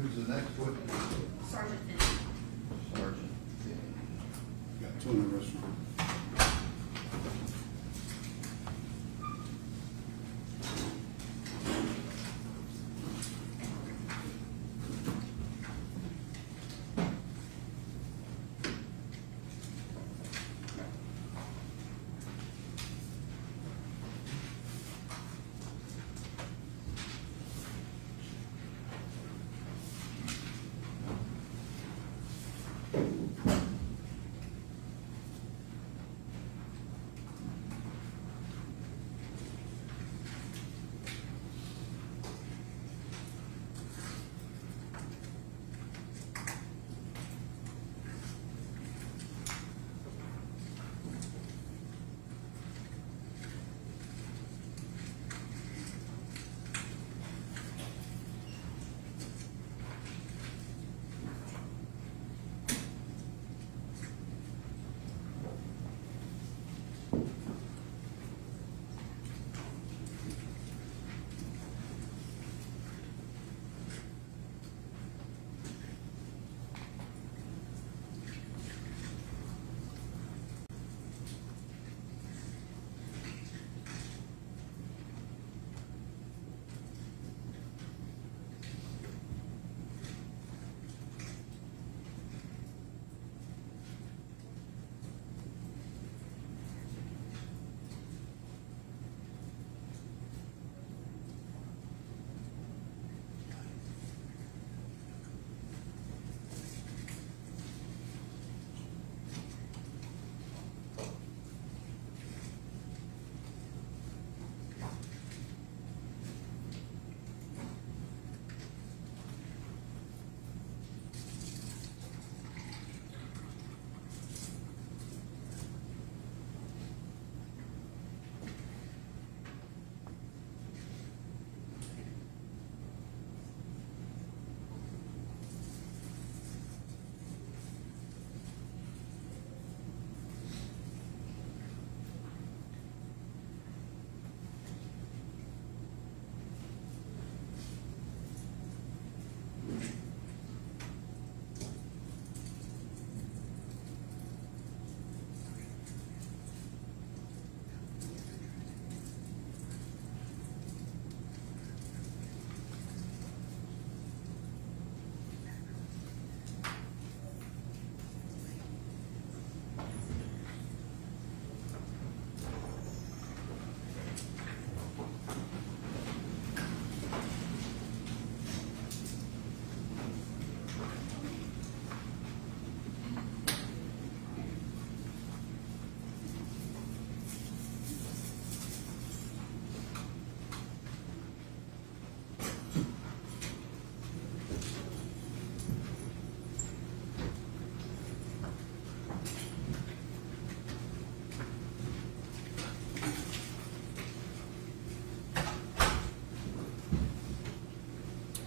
Who's the next witness? Sergeant Finney. Sergeant Finney. Got two in the restaurant.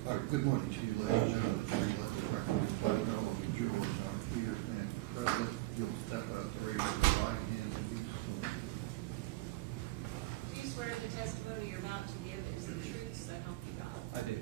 All right, good morning to you, ladies and gentlemen. Let the record reflect all of the jurors are here and present. You'll step up, raise your right hand and be sworn. Do you swear the testimony you're about to give is the truth, so help you God? I do.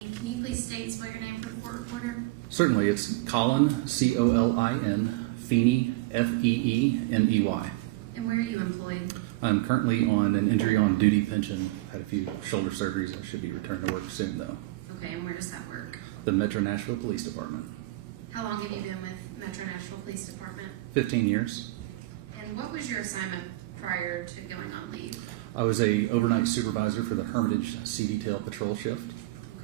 Can you please state and spell your name for the court reporter? Certainly, it's Colin, C-O-L-I-N, Feeney, F-E-E-N-E-Y. And where are you employed? I'm currently on an injury on duty pension. Had a few shoulder surgeries. I should be returned to work soon, though. Okay, and where does that work? The Metro Nashville Police Department. How long have you been with Metro Nashville Police Department? 15 years. And what was your assignment prior to going on leave? I was a overnight supervisor for the Hermitage Sea Detail Patrol Shift.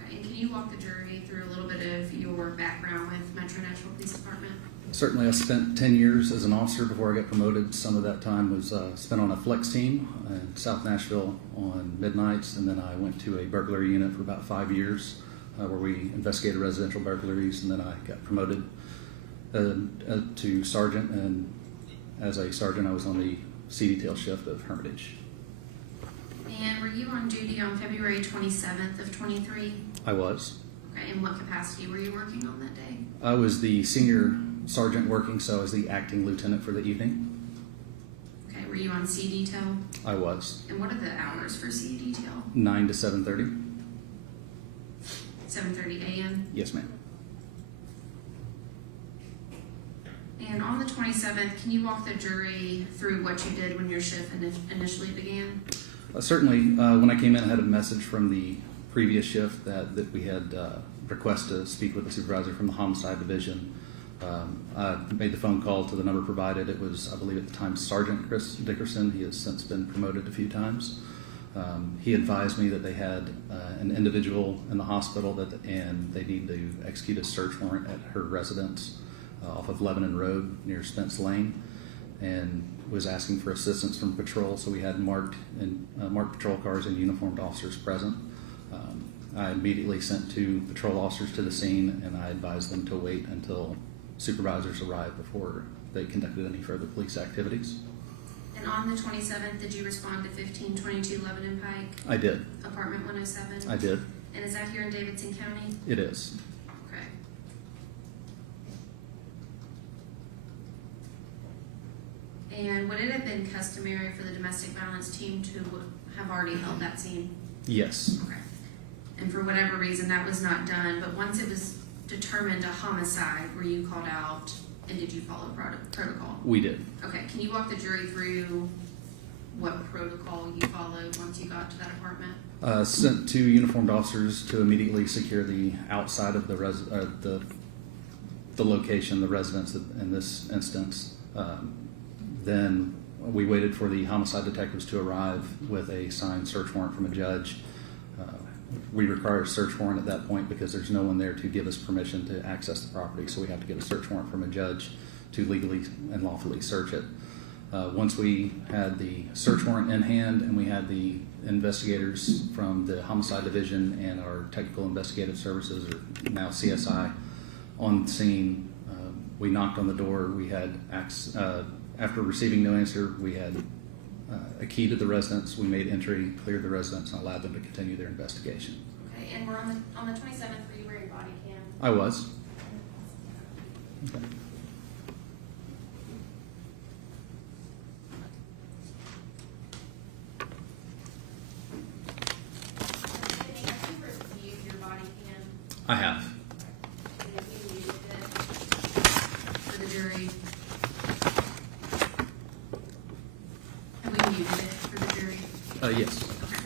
Okay, and can you walk the jury through a little bit of your background with Metro Nashville Police Department? Certainly, I spent 10 years as an officer before I got promoted. Some of that time was spent on a flex team in South Nashville on midnights, and then I went to a burglary unit for about 5 years where we investigated residential burglaries, and then I got promoted to sergeant, and as a sergeant I was on the sea detail shift of Hermitage. And were you on duty on February 27th of 23? I was. Okay, in what capacity were you working on that day? I was the senior sergeant working, so I was the acting lieutenant for the evening. Okay, were you on C detail? I was And what are the hours for C detail? 9 to 7:30. 7:30 a.m. Yes, ma'am. And on the 27th, can you walk the jury through what you did when your shift initially began? Certainly, when I came in, I had a message from the previous shift that we had requested to speak with the supervisor from the homicide division. I made the phone call to the number provided. It was, I believe at the time, Sergeant Chris Dickerson. He has since been promoted a few times. He advised me that they had an individual in the hospital and they need to execute a search warrant at her residence off of Lebanon Road near Spence Lane, and was asking for assistance from patrol. So we had marked patrol cars and uniformed officers present. I immediately sent 2 patrol officers to the scene, and I advised them to wait until supervisors arrived before they conducted any further police activities. And on the 27th, did you respond to 1522 Lebanon Pike, I did. apartment 107? I did. And is that here in Davidson County? It is. Okay. And would it have been customary for the domestic violence team to have already held that scene? Yes. Okay. And for whatever reason, that was not done, but once it was determined a homicide, were you called out and did you follow protocol? We did. Okay, can you walk the jury through what protocol you followed once you got to that apartment? Sent 2 uniformed officers to immediately secure the outside of the location, the residence in this instance. Then we waited for the homicide detectives to arrive with a signed search warrant from a judge. We require a search warrant at that point because there's no one there to give us permission to access the property, so we have to get a search warrant from a judge to legally and lawfully search it. Once we had the search warrant in hand and we had the investigators from the homicide division and our technical investigative services, or now CSI, on scene, we knocked on the door. We had after receiving no answer, we had a key to the residence. We made entry, cleared the residence, and allowed them to continue their investigation. Okay, and we're on the 27th, were you wearing body cam? I was. Okay. Have you reviewed your body cam? I have. And have you used it for the jury? Have we muted it for the jury? Yes. Okay.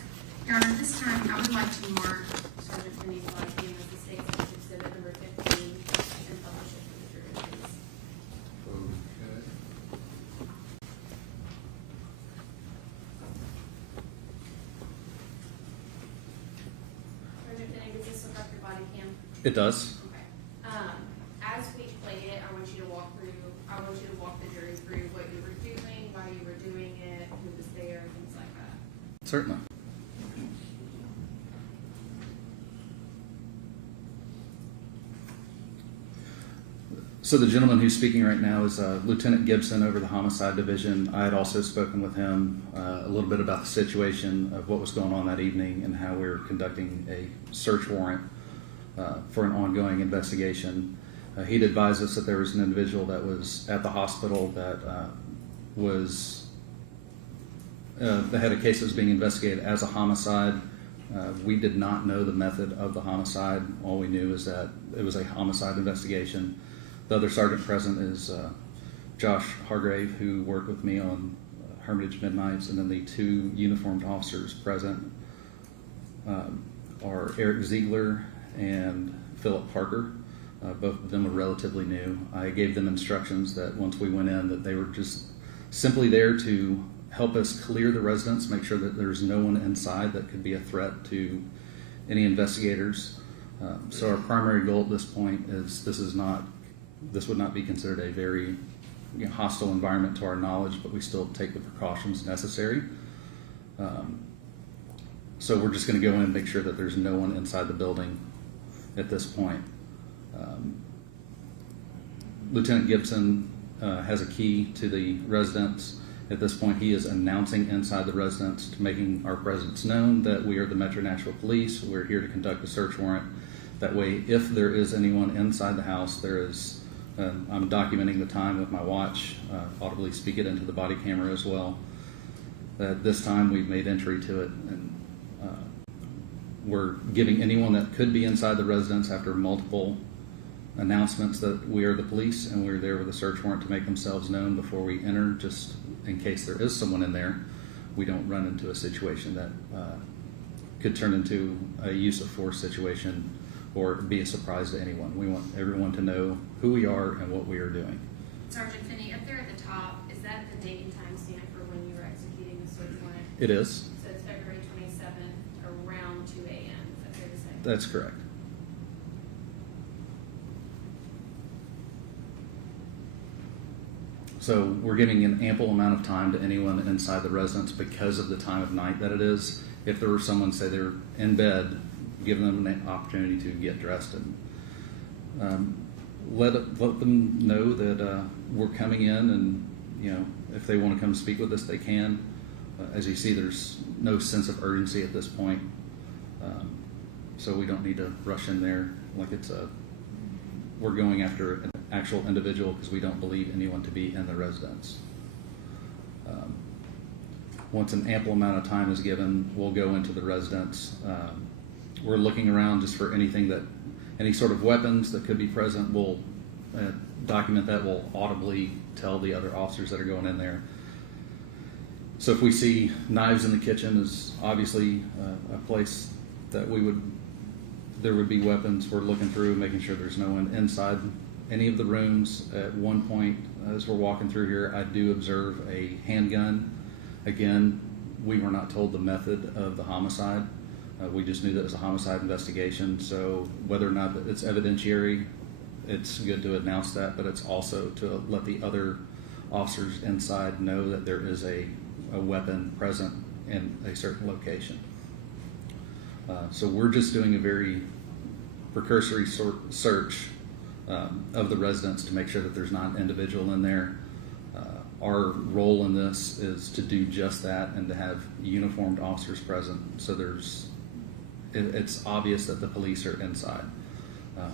Your Honor, at this time, I would like to mark Sergeant Finney's body cam as the state's exhibit number 15 and publish it for the jury, please. Okay. Sergeant Finney, does this look up your body cam? It does. Okay. As we play it, I want you to walk the jury through what you were doing, why you were doing it, who was there, things like that. Certainly. So the gentleman who's speaking right now is Lieutenant Gibson over the homicide division. I had also spoken with him a little bit about the situation of what was going on that evening and how we were conducting a search warrant for an ongoing investigation. He'd advised us that there was an individual that was at the hospital that had a case that was being investigated as a homicide. We did not know the method of the homicide. All we knew is that it was a homicide investigation. The other sergeant present is Josh Hargrave, who worked with me on Hermitage Midnights, and then the 2 uniformed officers present are Eric Ziegler and Philip Parker. Both of them are relatively new. I gave them instructions that once we went in that they were just simply there to help us clear the residence, make sure that there's no one inside that could be a threat to any investigators. So our primary goal at this point is this would not be considered a very hostile environment to our knowledge, but we still take the precautions necessary. So we're just going to go in and make sure that there's no one inside the building at this point. Lieutenant Gibson has a key to the residence. At this point, he is announcing inside the residence, to making our presence known that we are the Metro Nashville Police. We're here to conduct a search warrant. That way, if there is anyone inside the house, I'm documenting the time with my watch, audibly speak it into the body camera as well. This time we've made entry to it, and we're giving anyone that could be inside the residence after multiple announcements that we are the police and we're there with a search warrant to make themselves known before we enter, just in case there is someone in there. We don't run into a situation that could turn into a use of force situation or be a surprise to anyone. We want everyone to know who we are and what we are doing. Sergeant Finney, up there at the top, is that the date and time stamp for when you were executing the search warrant? It is. So it's February 27th, around 2 a.m. Is that fair to say? That's correct. So we're giving an ample amount of time to anyone inside the residence because of the time of night that it is. If there were someone, say they're in bed, give them an opportunity to get dressed and let them know that we're coming in, and if they want to come speak with us, they can. As you see, there's no sense of urgency at this point, so we don't need to rush in there like we're going after an actual individual because we don't believe anyone to be in the residence. Once an ample amount of time is given, we'll go into the residence. We're looking around just for any sort of weapons that could be present. We'll document that. We'll audibly tell the other officers that are going in there. So if we see knives in the kitchen, is obviously a place that there would be weapons. We're looking through, making sure there's no one inside any of the rooms. At one point, as we're walking through here, I do observe a handgun. Again, we were not told the method of the homicide. We just knew that it was a homicide investigation. So whether or not it's evidentiary, it's good to announce that, but it's also to let the other officers inside know that there is a weapon present in a certain location. So we're just doing a very precursory search of the residence to make sure that there's not an individual in there. Our role in this is to do just that and to have uniformed officers present, so it's obvious that the police are inside.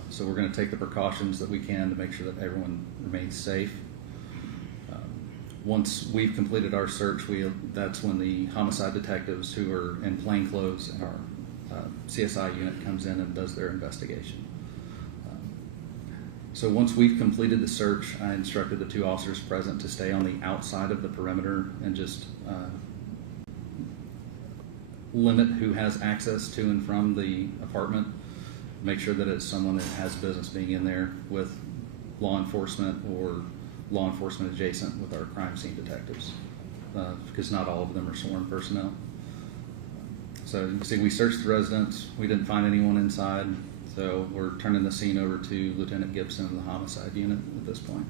So we're going to take the precautions that we can to make sure that everyone remains safe. Once we've completed our search, that's when the homicide detectives who are in plain clothes and our CSI unit comes in and does their investigation. So once we've completed the search, I instructed the two officers present to stay on the outside of the perimeter and just limit who has access to and from the apartment. Make sure that it's someone that has business being in there with law enforcement or law enforcement adjacent with our crime scene detectives, because not all of them are sworn personnel. So you can see we searched the residence. We didn't find anyone inside. So we're turning the scene over to Lieutenant Gibson of the homicide unit at this point.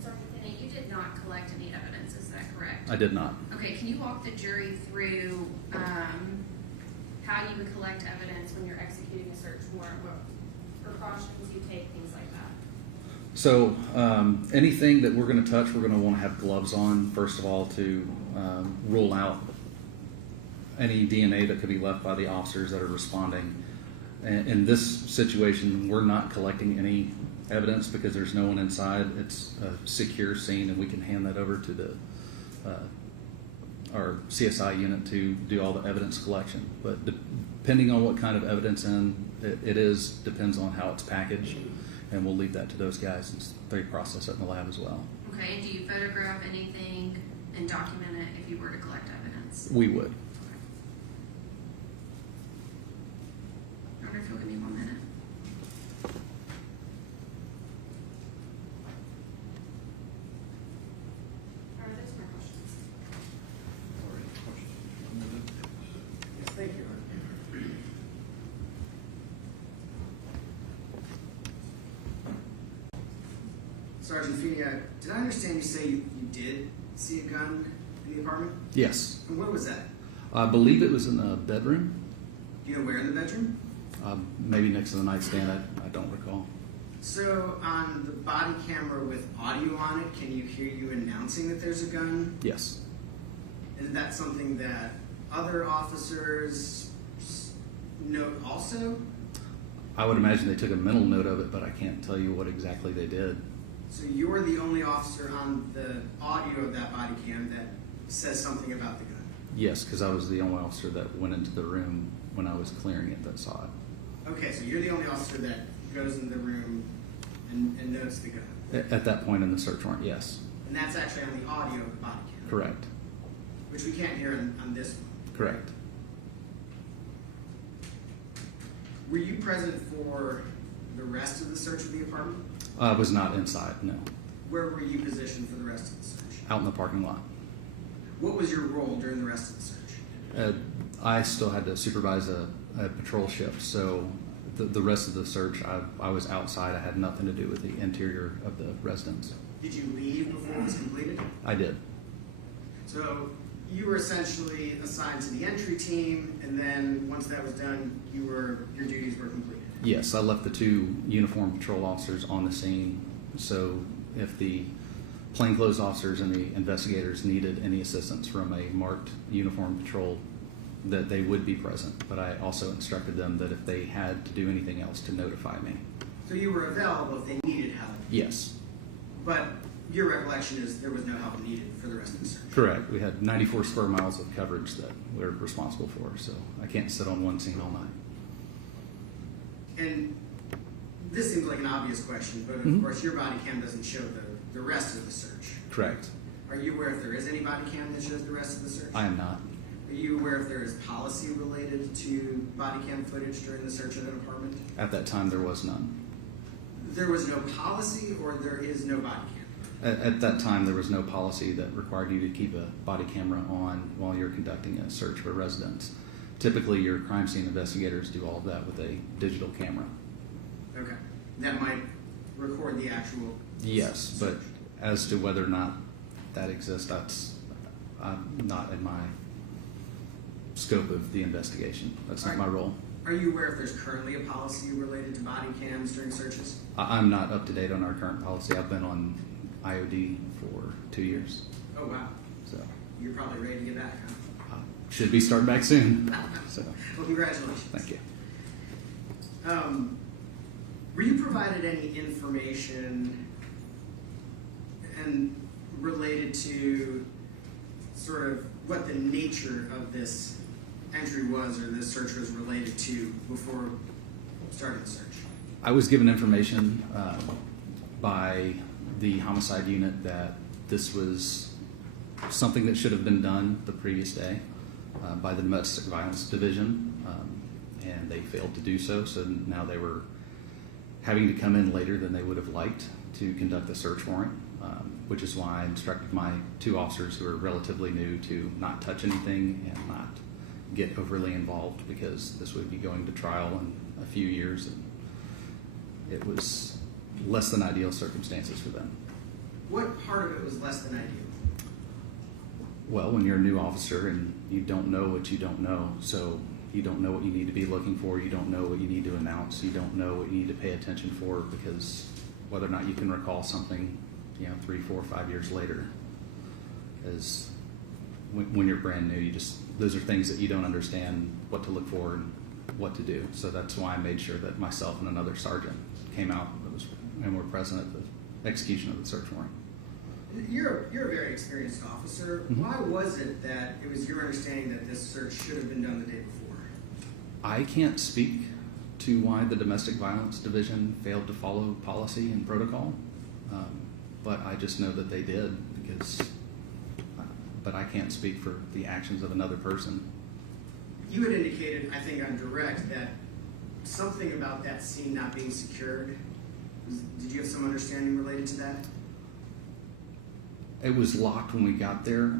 Sergeant Finney, you did not collect any evidence, is that correct? I did not. Okay, can you walk the jury through how you would collect evidence when you're executing a search warrant, what precautions you take, things like that? So anything that we're going to touch, we're going to want to have gloves on, first of all, to rule out any DNA that could be left by the officers that are responding. In this situation, we're not collecting any evidence because there's no one inside. It's a secure scene, and we can hand that over to our CSI unit to do all the evidence collection. But depending on what kind of evidence depends on how it's packaged, and we'll leave that to those guys since they process it in the lab as well. Okay, and do you photograph anything and document it if you were to collect evidence? We would. I wonder if you'll give me 1 minute. All right, that's my questions. All right, questions? Yes, thank you. Sergeant Feeney, did I understand you say you did see a gun in the apartment? Yes. And where was that? I believe it was in the bedroom, Do you know where in the bedroom? maybe next to the nightstand. I don't recall. So on the body camera with audio on it, can you hear you announcing that there's a gun? Yes. Is that something that other officers note also? I would imagine they took a mental note of it, but I can't tell you what exactly they did. So you're the only officer on the audio of that body cam that says something about the gun? Yes, because I was the only officer that went into the room when I was clearing it that saw it. Okay, so you're the only officer that goes in the room and notes the gun. At that point in the search warrant, yes. And that's actually on the audio of the body cam? Correct. Which we can't hear on this one. Correct. Were you present for the rest of the search of the apartment? I was not inside, no. Where were you positioned for the rest of the search? Out in the parking lot. What was your role during the rest of the search? I still had to supervise a patrol shift, so the rest of the search, I was outside. I had nothing to do with the interior of the residence. Did you leave before it was completed? I did. So you were essentially assigned to the entry team, and then once that was done, your duties were completed. Yes, I left the 2 uniformed patrol officers on the scene, so if the plainclothes officers and the investigators needed any assistance from a marked uniformed patrol, that they would be present. But I also instructed them that if they had to do anything else to notify me. So you were available if they needed help, Yes, but your recollection is there was no help needed for the rest of the search. correct. We had 94 square miles of coverage that we're responsible for, so I can't sit on one scene all night. And this seems like an obvious question, but of Mhm. course your body cam doesn't show the rest of the search. Correct. Are you aware if there is any body cam that shows the rest of the search? I am not. Are you aware if there is policy related to body cam footage during the search of an apartment? At that time, there was none. There was no policy, or there is no body cam? At that time, there was no policy that required you to keep a body camera on while you're conducting a search of a residence. Typically, your crime scene investigators do all of that with a digital camera. Okay. That might record the actual Yes, but search. as to whether or not that exists, that's not in my scope of the investigation. That's not my role. Are you aware if there's currently a policy related to body cams during searches? I'm not up to date on our current policy. I've been on IOD for 2 years, Oh, wow. so You're probably ready to get back, huh? should be starting back soon. So, Well, congratulations. thank you. Were you provided any information and related to sort of what the nature of this entry was or this search was related to before starting the search? I was given information by the homicide unit that this was something that should have been done the previous day by the domestic violence division, and they failed to do so. So now they were having to come in later than they would have liked to conduct the search warrant, which is why I instructed my 2 officers who are relatively new to not touch anything and not get overly involved, because this would be going to trial in a few years, and it was less than ideal circumstances for them. What part of it was less than ideal? Well, when you're a new officer and you don't know what you don't know, so you don't know what you need to be looking for, you don't know what you need to announce, you don't know what you need to pay attention for, because whether or not you can recall something, 3, 4, 5 years later, is when you're brand new, those are things that you don't understand what to look for and what to do. So that's why I made sure that myself and another sergeant came out and were present at the execution of the search warrant. You're a very experienced officer. Mhm. Why was it that it was your understanding that this search should have been done the day before? I can't speak to why the domestic violence division failed to follow policy and protocol, but I just know that they did, but I can't speak for the actions of another person. You had indicated, I think on direct, that something about that scene not being secured. Did you have some understanding related to that? It was locked when we got there.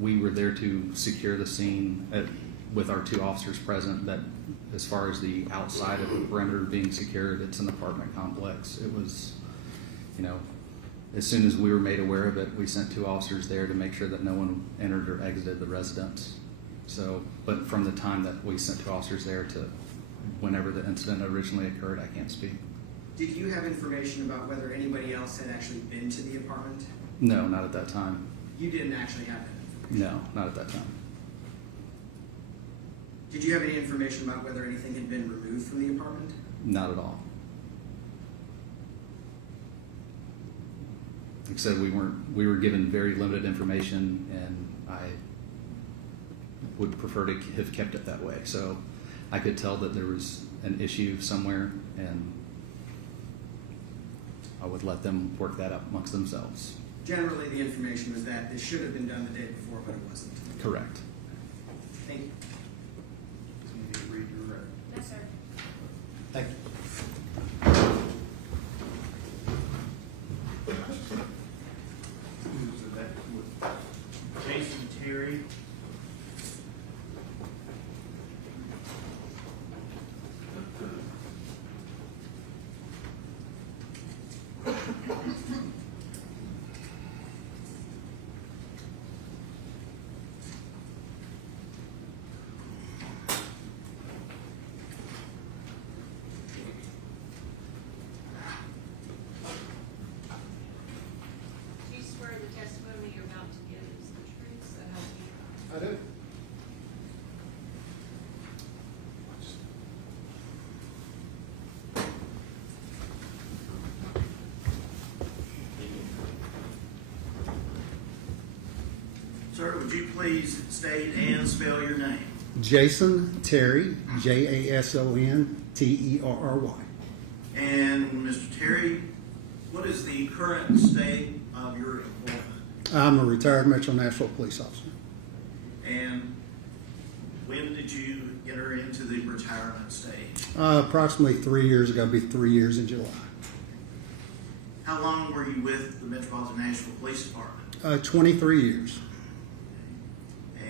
We were there to secure the scene with our 2 officers present. That as far as the outside of the perimeter being secured, it's an apartment complex. It was, as soon as we were made aware of it, we sent 2 officers there to make sure that no one entered or exited the residence. So, but from the time that we sent 2 officers there to whenever the incident originally occurred, I can't speak. Did you have information about whether anybody else had actually been to the apartment? No, not at that time. You didn't actually have that information. No, not at that time. Did you have any information about whether anything had been removed from the apartment? Not at all. Like I said, we were given very limited information, and I would prefer to have kept it that way. So I could tell that there was an issue somewhere, and I would let them work that out amongst themselves. Generally, the information was that this should have been done the day before, but it wasn't. Correct. Thank you. So you need to redirect. Yes, sir. Thank you. Who's the next witness? Jason Terry. Do you swear the testimony you're about to give is the truth, so help you God? I do. Sir, would you please state and spell your name? Jason Terry, JASON TERRY. And Mr. Terry, what is the current state of your employment? I'm a retired Metro Nashville police officer. And when did you enter into the retirement stage? Approximately 3 years ago, it'll be 3 years in July. How long were you with the Metropolitan Nashville Police Department? 23 years.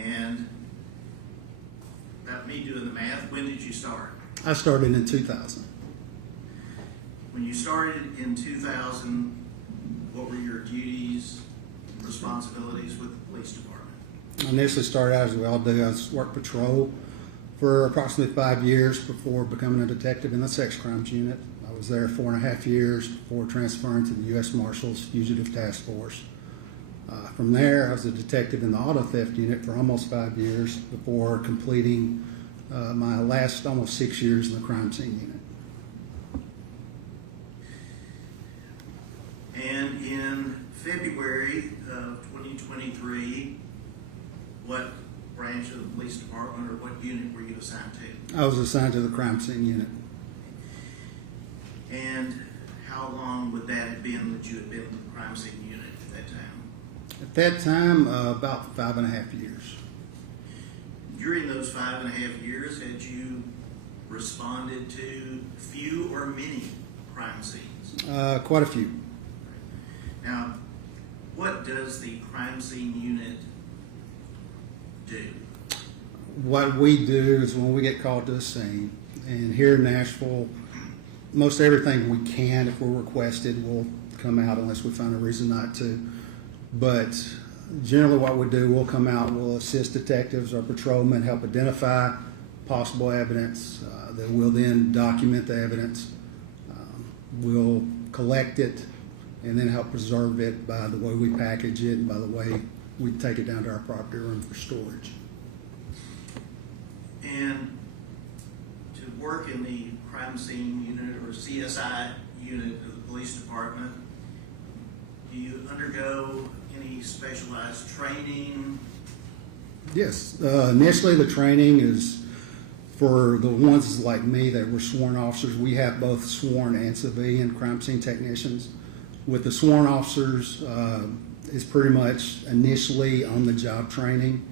And about me doing the math, when did you start? I started in 2000. When you started in 2000, what were your duties, responsibilities with the police department? I initially started out as we all do. I worked patrol for approximately 5 years before becoming a detective in the sex crimes unit. I was there 4.5 years before transferring to the U.S. Marshals Fugitive Task Force. From there, I was a detective in the auto theft unit for almost 5 years before completing my last almost 6 years in the crime scene unit. And in February of 2023, what branch of the police department or what unit were you assigned to? I was assigned to the crime scene unit. And how long would that have been that you had been in the crime scene unit at that time? At that time, about 5.5 years. During those 5.5 years, had you responded to few or many crime scenes? Quite a few. Now, what does the crime scene unit do? What we do is when we get called to a scene, and here in Nashville, most everything we can, if we're requested, will come out unless we find a reason not to. But generally what we do, we'll come out, we'll assist detectives or patrolmen, help identify possible evidence. That we'll then document the evidence. We'll collect it and then help preserve it by the way we package it and by the way we take it down to our property room for storage. And to work in the crime scene unit or CSI unit of the police department, do you undergo any specialized training? Yes. Initially, the training is for the ones like me that were sworn officers. We have both sworn and civilian crime scene technicians. With the sworn officers, it's pretty much initially on-the-job training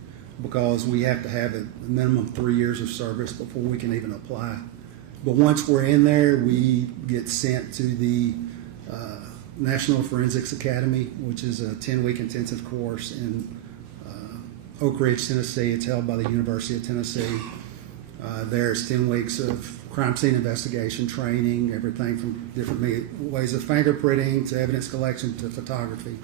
because we have to have a minimum 3 years of service before we can even apply. But once we're in there, we get sent to the National Forensics Academy, which is a 10-week intensive course in Oak Ridge, Tennessee. It's held by the University of Tennessee. There's 10 weeks of crime scene investigation training, everything from different ways of fingerprinting to evidence collection to photography.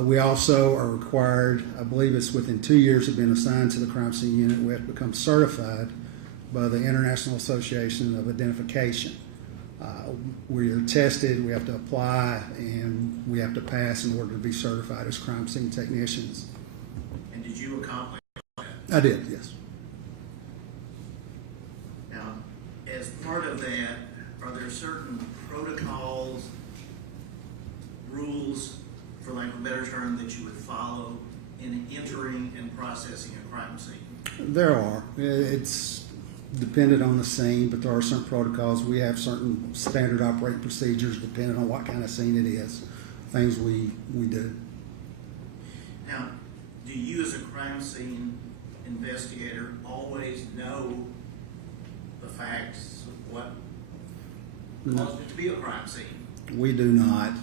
We also are required, I believe it's within 2 years of being assigned to the crime scene unit, we have to become certified by the International Association of Identification. We are tested, we have to apply, and we have to pass in order to be certified as crime scene technicians. And did you accomplish that? I did, yes. as part of that, are there certain protocols, rules, for lack of a better term, that you would follow in entering and processing a crime scene? There are. It's dependent on the scene, but there are certain protocols. We have certain standard operating procedures depending on what kind of scene it is, things we do. Now, do you as a crime scene investigator always know the facts of what caused it to be a crime scene? We do not.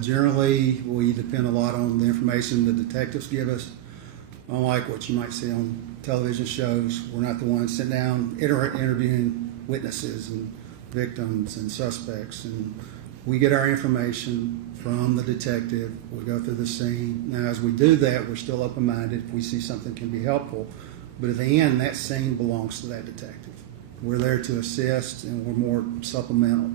Generally, we depend a lot on the information the detectives give us. Unlike what you might see on television shows, we're not the ones sitting down interviewing witnesses and victims and suspects. And we get our information from the detective. We go through the scene. Now, as we do that, we're still open-minded if we see something can be helpful. But at the end, that scene belongs to that detective. We're there to assist, and we're more supplemental.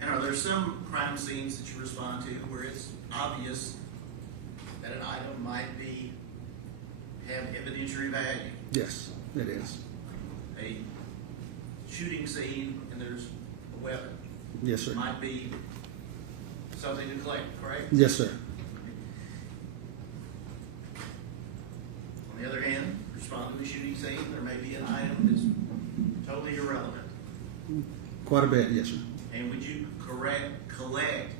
And are there some crime scenes that you respond to where it's obvious that an item might have evidentiary value? Yes, it is. A shooting scene and there's a weapon. Yes, sir. Might be something to collect, correct? Yes, sir. On the other hand, respond to the shooting scene, there may be an item that's totally irrelevant. Quite a bit, yes, sir. And would you collect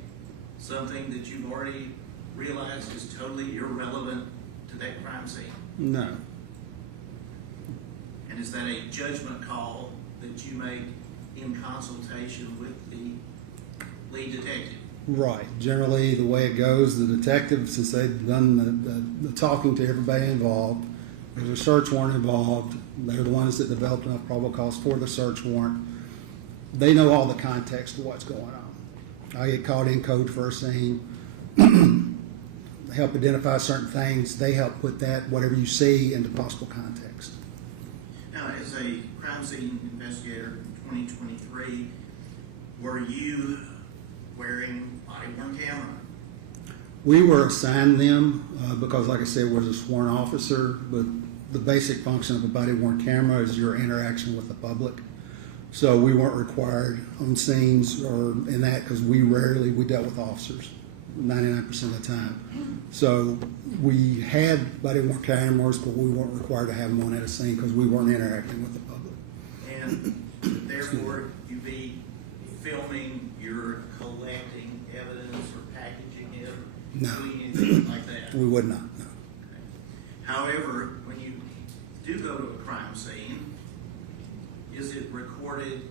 something that you've already realized is totally irrelevant to that crime scene? No. And is that a judgment call that you make in consultation with the lead detective? Right. Generally, the way it goes, the detectives, since they've done the talking to everybody involved, there's a search warrant involved. They're the ones that developed enough probable cause for the search warrant. They know all the context of what's going on. I get caught in code for a scene, help identify certain things. They help put that, whatever you see, into possible context. Now, as a crime scene investigator in 2023, were you wearing body-worn camera? We were assigned them because, like I said, we're a sworn officer, but the basic function of a body-worn camera is your interaction with the public. So we weren't required on scenes or in that because we dealt with officers 99% of the time. So we had body-worn cameras, but we weren't required to have them on at a scene because we weren't interacting with the public. And therefore, you be filming, you're collecting evidence or packaging it, or No. doing anything like that? We would not, no. However, when you do go to a crime scene, is it recorded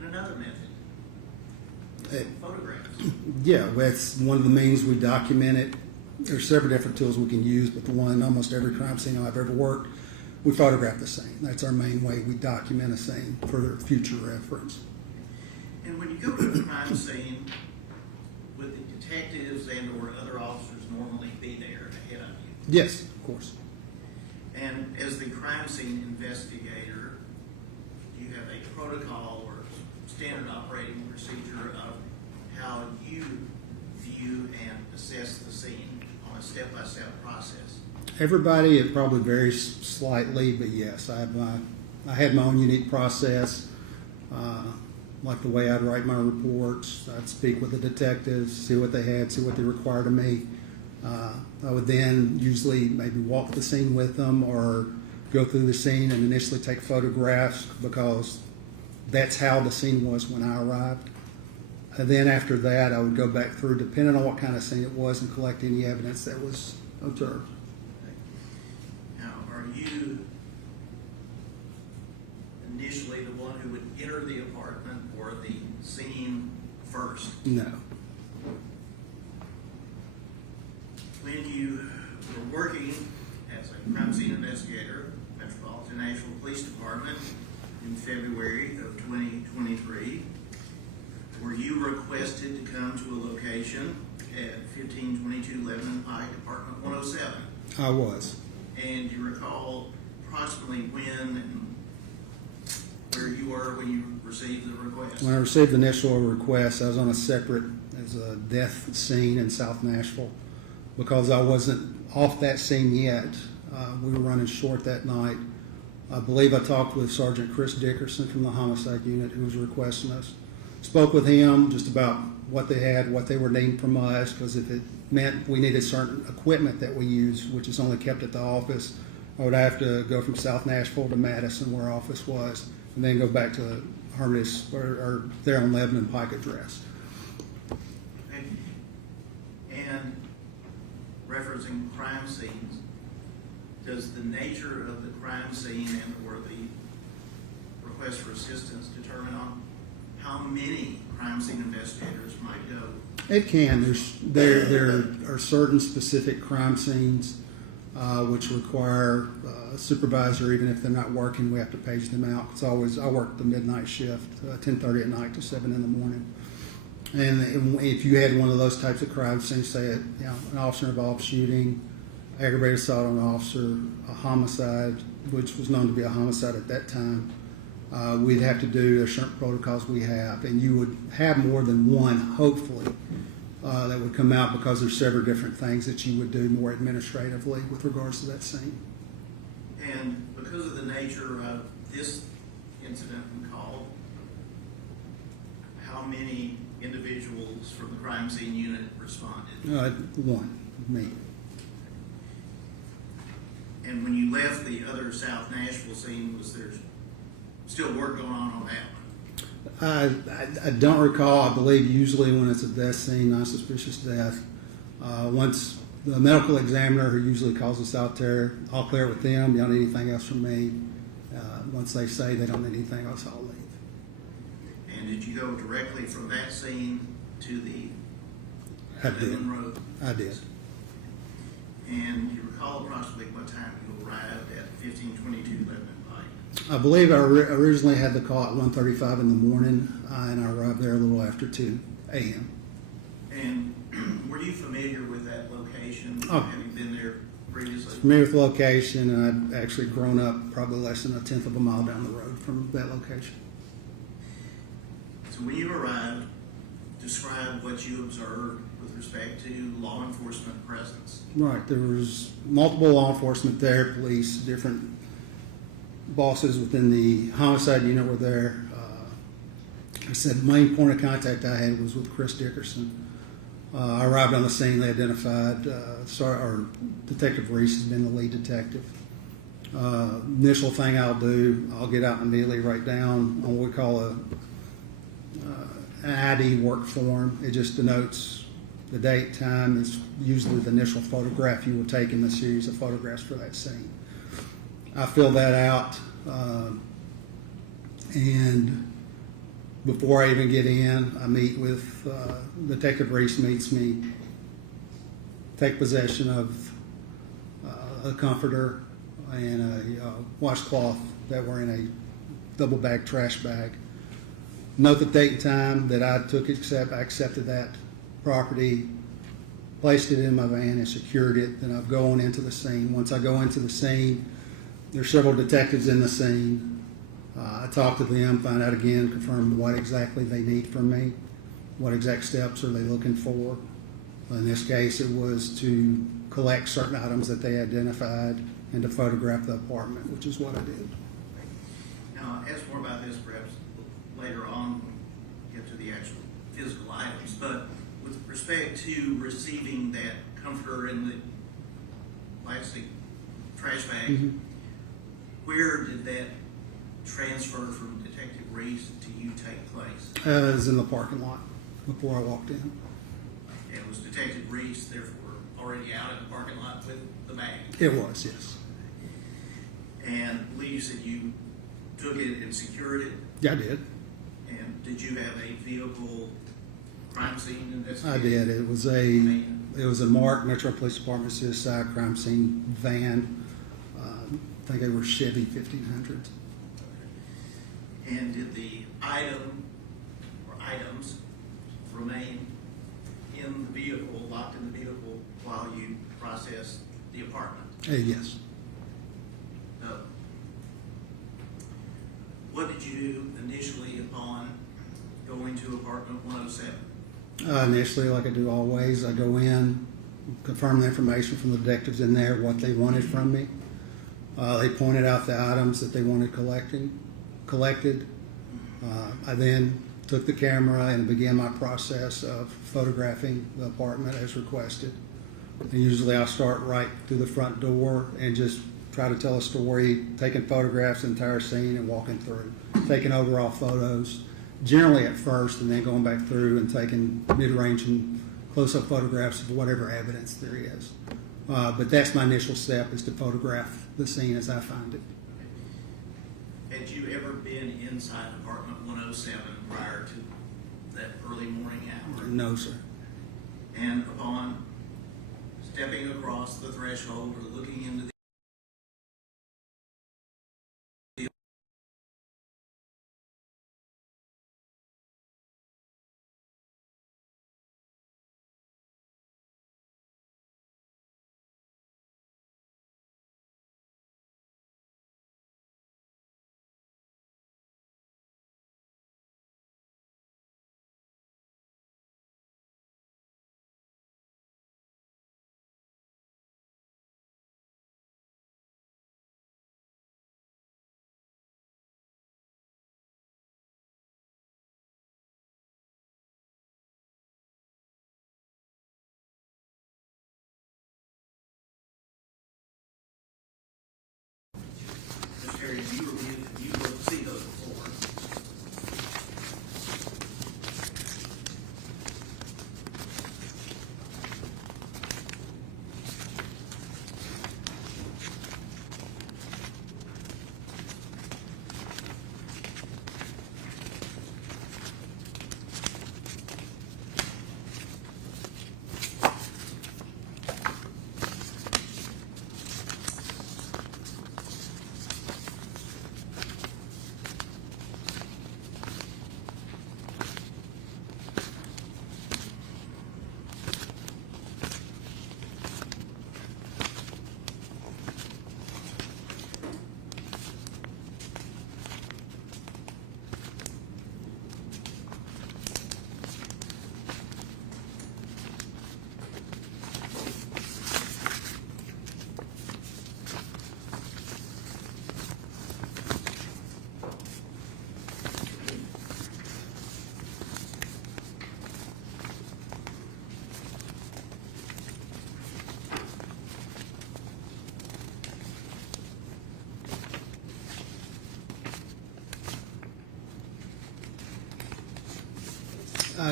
in another method? Photographs? Yeah, that's one of the means we document it. There's several different tools we can use, but the one almost every crime scene I've ever worked, we photograph the scene. That's our main way we document a scene for future reference. And when you go to a crime scene, would the detectives and or other officers normally be there ahead of you? Yes, of course. And as the crime scene investigator, do you have a protocol or standard operating procedure of how you view and assess the scene on a step-by-step process? Everybody, it probably varies slightly, but yes, I had my own unique process. Like the way I'd write my reports, I'd speak with the detectives, see what they had, see what they required of me. I would then usually maybe walk the scene with them or go through the scene and initially take photographs because that's how the scene was when I arrived. And then after that, I would go back through, depending on what kind of scene it was, and collect any evidence that was observed. Now, are you initially the one who would enter the apartment or the scene first? No. When you were working as a crime scene investigator, Metropolitan Nashville Police Department, in February of 2023, were you requested to come to a location at 1522 Lebanon Pike, Apartment 107? I was. And you recall approximately when and where you were when you received the request? When I received the initial request, I was on as a death scene in South Nashville. Because I wasn't off that scene yet, we were running short that night. I believe I talked with Sergeant Chris Dickerson from the homicide unit who was requesting us. Spoke with him just about what they had, what they were needing from us, because if it meant we needed certain equipment that we use, which is only kept at the office, I would have to go from South Nashville to Madison, where our office was, and then go back to Hermitage or there on Lebanon Pike address. Okay. And referencing crime scenes, does the nature of the crime scene and or the request for assistance determine on how many crime scene investigators might go? It can. There are certain specific crime scenes which require a supervisor, even if they're not working, we have to page them out. I work the midnight shift, 10:30 at night to 7 in the morning. And if you had one of those types of crime scenes, say an officer involved shooting, aggravated assault on an officer, a homicide, which was known to be a homicide at that time, we'd have to do the certain protocols we have, and you would have more than one, hopefully, that would come out, because there's several different things that you would do more administratively with regards to that scene. And because of the nature of this incident and call, how many individuals from the crime scene unit responded? One, me. And when you left the other South Nashville scene, was there still work going on that one? I don't recall. I believe usually when it's a death scene, non-suspicious death, once the medical examiner who usually calls us out there, I'll clear it with them. You don't need anything else from me. Once they say they don't need anything else, I'll leave. And did you go directly from that scene to the I did. Lebanon Road? I did. And you recall approximately what time you arrived at 1522 Lebanon Pike? I believe I originally had the call at 1:35 in the morning, and I arrived there a little after 2 a.m. And were you familiar with that location? Oh. Having been there previously? Familiar with the location, and I'd actually grown up probably less than a tenth of a mile down the road from that location. So when you arrived, describe what you observed with respect to law enforcement presence. Right, there was multiple law enforcement there, police, different bosses within the homicide unit were there. I said the main point of contact I had was with Chris Dickerson. I arrived on the scene, they identified, Detective Reese has been the lead detective. Initial thing I'll do, I'll get out and immediately write down on what we call an ID work form. It just denotes the date, time, is usually the initial photograph you will take in the series of photographs for that scene. I fill that out, and before I even get in, I meet with Detective Reese meets me, take possession of a comforter and a washcloth that were in a double bag trash bag. Note the date and time that I accepted that property, placed it in my van and secured it. Then I'll go on into the scene. Once I go into the scene, there's several detectives in the scene. I talk to them, find out again, confirm what exactly they need from me, what exact steps are they looking for. In this case, it was to collect certain items that they identified and to photograph the apartment, which is what I did. Now, I'll ask more about this perhaps later on when we get to the actual physical items, but with respect to receiving that comforter in the plastic trash bag, where did that transfer from Detective Reese to you take place? It was in the parking lot before I walked in. And was Detective Reese therefore already out in the parking lot with the bag? It was, yes. And I believe you said you took it and secured it. Yeah, I did. And did you have a vehicle crime scene investigation? I did. It was a marked Metro Police Department suicide crime scene van. I think they were Chevy 1500s. And did the item or items remain in the vehicle, locked in the vehicle, while you processed the apartment? Yes. No. What did you do initially upon going to apartment 107? Initially, like I do always, I go in, confirm the information from the detectives in there, what they wanted from me. They pointed out the items that they wanted collected. I then took the camera and began my process of photographing the apartment as requested. And usually I start right through the front door and just try to tell a story, taking photographs of the entire scene and walking through, taking overall photos, generally at first, and then going back through and taking mid-range and close-up photographs of whatever evidence there is. But that's my initial step, is to photograph the scene as I find it. Had you ever been inside apartment 107 prior to that early morning hour? No, sir. And upon stepping across the threshold or looking into the Mr. Terry, you will see those before.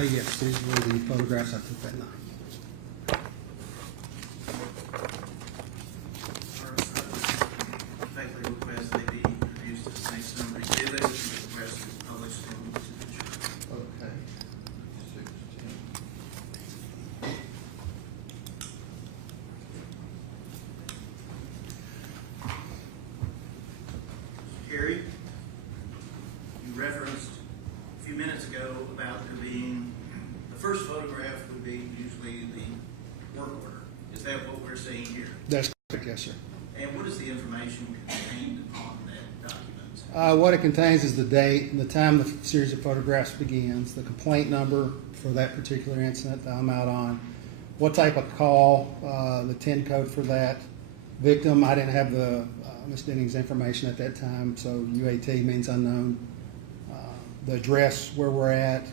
Yes, these were the photographs I took that night. Respectfully request they be introduced as the next number exhibit, which is requested and published in the Signature. Okay. 6:10. Terry, you referenced a few minutes ago about there being, the first photograph would be usually the work order. Is that what we're seeing here? That's correct, yes, sir. And what is the information contained on that document? What it contains is the date and the time the series of photographs begins, the complaint number for that particular incident that I'm out on, what type of call, the 10 code for that victim. I didn't have the Ms. Denning's information at that time, so UAT means unknown. The address where we're at,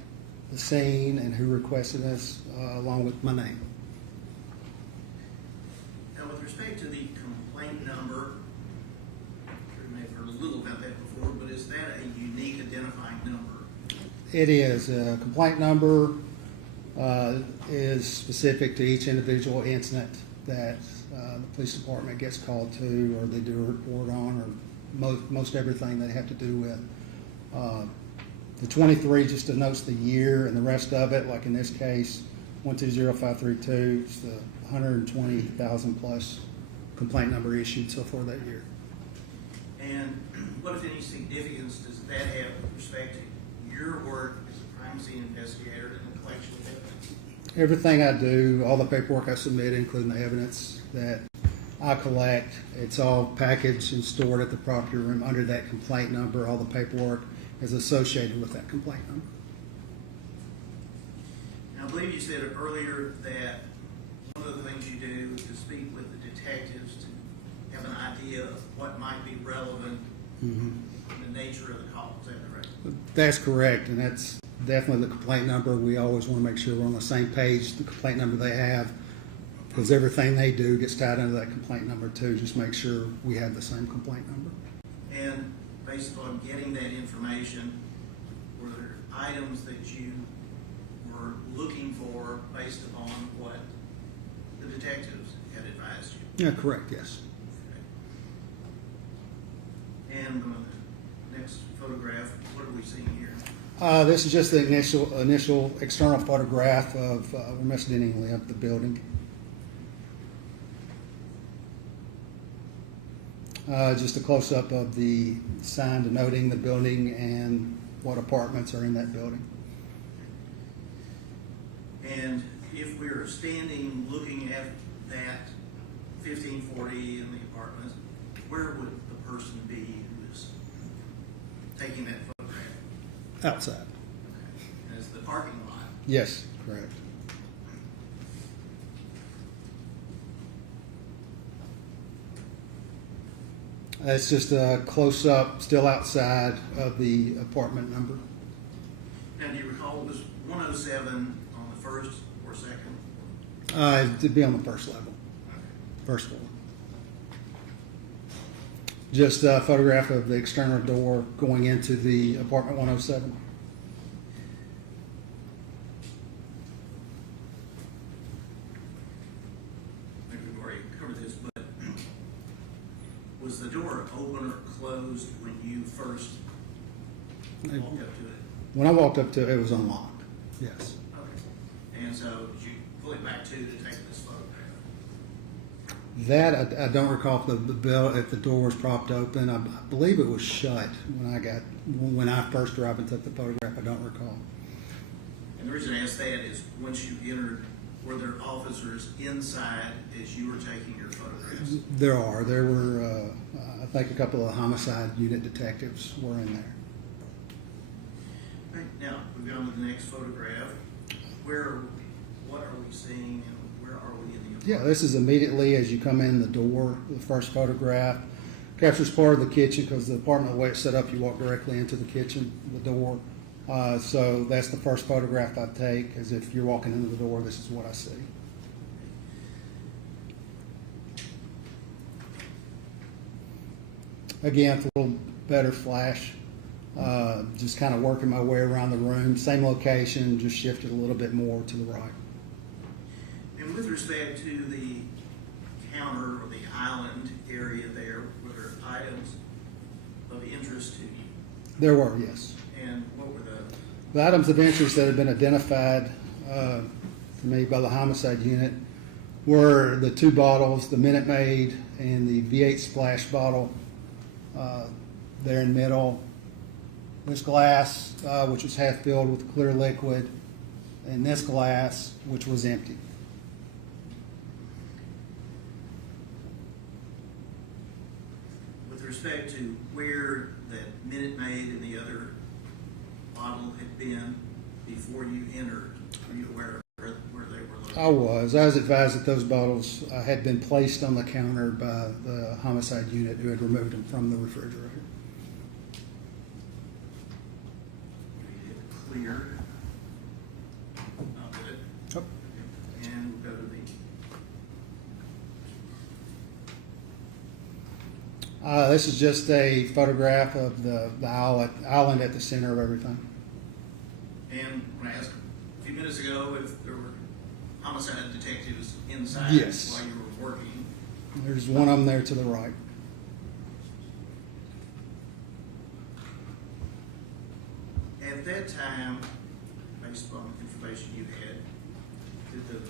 the scene, and who requested us, along with my name. Now, with respect to the complaint number, I'm sure you may have heard a little about that before, but is that a unique identifying number? It is. A complaint number is specific to each individual incident that the police department gets called to, or they do a report on, or most everything they have to do with. The 23 just denotes the year, and the rest of it, like in this case, 120532, it's the 120,000 plus complaint number issued so far that year. And what, if any, significance does that have with respect to your work as a crime scene investigator and the collection of evidence? Everything I do, all the paperwork I submit, including the evidence that I collect, it's all packaged and stored at the property room under that complaint number. All the paperwork is associated with that complaint number. Now, I believe you said earlier that one of the things you do is to speak with the detectives to have an idea of what might be relevant in the nature of the call. Is that correct? That's correct, and that's definitely the complaint number. We always want to make sure we're on the same page, the complaint number they have, because everything they do gets tied into that complaint number too. Just make sure we have the same complaint number. And based upon getting that information, were there items that you were looking for based upon what the detectives had advised you? Yeah, correct, yes. And on the next photograph, what are we seeing here? This is just the initial external photograph of where Mr. Denning lived, the building. Just a close-up of the sign denoting the building and what apartments are in that building. And if we are standing looking at that 1540 in the apartment, where would the person be who is taking that photograph? Outside. Okay. As the parking lot. Yes, correct. It's just a close-up, still outside of the apartment number. Now, do you recall, it was 107 on the first or second? It'd be on the first level, Okay. first floor. Just a photograph of the external door going into the apartment 107. Maybe we've already covered this, but was the door open or closed when you first walked up to it? When I walked up to it, it was unlocked. Yes. Okay. And so did you pull it back to take this photograph? That I don't recall if the door was propped open. I believe it was shut when I first arrived and took the photograph. I don't recall. And the reason I ask that is once you entered, were there officers inside as you were taking your photographs? There were I think a couple of homicide unit detectives were in there. Right, now, we've gone to the next photograph. What are we seeing and where are we in the apartment? Yeah, this is immediately as you come in the door. The first photograph captures part of the kitchen because the apartment, the way it's set up, you walk directly into the kitchen, the door. So that's the first photograph I take, as if you're walking into the door, this is what I see. Again, it's a little better flash. Just kind of working my way around the room. Same location, just shifted a little bit more to the right. And with respect to the counter or the island area there, were there items of interest to you? There were, yes. And what were the The items of interest that have been identified to me by the homicide unit were the two bottles, the Minute Maid and the V8 splash bottle there in the middle. This glass, which was half filled with clear liquid, and this glass, which was empty. with respect to where that Minute Maid and the other bottle had been before you entered, are you aware of where they were located? I was advised that those bottles had been placed on the counter by the homicide unit who had removed them from the refrigerator. We hit clear. Did it? Oh. And we'll go to the This is just a photograph of the island at the center of everything. And when I asked a few minutes ago if there were homicide detectives inside Yes. while you were working, There's one of them there to the right. at that time, based upon the information you had, did the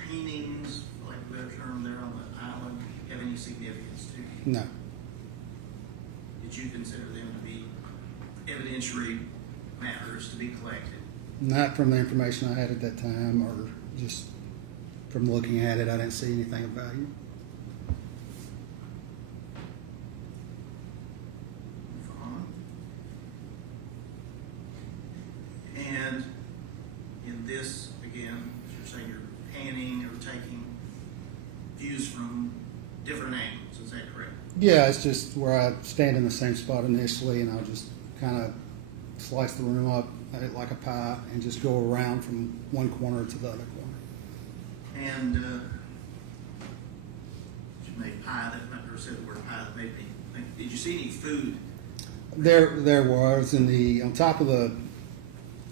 paintings, for lack of a better term, there on the island have any significance to you? No. Did you consider them to be evidentiary matters to be collected? Not from the information I had at that time, or just from looking at it, I didn't see anything of value. Move on. And in this, again, as you're saying, you're panning or taking views from different angles, is that correct? Yeah, it's just where I stand in the same spot initially, and I'll just kind of slice the room up like a pie and just go around from one corner to the other corner. And you made pie, or said the word pie, that made me think, did you see any food? There was on top of the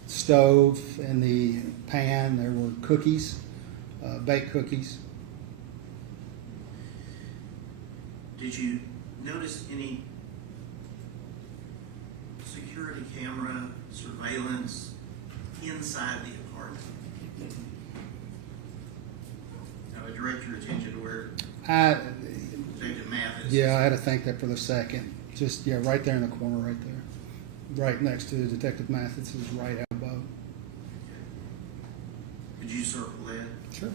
stove and the pan, there were cookies, baked cookies. Did you notice any security camera surveillance inside the apartment? I would direct your attention to where Detective Mathis. Yeah, I had to think that for the second. Just, yeah, right there in the corner, right there. Right next to Detective Mathis's right elbow. Could you circle that? Sure.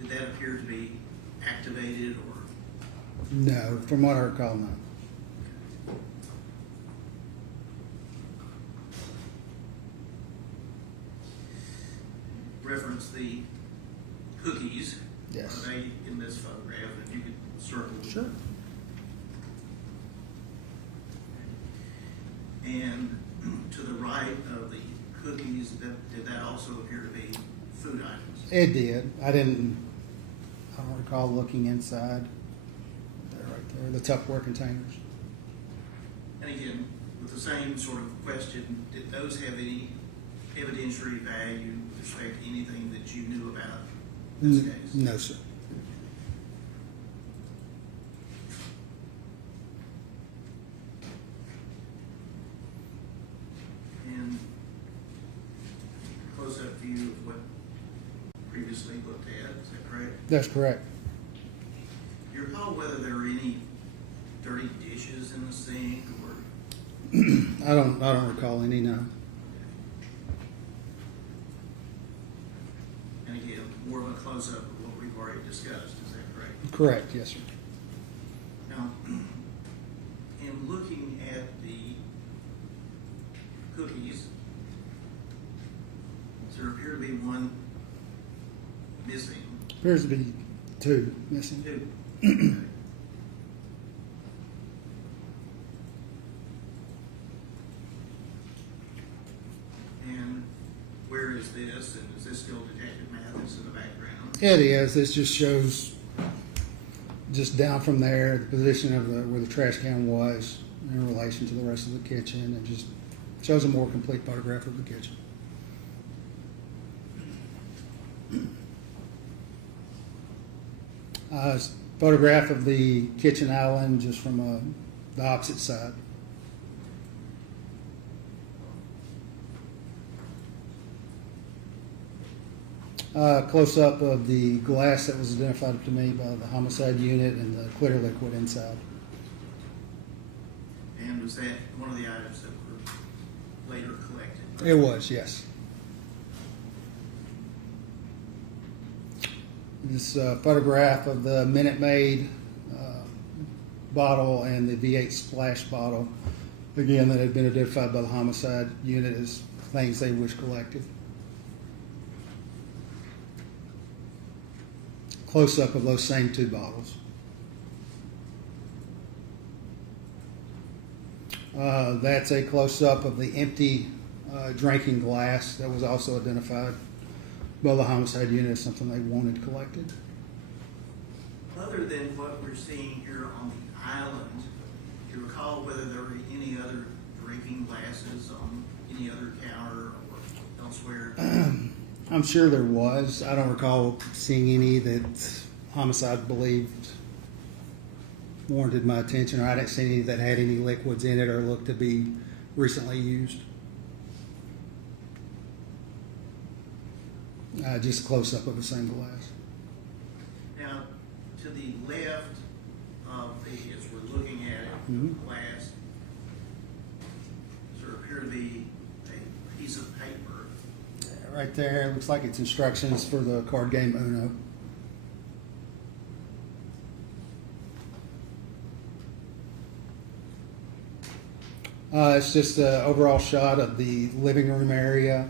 Did that appear to be activated or? No, from what I recall, no. Reference the cookies. Yes. Are they in this photograph? If you could circle. Sure. And to the right of the cookies, did that also appear to be food items? It did. I don't recall looking inside. There, right there, the Tupperware containers. And again, with the same sort of question, did those have any evidentiary value with respect to anything that you knew about this case? No, sir. And close-up view of what previously looked at, is that correct? That's correct. Do you recall whether there were any dirty dishes in the sink or? I don't recall any, no. And again, more of a close-up of what we've already discussed, is that correct? Correct, yes, sir. Now, in looking at the cookies, does there appear to be one missing? Appears to be two missing. Two. And where is this? And is this still Detective Mathis in the background? It is. This just shows just down from there the position of where the trash can was in relation to the rest of the kitchen, and just shows a more complete photograph of the kitchen. Photograph of the kitchen island just from the opposite side. Close up of the glass that was identified to me by the homicide unit and the clear liquid inside. And was that one of the items that were later collected? It was, yes. This photograph of the Minute Maid bottle and the V8 splash bottle, again, that had been identified by the homicide unit as things they wish collected. Close up of those same two bottles. That's a close up of the empty drinking glass that was also identified by the homicide unit as something they wanted collected. Other than what we're seeing here on the island, do you recall whether there were any other drinking glasses on any other counter or elsewhere? I'm sure there was. I don't recall seeing any that homicide believed warranted my attention, or I didn't see any that had any liquids in it or looked to be recently used. Just a close-up of the same glass. Now, to the left of the, as we're looking at it, Mhm. the glass, does there appear to be a piece of paper? Right there, it looks like it's instructions for the card game Uno. It's just an overall shot of the living room area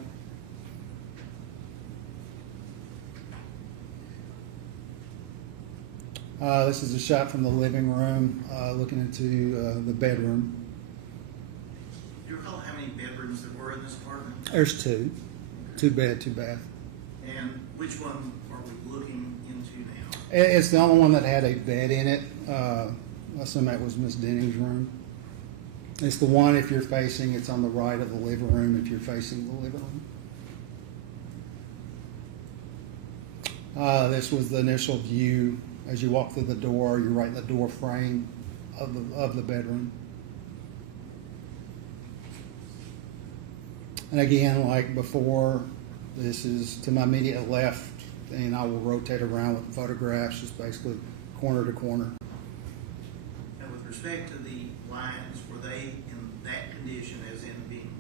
This is a shot from the living room, looking into the bedroom. Do you recall how many bedrooms there were in this apartment? There's two bed, 2 bath. And which one are we looking into now? It's the only one that had a bed in it. I assume that was Miss Denning's room. It's the one, if you're facing, it's on the right of the living room if you're facing the living room. This was the initial view. As you walk through the door, you're right in the door frame of the bedroom. And again, like before, this is to my immediate left, and I will rotate around with the photographs, just basically corner to corner. And with respect to the lines, were they in that condition as in being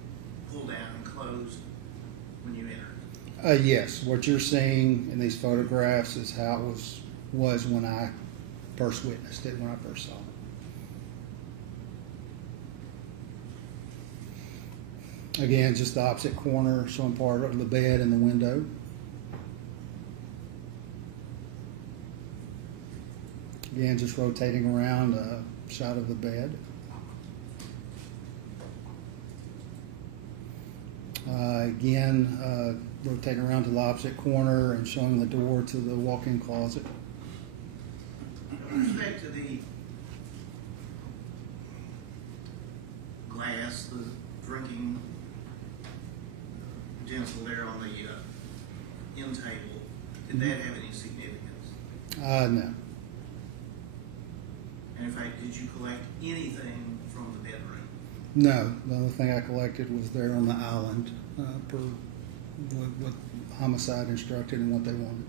pulled down and closed when you entered? Yes, what you're seeing in these photographs is how it was when I first witnessed it, when I first saw it. Again, just the opposite corner, showing part of the bed and the window. Again, just rotating around, a shot of the bed. Again, rotating around to the opposite corner and showing the door to the walk-in closet. With respect to the glass, the drinking utensil there on the end table, did that have any significance? No. And in fact, did you collect anything from the bedroom? No, the only thing I collected was there on the island, per what homicide instructed and what they wanted.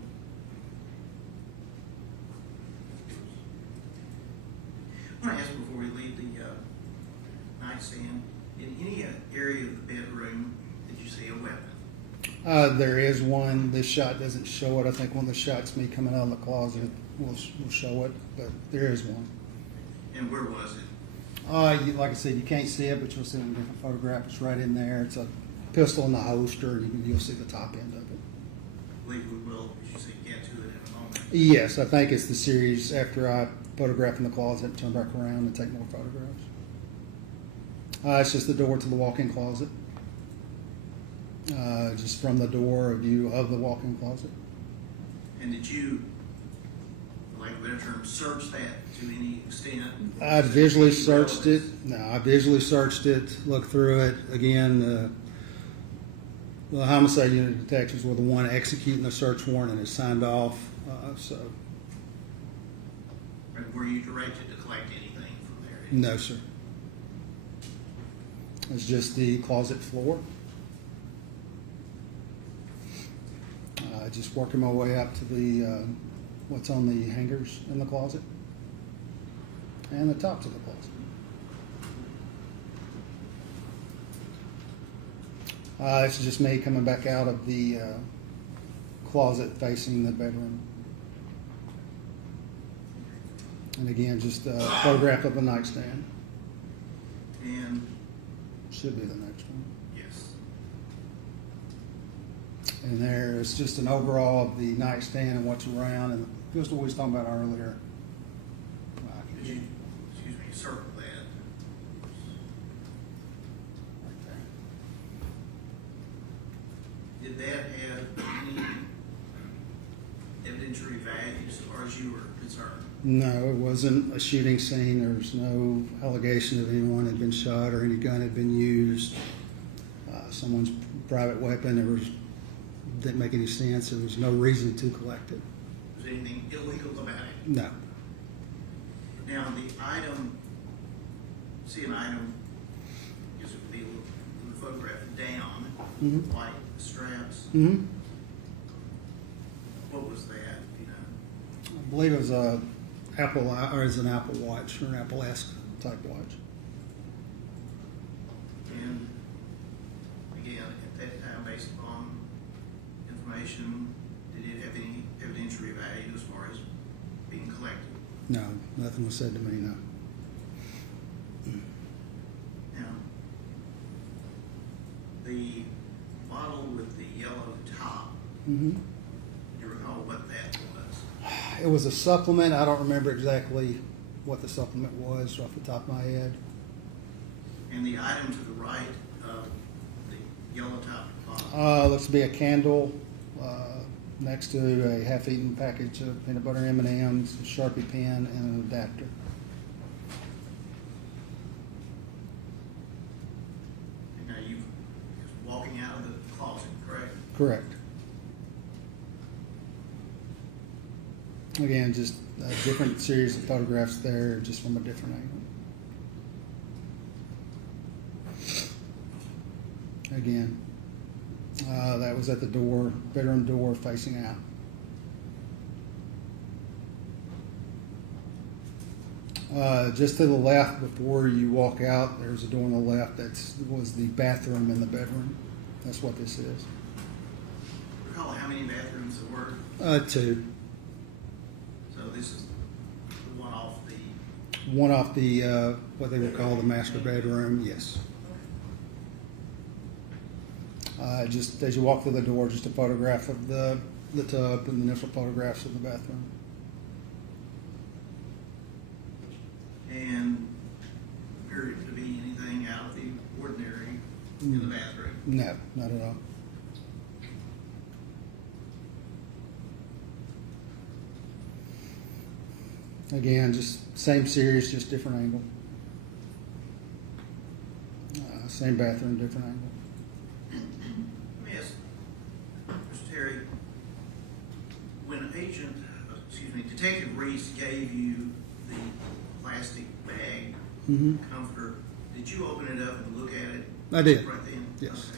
I want to ask before we leave the nightstand, in any area of the bedroom, did you see a weapon? There is one. This shot doesn't show it. I think one of the shots me coming out of the closet will show it, but there is one. And where was it? Like I said, you can't see it, but you'll see it in a different photograph. It's right in there. It's a pistol in the holster. You'll see the top end of it. I believe we will, as you say, get to it in a moment. Yes, I think it's the series after I photograph in the closet, turn back around and take more photographs. It's just the door to the walk-in closet. Just from the door, a view of the walk-in closet. And did you, for lack of a better term, search that to any extent? I visually searched it. No, I visually searched it, looked through it. Again, the homicide unit detectives were the one executing the search warrant and it signed off. So, And were you directed to collect anything from there? no, sir. It's just the closet floor. Just working my way up to the what's on the hangers in the closet and the tops of the closet. It's just me coming back out of the closet facing the bedroom. And again, just a photograph of the nightstand. And, Should be the next one. yes. And there's just an overall of the nightstand and what's around, and the pistol we was talking about earlier. Did you, excuse me, circle that? Right there. Did that have any evidentiary value as far as you were concerned? No, it wasn't a shooting scene. There was no allegation that anyone had been shot or any gun had been used. Someone's private weapon. Didn't make any sense. There was no reason to collect it. Was there anything illegal about it? No. Now, the item, see an item, I guess it would be a little photograph down, Mhm. white straps. Mm-hmm. What was that, you know? I believe it was a Apple or is an Apple Watch or an Apple-esque type watch. And again, at that time, based upon information, did it have any evidentiary value as far as being collected? No, nothing was said to me. No. Now, the bottle with the yellow top, Mm-hmm. do you recall what that was? It was a supplement. I don't remember exactly what the supplement was off the top of my head. And the item to the right of the yellow top box, Looks to be a candle next to a half-eaten package of peanut butter M&Ms, a Sharpie pen, and an adapter. and now you just walking out of the closet, correct? Correct. Again, just a different series of photographs there, just from a different angle. Again, that was at the door, bedroom door facing out. Just to the left before you walk out, there's a door on the left that was the bathroom in the bedroom. That's what this is. Recall how many bathrooms there were? 2. So this is the one off the, One off the, what they would call the master bedroom, yes. Just as you walk through the door, just a photograph of the tub and the initial photographs of the bathroom. and appeared to be anything out of the ordinary in the bathroom. No, not at all. Again, just same series, just different angle. Same bathroom, different angle. Let me ask, Mr. Terry, when Detective Reese gave you the plastic bag Mm-hmm. comforter, did you open it up and look at it? I did. Right then? Yes.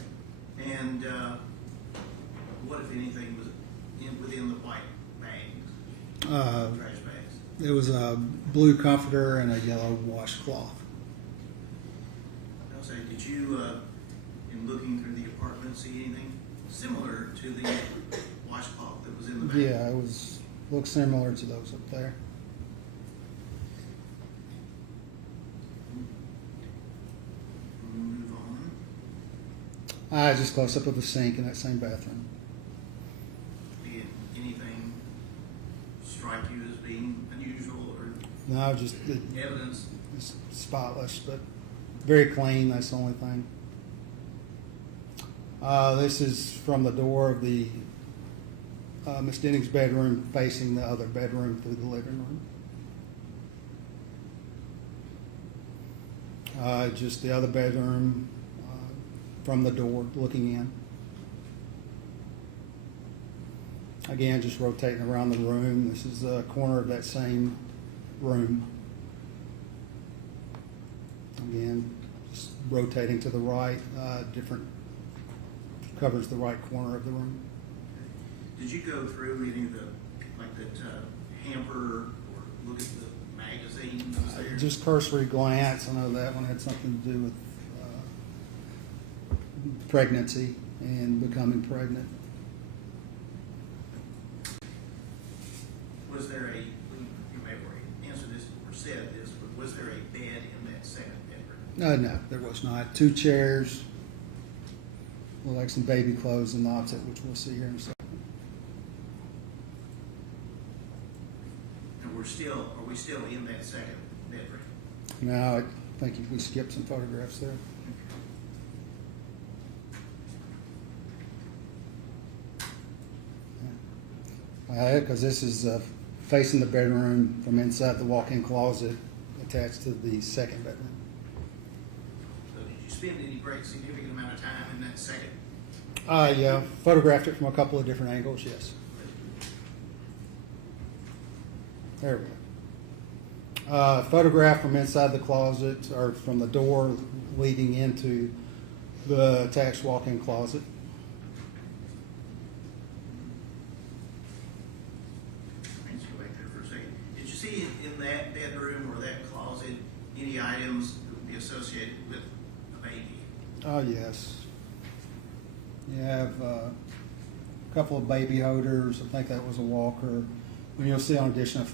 Okay. And what, if anything, was within the white bags, trash bags? It was a blue comforter and a yellow washcloth. I'll say, did you, in looking through the apartment, see anything similar to the washcloth that was in the bag? Yeah, it looked similar to those up there. We'll move on. Just close up of the sink in that same bathroom. Did anything strike you as being unusual or No, just evidence? it's spotless, but very clean. That's the only thing. This is from the door of the Miss Denning's bedroom facing the other bedroom through the living room. Just the other bedroom from the door looking in. Again, just rotating around the room. This is the corner of that same room. Again, just rotating to the right, covers the right corner of the room. Did you go through any of the, like that hamper or look at the magazines there? Just cursory glance. I know that one had something to do with pregnancy and becoming pregnant. Was there you may have already answered this or said this, but was there a bed in that second bedroom? No, there was not. 2 chairs, like some baby clothes and opposite, which we'll see here in a second. And are we still in that second bedroom? Now, I think we skipped some photographs there. Because this is facing the bedroom from inside the walk-in closet attached to the second bedroom. So did you spend any great significant amount of time in that second? Yeah, photographed it from a couple of different angles, yes. There we go. Photograph from inside the closet, or from the door leading into the attached walk-in closet. Let's go back there for a second. Did you see in that bedroom or that closet any items that would be associated with a baby? Oh, yes. You have a couple of baby odors. I think that was a walker. And you'll see on additional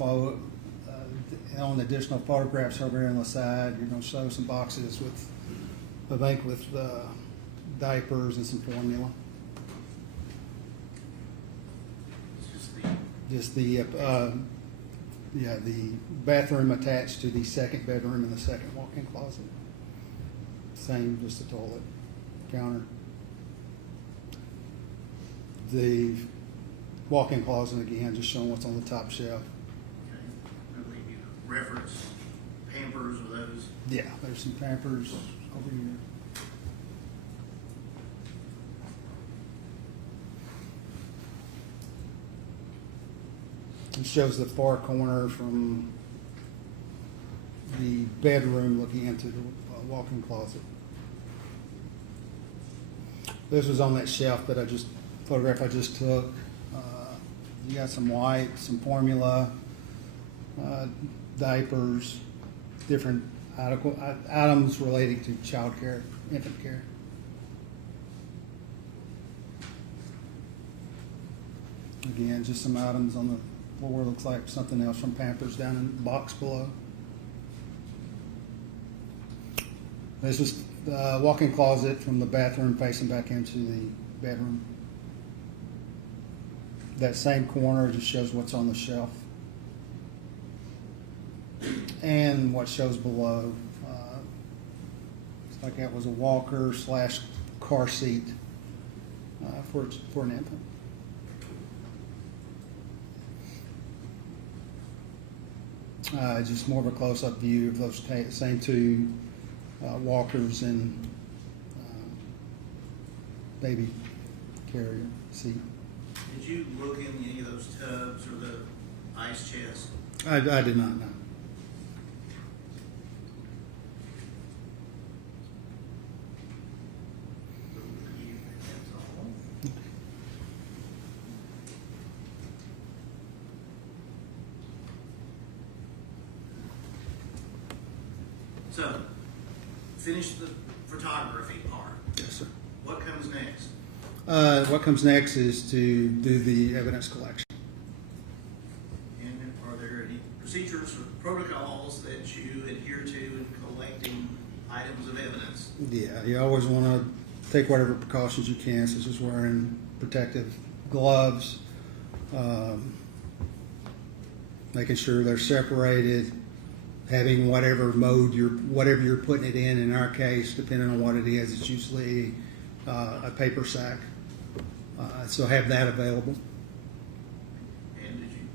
photographs over here on the side, you're going to show some boxes with, I think, with diapers and some formula. It's just the Just the Yeah, the bathroom attached to the second bedroom and the second walk-in closet. Same, just a toilet, counter. The walk-in closet, again, just showing what's on the top shelf. Okay. I believe you reference Pampers or those. Yeah, there's some Pampers over here. It shows the far corner from the bedroom looking into the walk-in closet. This was on that shelf that photograph I just took. You got some wipes, some formula, diapers, different items relating to child care, infant care. Again, just some items on the floor. Looks like something else from Pampers down in the box below. This was the walk-in closet from the bathroom facing back into the bedroom. That same corner just shows what's on the shelf. And what shows below. Looks like that was a walker / car seat for an infant. Just more of a close-up view of those same two walkers and baby carrier seat. Did you look in any of those tubs or the ice chest? I did not know. That's all. So, finish the photography part. Yes, sir. What comes next? What comes next is to do the evidence collection. And are there any procedures or protocols that you adhere to in collecting items of evidence? Yeah, you always want to take whatever precautions you can, such as wearing protective gloves, making sure they're separated, having whatever mode you're putting it in. In our case, depending on what it is, it's usually a paper sack. So have that available. And did you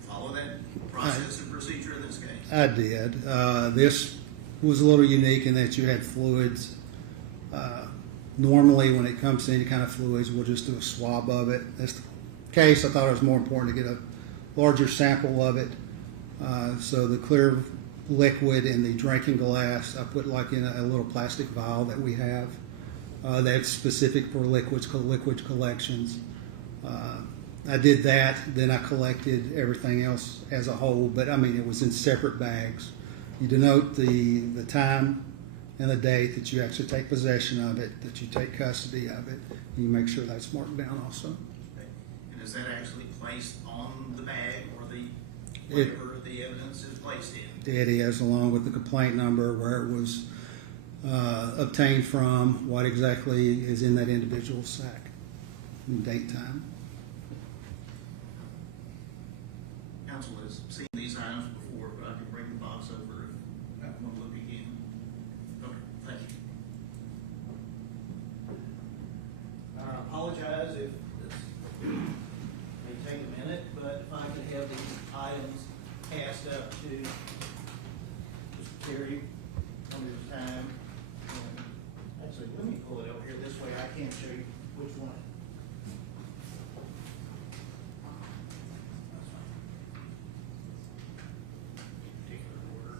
follow that process and procedure in this case? I did. This was a little unique in that you had fluids. Normally, when it comes to any kind of fluids, we'll just do a swab of it. In this case, I thought it was more important to get a larger sample of it. So the clear liquid in the drinking glass, I put like in a little plastic vial that we have. That's specific for liquid collections. I did that, then I collected everything else as a whole, but I mean, it was in separate bags. You denote the time and the date that you actually take possession of it, that you take custody of it, and you make sure that's marked down also. Okay. And is that actually placed on the bag or the It- whatever the evidence is placed in? It is, along with the complaint number, where it was obtained from, what exactly is in that individual's sack, and date, time. Council has seen these items before, but I can bring the box over if I want to look again. Okay, thank you. I apologize if this may take a minute, but if I could have these items passed up to Mr. Terry one at a time. Actually, let me pull it over here this way. I can't show you which one. That's fine. Particular order.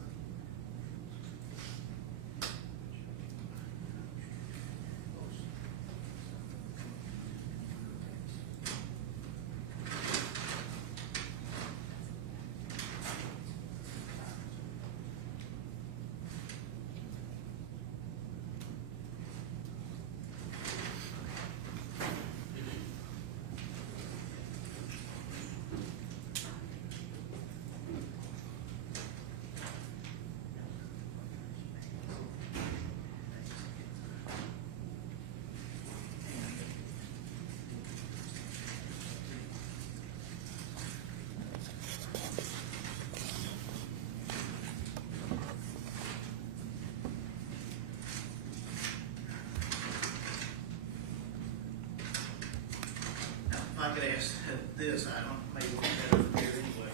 could ask this, I don't, maybe we'll have it from here anyway.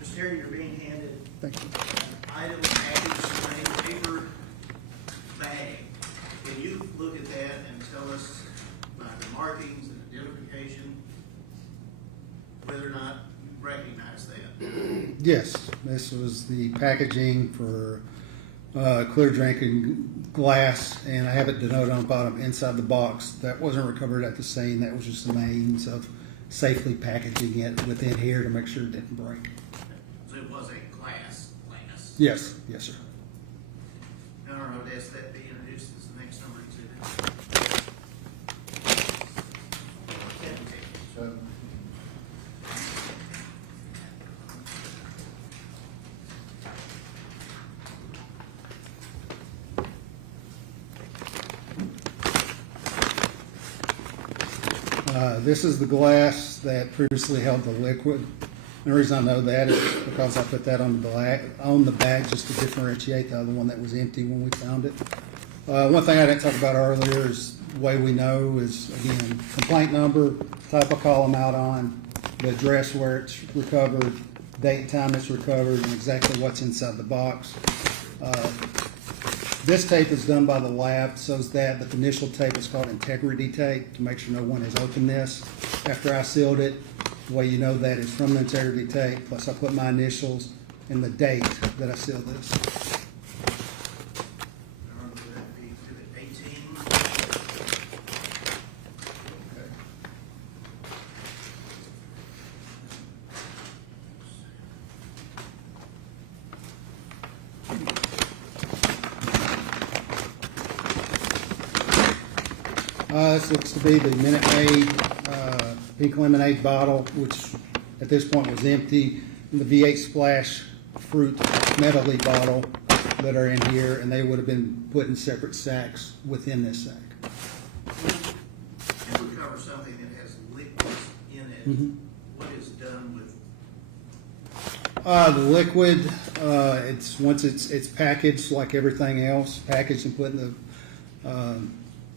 Mr. Terry, you're being handed Thank you. item package, paper bag. Can you look at that and tell us by the markings and identification whether or not you recognize that? Yes, this was the packaging for clear drinking glass, and I have it denoted on the bottom inside the box. That wasn't recovered at the scene. That was just a means of safely packaging it within here to make sure it didn't break. So it was a glass. Yes, yes, sir. No, I would ask that be introduced as the next number exhibit. So, This is the glass that previously held the liquid. The reason I know that is because I put that on the bag just to differentiate the other one that was empty when we found it. One thing I didn't talk about earlier is the way we know is, again, complaint number, type of call them out on, the address where it's recovered, date and time it's recovered, and exactly what's inside the box. This tape is done by the lab, so is that, but the initial tape is called integrity tape to make sure no one has opened this. After I sealed it, the way you know that is from the integrity tape, plus I put my initials and the date that I sealed this. Would that be exhibit 18? okay. This looks to be the Minute Maid pink lemonade bottle, which at this point was empty, and the V8 Splash fruit metally bottle that are in here, and they would have been put in separate sacks within this sack. If we recover something that has liquids in it, Mhm. what is done with? The liquid, once it's packaged like everything else, packaged and put in the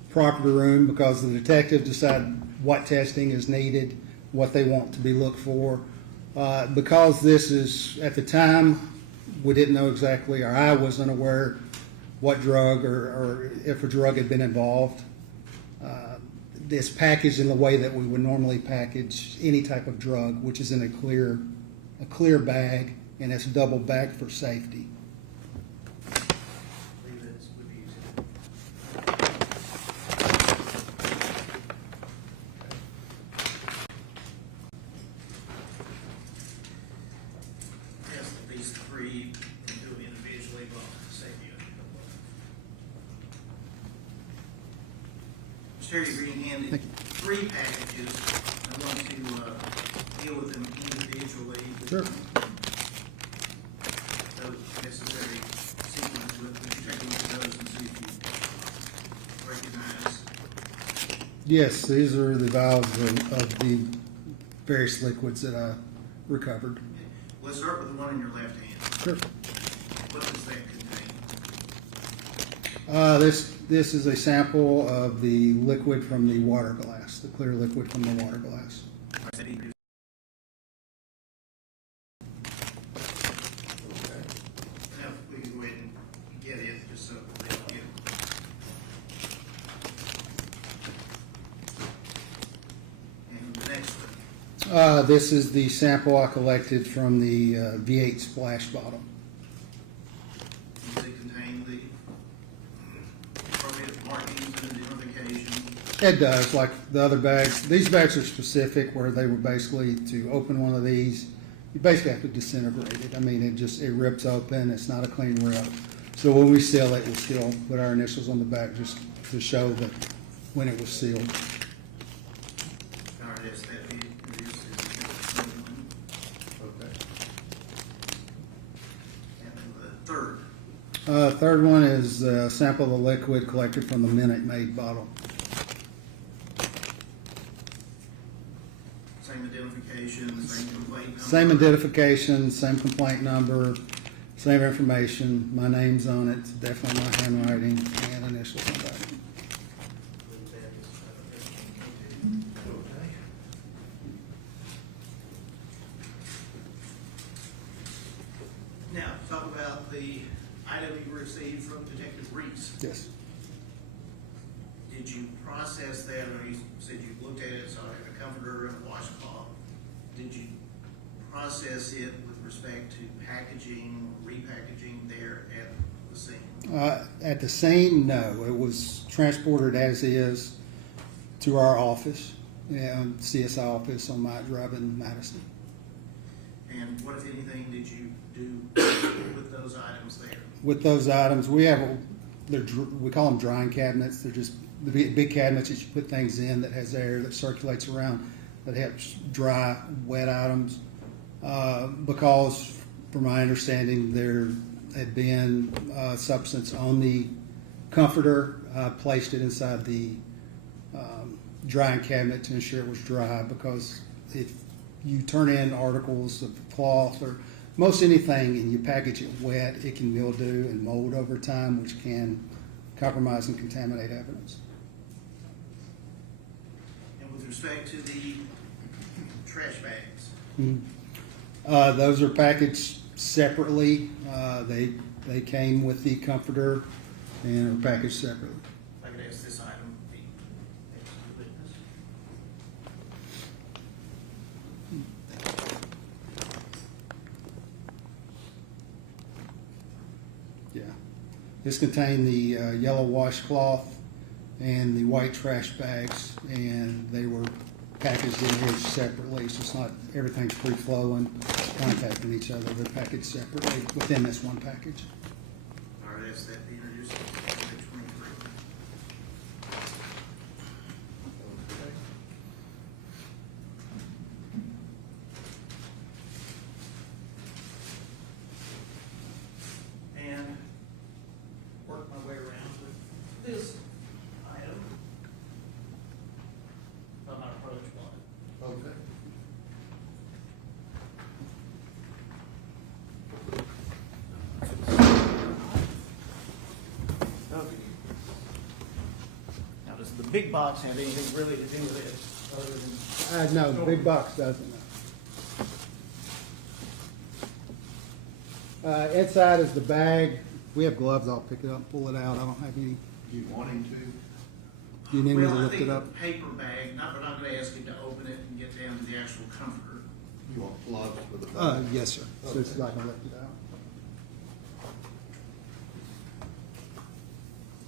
property room, because the detective decide what testing is needed, what they want to be looked for. Because this is, at the time, we didn't know exactly, or I wasn't aware what drug or if a drug had been involved. It's packaged in the way that we would normally package any type of drug, which is in a clear bag, and it's double bagged for safety. I believe it would be exhibit. Yes, at least three, and do it individually, but save you a couple of. Mr. Terry, you're being handed Thank you. 3 packages. I want to deal with them individually. Sure. So necessary sequence, would you take a look at those and see if you recognize? Yes, these are the valves of the various liquids that I recovered. Let's start with the one in your left hand. Sure. What does that contain? This is a sample of the liquid from the water glass, the clear liquid from the water glass. Now, we can go ahead and get it, just so they don't get it. And the next one, This is the sample I collected from the V8 Splash bottle. does it contain the appropriate markings and identification? It does, like the other bags. These bags are specific where they were basically, to open one of these, you basically have to disintegrate it. I mean, it rips open, it's not a clean rip. So when we seal it, we'll still put our initials on the back just to show that when it was sealed. All right, yes, that be introduced as exhibit 21. Okay. And then the third, Third one is a sample of the liquid collected from the Minute Maid bottle. same identification, same complaint number. Same identification, same complaint number, same information. My name's on it, definitely my handwriting and initials on that. Now, talk about the item you received from Detective Reese. Yes. Did you process that, or you said you looked at it, saw a comforter and a washcloth? Did you process it with respect to packaging or repackaging there at the scene? At the scene, no. It was transported as is to our office, CSI office on Mike Drive in Madison. And what, if anything, did you do with those items there? With those items, we call them drying cabinets. They're just the big cabinets that you put things in that has air that circulates around that helps dry wet items. Because, from my understanding, there had been substance on the comforter. I placed it inside the drying cabinet to ensure it was dry, because if you turn in articles of cloth or most anything and you package it wet, it can mildew and mold over time, which can compromise and contaminate evidence. And with respect to the trash bags, Those are packaged separately. They came with the comforter and are packaged separately. if I could ask this item, the next witness. Yeah. This contained the yellow washcloth and the white trash bags, and they were packaged in here separately, so it's not everything's free flowing, contacting each other. They're packaged separately within this one package. All right, ask that be introduced to page 23. Okay. And work my way around with this item. I'm not approached one. Okay. Okay. Now, does the big box have anything really to do with it, other than? No, the big box doesn't. Inside is the bag. We have gloves. I'll pick it up, pull it out. I don't have any. Do you want him to? Do you need me to Well, I lift think it up? the paper bag, we're not gonna ask him to open it and get down to the actual comforter. You want gloves for the bag? Yes, sir. So it's like I can lift it out.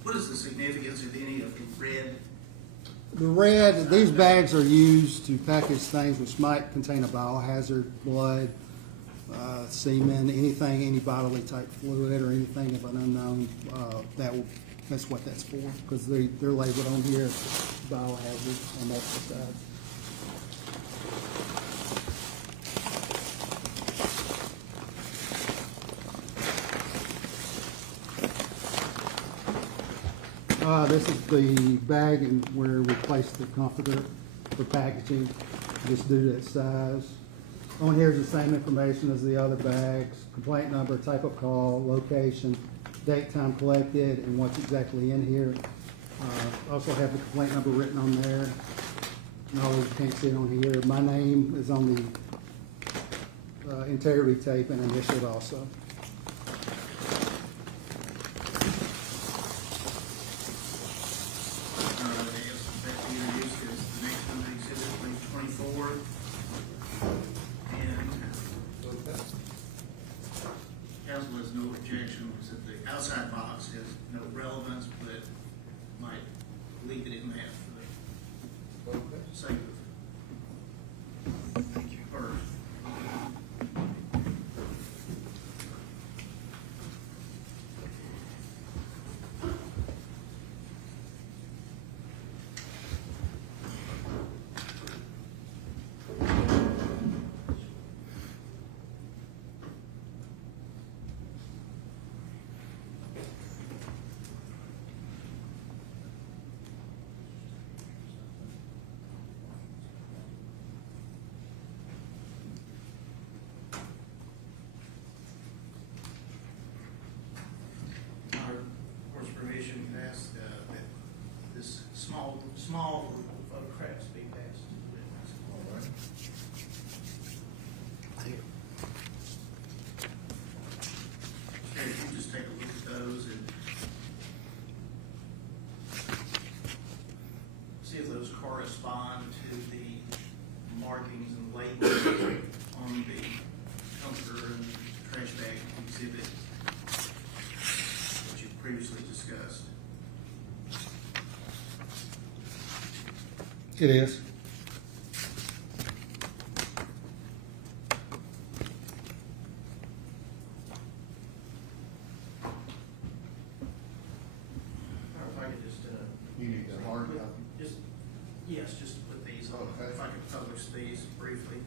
What is the significance of any of the red? The red, these bags are used to package things which might contain a biohazard, blood, semen, anything, any bodily type fluid or anything of an unknown. That's what that's for, because they're labeled on here, biohazard on that side. This is the bag and where we place the comforter for packaging, just due to its size. On here is the same information as the other bags: complaint number, type of call, location, date, time collected, and what's exactly in here. Also have the complaint number written on there. No, you can't see it on here. My name is on the integrity tape and initialed also. Council has no objection, is that the outside box has no relevance, but might leave it in that for the sake of. Thank you. Course permission, can ask that this small photographs be passed to the witness. All right. Terry, if you just take a look at those and see if those correspond to the markings and labels on the comforter and trash bag exhibit that you previously discussed. It is. Or if I could just, You need a hard copy? just, yes, just to put these on, Okay. if I could publish these briefly.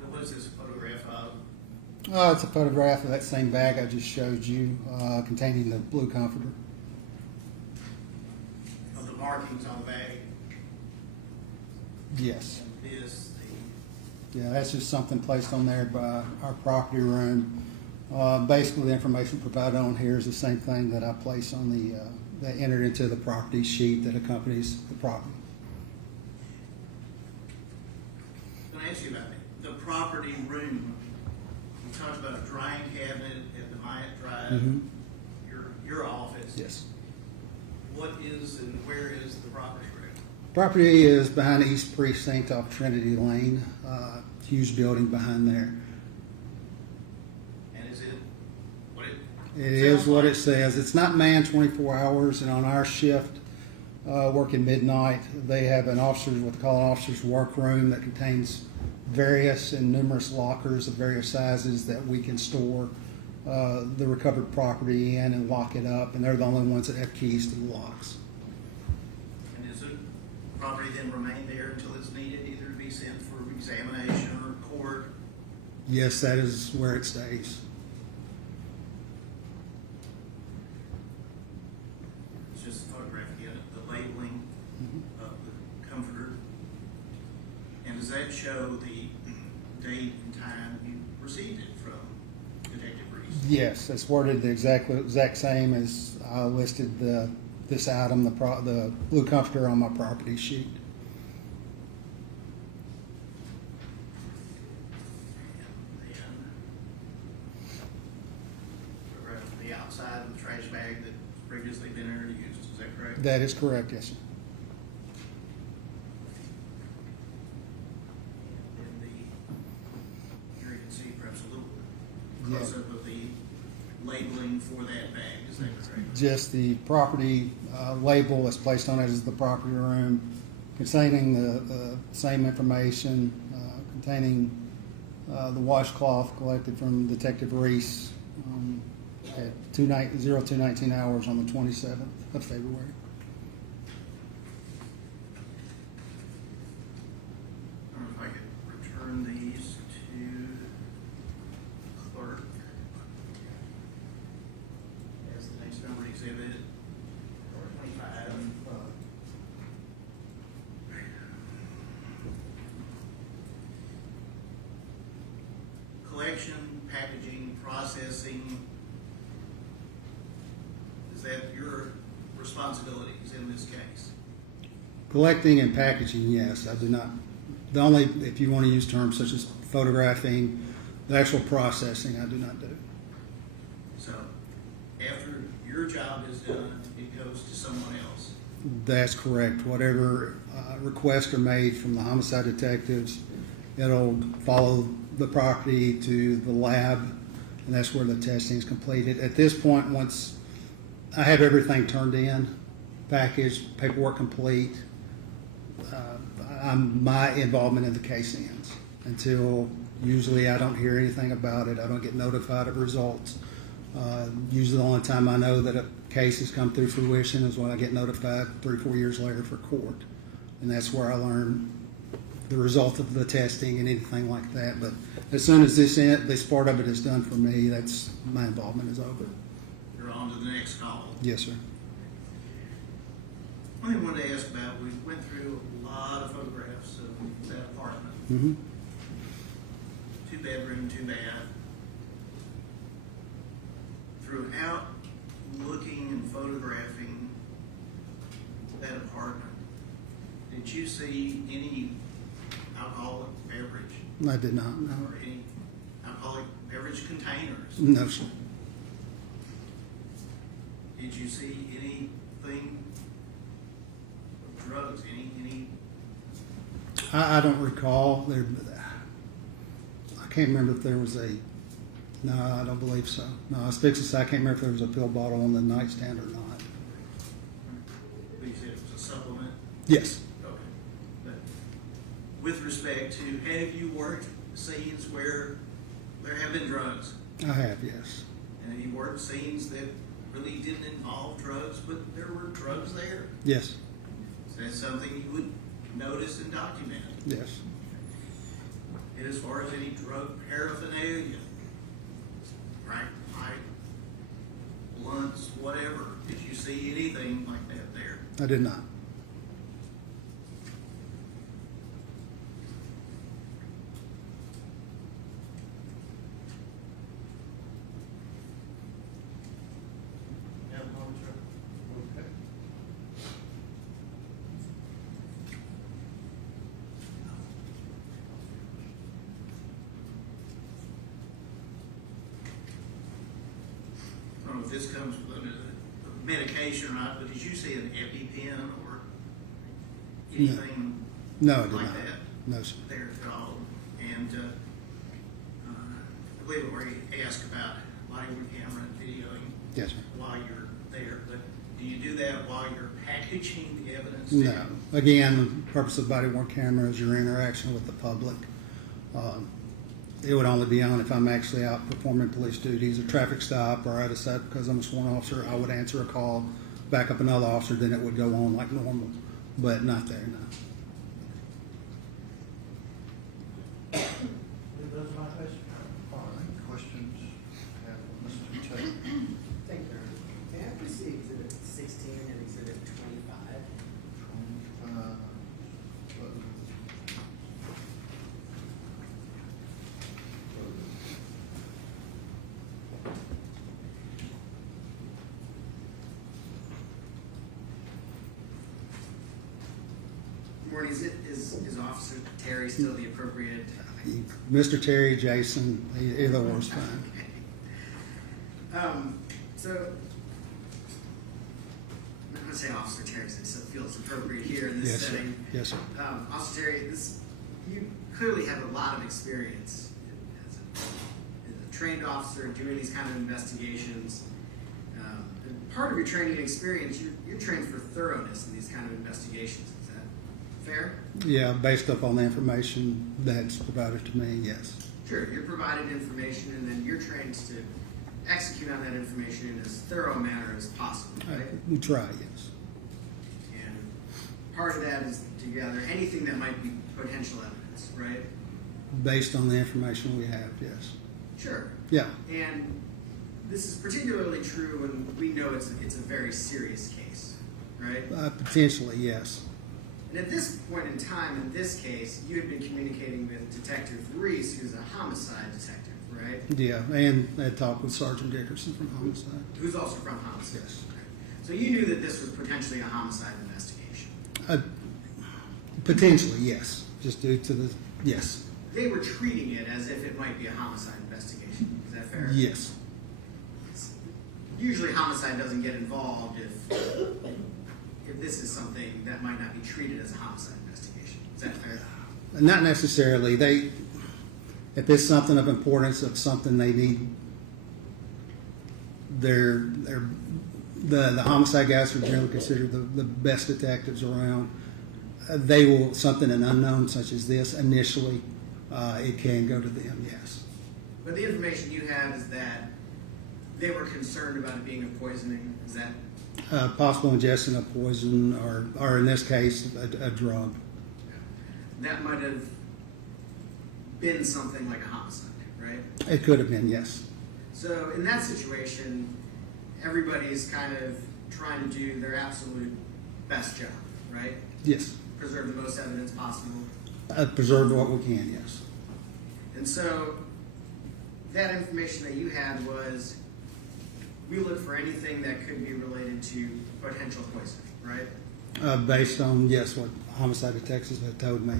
So what is this a photograph of? It's a photograph of that same bag I just showed you, containing the blue comforter. Of the markings on the bag? Yes. And this, the, Yeah, that's just something placed on there by our property room. Basically, the information provided on here is the same thing that I place on the, that entered into the property sheet that accompanies the property. can I ask you about the property room? You talked about a drying cabinet at the Myatt Drive, Mhm. your office. Yes. What is and where is the property room? Property is behind the East Precinct off Trinity Lane, huge building behind there. And is it what it? It is sounds what like? it says. It's not manned 24 hours, and on our shift, working midnight, they have an officer's, what they call an officer's workroom that contains various and numerous lockers of various sizes that we can store the recovered property in and lock it up, and they're the only ones that have keys to the locks. And is it property then remain there until it's needed, either to be sent for examination or court? Yes, that is where it stays. It's just a photograph again, the labeling of the comforter. And does that show the date and time you received it from Detective Reese? Yes, it's worded the exact same as I listed this item, the blue comforter on my property sheet. And then photograph of the outside of the trash bag that's previously been introduced, is that correct? That is correct, yes, sir. And then here you can see perhaps a little Yeah. close-up of the labeling for that bag, is that correct? Just the property label that's placed on it is the property room, containing the same information, containing the washcloth collected from Detective Reese at 02/19 hours on the 27th of February. I don't know if I could return these to clerk as the next number exhibit, or 25. Collection, packaging, processing, is that your responsibilities in this case? Collecting and packaging, yes, I do not. The only, if you want to use terms such as photographing, the actual processing, I do not do. So, after your job is done, it goes to someone else. That's correct. Whatever requests are made from the homicide detectives, it'll follow the property to the lab, and that's where the testing is completed. At this point, once I have everything turned in, packaged, paperwork complete, my involvement in the case ends until usually I don't hear anything about it. I don't get notified of results. Usually the only time I know that a case has come through fruition is when I get notified 3-4 years later for court. And that's where I learn the result of the testing and anything like that. But as soon as this part of it is done for me, that's my involvement is over. You're on to the next call. Yes, sir. One thing I wanted to ask about, we went through a lot of photographs of that apartment. Mm-hmm. 2 bedroom, 2 bath. you see any alcoholic beverage I did not, no. or any alcoholic beverage containers? No, sir. Did you see anything of drugs, any, I don't recall. I can't remember if there was no, I don't believe so. No, I was fixing to say I can't remember if there was a pill bottle on the nightstand or not. you said it was a supplement? Yes. Okay. But with respect to, have you worked scenes where there have been drugs? I have, yes. And have you worked scenes that really didn't involve drugs, but there were drugs there? Yes. So that's something you would notice and document. Yes. And as far as any drug paraphernalia, right, pipe, blunts, whatever, did you see anything like that there? I did not. Okay. I don't know if this comes with a medication or not, but did you see an EpiPen or anything No, I did like not. that No, sir. there at all? And I believe I already asked about body-worn camera and videoing Yes, sir. while you're there, but do you do that while you're packaging the evidence? No. Again, the purpose of body-worn camera is your interaction with the public. It would only be on if I'm actually out performing police duties, a traffic stop, or at a set because I'm a sworn officer. I would answer a call, back up another officer, then it would go on like normal, but not there, no. Those are my questions. All right, questions? Have Mr. Taylor. Thank you. May I please see Exhibit 16 and Exhibit 25? Good morning. Is Officer Terry still the appropriate? Mr. Terry, Jason, either or is fine. So, I'm going to say Officer Terry, because it feels appropriate here in this Yes, sir. setting. Yes, sir. Officer Terry, you clearly have a lot of experience as a trained officer doing these kind of investigations. And part of your training and experience, you're trained for thoroughness in these kind of investigations. Is that fair? Yeah, based upon the information that's provided to me, yes. Sure, you're provided information and then you're trained to execute on that information in as thorough a manner as possible, right? We try, yes. And part of that is to gather anything that might be potential evidence, right? Based on the information we have, yes. Sure. Yeah, And this is particularly true when we know it's a very serious case, right? potentially, yes. And at this point in time, in this case, you had been communicating with Detective Reese, who's a homicide detective, right? Yeah, and I talked with Sergeant Dickerson from homicide. Who's also from homicide. Yes. So you knew that this was potentially a homicide investigation. Potentially, yes. Just due to the, yes. They were treating it as if it might be a homicide investigation. Is that fair? Yes. Usually homicide doesn't get involved if this is something that might not be treated as a homicide investigation. Is that fair? Not necessarily. If it's something of importance, of something they need, the homicide guys are generally considered the best detectives around. They will, something an unknown such as this, initially, it can go to them, yes. But the information you have is that they were concerned about it being a poisoning. Is that Possible ingestion of poison, or in this case, a drug. that might have been something like a homicide, right? It could have been, yes. So in that situation, everybody's kind of trying to do their absolute best job, right? Yes. Preserve the most evidence possible. Preserve what we can, yes. And so that information that you had was, we look for anything that could be related to potential poisoning, right? Based on, yes, what homicide detectives had told me.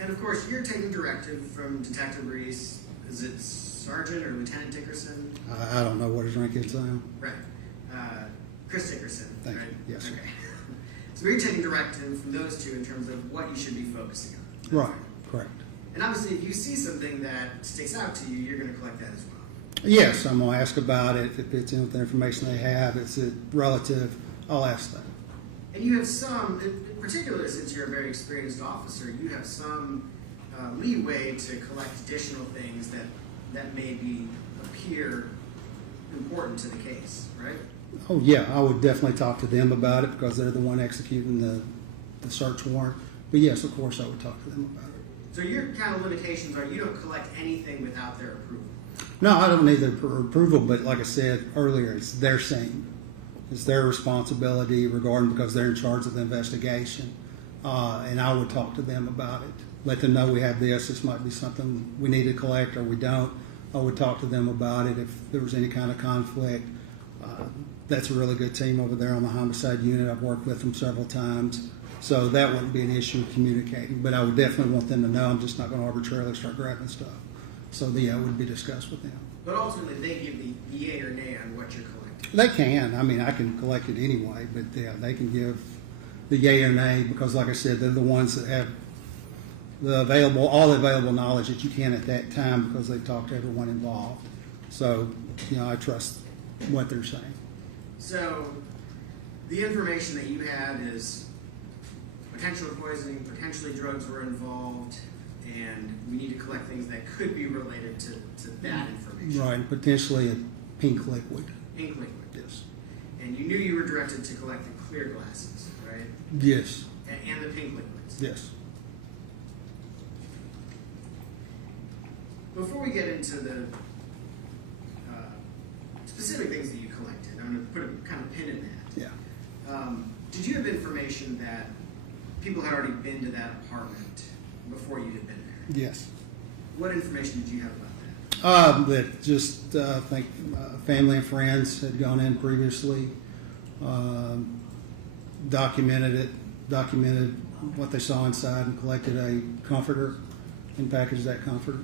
And of course, you're taking directive from Detective Reese. Is it Sergeant or Lieutenant Dickerson? I don't know what his rank is now. Right. Chris Dickerson, Thank right? you. Yes. Okay. So you're taking directive from those two in terms of what you should be focusing on. Right, correct. And obviously, if you see something that sticks out to you, you're going to collect that as well. Yes, I'm going to ask about it. If it fits in with the information they have, it's a relative, I'll ask that. And you have some, in particular, since you're a very experienced officer, you have some leeway to collect additional things that maybe appear important to the case, right? Oh, yeah, I would definitely talk to them about it because they're the one executing the search warrant. But yes, of course, I would talk to them about it. So your kind of limitations are you don't collect anything without their approval. No, I don't need their approval, but like I said earlier, it's their scene. It's their responsibility regarding because they're in charge of the investigation. And I would talk to them about it. Let them know we have this might be something we need to collect or we don't. I would talk to them about it if there was any kind of conflict. That's a really good team over there on the homicide unit. I've worked with them several times. So that wouldn't be an issue communicating. But I would definitely want them to know I'm just not going to arbitrarily start grabbing stuff. So yeah, it would be discussed with them. But ultimately, they give the yay or nay on what you're collecting. They can. I mean, I can collect it anyway, but yeah, they can give the yay or nay because, like I said, they're the ones that have all the available knowledge that you can at that time because they talk to everyone involved. So, I trust what they're saying. So the information that you had is potential poisoning, potentially drugs were involved, and we need to collect things that could be related to that information. Right, and potentially a pink liquid. Pink liquid. Yes. And you knew you were directed to collect the clear glasses, right? Yes. And the pink liquids. Yes. Before we get into the specific things that you collected, I'm going to put a kind of pin in that. Yeah. Did you have information that people had already been to that apartment before you had been there? Yes. What information did you have about that? That just I think family and friends had gone in previously, documented what they saw inside, and collected a comforter and packaged that comforter.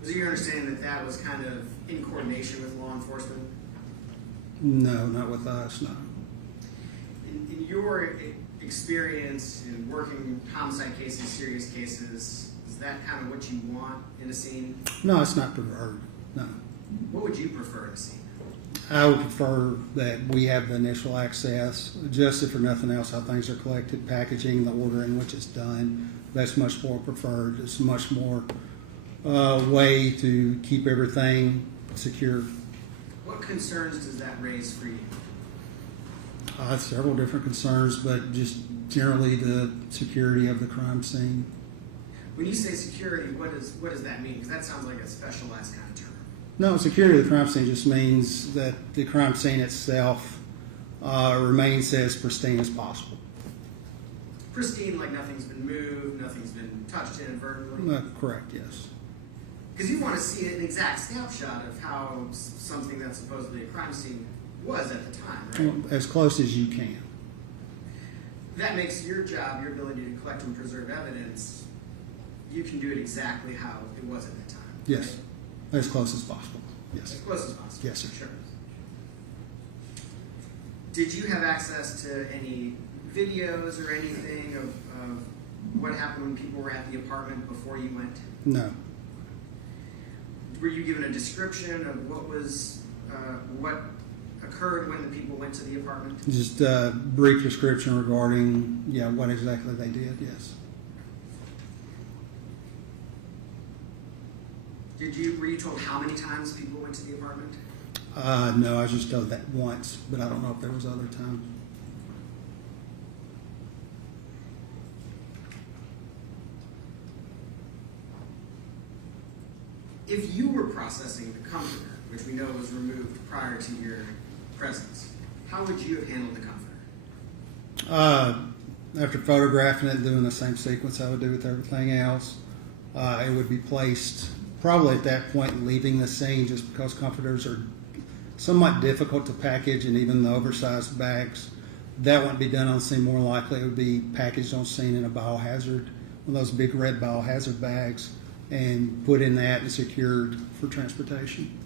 Was it your understanding that that was kind of in coordination with law enforcement? No, not with us. No. In your experience in working homicide cases, serious cases, is that kind of what you want in a scene? No, it's not preferred. No. What would you prefer in a scene? I would prefer that we have the initial access, just if for nothing else, how things are collected, packaging, the order in which it's done. That's much more preferred. It's much more way to keep everything secure. What concerns does that raise for you? Several different concerns, but just generally the security of the crime scene. When you say security, what does that mean? Because that sounds like a specialized kind of term. No, security of the crime scene just means that the crime scene itself remains as pristine as possible. Pristine, like nothing's been moved, nothing's been touched inadvertently? Correct, yes. Because you want to see an exact snapshot of how something that's supposedly a crime scene was at the time, right? Well, as close as you can. That makes your job, your ability to collect and preserve evidence, you can do it exactly how it was at the time. Yes, as close as possible. Yes. As close as possible. Yes, sir. Sure. Did you have access to any videos or anything of what happened when people were at the apartment before you went? No. Were you given a description of what occurred when the people went to the apartment? Just a brief description regarding, what exactly they did, yes. Were you told how many times people went to the apartment? No, I was just told that once, but I don't know if there was other times. If you were processing the comforter, which we know was removed prior to your presence, how would you have handled the comforter? After photographing it and doing the same sequence I would do with everything else, it would be placed probably at that point leaving the scene, just because comforters are somewhat difficult to package, and even the oversized bags That wouldn't be done on scene. More likely, it would be packaged on scene in a biohazard, one of those big red biohazard bags, and put in that and secured for transportation.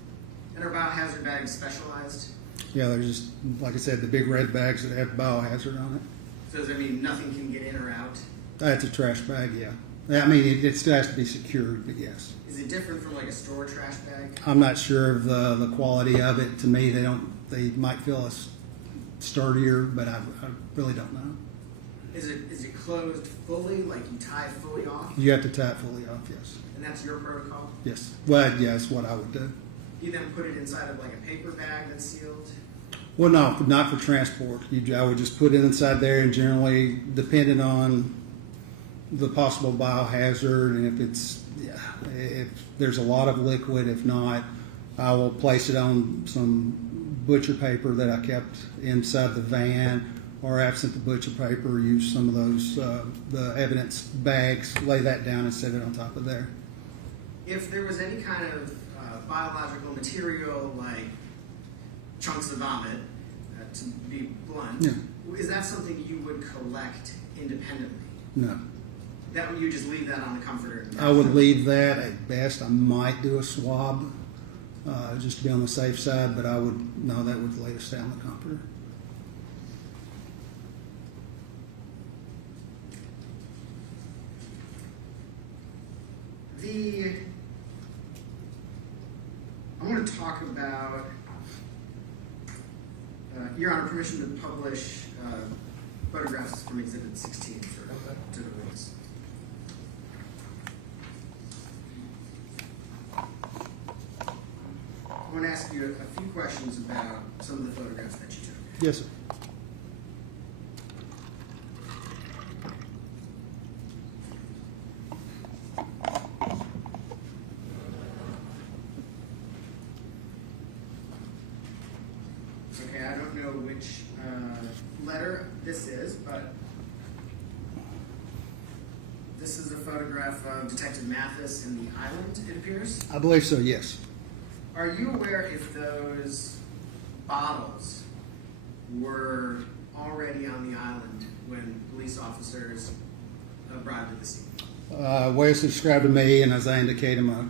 And are biohazard bags specialized? Yeah, they're just, like I said, the big red bags that have biohazard on it. So does that mean nothing can get in or out? That's a trash bag, yeah. I mean, it still has to be secured, but yes. Is it different from like a store trash bag? I'm not sure of the quality of it. To me, they might feel sturdier, but I really don't know. Is it closed fully, like you tie it fully off? You have to tie it fully off, yes. And that's your protocol? Yes. Well, yeah, that's what I would do. You then put it inside of like a paper bag that's sealed? Well, no, not for transport. I would just put it inside there, and generally, depending on the possible biohazard, and if there's a lot of liquid, if not, I will place it on some butcher paper that I kept inside the van, or absent the butcher paper, use some of those the evidence bags, lay that down and set it on top of there. If there was any kind of biological material like chunks of vomit, to be blunt, Yeah. is that something you would collect independently? No. That would you just leave that on the comforter? I would leave that at best. I might do a swab just to be on the safe side, but that would lay us down the comforter. I want to talk about Your Honor, permission to publish photographs from Exhibit 16 to the rules. I want to ask you a few questions about some of the photographs that you took. Yes, sir. Okay, I don't know which letter this is, but this is a photograph of Detective Mathis in the island, it appears. I believe so, yes. Are you aware if those bottles were already on the island when police officers arrived at the scene? Way it's described to me, and as I indicate in my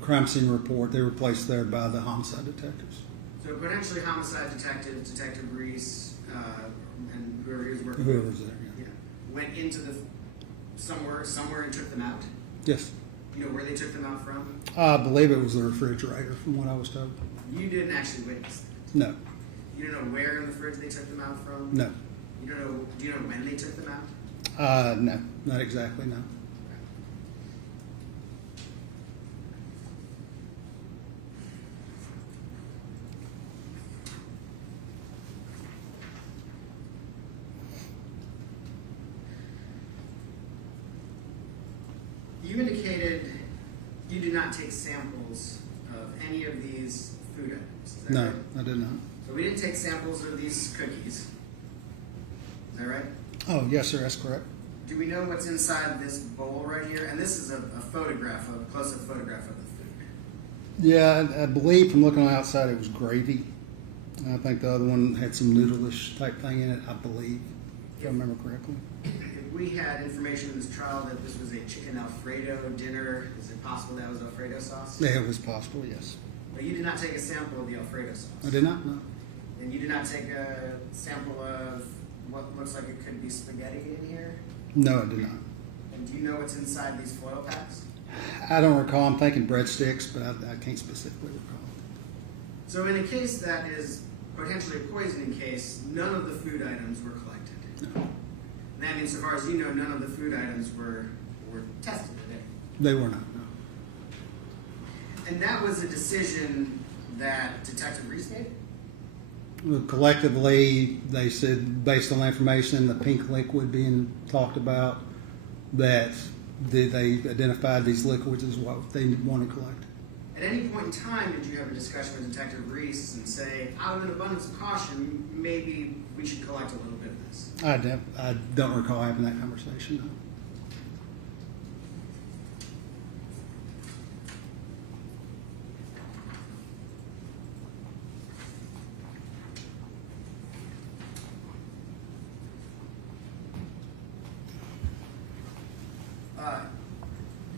crime scene report, they were placed there by the homicide detectives. So potentially homicide detectives, Detective Reese, and whoever he was working with, Whoever's there, yeah. went into the somewhere and took them out. Yes. You know where they took them out from? I believe it was the refrigerator, from what I was told. You didn't actually witness that. No, You don't know where in the fridge they took them out from? no. You don't know. Do you know when they took them out? No, not exactly, no. You indicated you did not take samples of any of these food items. Is that No, right? I did not. So we didn't take samples of these cookies. Is that right? Oh, yes, sir, that's correct. Do we know what's inside this bowl right here? And this is a photograph, a close-up photograph of the food. Yeah, I believe from looking on the outside it was gravy. I think the other one had some noodle-ish type thing in it, I believe, if I remember correctly. If we had information in this trial that this was a chicken Alfredo dinner, is it possible that was Alfredo sauce? Yeah, it was possible, yes. But you did not take a sample of the Alfredo sauce. I did not know. And you did not take a sample of what looks like it could be spaghetti in here? No, I did not. And do you know what's inside these foil packs? I don't recall. I'm thinking breadsticks, but I can't specifically recall. So in a case that is potentially a poisoning case, none of the food items were collected. No, And that means, so far as you know, none of the food items were tested today. they were not, no. And that was a decision that Detective Reese made? Well, collectively, they said, based on the information, the pink liquid being talked about, that they identified these liquids as what they want to collect. At any point in time, did you have a discussion with Detective Reese and say, out of an abundance of caution, maybe we should collect a little bit of this? I don't recall having that conversation, no.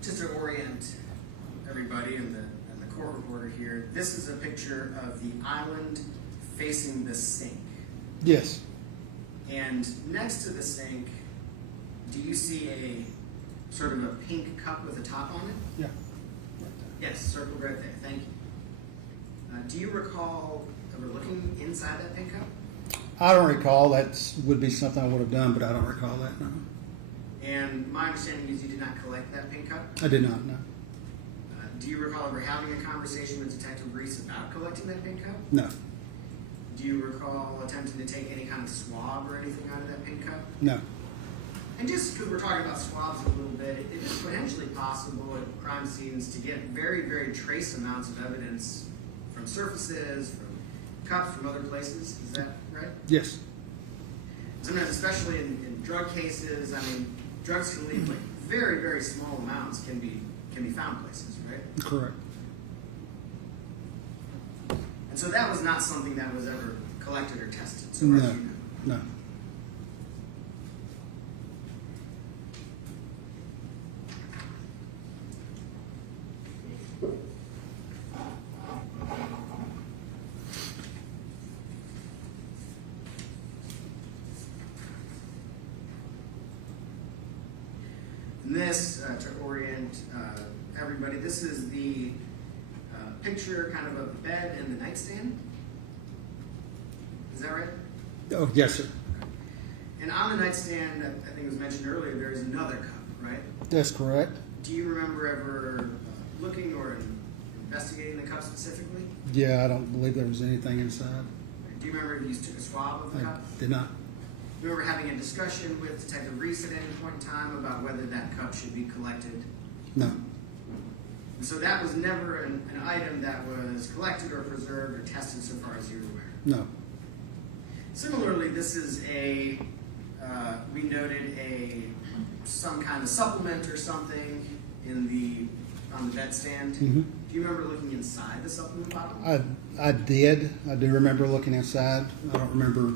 Just to orient everybody and the court reporter here, this is a picture of the island facing the sink. Yes. And next to the sink, do you see a sort of a pink cup with a top on it? Yeah. Yes, circled right there. Thank you. Do you recall ever looking inside that pink cup? I don't recall. That would be something I would have done, but I don't recall that. No. And my understanding is you did not collect that pink cup. I did not know. Do you recall ever having a conversation with Detective Reese about collecting that pink cup? No. Do you recall attempting to take any kind of swab or anything out of that pink cup? No. And just because we're talking about swabs a little bit, it is potentially possible at crime scenes to get very, very trace amounts of evidence from surfaces, from cups, from other places. Is that right? Yes. Sometimes, especially in drug cases, I mean, drugs can leave like very, very small amounts can be found places, right? Correct. And so that was not something that was ever collected or tested, so far as No. you know. No. And this, to orient everybody, this is the picture kind of a bed and the nightstand. Is that right? Oh, yes, sir. And on the nightstand, I think it was mentioned earlier, there is another cup, right? That's correct. Do you remember ever looking or investigating the cup specifically? Yeah, I don't believe there was anything inside. Do you remember if you took a swab of the I cup? did not. Do you remember having a discussion with Detective Reese at any point in time about whether that cup should be collected? No. And so that was never an item that was collected or preserved or tested so far as you're aware. No. Similarly, this is we noted some kind of supplement or something on the bedstand. Mhm. Do you remember looking inside the supplement bottle? I did. I do remember looking inside. I don't remember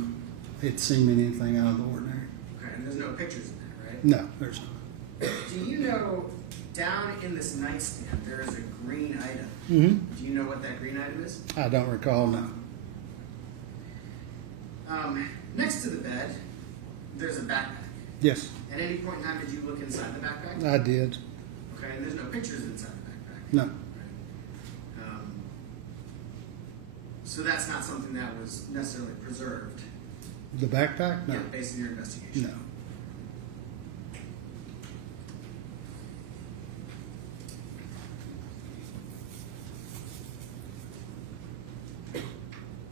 it seeming anything out of the ordinary. Okay, and there's no pictures in that, right? No, there's not. Do you know down in this nightstand there is a green item? Mm-hmm. Do you know what that green item is? I don't recall, no. Next to the bed, there's a backpack. Yes, At any point in time, did you look inside the backpack? I did. Okay, and there's no pictures inside the backpack. No. So that's not something that was necessarily preserved. The backpack? No. Yeah, based on your investigation. No.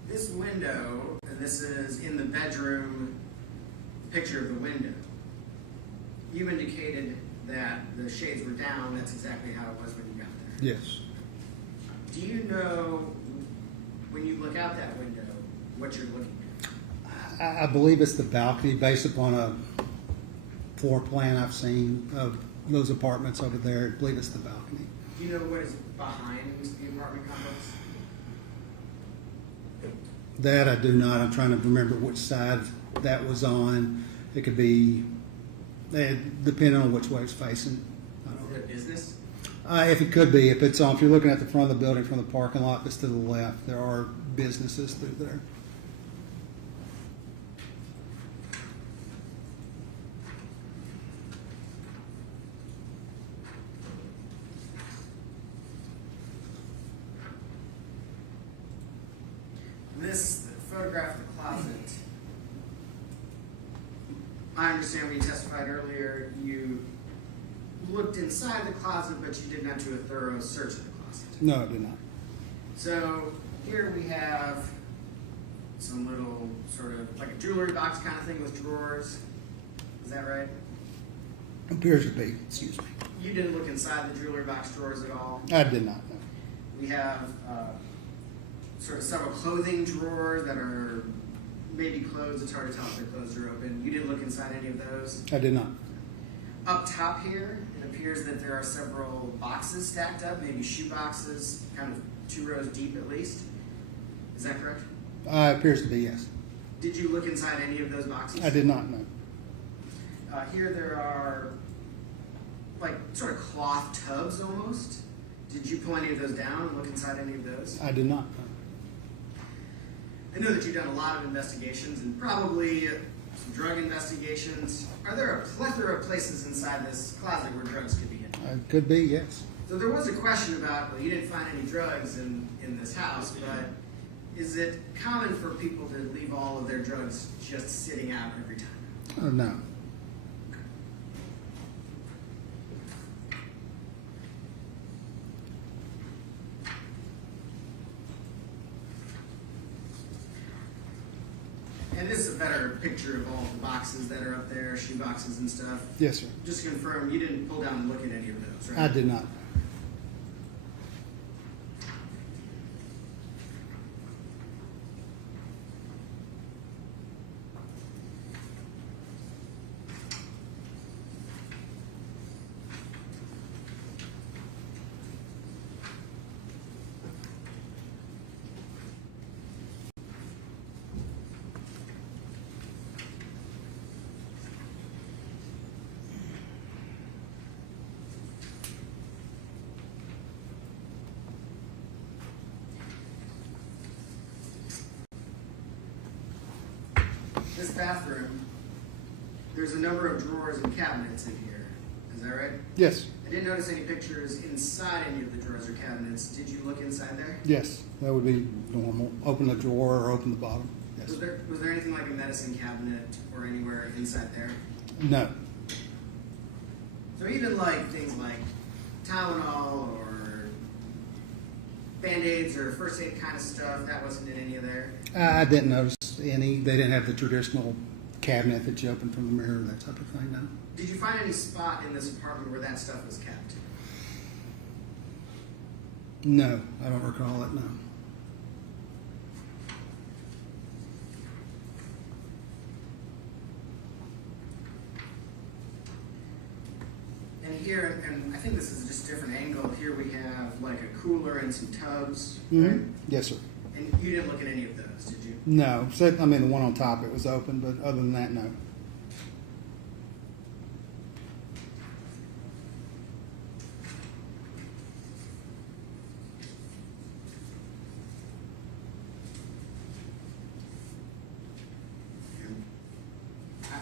This window, and this is in the bedroom picture of the window. You indicated that the shades were down. That's exactly how it was when you got there. Yes. Do you know, when you look out that window, what you're looking at? I believe it's the balcony based upon a floor plan I've seen of those apartments over there. I believe it's the balcony. Do you know what is behind the apartment complex? That I do not. I'm trying to remember which side that was on. It could be, depending on which way it's facing. I don't Is it a business? If it could be, if you're looking at the front of the building from the parking lot, it's to the left. There are businesses through there. This photograph of the closet, I understand when you testified earlier, you looked inside the closet, but you did not do a thorough search of the closet. No, I did not. So here we have some little sort of like a jewelry box kind of thing with drawers. Is that right? Appears to be. Excuse me. You didn't look inside the jewelry box drawers at all. I did not. No. We have sort of several clothing drawers that are maybe closed. It's hard to tell if they're closed or open. You didn't look inside any of those. I did not. Up top here, it appears that there are several boxes stacked up, maybe shoe boxes, kind of 2 rows deep at least. Is that correct? Appears to be, yes. Did you look inside any of those boxes? I did not know. Here there are like sort of cloth tubs almost. Did you pull any of those down and look inside any of those? I did not. I know that you've done a lot of investigations and probably some drug investigations. Are there a plethora of places inside this closet where drugs could be hidden? Could be, yes. So there was a question about, well, you didn't find any drugs in this house, but is it common for people to leave all of their drugs just sitting out every time? No. And this is a better picture of all the boxes that are up there, shoe boxes and stuff. Yes, sir. Just to confirm, you didn't pull down and look at any of those, right? I did not. This bathroom, there's a number of drawers and cabinets in here. Is that right? Yes. I didn't notice any pictures inside any of the drawers or cabinets. Did you look inside there? Yes. That would be normal. Open the drawer or open the bottom. Yes. Was there anything like a medicine cabinet or anywhere inside there? No. So even like things like Tylenol or Band-Aids or first aid kind of stuff, that wasn't in any of there? I didn't notice any. They didn't have the traditional cabinet that you open from the mirror, that type of thing, no. Did you find any spot in this apartment where that stuff was kept? No, I don't recall it, no. And here, and I think this is just a different angle, here we have like a cooler and some tubs, Mhm. right? Yes, sir. And you didn't look at any of those, did you? No. So, I mean, the one on top, it was open, but other than that, no. And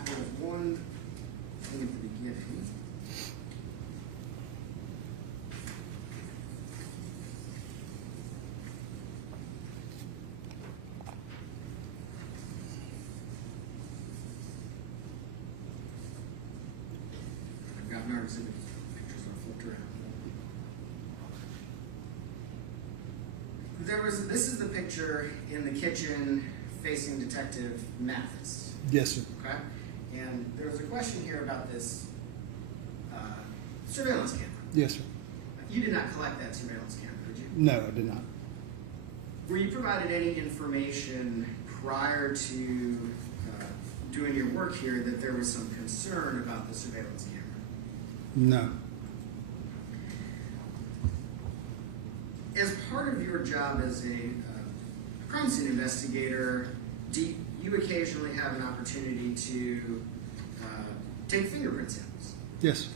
there was one thing at the beginning. I've got no exhibit pictures I flipped around. This is the picture in the kitchen facing Detective Mathis. Yes, sir. Okay? And there was a question here about this surveillance camera. Yes, sir. You did not collect that surveillance camera, did you? No, I did not. Were you provided any information prior to doing your work here that there was some concern about the surveillance camera? No. As part of your job as a crime scene investigator, do you occasionally have an opportunity to take fingerprint samples? Yes.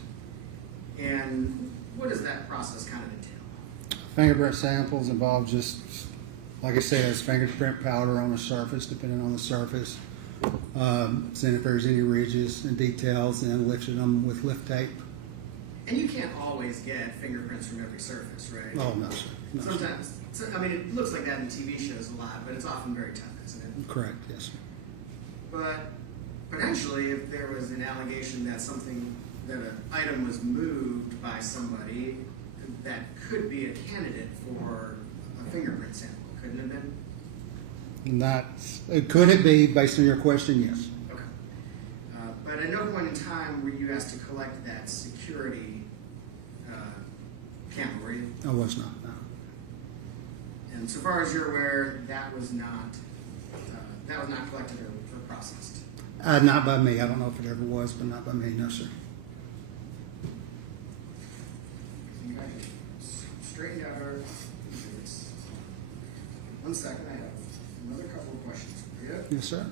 And what does that process kind of entail? Fingerprint samples involve just, like I said, it's fingerprint powder on the surface, depending on the surface. Seeing if there's any ridges and details, and lifting them with lift tape. And you can't always get fingerprints from every surface, right? Oh, no, sir. No, sir. Sometimes, I mean, it looks like that in TV shows a lot, but it's often very tough, isn't it? Correct, yes, sir. But potentially, if there was an allegation that that an item was moved by somebody, that could be a candidate for a fingerprint sample, couldn't it have been? Not, could it be, based on your question, yes. Okay. But at no point in time were you asked to collect that security camera, were you? I was not, no. And so far as you're aware, that was not collected or processed. Not by me. I don't know if it ever was, but not by me, no, sir. You guys straightened out our exhibits. 1 second, I have another couple of questions for you. Yes, sir.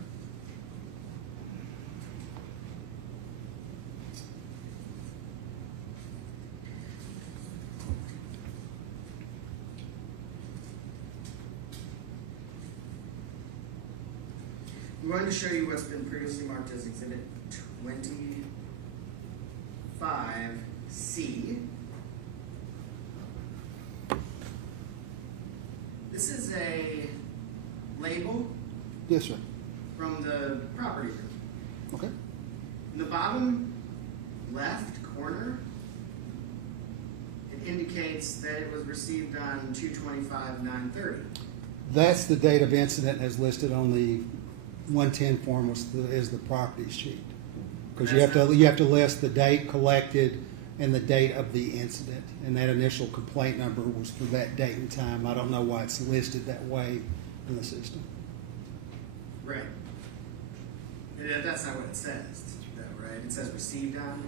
I'm going to show you what's been previously marked as Exhibit 25C. This is a label Yes, sir. from the property group. Okay. In the bottom left corner, it indicates that it was received on 2/25/9/30. That's the date of incident as listed on the 110 form is the property sheet. Because you have to list the date collected and the date of the incident. And that initial complaint number was for that date and time. I don't know why it's listed that way in the system. Right. Yeah, that's not what it says, though, right? It says received on,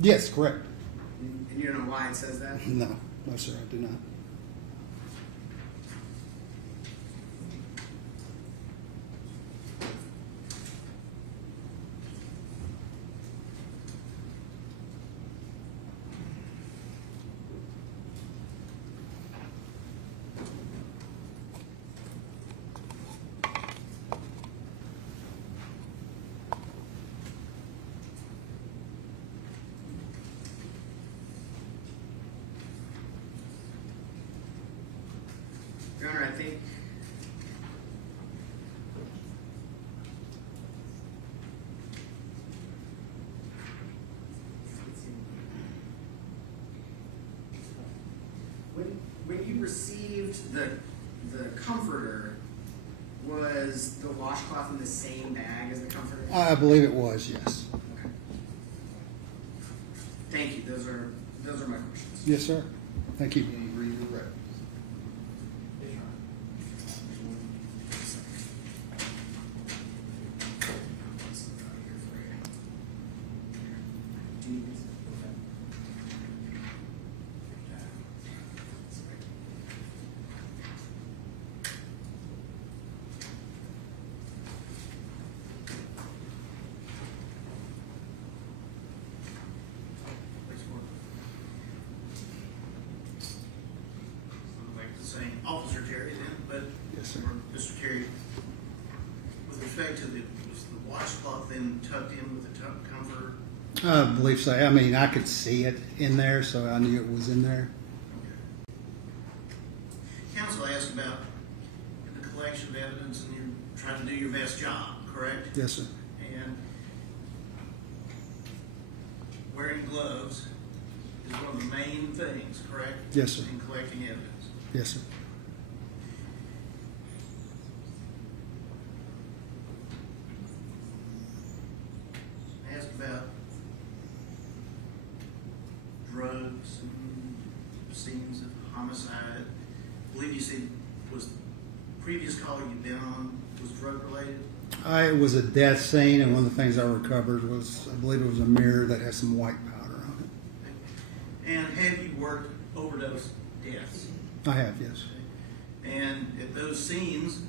Yes, correct. and you don't know why it says that? No, no, sir, I do not. Your Honor, I think when you received the comforter, was the washcloth in the same bag as the comforter? I believe it was, yes. Okay. Thank you. Those are my questions. Yes, sir. Thank you. Can you read the record? Do you need these? Like the same Officer Terry then, but. Yes, sir. or Mr. Terry, with respect to was the washcloth then tucked in with the comforter? I believe so. I mean, I could see it in there, so I knew it was in there. Counsel asked about the collection of evidence and you're trying to do your best job, correct? Yes, sir. And wearing gloves is one of the main things, correct? Yes, sir. In collecting evidence. Yes, sir. Asked about drugs and scenes of homicide. I believe you said was the previous caller you've been on was drug related? It was a death scene, and one of the things I recovered was, I believe it was a mirror that has some white powder on And have you worked overdose deaths? it. I have, yes. And at those scenes,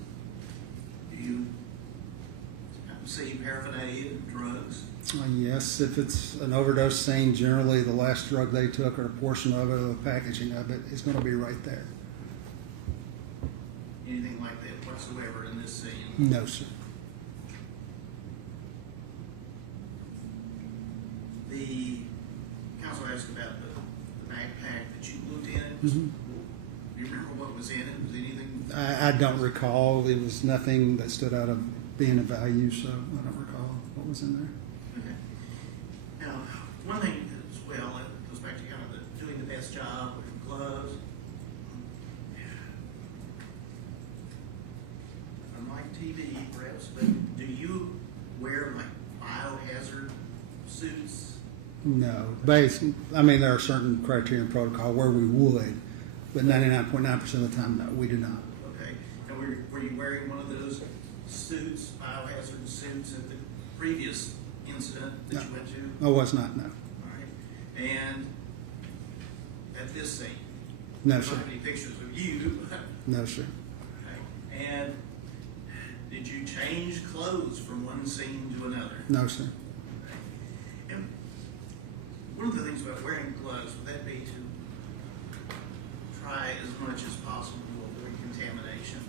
do you see paraphernalia and drugs? Yes, if it's an overdose scene, generally the last drug they took or a portion of it or the packaging of it is going to be right there. Anything like that whatsoever in this scene? No, sir. The counsel asked about the backpack that you looked in. Mhm. Do you remember what was in it? Was anything? I don't recall. It was nothing that stood out of being of value, so I don't recall what was in there. Okay. Now, one thing as well, it goes back to kind of doing the best job with gloves. Unlike TV, perhaps, but do you wear like biohazard suits? No. I mean, there are certain criteria and protocol where we would, but 99.9% of the time, no, we do not. Okay. And were you wearing one of those suits, biohazard suits, at the previous incident that you went to? I was not, no. All right. And at this scene? No, I don't sir. have any pictures of you. No, sir. Okay. And did you change clothes from one scene to another? No, sir. And one of the things about wearing gloves, would that be to try as much as possible to avoid contamination?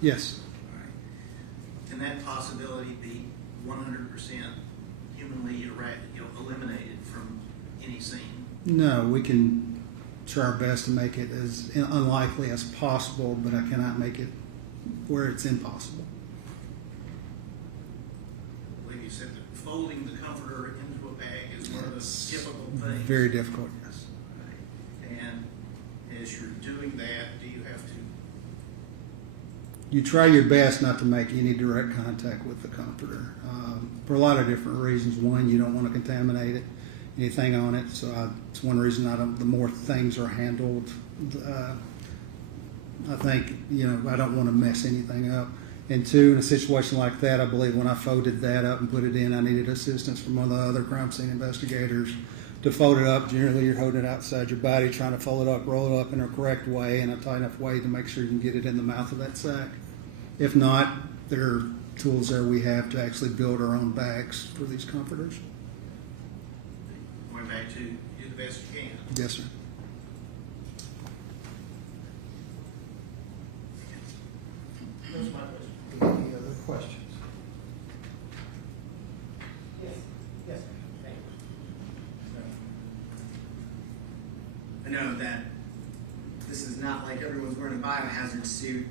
Yes. All right. In can that possibility be 100% humanly eliminated from any scene? No, we can try our best to make it as unlikely as possible, but I cannot make it where it's impossible. I believe you said that folding the comforter into a bag is one of the typical things. Very difficult, yes. And as you're doing that, do you have to? You try your best not to make any direct contact with the comforter for a lot of different reasons. One, you don't want to contaminate it, anything on it. So it's one reason I don't. The more things are handled, I think I don't want to mess anything up. And two, in a situation like that, I believe when I folded that up and put it in, I needed assistance from one of the other crime scene investigators to fold it up. Generally, you're holding it outside your body, trying to fold it up, roll it up in a correct way, in a tight enough way to make sure you can get it in the mouth of that sack. If not, there are tools there we have to actually build our own bags for these comforters. Going back to do the best you can. Yes, sir. That's my question. Any other questions? Yes. I know that this is not like everyone's wearing a biohazard suit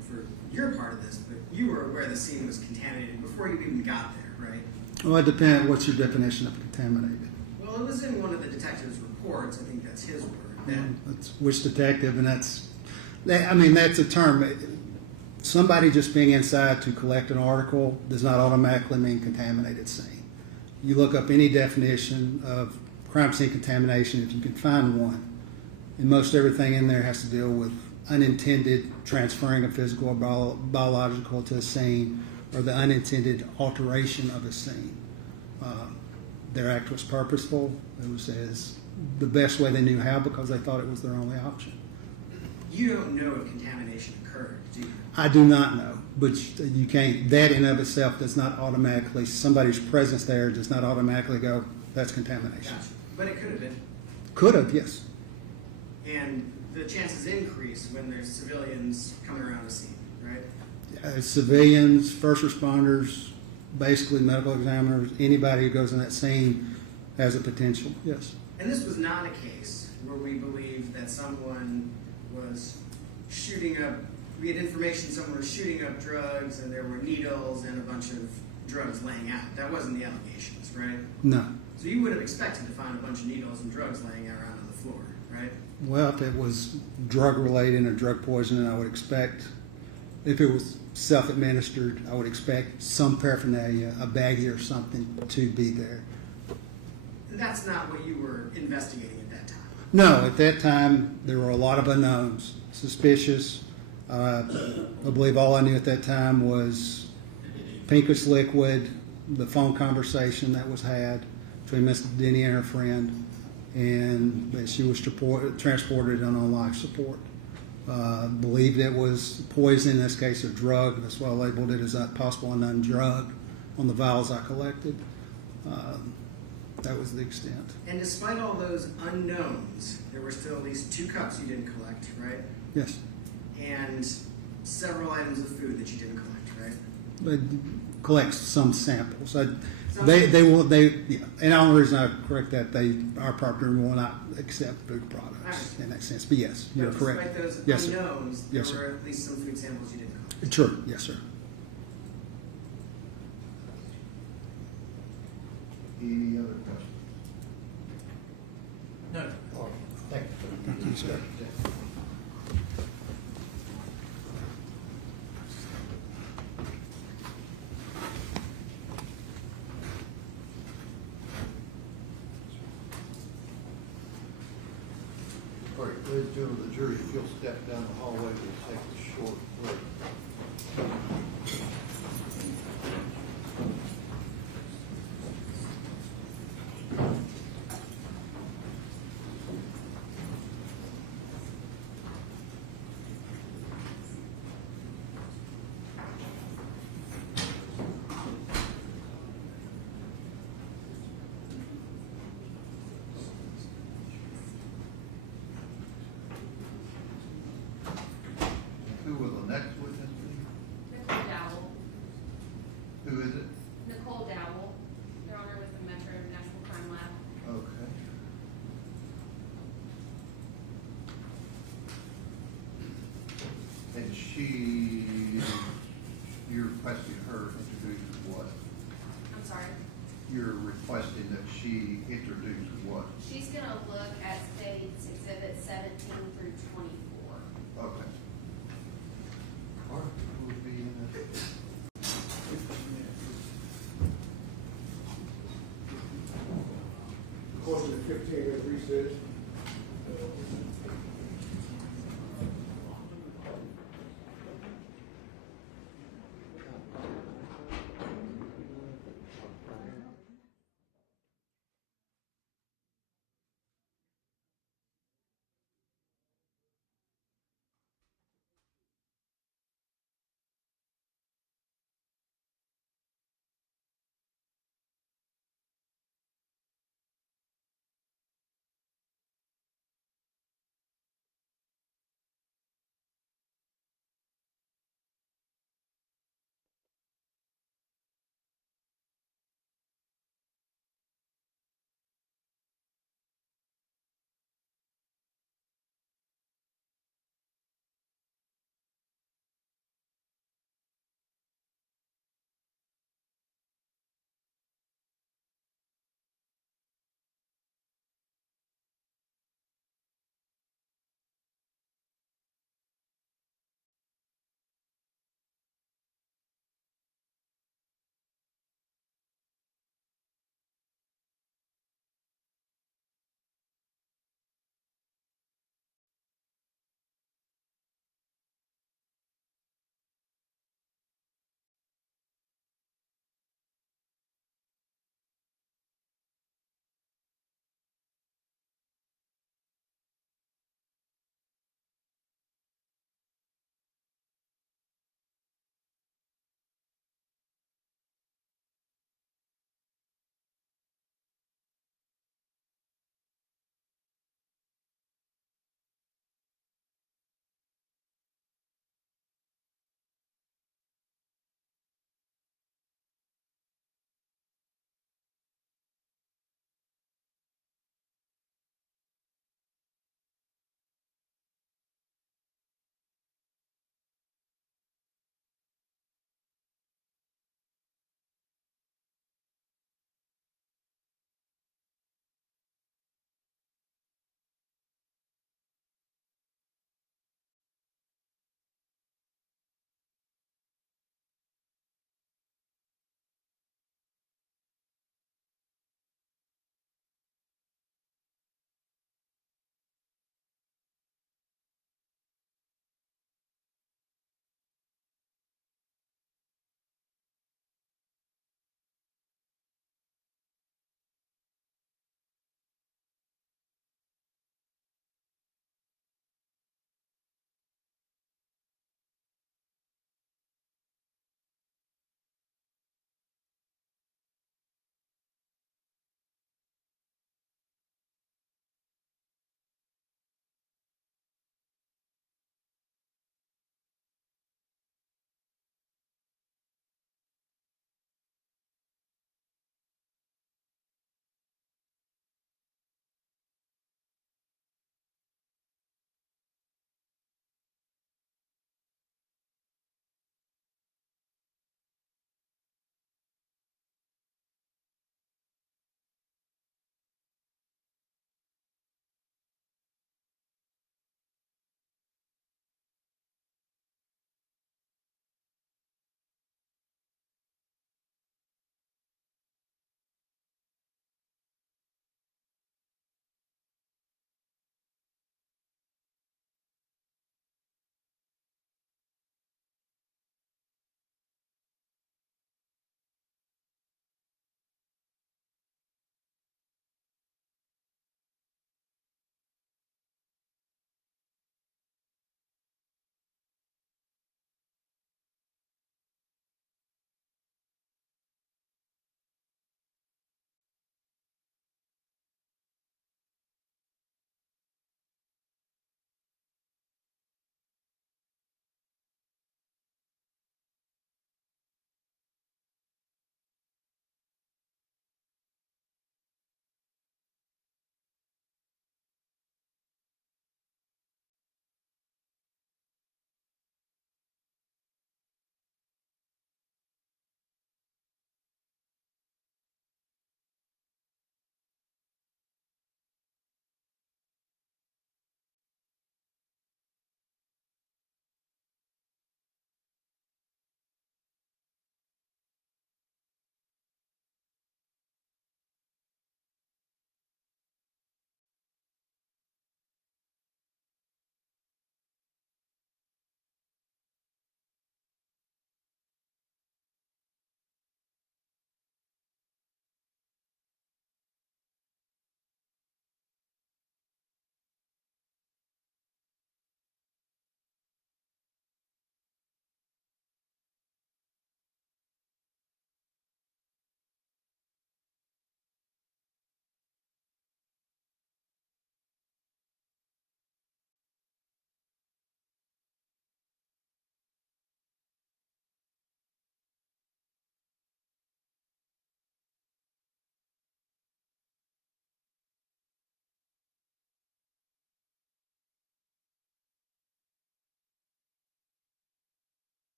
for your part of this, but you were aware the scene was contaminated before you even got there, right? Well, it depends. What's your definition of contaminated? Well, it was in one of the detective's reports. I think that's his word. That's which detective, and that's a term. Somebody just being inside to collect an article does not automatically mean contaminated scene. You look up any definition of crime scene contamination, if you can find one, and most everything in there has to deal with unintended transferring of physical or biological to a scene, or the unintended alteration of a scene. Their act was purposeful. It was as the best way they knew how because they thought it was their only option. You don't know if contamination occurred, do you? I do not know, but you can't. That in of itself does not automatically. Somebody's presence there does not automatically go. That's contamination. Gotcha. But it could have been. Could have, yes. And the chances increase when there's civilians coming around the scene, right? Civilians, first responders, basically medical examiners, anybody who goes in that scene has a potential. Yes. And this was not a case where we believe that someone was shooting up. We had information someone was shooting up drugs, and there were needles and a bunch of drugs laying out. That wasn't the allegations, right? No. So you would have expected to find a bunch of needles and drugs laying around on the floor, right? Well, if it was drug related or drug poisoning, I would expect. If it was self-administered, I would expect some paraphernalia, a baggie or something, to be there. That's not what you were investigating at that time. No, at that time there were a lot of unknowns, suspicious. I believe all I knew at that time was pinkish liquid, the phone conversation that was had between Miss Denny and her friend, and that she was transported on life support. Believed it was poison, in this case a drug. That's why I labeled it as a possible unknown drug on the vials I collected. That was the extent. And despite all those unknowns, there were still at least 2 cups you didn't collect, right? Yes. And several items of food that you didn't collect, right? They collect some samples. Yeah. And the only reason I correct that, our partner will not accept food products in that sense. But yes, you're But correct. despite those Yes, sir. unknowns, Yes, there sir. were at least some food samples you didn't collect. Sure. Yes, sir. Any other questions? No. All right. Thank you. Thank you, sir. All right, ladies and gentlemen of the jury, if you'll step down the hallway, we'll take a short break. Who will Who is it? Nicole Dowell, Your Honor, with the Metro National Crime Lab. Okay. And you're requesting her introduce what? I'm sorry. You're requesting that she introduce what? She's gonna look at states exhibit 17 through 24. Okay. All right, we'll be in a 15 minutes. Close to 15-minute recess.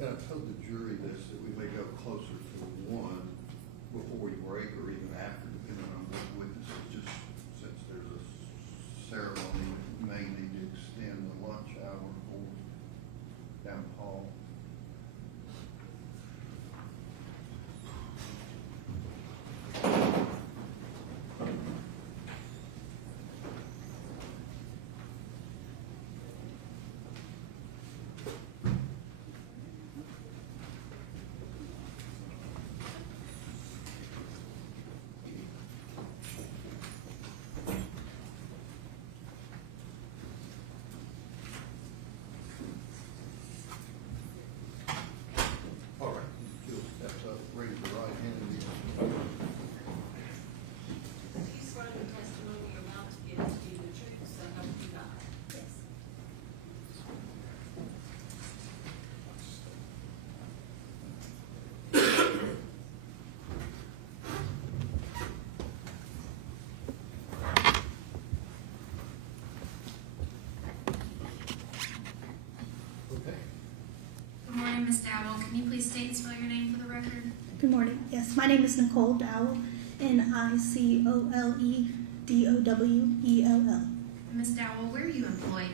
And I told the jury this, that we may go closer to one before we break or even after, depending on what witnesses, just since there's a ceremony that may need to extend the lunch hour or down the hall. All right, Jill steps up, raise your right hand and Do you swear the testimony you're about to give is to be the truth, so help you God? Yes. Okay. Good morning, Ms. Dowell. Can you please state and spell your name for the record? Good morning. Yes, my name is Nicole Dowell, Nicoledowell. Ms. Dowell, where are you employed?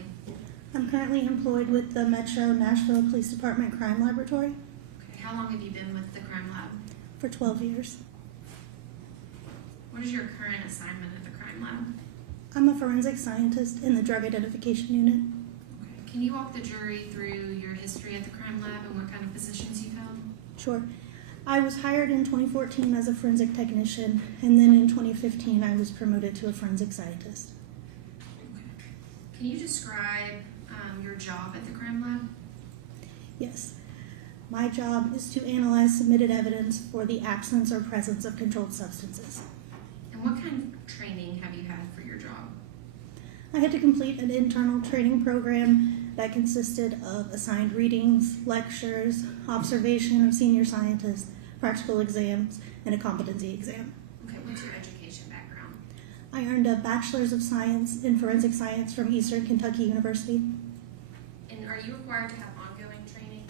I'm currently employed with the Metro Nashville Police Department Crime Laboratory Okay, how long have you been with the crime lab? for 12 years. What is your current assignment at the crime lab? I'm a forensic scientist in the Drug Identification Unit. Okay. Can you walk the jury through your history at the crime lab and what kind of positions you've held? Sure. I was hired in 2014 as a forensic technician, and then in 2015 I was promoted to a forensic scientist. Okay. Can you describe your job at the crime lab? Yes. My job is to analyze submitted evidence for the absence or presence of controlled substances. And what kind of training have you had for your job? I had to complete an internal training program that consisted of assigned readings, lectures, observation of senior scientists, practical exams, and a competency exam. Okay, what's your education background? I earned a Bachelor's of Science in Forensic Science from Eastern Kentucky University. And are you required to have ongoing training?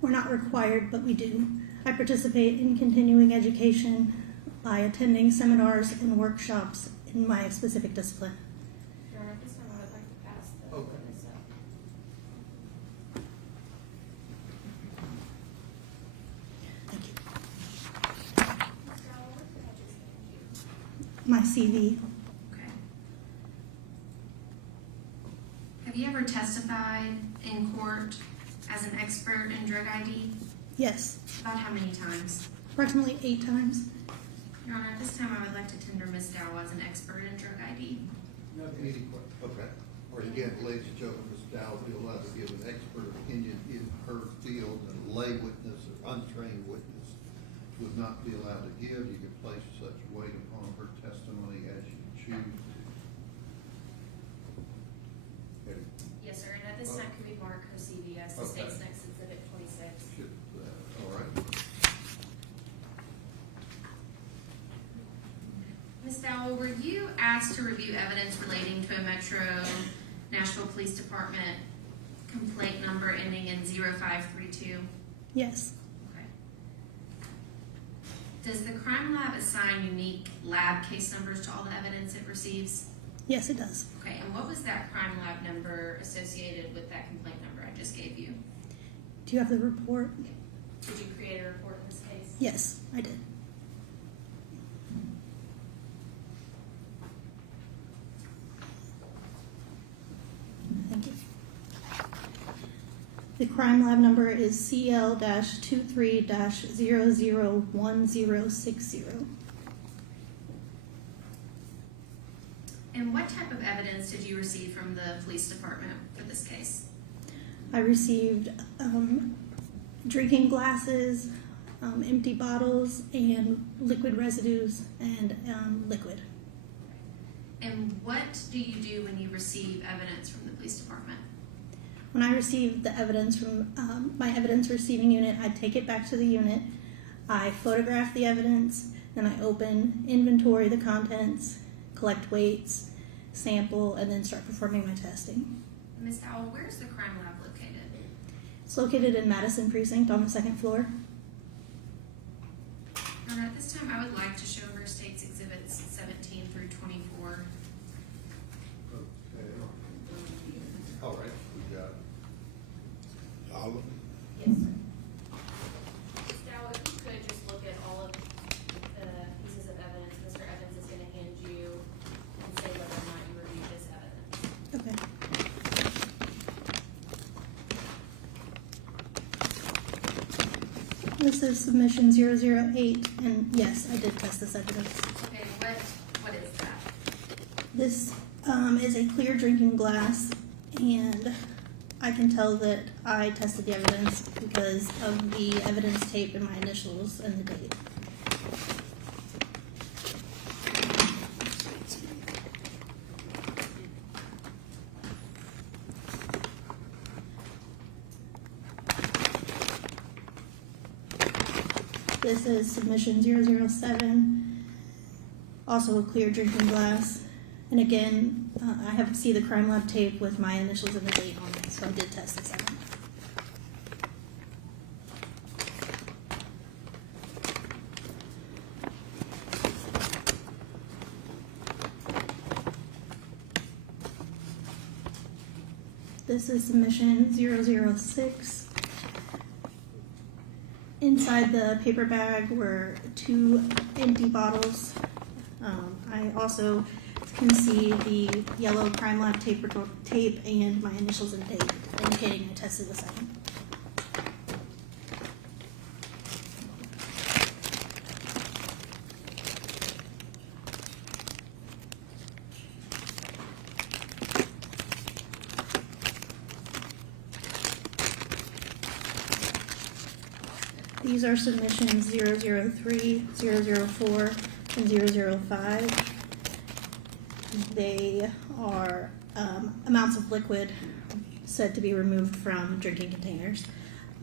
We're not required, but we do. I participate in continuing education by attending seminars and workshops in my specific discipline. Your Honor, at this time, I would like to pass the Okay. witness up. Thank you. Ms. Dowell, what did I just hand you? My CV. Okay. Have you ever testified in court as an expert in drug ID? Yes, About how many times? approximately 8 times. Your Honor, at this time I would like to tender Ms. Dowell as an expert in drug ID. Any questions? Okay. Or again, ladies and gentlemen, Ms. Dow will be allowed to give an expert opinion in her field, and a lay witness or untrained witness would not be allowed to give. You can place such weight upon her testimony as you choose. Okay. Yes, sir, and at this time, can we mark her CV as the Okay. state's next exhibit 26? Should, all right. Ms. Dowell, were you asked to review evidence relating to a Metro Nashville Police Department complaint number ending in 0532? Yes, Okay. Does the crime lab assign unique lab case numbers to all the evidence it receives? yes, it does. Okay, and what was that crime lab number associated with that complaint number I just gave you? Do you have the report? Did you create a report in this case? Yes, I did. Thank you. The crime lab number is CL-23-001060. And what type of evidence did you receive from the police department for this case? I received drinking glasses, empty bottles, and liquid residues, and liquid. And what do you do when you receive evidence from the police department? When I receive the evidence from my evidence receiving unit, I take it back to the unit, I photograph the evidence, then I open, inventory the contents, collect weights, sample, and then start performing my testing. Ms. Howell, where's the crime lab located? It's located in Madison Precinct on the second floor. Your Honor, at this time, I would like to show her state's exhibits 17 through 24. Okay. All right, we got all of them. Yes, sir. Now, if you could just look at all of the pieces of evidence Mr. Evans is gonna hand you and say whether or not you reviewed this evidence. Okay. This is submission 008, and yes, I did test this evidence. Okay, what is that? This is a clear drinking glass, and I can tell that I tested the evidence because of the evidence tape and my initials and the date. This is submission 007, also a clear drinking glass. And again, I have to see the crime lab tape with my initials and the date on it, so I did test this out. This is submission 006. Inside the paper bag were 2 empty bottles. I also can see the yellow crime lab tape and my initials and date, indicating I tested this item. These are submissions 003, 004, and 005. They are amounts of liquid said to be removed from drinking containers.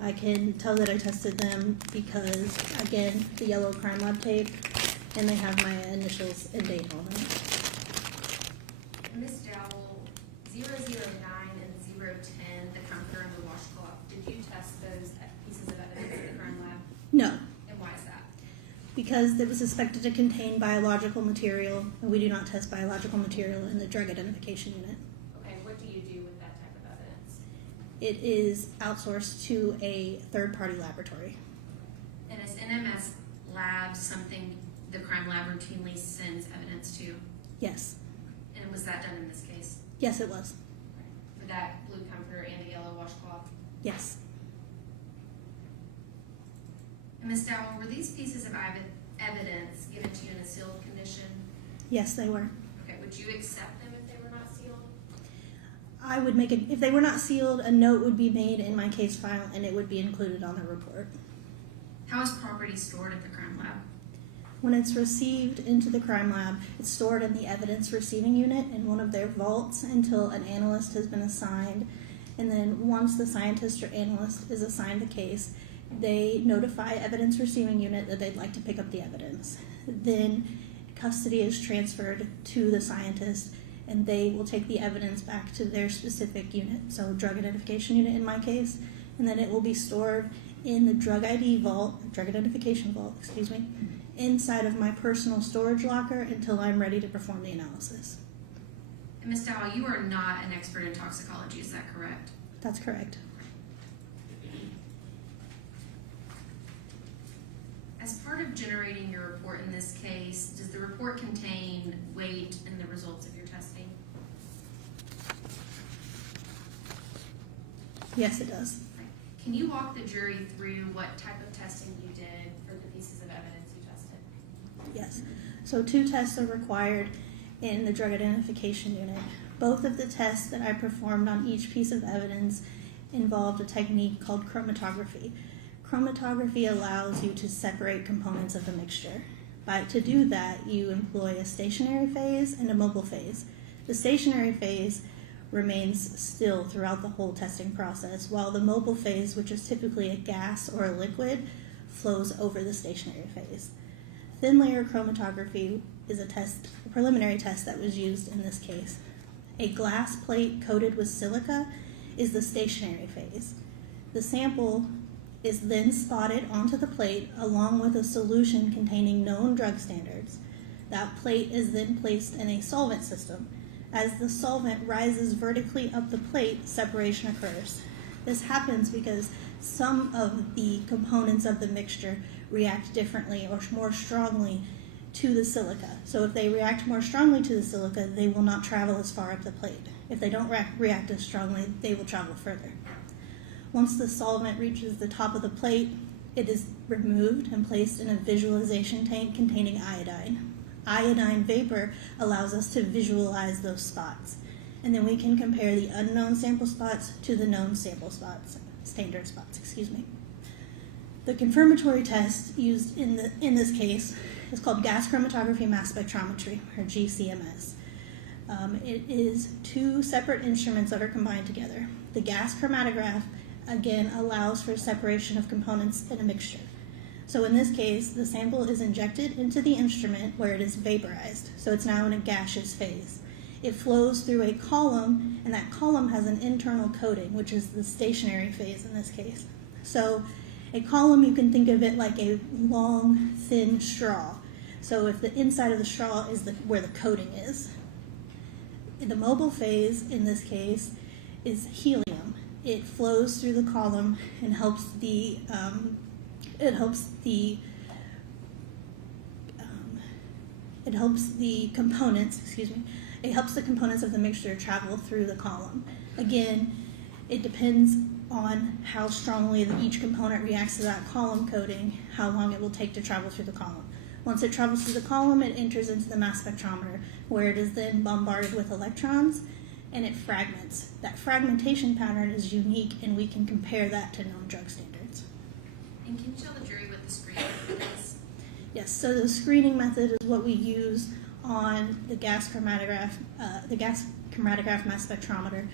I can tell that I tested them because, again, the yellow crime lab tape, and they have my initials and date on them. Ms. Dowell, 009 and 010, the comforter and the washcloth, did you test those pieces of evidence at the crime lab? No, And why is that? because it was suspected to contain biological material, and we do not test biological material in the drug identification unit. Okay, what do you do with that type of evidence? It is outsourced to a third-party laboratory. And is NMS Labs something the crime lab routinely sends evidence to? Yes. And was that done in this case? Yes, it was. For that blue comforter and the yellow washcloth? Yes. And Ms. Dowell, were these pieces of evidence given to you in a sealed condition? Yes, they were. Okay, would you accept them if they were not sealed? I would make if they were not sealed, a note would be made in my case file and it would be included on the report. How is property stored at the crime lab? When it's received into the crime lab, it's stored in the evidence receiving unit in one of their vaults until an analyst has been assigned. And then once the scientist or analyst is assigned the case, they notify evidence receiving unit that they'd like to pick up the evidence. Then custody is transferred to the scientist and they will take the evidence back to their specific unit, so drug identification unit in my case, and then it will be stored in the drug identification vault, inside of my personal storage locker until I'm ready to perform the analysis. And Ms. Dowell, you are not an expert in toxicology, is that correct? That's correct. As part of generating your report in this case, does the report contain weight and the results of your testing? Yes, it does. Can you walk the jury through what type of testing you did for the pieces of evidence you tested? Yes. So 2 tests are required in the drug identification unit. Both of the tests that I performed on each piece of evidence involved a technique called chromatography. Chromatography allows you to separate components of a mixture. To do that, you employ a stationary phase and a mobile phase. The stationary phase remains still throughout the whole testing process, while the mobile phase, which is typically a gas or a liquid, flows over the stationary phase. Thin layer chromatography is a preliminary test that was used in this case. A glass plate coated with silica is the stationary phase. The sample is then spotted onto the plate along with a solution containing known drug standards. That plate is then placed in a solvent system. As the solvent rises vertically up the plate, separation occurs. This happens because some of the components of the mixture react differently or more strongly to the silica. So if they react more strongly to the silica, they will not travel as far up the plate. If they don't react as strongly, they will travel further. Once the solvent reaches the top of the plate, it is removed and placed in a visualization tank containing iodine. Iodine vapor allows us to visualize those spots. And then we can compare the unknown sample spots to the known sample spots, standard spots, excuse me. The confirmatory test used in this case is called gas chromatography mass spectrometry, or GCMS. It is two separate instruments that are combined together. The gas chromatograph, again, allows for separation of components in a mixture. So in this case, the sample is injected into the instrument where it is vaporized, so it's now in a gaseous phase. It flows through a column, and that column has an internal coating, which is the stationary phase in this case. So a column, you can think of it like a long, thin straw. So if the inside of the straw is where the coating is. The mobile phase, in this case, is helium. It flows through the column and helps the components, it helps the components of the mixture travel through the column. Again, it depends on how strongly each component reacts to that column coating, how long it will take to travel through the column. Once it travels through the column, it enters into the mass spectrometer, where it is then bombarded with electrons, and it fragments. That fragmentation pattern is unique, and we can compare that to known drug standards. And can you tell the jury what the screening is? Yes, so the screening method is what we use on the gas chromatograph mass spectrometer.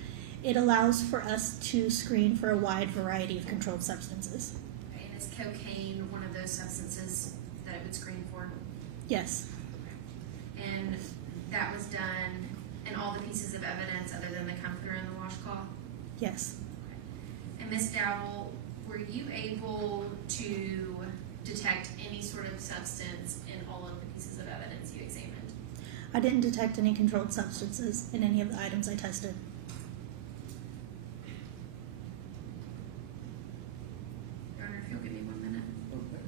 It allows for us to screen for a wide variety of controlled substances. Okay, and is cocaine one of those substances that it would screen for? Yes, And that was done in all the pieces of evidence other than the comforter and the washcloth? yes. And Ms. Dowell, were you able to detect any sort of substance in all of the pieces of evidence you examined? I didn't detect any controlled substances in any of the items I tested. Your Honor, if you'll give me 1 minute. Okay.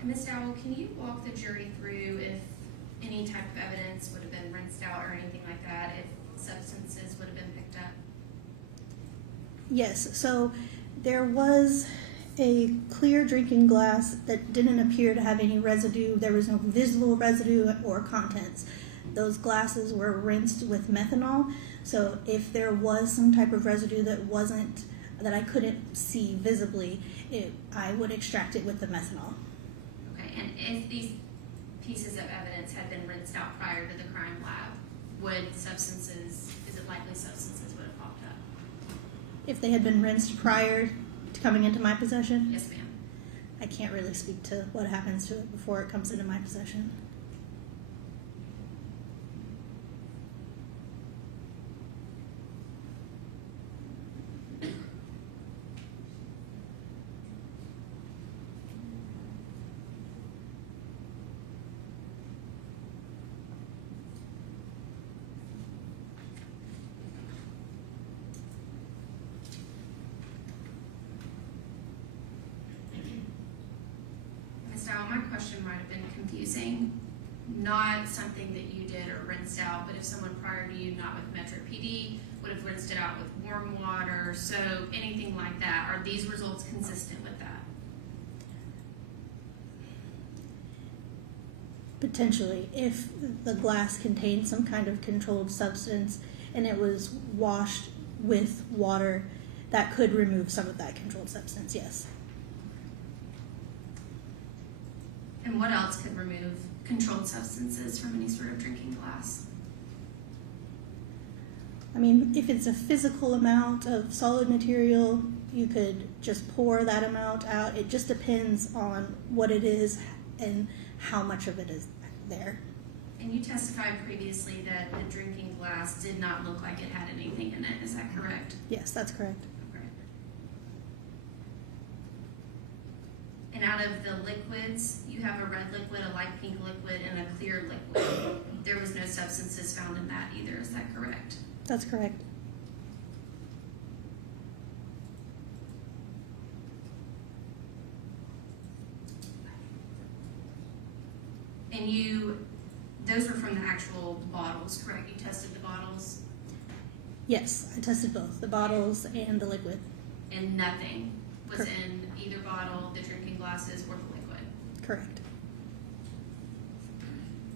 And Ms. Dowell, can you walk the jury through if any type of evidence would have been rinsed out or anything like that, if substances would have been picked up? Yes, so there was a clear drinking glass that didn't appear to have any residue. There was no visible residue or contents. Those glasses were rinsed with methanol, so if there was some type of residue that I couldn't see visibly, I would extract it with the methanol. Okay, and if these pieces of evidence had been rinsed out prior to the crime lab, is it likely substances would have popped up? If they had been rinsed prior to coming into my possession, Yes, ma'am. I can't really speak to what happens to it before it comes into my possession. Ms. Dowell, my question might have been confusing. Not something that you did or rinsed out, but if someone prior to you, not with Metro PD, would have rinsed it out with warm water, soap, anything like that, are these results consistent with that? Potentially, if the glass contained some kind of controlled substance and it was washed with water, that could remove some of that controlled substance, yes. And what else could remove controlled substances from any sort of drinking glass? mean, if it's a physical amount of solid material, you could just pour that amount out. It just depends on what it is and how much of it is there. And you testified previously that the drinking glass did not look like it had anything in it. Is that correct? Yes, that's correct. Okay. And out of the liquids, you have a red liquid, a light pink liquid, and a clear liquid. There was no substances found in that either. Is that correct? That's correct. And those were from the actual bottles, correct? You tested the bottles Yes, I tested both, the bottles and the liquid. and nothing was Correct. in either bottle, the drinking glasses, or the liquid. Correct.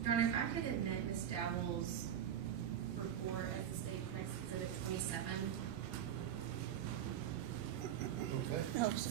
Your Honor, if I could admit Ms. Dowell's report as the state next exhibit 27. Okay. Helps.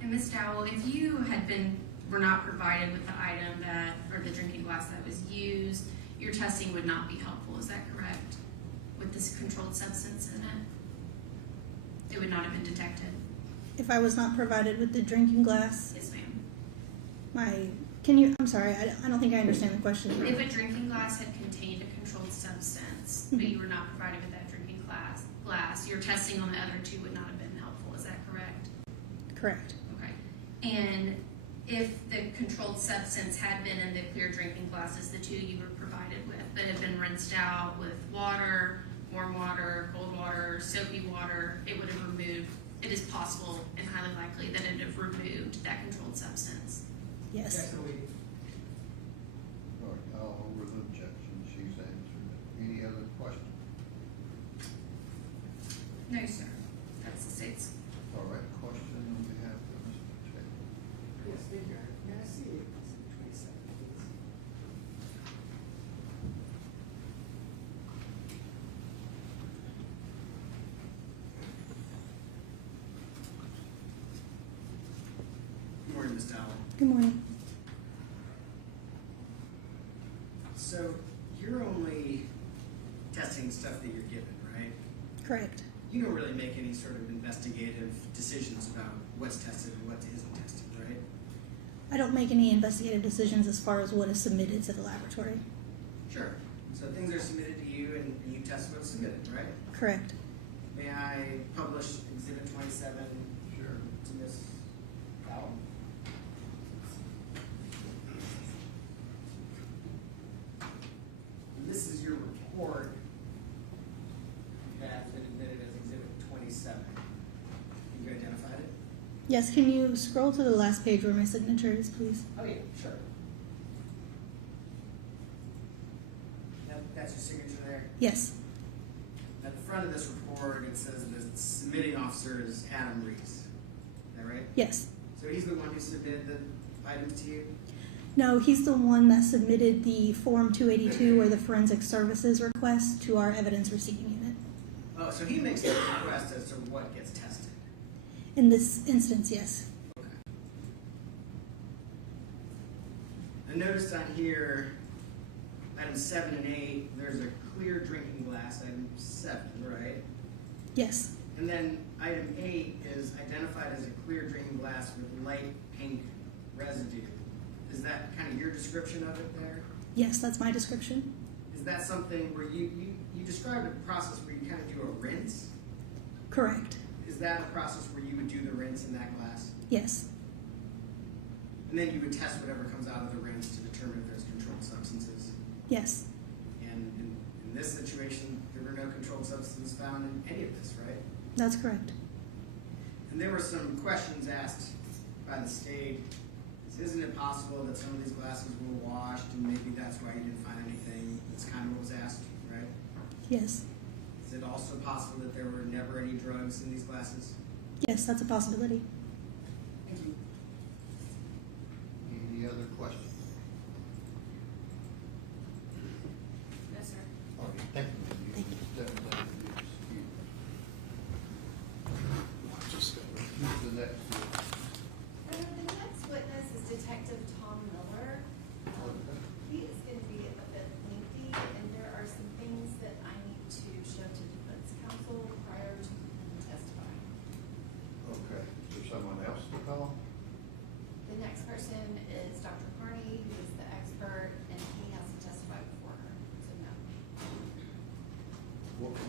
And Ms. Dowell, if you were not provided with the item or the drinking glass that was used, your testing would not be helpful, is that correct? With this controlled substance in it? It would not have been detected? If I was not provided with the drinking glass, Yes, ma'am. I'm sorry, I don't think I understand the question. If a drinking glass had contained a controlled substance, but you were not provided with that drinking glass, your testing on the other two would not have been helpful, is that correct? Correct. Okay. And if the controlled substance had been in the clear drinking glasses, the two you were provided with, that had been rinsed out with water, warm water, cold water, soapy water, it would have removed, it is possible and highly likely that it would have removed that controlled substance. Yes. All right, I'll over the objection, she's answered it. Any other questions? No, sir. That's the state's. All right, question on behalf of Mr. Taylor. Yes, thank you. May I see it? 27, please. Good morning, Ms. Dowell. Good morning. So you're only testing stuff that you're given, right? Correct. You don't really make any sort of investigative decisions about what's tested and what isn't tested, right? I don't make any investigative decisions as far as what is submitted to the laboratory. Sure. So things are submitted to you and you test what's submitted, right? Correct. May I publish Exhibit 27 Sure. to Ms. Dowell? And this is your report that has been admitted as Exhibit 27. You identified it? Yes, can you scroll to the last page where my signature is, please? Oh, yeah, sure. That's your signature there? Yes. At the front of this report, it says the submitting officer is Adam Reese. Is that right? Yes. So he's the one who submitted the items to you? No, he's the one that submitted the Form 282 or the forensic services request to our evidence receiving unit. Oh, so he makes the request as to what gets tested. In this instance, yes. Okay. I noticed on here, items 7 and 8, there's a clear drinking glass, item 7, right? Yes. And then item 8 is identified as a clear drinking glass with light pink residue. Is that kind of your description of it there? Yes, that's my description. Is that something where you described a process where you kind of do a rinse? Correct. Is that a process where you would do the rinse in that glass? Yes. And then you would test whatever comes out of the rinse to determine if there's controlled substances? Yes. And in this situation, there were no controlled substances found in any of this, right? That's correct. And there were some questions asked by the state. Isn't it possible that some of these glasses were washed and maybe that's why you didn't find anything? That's kind of what was asked, right? Yes. Is it also possible that there were never any drugs in these glasses? Yes, that's a possibility. Thank you. Any other questions? No, sir. All right, thank you. You can step down and be excused. Who's the next one? The next witness is Detective Tom Miller. He is going to be a bit lengthy, and there are some things that I need to show to defense counsel prior to him testifying. Okay, is there someone else to call? The next person is Dr. Carney, who is the expert, and he has to testify before her, so no.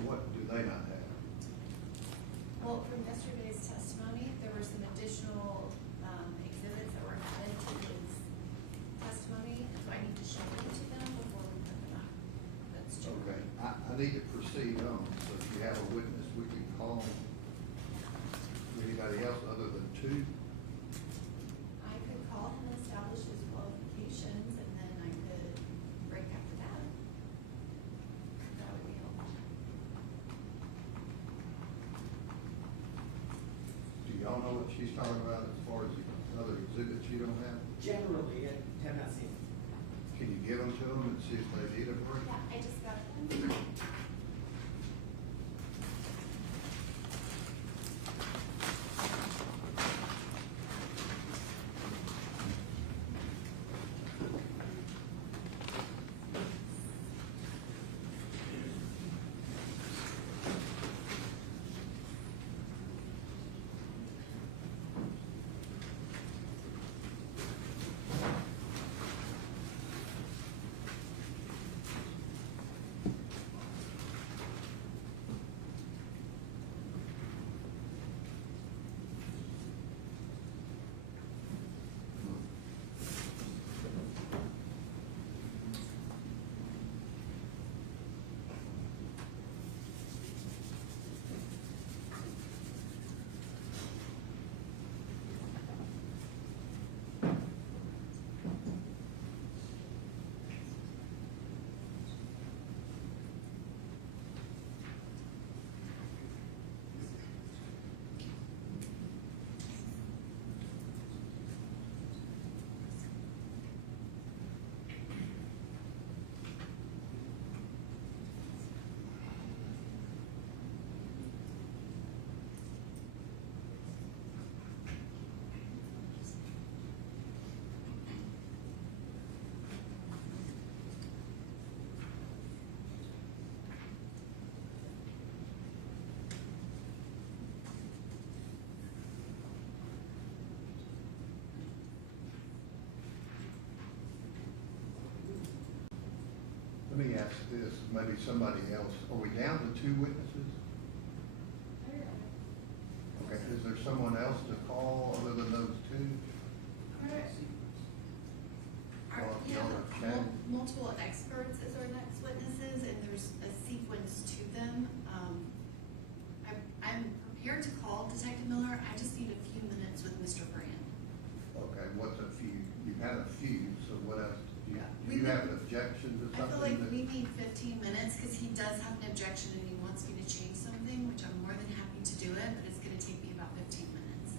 What do they not have? Well, from yesterday's testimony, there were some additional exhibits that were added to his testimony, and so I need to show them to them before we put them up. That's true. Okay, I need to proceed on, so if you have a witness, we can call anybody else other than two. I could call him and establish his qualifications, and then I could break after that. That would be helpful. Do y'all know what she's talking about as far as the other exhibits you don't have? Generally, I have not seen. Can you give them to them and see if they need a break? Yeah, I just got them. Let me ask this, maybe somebody else, are we down to two witnesses? Okay, is there someone else to call other than those two? We have multiple experts as our next witnesses, and there's a sequence to them. I'm prepared to call Detective Miller. I just need a few minutes with Mr. Brand. Okay, what's a few? You've had a few, so what else? Do Yeah. you have an objection to I something? feel like that- we need 15 minutes because he does have an objection and he wants me to change something, which I'm more than happy to do it, but it's going to take me about 15 minutes.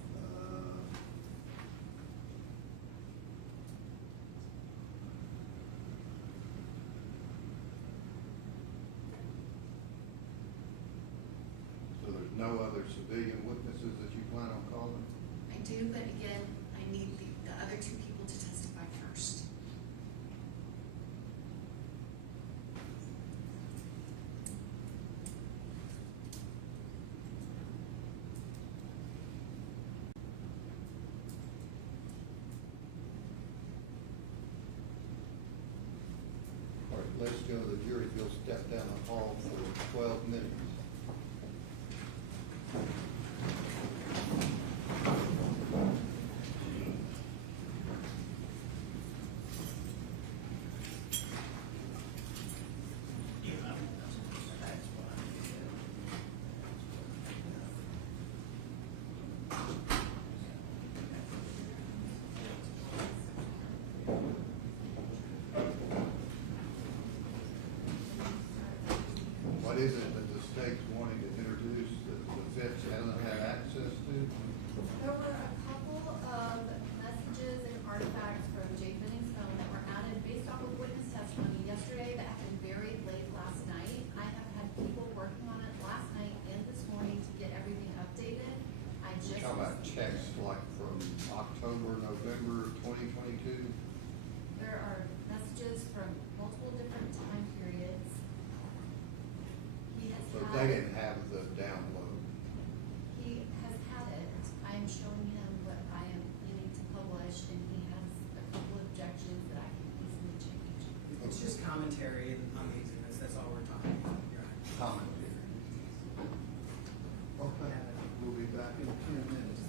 So there's no other civilian witnesses that you plan on calling? I do, but again, I need the other two people to testify first. ago, the jury bill stepped down the hall for 12 minutes. What is it that the state's wanting to introduce that the feds hasn't had access to? There were a couple of messages and artifacts from Jay Finney's phone that were added based off of witness testimony yesterday that happened very late last night. I have had people working on it last night and this morning to get everything updated. I just. How about checks like from October, November 2022? There are messages from multiple different time periods. He has So had. they didn't have the download. He has had it. I am showing him what I am needing to publish, and he has a couple objections that I can easily change. It's just commentary on the exhibits, that's all we're talking about. Commentary. Okay, we'll be back in 10 minutes.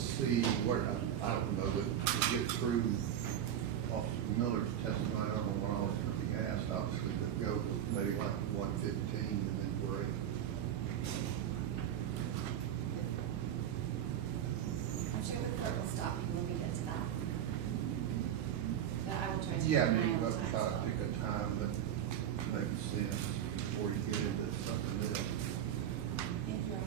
see, where, I don't know, that to get through Officer Miller's testimony, I don't know what all was gonna be asked, obviously, but go with maybe like 115 and then break. I'm sure the clerk will stop you when we get to that. But I will try to. Yeah, I keep mean, an eye you on have to time, try to so. pick a time that makes sense before you get into something else. Thank you.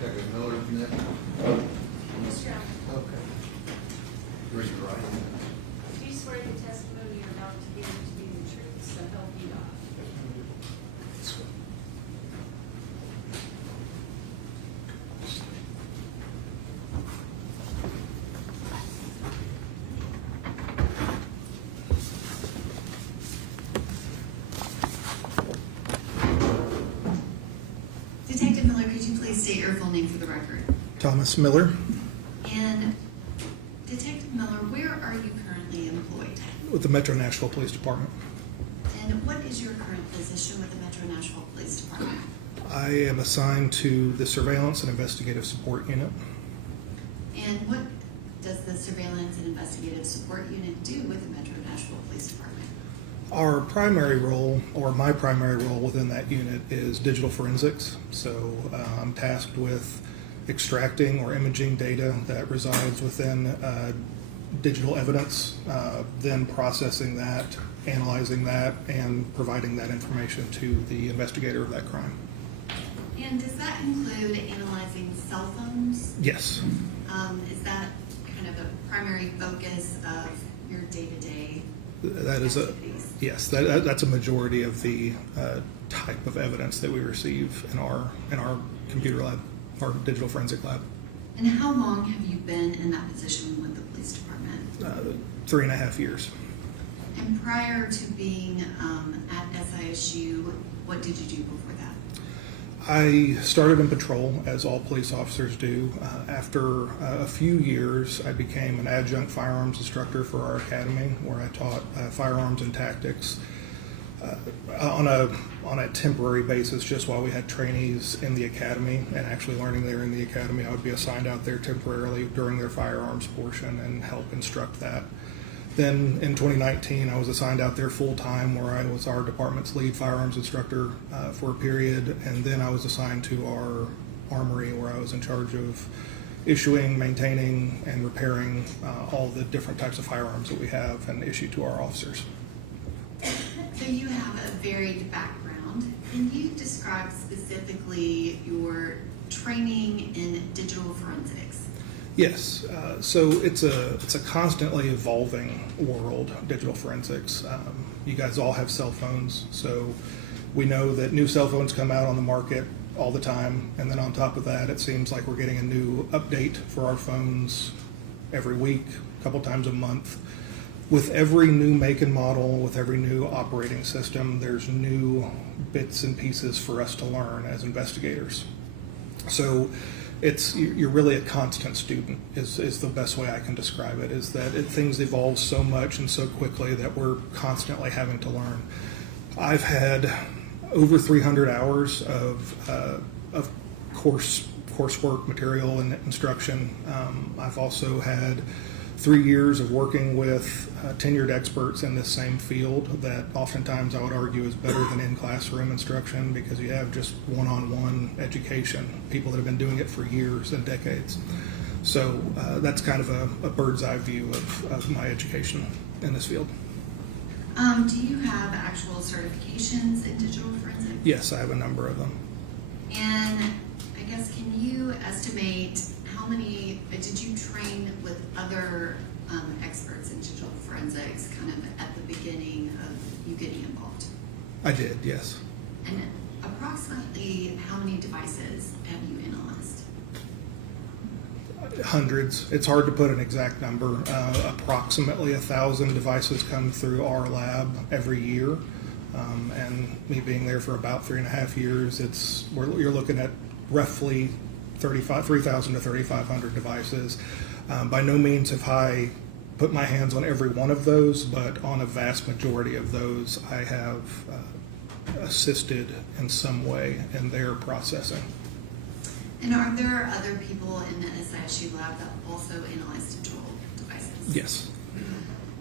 Second Miller, next. Mr. Allen, Okay. Raise your right hand. do you swear the testimony you're about to give to be the truth, so help you God? Detective Miller, could you please state your full name for the record? Thomas Miller And Detective Miller, where are you currently employed? with the Metro Nashville Police Department. And what is your current position with the Metro Nashville Police Department? I am assigned to the Surveillance and Investigative Support Unit. And what does the Surveillance and Investigative Support Unit do with the Metro Nashville Police Department? Our primary role, or my primary role within that unit, is digital forensics. So I'm tasked with extracting or imaging data that resides within digital evidence, then processing that, analyzing that, and providing that information to the investigator of that crime. And does that include analyzing cell phones? Yes. Is that kind of a primary focus of your day-to-day That is a, activities? yes, that's a majority of the type of evidence that we receive in our computer lab, our digital forensic lab. And how long have you been in that position with the police department? 3.5 years. And prior to being at SISU, what did you do before that? I started in patrol, as all police officers do. After a few years, I became an adjunct firearms instructor for our academy, where I taught firearms and tactics on a temporary basis, just while we had trainees in the academy and actually learning there in the academy. I would be assigned out there temporarily during their firearms portion and help instruct that. Then in 2019, I was assigned out there full-time, where I was our department's lead firearms instructor for a period, and then I was assigned to our armory, where I was in charge of issuing, maintaining, and repairing all the different types of firearms that we have and issue to our officers. So you have a varied background. Can you describe specifically your training in digital forensics? Yes, so it's a constantly evolving world, digital forensics. You guys all have cell phones, so we know that new cell phones come out on the market all the time, and then on top of that, it seems like we're getting a new update for our phones every week, a couple times a month. With every new make and model, with every new operating system, there's new bits and pieces for us to learn as investigators. So you're really a constant student is the best way I can describe it, is that things evolve so much and so quickly that we're constantly having to learn. I've had over 300 hours of coursework material and instruction. I've also had 3 years of working with tenured experts in this same field that oftentimes I would argue is better than in-classroom instruction because you have just one-on-one education, people that have been doing it for years and decades. So that's kind of a bird's eye view of my education in this field. Do you have actual certifications in digital forensics? Yes, I have a number of them. And I guess, can you estimate how many, did you train with other experts in digital forensics kind of at the beginning of you getting involved? I did, yes. And approximately how many devices have you analyzed? Hundreds. It's hard to put an exact number. Approximately 1,000 devices come through our lab every year. And me being there for about 3.5 years, you're looking at roughly 3,000 to 3,500 devices. By no means have I put my hands on every one of those, but on a vast majority of those, I have assisted in some way in their processing. And are there other people in the SISU lab that also analyze digital devices? Yes.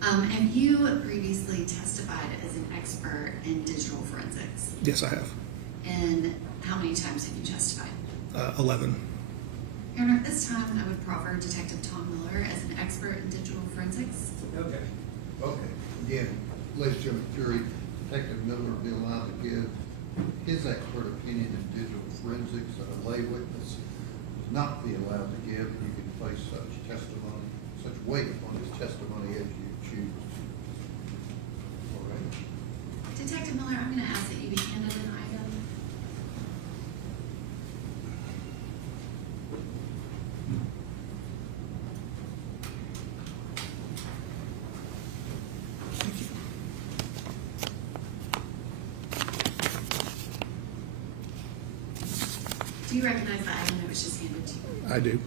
Have you previously testified as an expert in digital forensics? Yes, I have. And how many times have you testified? 11. Your Honor, at this time, I would proffer Detective Tom Miller as an expert in digital forensics. Okay. Again, ladies and gentlemen, jury, Detective Miller will be allowed to give his expert opinion in digital forensics that a lay witness does not be allowed to give. You can place such testimony, such weight upon his testimony as you choose. All right. Detective Miller, I'm going to ask that you be handed an item. Thank you. Do you recognize the item that was just handed to you? I do.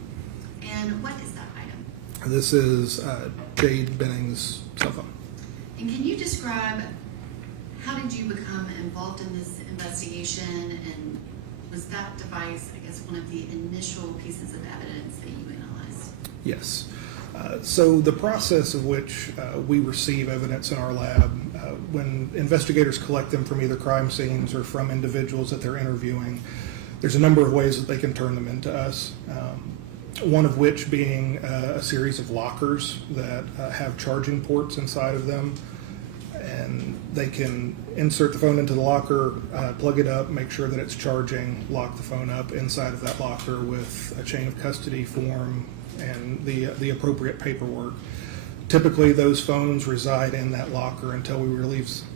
And what is that item? This is Jade Benning's cell phone. And can you describe how did you become involved in this investigation, and was that device, I guess, one of the initial pieces of evidence that you analyzed? Yes. So the process of which we receive evidence in our lab, when investigators collect them from either crime scenes or from individuals that they're interviewing, there's a number of ways that they can turn them into us. One of which being a series of lockers that have charging ports inside of them. And they can insert the phone into the locker, plug it up, make sure that it's charging, lock the phone up inside of that locker with a chain of custody form and the appropriate paperwork. Typically, those phones reside in that locker until we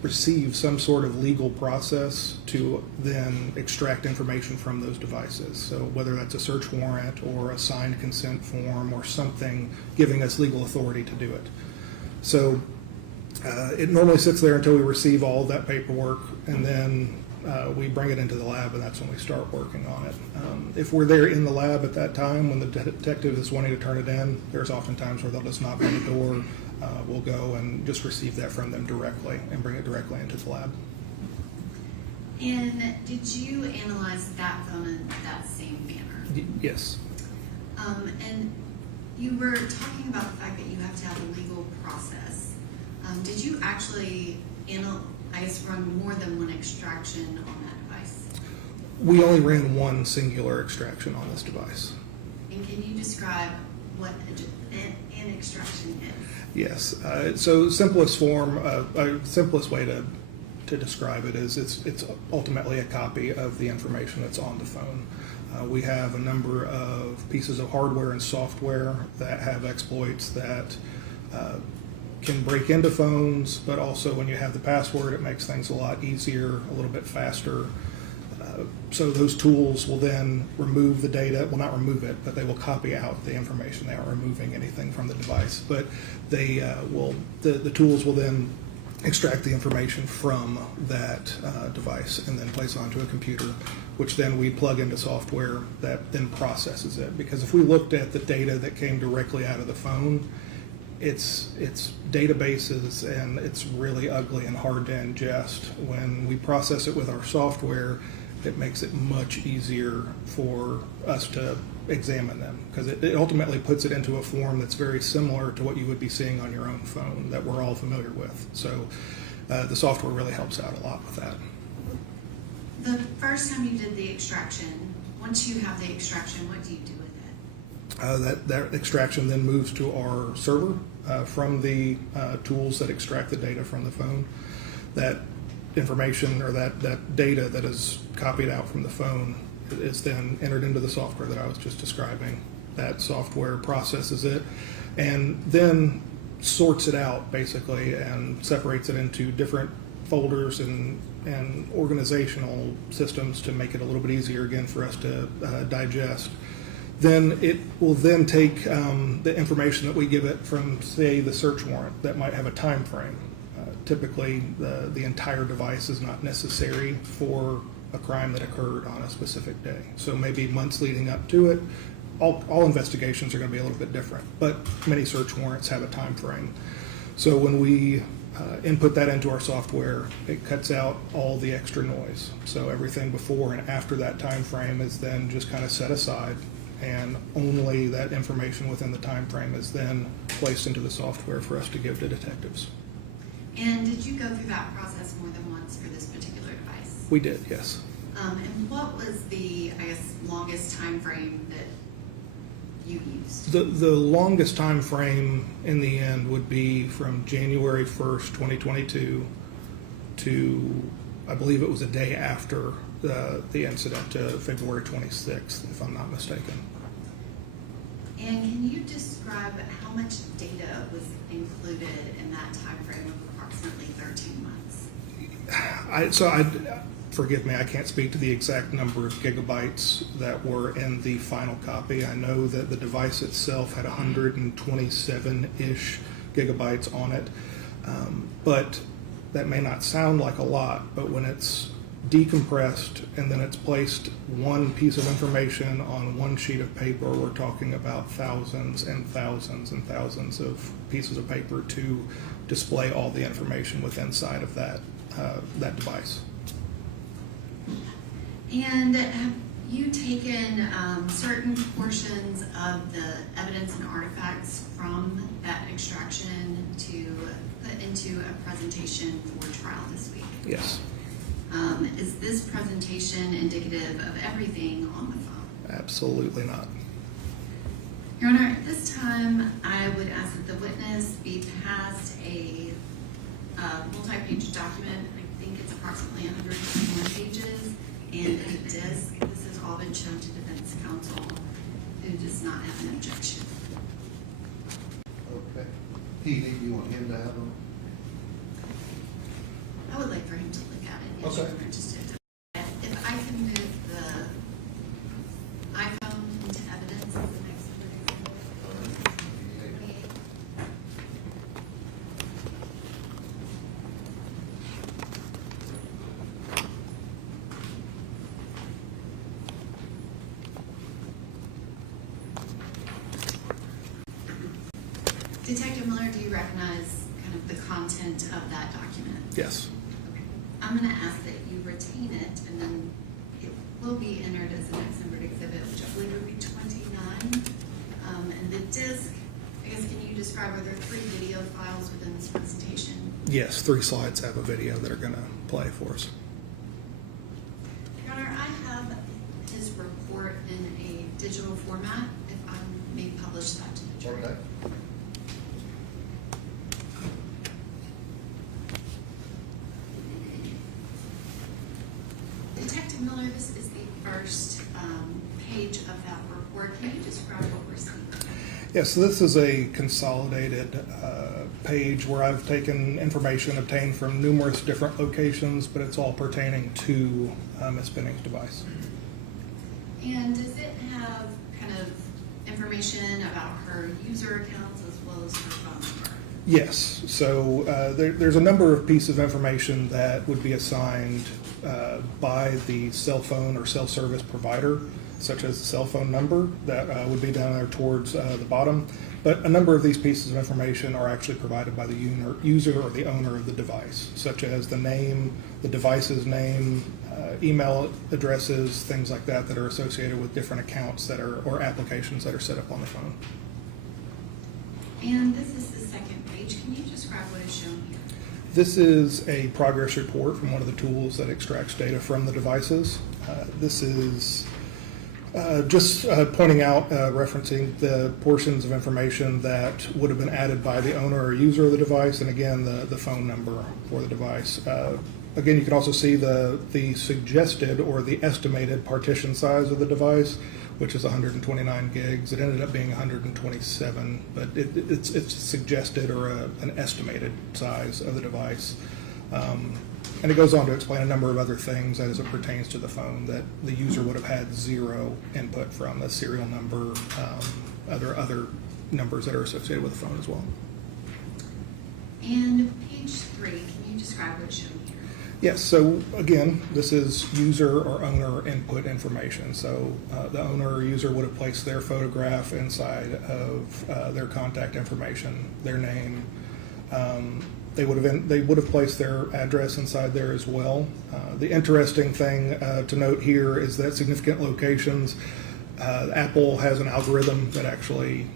receive some sort of legal process to then extract information from those devices. So whether that's a search warrant or a signed consent form or something giving us legal authority to do it. So it normally sits there until we receive all of that paperwork, and then we bring it into the lab, and that's when we start working on it. If we're there in the lab at that time when the detective is wanting to turn it in, there's often times where they'll just knock on the door. We'll go and just receive that from them directly and bring it directly into the lab. And did you analyze that phone in that same manner? Yes. And you were talking about the fact that you have to have a legal process. Did you actually run more than one extraction on that device? We only ran one singular extraction on this device. And can you describe what an extraction is? Yes. So simplest way to describe it is it's ultimately a copy of the information that's on the phone. We have a number of pieces of hardware and software that have exploits that can break into phones, but also when you have the password, it makes things a lot easier, a little bit faster. So those tools will then remove the data, well, not remove it, but they will copy out the information. They aren't removing anything from the device, but they the tools will then extract the information from that device and then place it onto a computer, which then we plug into software that then processes it. Because if we looked at the data that came directly out of the phone, it's databases, and it's really ugly and hard to ingest. When we process it with our software, it makes it much easier for us to examine them, because it ultimately puts it into a form that's very similar to what you would be seeing on your own phone that we're all familiar with. So the software really helps out a lot with that. The first time you did the extraction, once you have the extraction, what do you do with it? That extraction then moves to our server from the tools that extract the data from the phone. That information or that data that is copied out from the phone is then entered into the software that I was just describing. That software processes it and then sorts it out basically and separates it into different folders and organizational systems to make it a little bit easier again for us to digest. Then it will then take the information that we give it from, say, the search warrant that might have a time frame. Typically, the entire device is not necessary for a crime that occurred on a specific day. So maybe months leading up to it. All investigations are going to be a little bit different, but many search warrants have a time frame. So when we input that into our software, it cuts out all the extra noise. So everything before and after that time frame is then just kind of set aside, and only that information within the time frame is then placed into the software for us to give to detectives. And did you go through that process more than once for this particular device? We did, yes. And what was the, I guess, longest time frame that you used? The longest time frame in the end would be from January 1st, 2022 to, I believe it was a day after the incident, February 26th, if I'm not mistaken. And can you describe how much data was included in that time frame of approximately 13 months? Forgive me, I can't speak to the exact number of gigabytes that were in the final copy. I know that the device itself had 127-ish gigabytes on it, but that may not sound like a lot, but when it's decompressed and then it's placed one piece of information on one sheet of paper, we're talking about thousands and thousands and thousands of pieces of paper to display all the information within inside of that device. And have you taken certain portions of the evidence and artifacts from that extraction to put into a presentation for trial this week? Yes. Is this presentation indicative of everything on the phone? Absolutely not. Your Honor, at this time, I would ask that the witness be passed a multi-page document. I think it's approximately 121 pages, and a disc. This has all been shown to defense counsel, who does not have an objection. Okay. PD, do you want him to have them? I would like for him to look at it. Yes, Your Okay. Honor, just if I can move the iPhone into evidence as the next one. Detective Miller, do you recognize kind of the content of that document? Yes. Okay. I'm going to ask that you retain it, and then it will be entered as an ex-numbered exhibit, which I believe would be 29. And the disc, I guess, can you describe, are there 3 video files within this presentation? Yes, 3 slides have a video that are going to play for us. Your Honor, I have his report in a digital format. If I may publish that to the jury. Okay. Detective Miller, this is the first page of that report. Can you describe what we're seeing? Yeah, so this is a consolidated page where I've taken information obtained from numerous different locations, but it's all pertaining to Ms. Benning's device. And does it have kind of information about her user accounts as well as her phone number? Yes, so there's a number of pieces of information that would be assigned by the cell phone or cell service provider. such as the cell phone number that would be down there towards the bottom. But a number of these pieces of information are actually provided by the user or the owner of the device, such as the name, the device's name, email addresses, things like that that are associated with different accounts that are or applications that are set up on the phone. And this is the second page. Can you describe what is shown here? This is a progress report from one of the tools that extracts data from the devices. This is just pointing out, referencing the portions of information that would have been added by the owner or user of the device, and again, the phone number for the device. Again, you can also see the suggested or the estimated partition size of the device, which is 129 gigs. It ended up being 127, but it's suggested or an estimated size of the device. And it goes on to explain a number of other things as it pertains to the phone that the user would have had zero input from, the serial number, other numbers that are associated with the phone as well. And page 3, can you describe what's shown here? Yes, so again, this is user or owner input information. So the owner or user would have placed their photograph inside of their contact information, their name. They would have placed their address inside there as well. The interesting thing to note here is that significant locations, Apple has an algorithm that actually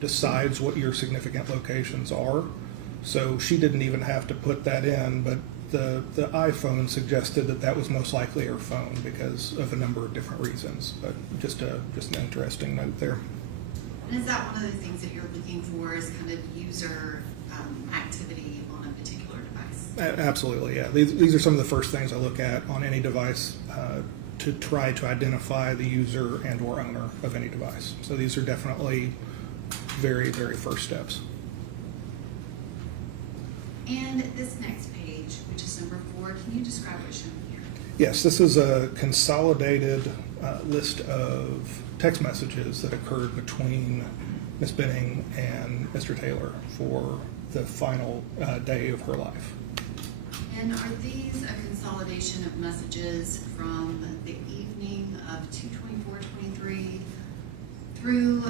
decides what your significant locations are. So she didn't even have to put that in, but the iPhone suggested that that was most likely her phone because of a number of different reasons. But just an interesting note there. And is that one of the things that you're looking for is kind of user activity on a particular device? Absolutely, yeah. These are some of the first things I look at on any device to try to identify the user and or owner of any device. So these are definitely very, very first steps. And this next page, which is number 4, can you describe what's shown here? Yes, this is a consolidated list of text messages that occurred between Ms. Benning and Mr. Taylor for the final day of her life. And are these a consolidation of messages from the evening of 2/24/23 through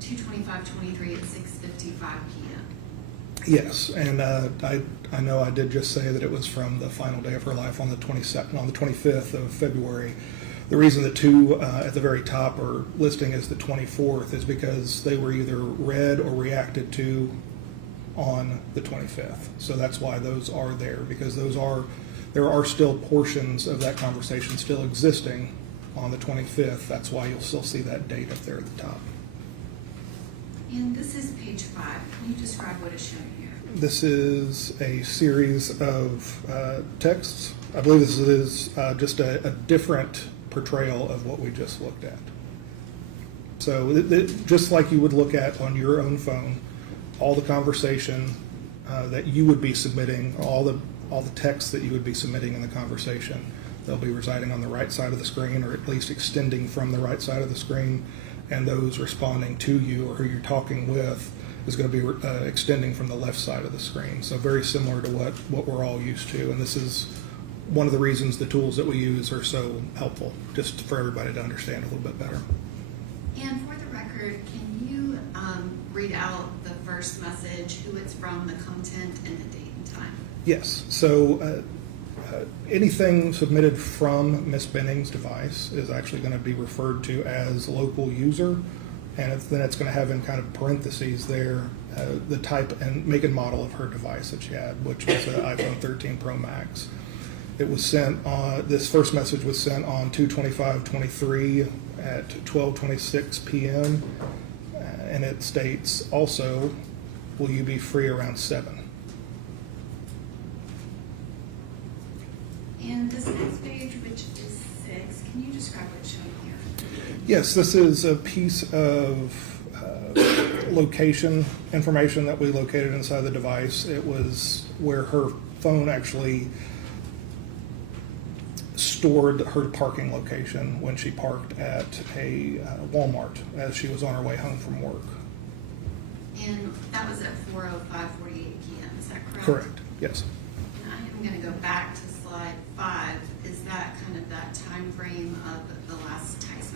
2/25/23 at 6:55 p.m.? Yes, and I know I did just say that it was from the final day of her life on the 25th of February. The reason the two at the very top are listing as the 24th is because they were either read or reacted to on the 25th. So that's why those are there, because there are still portions of that conversation still existing on the 25th. That's why you'll still see that date up there at the top. And this is page 5. Can you describe what is shown here? This is a series of texts. I believe this is just a different portrayal of what we just looked at. So just like you would look at on your own phone, all the conversation that you would be submitting, all the text that you would be submitting in the conversation, they'll be residing on the right side of the screen, or at least extending from the right side of the screen, and those responding to you or who you're talking with is going to be extending from the left side of the screen. So very similar to what we're all used to, and this is one of the reasons the tools that we use are so helpful, just for everybody to understand a little bit better. And for the record, can you read out the first message, who it's from, the content, and the date and time? Yes. So anything submitted from Ms. Benning's device is actually going to be referred to as local user, and then it's going to have in kind of parentheses there the type and make and model of her device that she had, which was an iPhone 13 Pro Max. It was sent on, this first message was sent on 2/25/23 at 12:26 p.m. And it states also, will you be free around 7? And this next page, which is 6, can you describe what's shown here? Yes, this is a piece of location information that we located inside the device. It was where her phone actually stored her parking location when she parked at a Walmart as she was on her way home from work. And that was at 4:05:48 p.m., is that correct? Correct, yes. And I am going to go back to slide 5. Is that kind of that time frame of the last text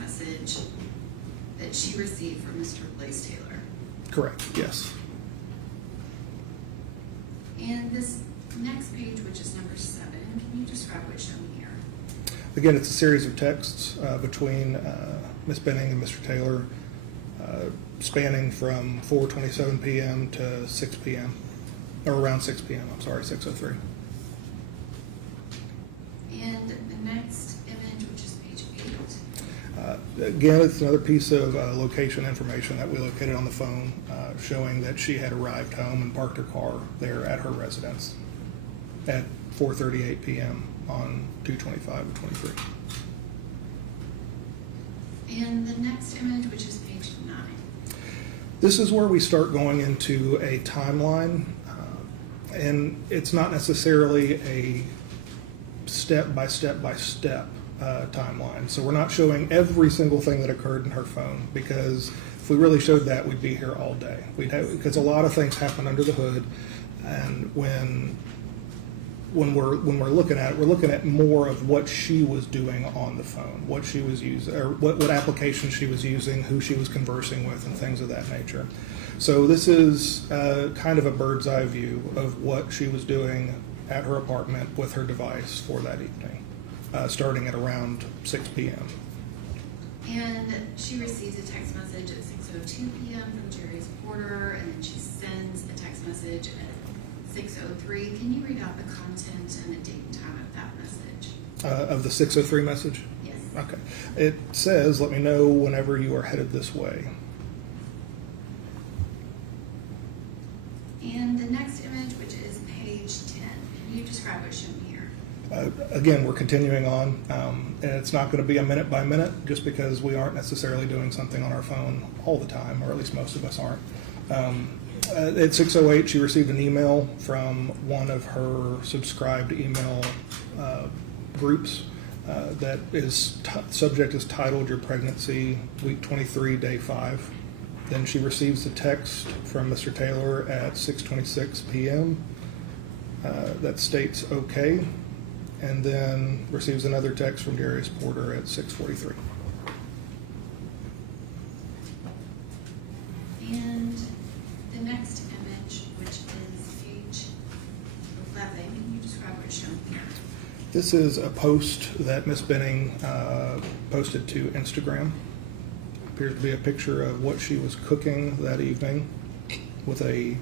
that she received from Mr. Blaise Taylor. Correct, yes. And this next page, which is number 7, can you describe what's shown here? Again, it's a series of texts between Ms. Benning and Mr. Taylor, spanning from 4:27 p.m. to 6 p.m., or around 6 p.m., I'm sorry, 6:03. And the next image, which is page 8. Again, it's another piece of location information that we located on the phone, showing that she had arrived home and parked her car there at her residence at 4:38 p.m. on 2/25/23. And the next image, which is page 9. This is where we start going into a timeline, and it's not necessarily a step-by-step timeline. So we're not showing every single thing that occurred in her phone, because if we really showed that, we'd be here all day. Because a lot of things happen under the hood, and when we're looking at it, we're looking at more of what she was doing on the phone, what she was using, or what application she was using, who she was conversing with, and things of that nature. So this is kind of a bird's eye view of what she was doing at her apartment with her device for that evening, starting at around 6 p.m. And she receives a text message at 6:02 p.m. from Jerry's Porter, and then she sends a text message at 6:03. Can you read out the content and the date and time of that message? Of the 6:03 message? Yes. Okay. It says, "Let me know whenever you are headed this way." And the next image, which is page 10. Can you describe what's shown here? Again, we're continuing on, and it's not going to be a minute by minute, just because we aren't necessarily doing something on our phone all the time, or at least most of us aren't. At 6:08, she received an email from one of her subscribed email groups that is subject is titled "Your Pregnancy, Week 23, Day 5." Then she receives a text from Mr. Taylor at 6:26 p.m. That states "okay," and then receives another text from Darius Porter at 6:43. And the next image, which is page 11, can you describe what's shown here? This is a post that Miss Benning posted to Instagram. Appears to be a picture of what she was cooking that evening, with a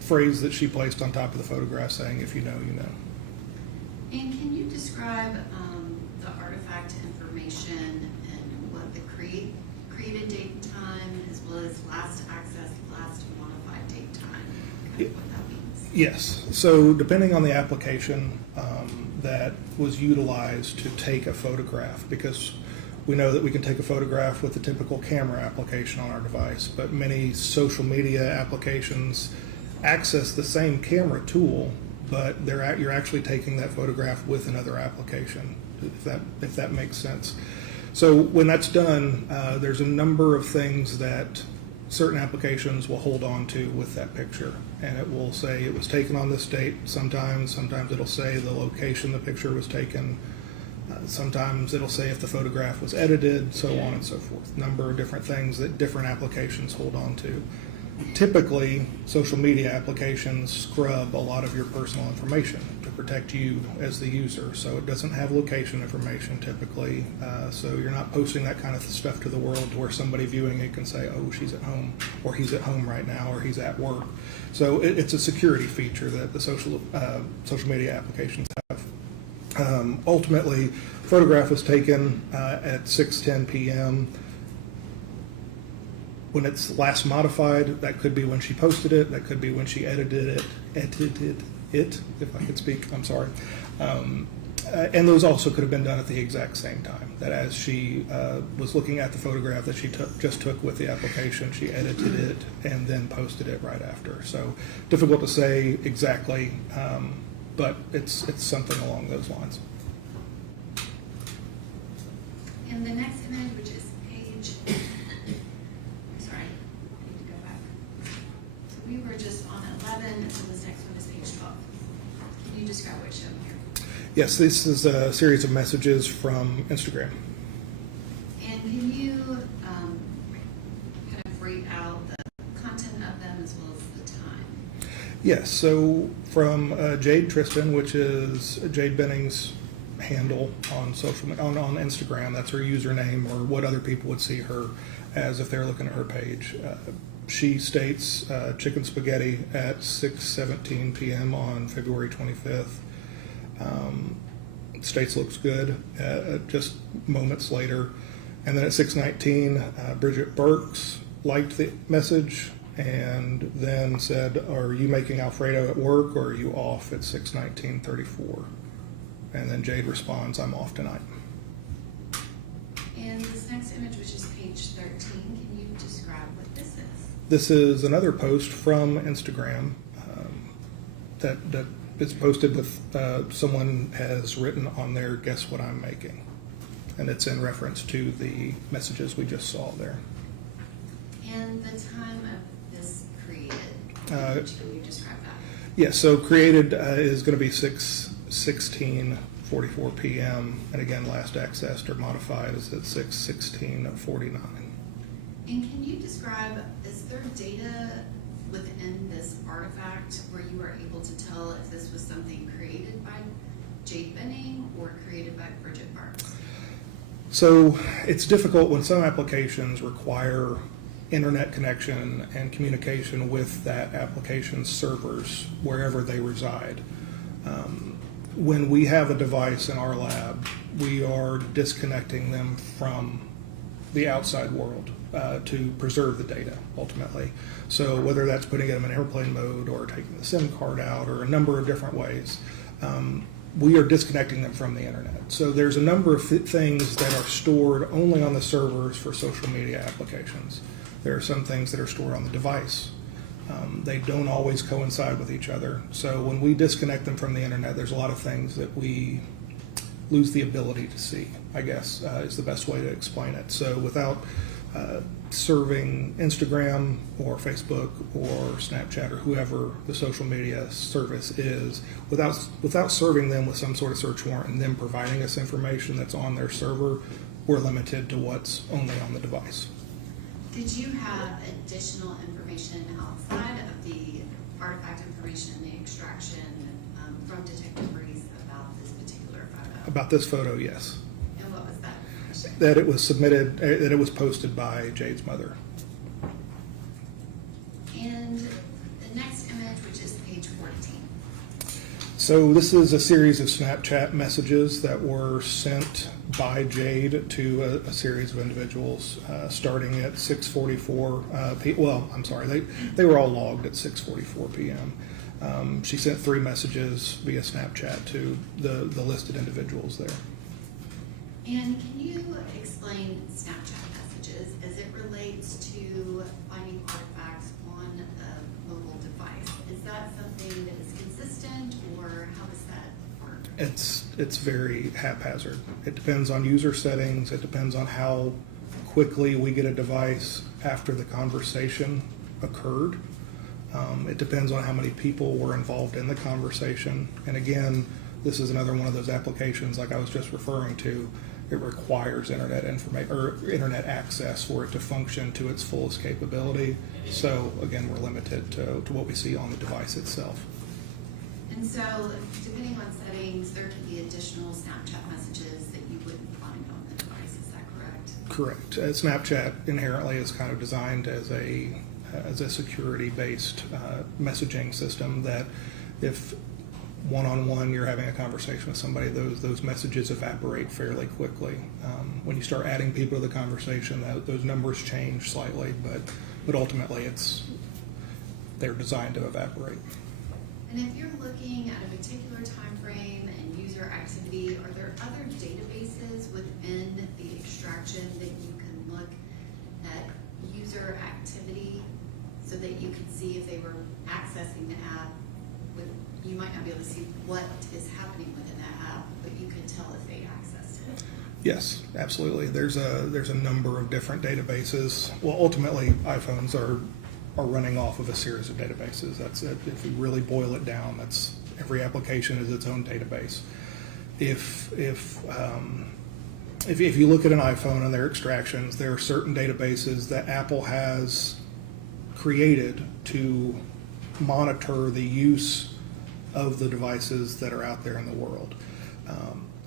phrase that she placed on top of the photograph saying, "If you know, you know." And can you describe the artifact information and what the created date and time, as well as last access, last modified date time, kind of what that means? Yes. So depending on the application that was utilized to take a photograph, because we know that we can take a photograph with the typical camera application on our device, but many social media applications access the same camera tool, but you're actually taking that photograph with another application, if that makes sense. So when that's done, there's a number of things that certain applications will hold on to with that picture, and it will say it was taken on this date. Sometimes it'll say the location the picture was taken. Sometimes it'll say if the photograph was edited, so on and so forth. Number of different things that different applications hold on to. Typically, social media applications scrub a lot of your personal information to protect you as the user. So it doesn't have location information typically. So you're not posting that kind of stuff to the world to where somebody viewing it can say, "Oh, she's at home," or "He's at home right now," or "He's at work." So it's a security feature that the social media applications have. Ultimately, photograph was taken at 6:10 p.m. When it's last modified, that could be when she posted it, that could be when she edited it, if I could speak, I'm sorry. And those also could have been done at the exact same time, that as she was looking at the photograph that she just took with the application, she edited it and then posted it right after. So difficult to say exactly, but it's something along those lines. And the next image, which is page, sorry, I need to go back. So we were just on 11, so this next one is page 12. Can you describe what's shown here? Yes, this is a series of messages from Instagram. And can you Yes, so from Jade Tristan, which is Jade Benning's handle on on Instagram, that's her username, or what other people would see her as if they're looking at her page. She states chicken spaghetti at 6:17 p.m. on February 25th. States looks good just moments later. And then at 6:19, Bridget Burks liked the message and then said, "Are you making Alfredo at work, or are you off?" at 6:19:34. And then Jade responds, "I'm off tonight." And this next image, which is page 13, can you describe what this is? This is another post from Instagram that is posted with someone has written on there, "Guess what I'm making?" And it's in reference to the messages we just saw there. And the time of this created, can you describe that? Yeah, so created is going to be 6:16:44 p.m. And again, last accessed or modified is at 6:16:49. And can you describe, is there data within this artifact where you are able to tell if this was something created by Jade Benning or created by Bridget Burks? So it's difficult when some applications require internet connection and communication with that application's servers wherever they reside. When we have a device in our lab, we are disconnecting them from the outside world to preserve the data ultimately. So whether that's putting them in airplane mode or taking the SIM card out or a number of different ways, we are disconnecting them from the internet. So there's a number of things that are stored only on the servers for social media applications. There are some things that are stored on the device. They don't always coincide with each other. So when we disconnect them from the internet, there's a lot of things that we lose the ability to see, I guess, is the best way to explain it. So without serving Instagram or Facebook or Snapchat or whoever the social media service is, without serving them with some sort of search warrant and them providing us information that's on their server, we're limited to what's only on the device. Did you have additional information outside of the artifact information, the extraction from Detective Breeze about this particular photo? About this photo, yes. And what was that information? That it was submitted, that it was posted by Jade's mother. And the next image, which is page 14. So this is a series of Snapchat messages that were sent by Jade to a series of individuals starting at 6:44 well, I'm sorry, they were all logged at 6:44 p.m. She sent 3 messages via Snapchat to the listed individuals there. And can you explain Snapchat messages as it relates to finding artifacts on a mobile device? Is that something that is consistent, or how does that work? It's very haphazard. It depends on user settings. It depends on how quickly we get a device after the conversation occurred. It depends on how many people were involved in the conversation. And again, this is another one of those applications like I was just referring to. It requires internet information or internet access for it to function to its fullest capability. So again, we're limited to what we see on the device itself. And so, depending on settings, there can be additional Snapchat messages that you wouldn't find on the device. Is that correct? Correct. Snapchat inherently is kind of designed as a security-based messaging system that if one-on-one you're having a conversation with somebody, those messages evaporate fairly quickly. When you start adding people to the conversation, those numbers change slightly, but ultimately they're designed to evaporate. And if you're looking at a particular time frame and user activity, are there other databases within the extraction that you can look at user activity so that you can see if they were accessing the app? You might not be able to see what is happening within that app, but you can tell if they accessed it. Yes, absolutely. There's a number of different databases. Well, ultimately, iPhones are running off of a series of databases. That's it. If you really boil it down, that's every application is its own database. If you look at an iPhone and their extractions, there are certain databases that Apple has created to monitor the use of the devices that are out there in the world.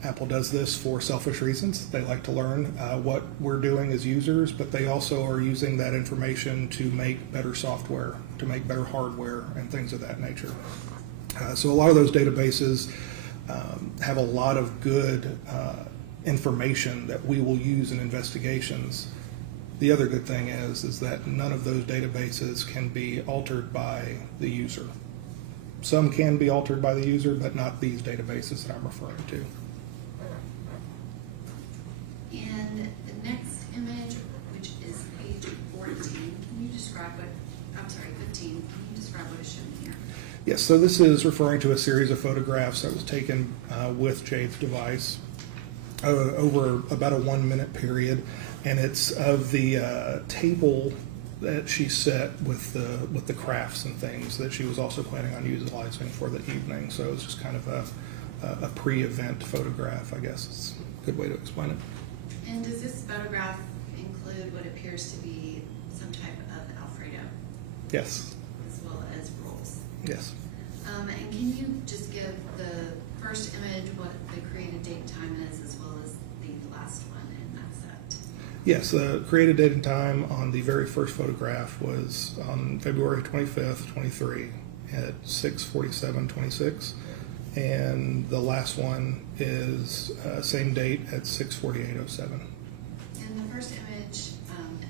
Apple does this for selfish reasons. They like to learn what we're doing as users, but they also are using that information to make better software, to make better hardware, and things of that nature. So a lot of those databases have a lot of good information that we will use in investigations. The other good thing is that none of those databases can be altered by the user. Some can be altered by the user, but not these databases that I'm referring to. And the next image, which is page 14, can you describe what, I'm sorry, 15, can you describe what is shown here? Yes, so this is referring to a series of photographs that was taken with Jade's device over about a 1 minute period, and it's of the table that she set with the crafts and things that she was also planning on utilizing for the evening. So it's just kind of a pre-event photograph, I guess is a good way to explain it. And does this photograph include what appears to be some type of Alfredo Yes. as well as rolls? Yes. And can you just give the first image what the created date and time is, as well as the last one in that set? Yes, the created date and time on the very first photograph was on February 25th, 23 at 6:47:26. And the last one is same date at 6:48:07. And the first image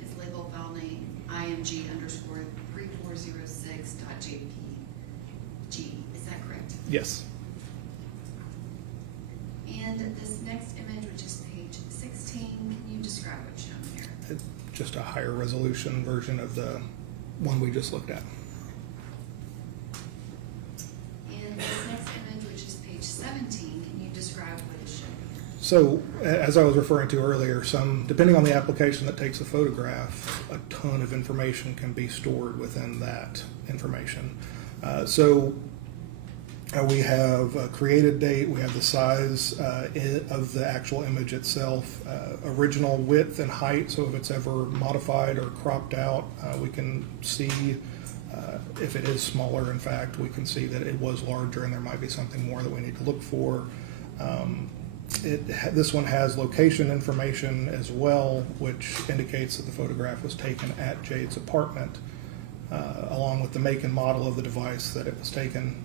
is labeled file name img_3406.jpg. Is that correct? Yes. And this next image, which is page 16, can you describe what's shown here? It's just a higher resolution version of the one we just looked at. And this next image, which is page 17, can you describe what is shown here? So, as I was referring to earlier, depending on the application that takes a photograph, a ton of information can be stored within that information. We have a created date, we have the size of the actual image itself, original width and height, so if it's ever modified or cropped out, we can see if it is smaller, in fact, we can see that it was larger and there might be something more that we need to look for. This one has location information as well, which indicates that the photograph was taken at Jade's apartment, along with the make and model of the device that it was taken.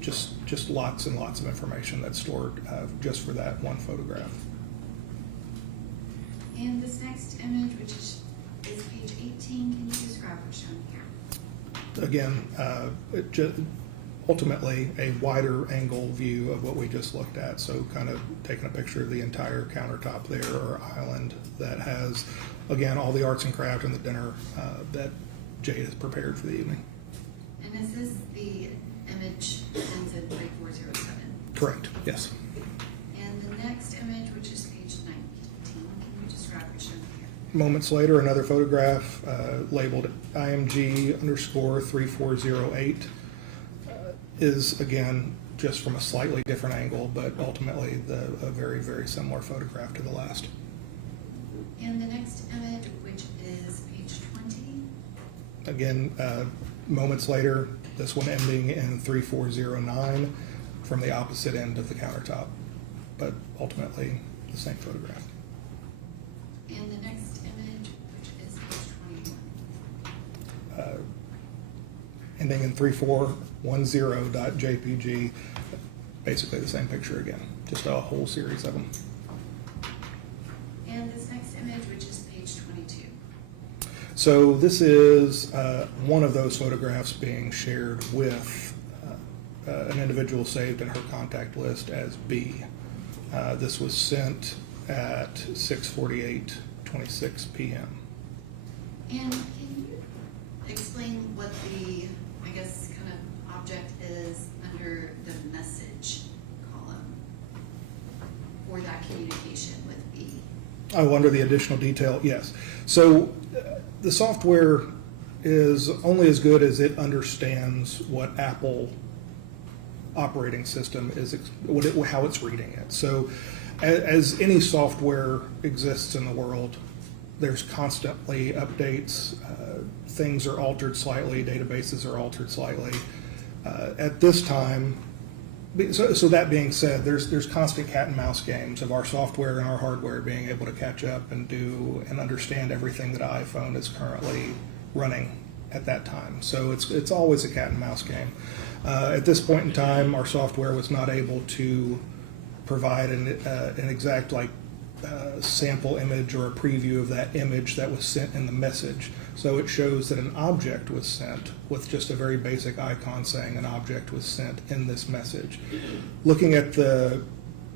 Just lots and lots of information that's stored just for that one photograph. And this next image, which is page 18, can you describe what's shown here? Again, ultimately a wider angle view of what we just looked at. So kind of taking a picture of the entire countertop there or island that has, again, all the arts and craft and the dinner that Jade has prepared for the evening. And is this the image that ends in 3407? Correct, yes. And the next image, which is page 19, can you describe what's shown here? Moments later, another photograph labeled IMG_3408 is, again, just from a slightly different angle, but ultimately a very, very similar photograph to the last. And the next image, which is page 20. Again, moments later, this one ending in 3409 from the opposite end of the countertop, but ultimately the same photograph. And the next image, which is page 21. Ending in 3410.jpg, basically the same picture again, just a whole series of them. And this next image, which is page 22. So this is one of those photographs being shared with an individual saved in her contact list as B. This was sent at 6:48:26 p.m. And can you explain what the, I guess, kind of object is under the message column for that communication with B? Oh, under the additional detail, yes. So the software is only as good as it understands what Apple operating system is, how it's reading it. So as any software exists in the world, there's constantly updates. Things are altered slightly, databases are altered slightly. At this time, so that being said, there's constant cat and mouse games of our software and our hardware being able to catch up and do and understand everything that iPhone is currently running at that time. So it's always a cat and mouse game. At this point in time, our software was not able to provide an exact sample image or a preview of that image that was sent in the message. So it shows that an object was sent with just a very basic icon saying an object was sent in this message. Looking at the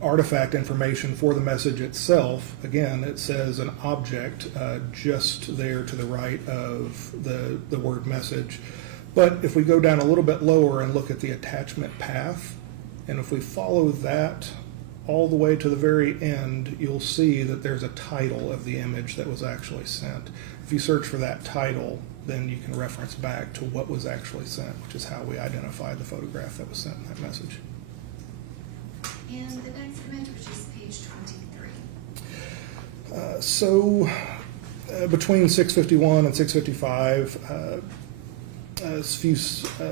artifact information for the message itself, again, it says an object just there to the right of the word message. But if we go down a little bit lower and look at the attachment path, and if we follow that all the way to the very end, you'll see that there's a title of the image that was actually sent. If you search for that title, then you can reference back to what was actually sent, which is how we identify the photograph that was sent in that message. And the next image, which is page 23. Between 651 and 655, a few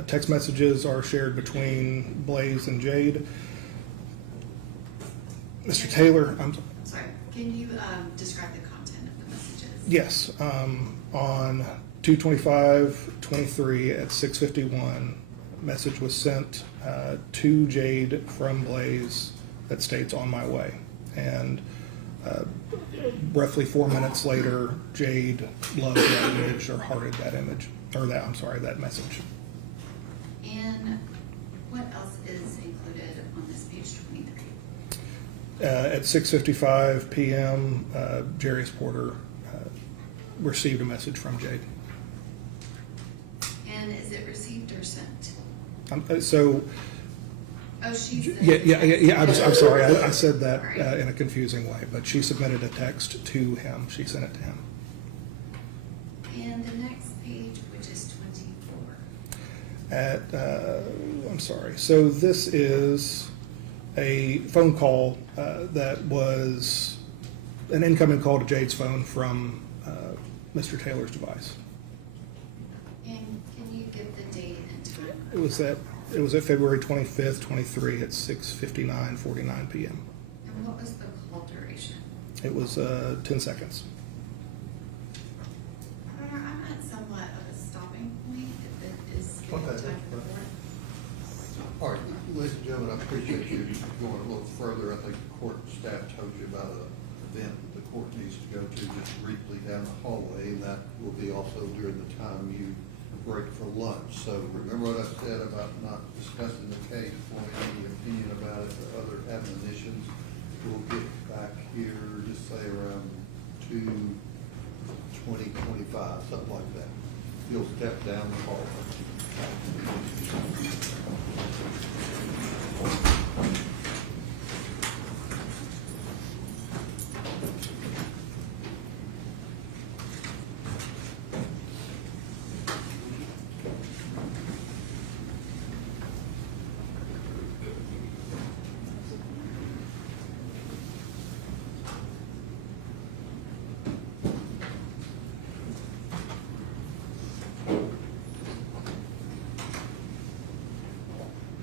text messages are shared between Blaise and Jade. Mr. Taylor, I'm sorry, can you describe the content of the messages? yes, on 2/25/23 at 6:51, message was sent to Jade from Blaise that states "on my way," and roughly 4 minutes later, Jade loved that image or hearted that image, or that message. And what else is included on this page 23? At 6:55 p.m., Jarius Porter received a message from Jade. And is it received or sent? So, Oh, she said. yeah. I'm sorry, I said that in a confusing way, but she submitted a text to him. She sent it to him. And the next page, which is 24. I'm sorry. So this is a phone call that was an incoming call to Jade's phone from Mr. Taylor's device. And can you give the date and time? It was at February 25th, 23 at 6:59:49 p.m. And what was the call duration? It was 10 seconds. I'm at somewhat of a stopping point if it is Okay. time for the board. All right, ladies and gentlemen, I appreciate you going a little further. I think the court staff told you about an event that the court needs to go to just briefly down the hallway, and that will be also during the time you break for lunch. So remember what I said about not discussing the case, forming any opinion about it or other admonitions. We'll get back here, just say around 2:20, 25, something like that. You'll step down the hallway.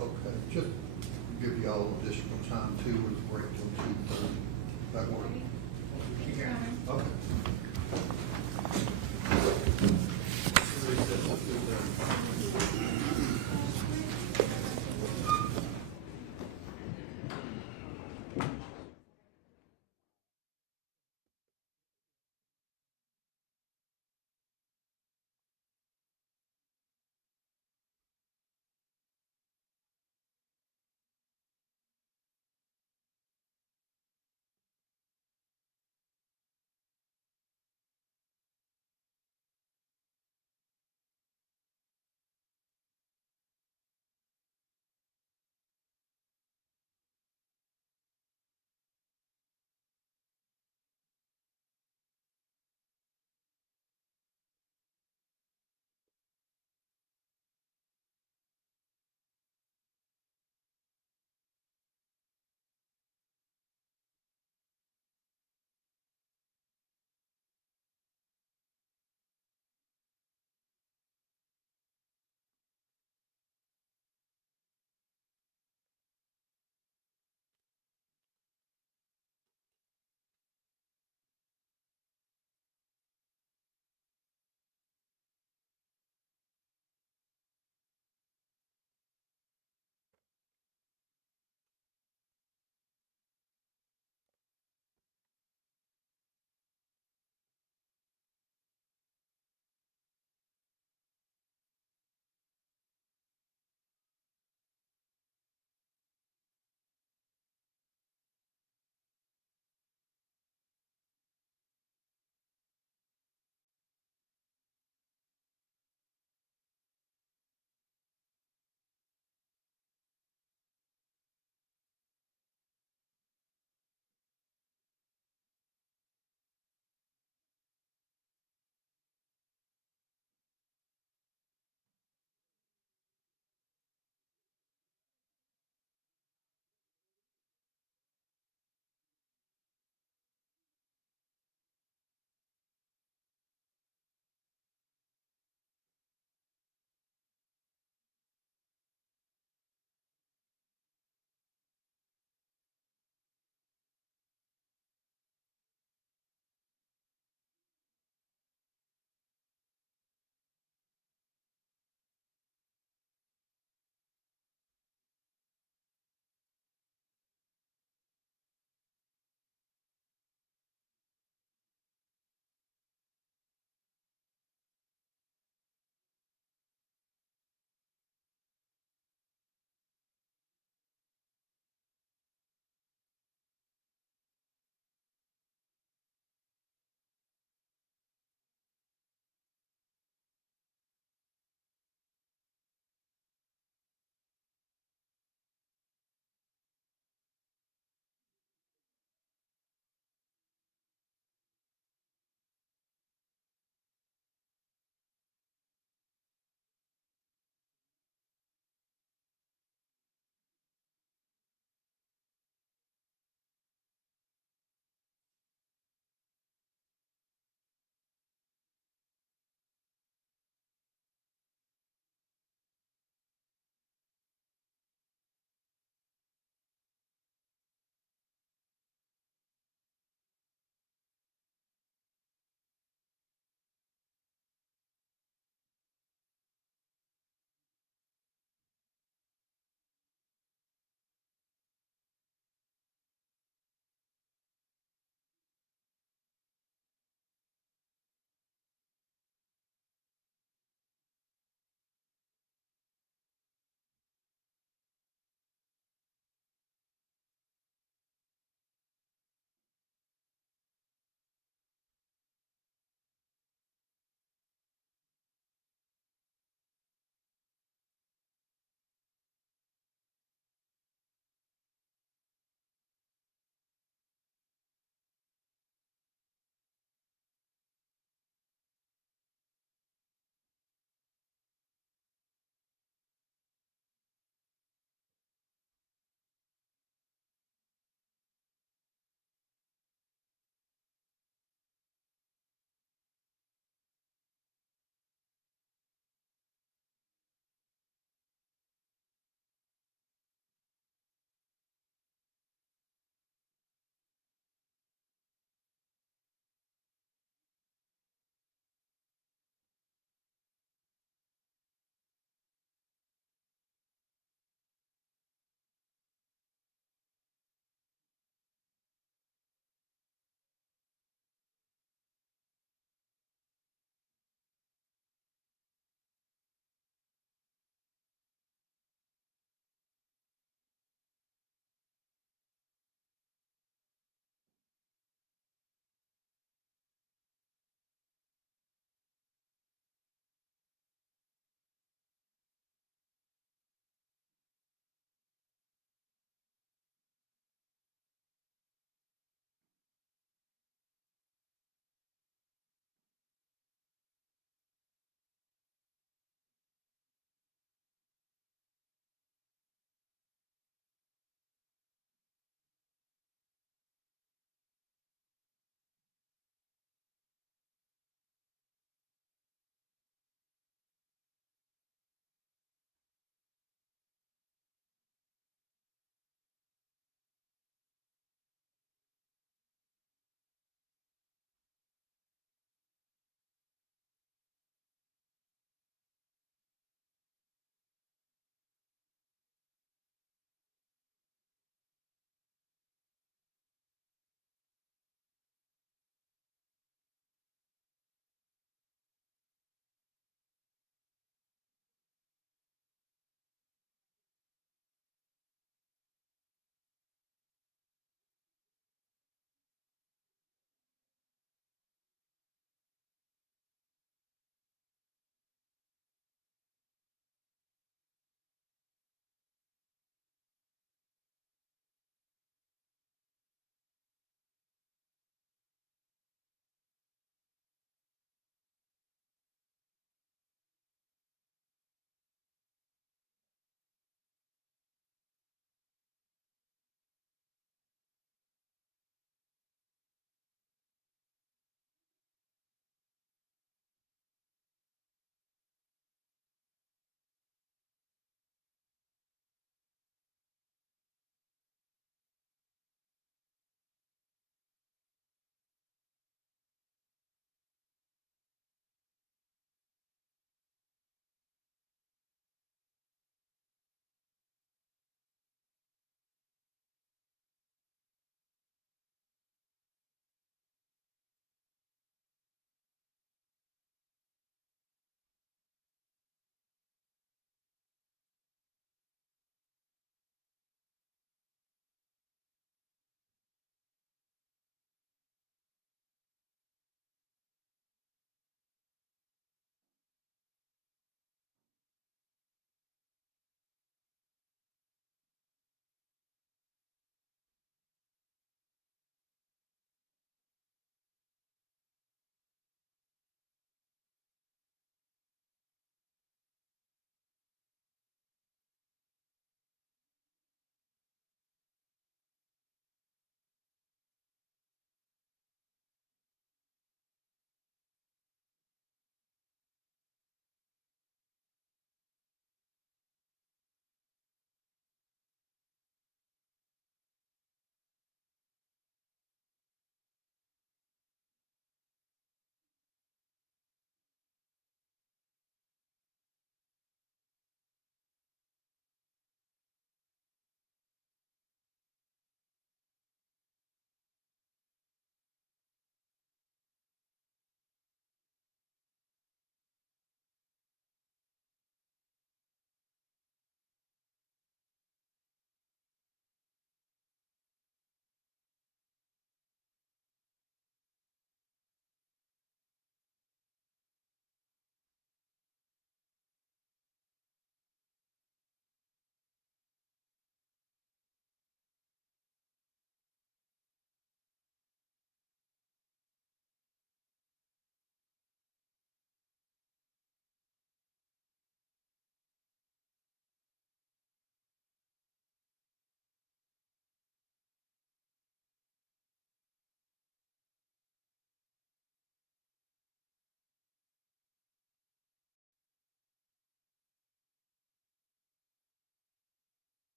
Okay, just give you all additional time too, we'll break till 2:30. That work? Thank you, Your Honor.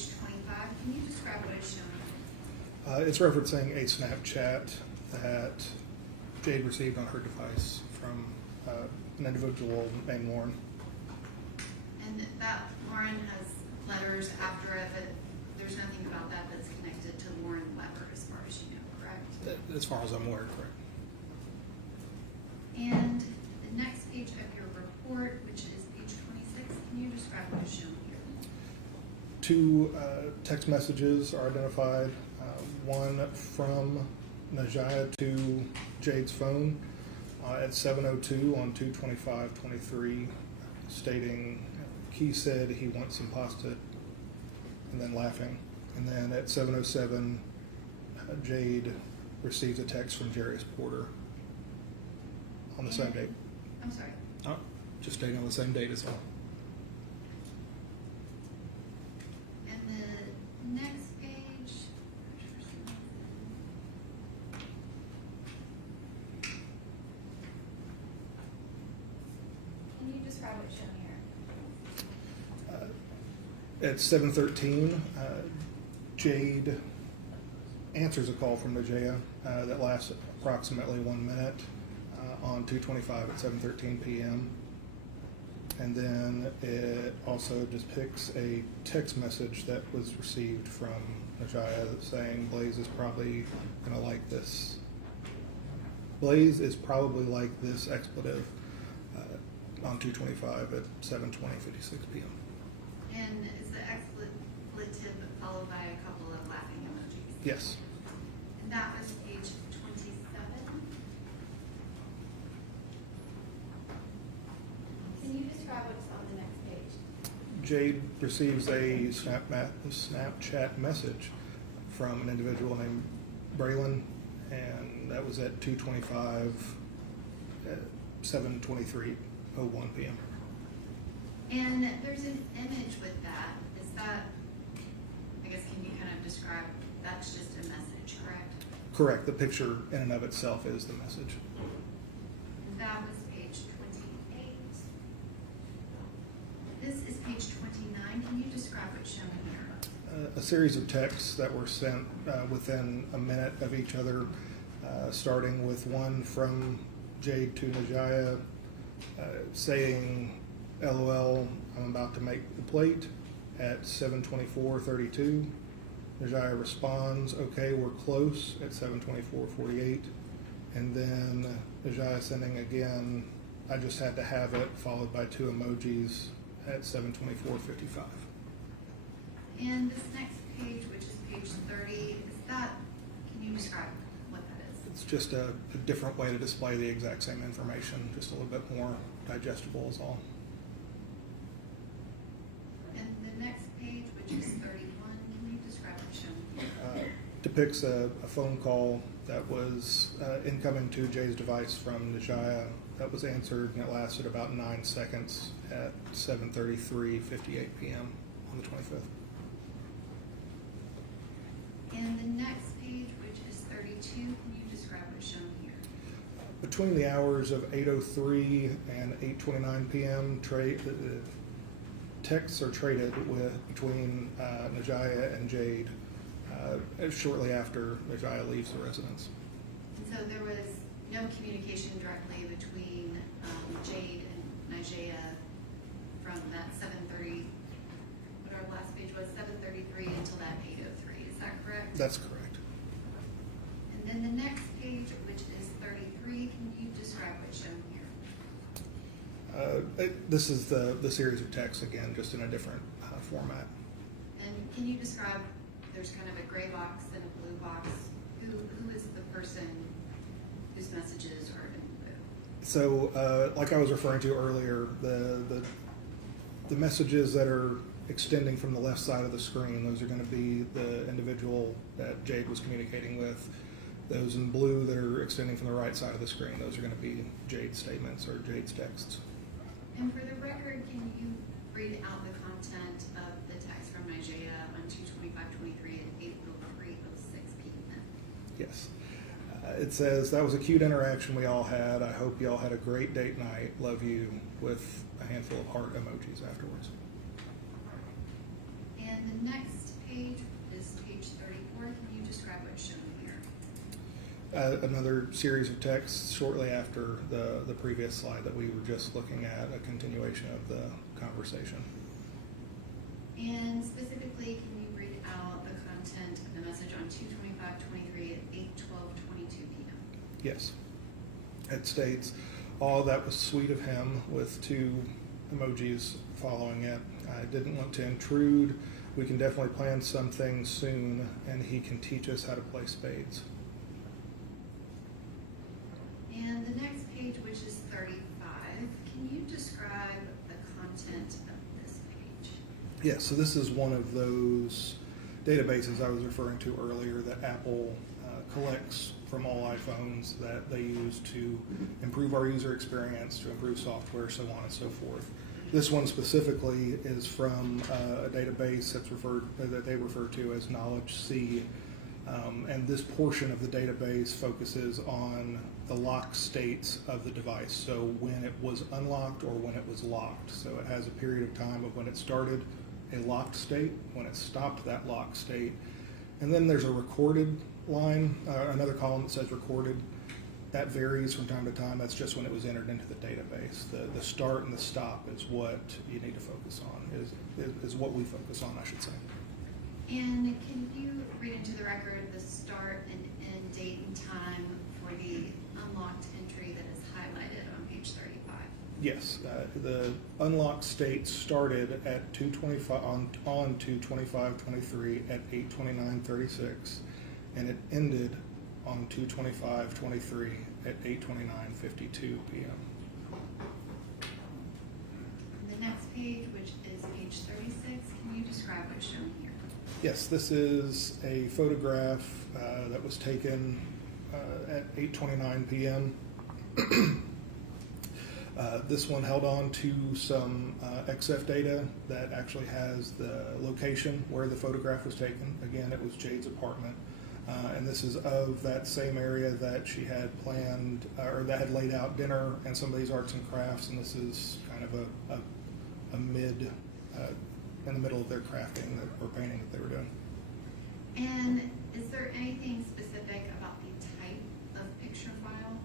page 25, can you describe what is shown? It's referencing a Snapchat that Jade received on her device from an individual named Lauren. And that Lauren has letters after it, but there's nothing about that that's connected to Lauren Weber as far as you know, correct? As far as I'm aware, correct. And the next page of your report, which is page 26, can you describe what is shown here? Two text messages are identified, one from Najaya to Jade's phone at 7:02 on 2/25/23, stating he said he wants some pasta, and then laughing. And then at 7:07, Jade receives a text from Jarius Porter on the same date. I'm sorry. Just stating on the same date as well. And the next page. Can you describe what's shown here? At 7:13, Jade answers a call from Najaya that lasts approximately 1 minute on 2/25 at 7:13 p.m. And then it also depicts a text message that was received from Najaya saying Blaise is probably going to like this. Blaise is probably like this expletive on 2/25 at 7:56 p.m. And is the expletive followed by a couple of laughing emojis? Yes. And that was page 27. Can you describe what's on the next page? Jade receives a Snapchat message from an individual named Braylon, and that was at 2:25 at 7:23:01 p.m. And there's an image with that. Is that, I guess, can you kind of describe, that's just a message, correct? Correct. The picture in and of itself is the message. That was page 28. This is page 29. Can you describe what's shown here? A series of texts that were sent within a minute of each other, starting with one from Jade to Najaya saying, LOL, I'm about to make the plate at 7:24:32. Najaya responds, okay, we're close at 7:24:48. And then Najaya sending again, I just had to have it, followed by two emojis at 7:24:55. And this next page, which is page 30, is that, can you describe what that is? It's just a different way to display the exact same information, just a little bit more digestible is all. And the next page, which is 31, can you describe what's shown here? Depicts a phone call that was incoming to Jay's device from Najaya that was answered, and it lasted about 9 seconds at 7:33:58 p.m. on the 25th. And the next page, which is 32, can you describe what's shown here? Between the hours of 8:03 and 8:29 p.m., texts are traded between Najaya and Jade shortly after Najaya leaves the residence. And so there was no communication directly between Jade and Najaya from that 7:30, what our last page was, 7:33 until that 8:03. Is that correct? That's correct. And then the next page, which is 33, can you describe what's shown here? This is the series of texts again, just in a different format. And can you describe, there's kind of a gray box and a blue box. Who is the person whose messages are in blue? So, like I was referring to earlier, the messages that are extending from the left side of the screen, those are going to be the individual that Jade was communicating with. Those in blue that are extending from the right side of the screen, those are going to be Jade's statements or Jade's texts. And for the record, can you read out the content of the text from Najaya on 2/25/23 at 8:03:06 p.m.? Yes. It says, that was a cute interaction we all had. I hope you all had a great date night. Love you, with a handful of heart emojis afterwards. And the next page is page 34. Can you describe what's shown here? Another series of texts shortly after the previous slide that we were just looking at, a continuation of the conversation. And specifically, can you read out the content of the message on 2/25/23 at 8/12/22 p.m.? Yes. It states, "Oh, that was sweet of him," with 2 emojis following it. "I didn't want to intrude. We can definitely plan some things soon, and he can teach us how to play spades." And the next page, which is 35, can you describe the content of this page? Yes, so this is one of those databases I was referring to earlier that Apple collects from all iPhones that they use to improve our user experience, to improve software, so on and so forth. This one specifically is from a database that they refer to as Knowledge C, and this portion of the database focuses on the locked states of the device. So when it was unlocked or when it was locked. So it has a period of time of when it started a locked state, when it stopped that locked state, and then there's a recorded line, another column that says recorded. That varies from time to time. That's just when it was entered into the database. The start and the stop is what you need to focus on, is what we focus on, I should say. And can you read into the record the start and end date and time for the unlocked entry that is highlighted on page 35? Yes, the unlocked state started at 2:25 on 2/25/23 at 8:29:36, and it ended on 2/25/23 at 8:29:52 p.m. And the next page, which is page 36, can you describe what's shown here? Yes, this is a photograph that was taken at 8:29 p.m. This one held on to some XF data that actually has the location where the photograph was taken. Again, it was Jade's apartment. And this is of that same area that she had planned, or that had laid out dinner and some of these arts and crafts, and this is kind of a mid, in the middle of their crafting or painting that they were doing. And is there anything specific about the type of picture file?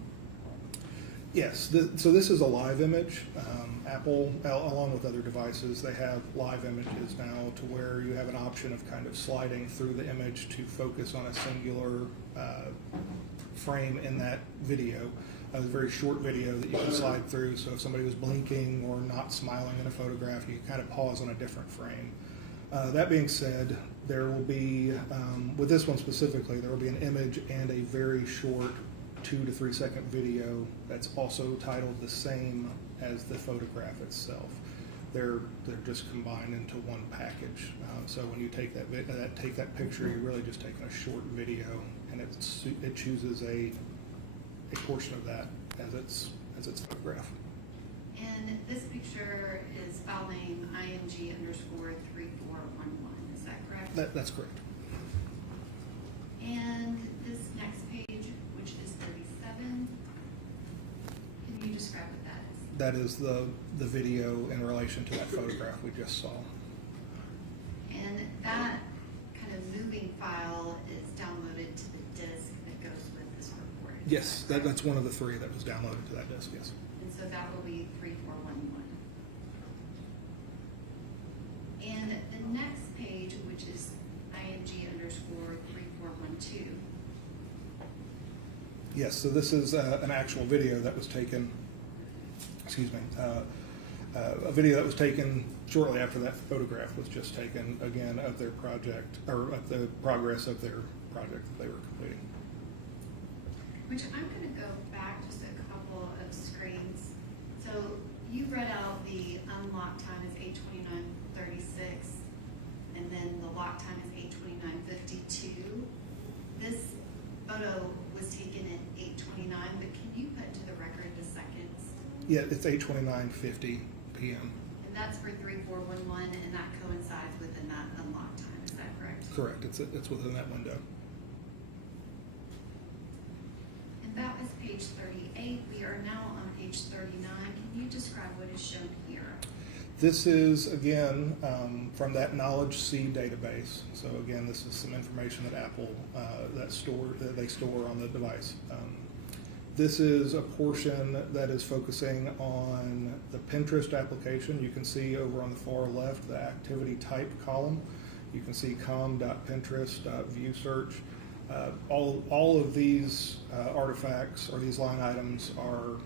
Yes, so this is a live image. Apple, along with other devices, they have live images now to where you have an option of kind of sliding through the image to focus on a singular frame in that video. A very short video that you can slide through, so if somebody was blinking or not smiling in a photograph, you can kind of pause on a different frame. That being said, there will be, with this one specifically, there will be an image and a very short 2 to 3 second video that's also titled the same as the photograph itself. They're just combined into one package. So when you take that picture, you're really just taking a short video, and it chooses a portion of that as its photograph. And this picture is file name IMG_3411. Is that correct? That's correct. And this next page, which is 37, can you describe what that is? That is the video in relation to that photograph we just saw. And that kind of moving file is downloaded to the disk that goes with this report. Yes, that's one of the 3 that was downloaded to that disk, yes. And so that will be 3411. And the next page, which is IMG_3412. Yes, so this is an actual video that was taken, a video that was taken shortly after that photograph was just taken, again, of their project, or of the progress of their project that they were completing. Which I'm going to go back just a couple of screens. So you read out the unlock time is 8:29:36, and then the lock time is 8:29:52. This photo was taken at 8:29, but can you put into the record the seconds? Yeah, it's 8:29:50 p.m. And that's for 3411, and that coincides within that unlock time. Is that correct? Correct. It's within that window. And that was page 38. We are now on page 39. Can you describe what is shown here? This is, again, from that Knowledge C database. So again, this is some information that Apple, that they store on the device. This is a portion that is focusing on the Pinterest application. You can see over on the far left, the activity type column. You can see com.pinterest.viewSearch. All of these artifacts or these line items are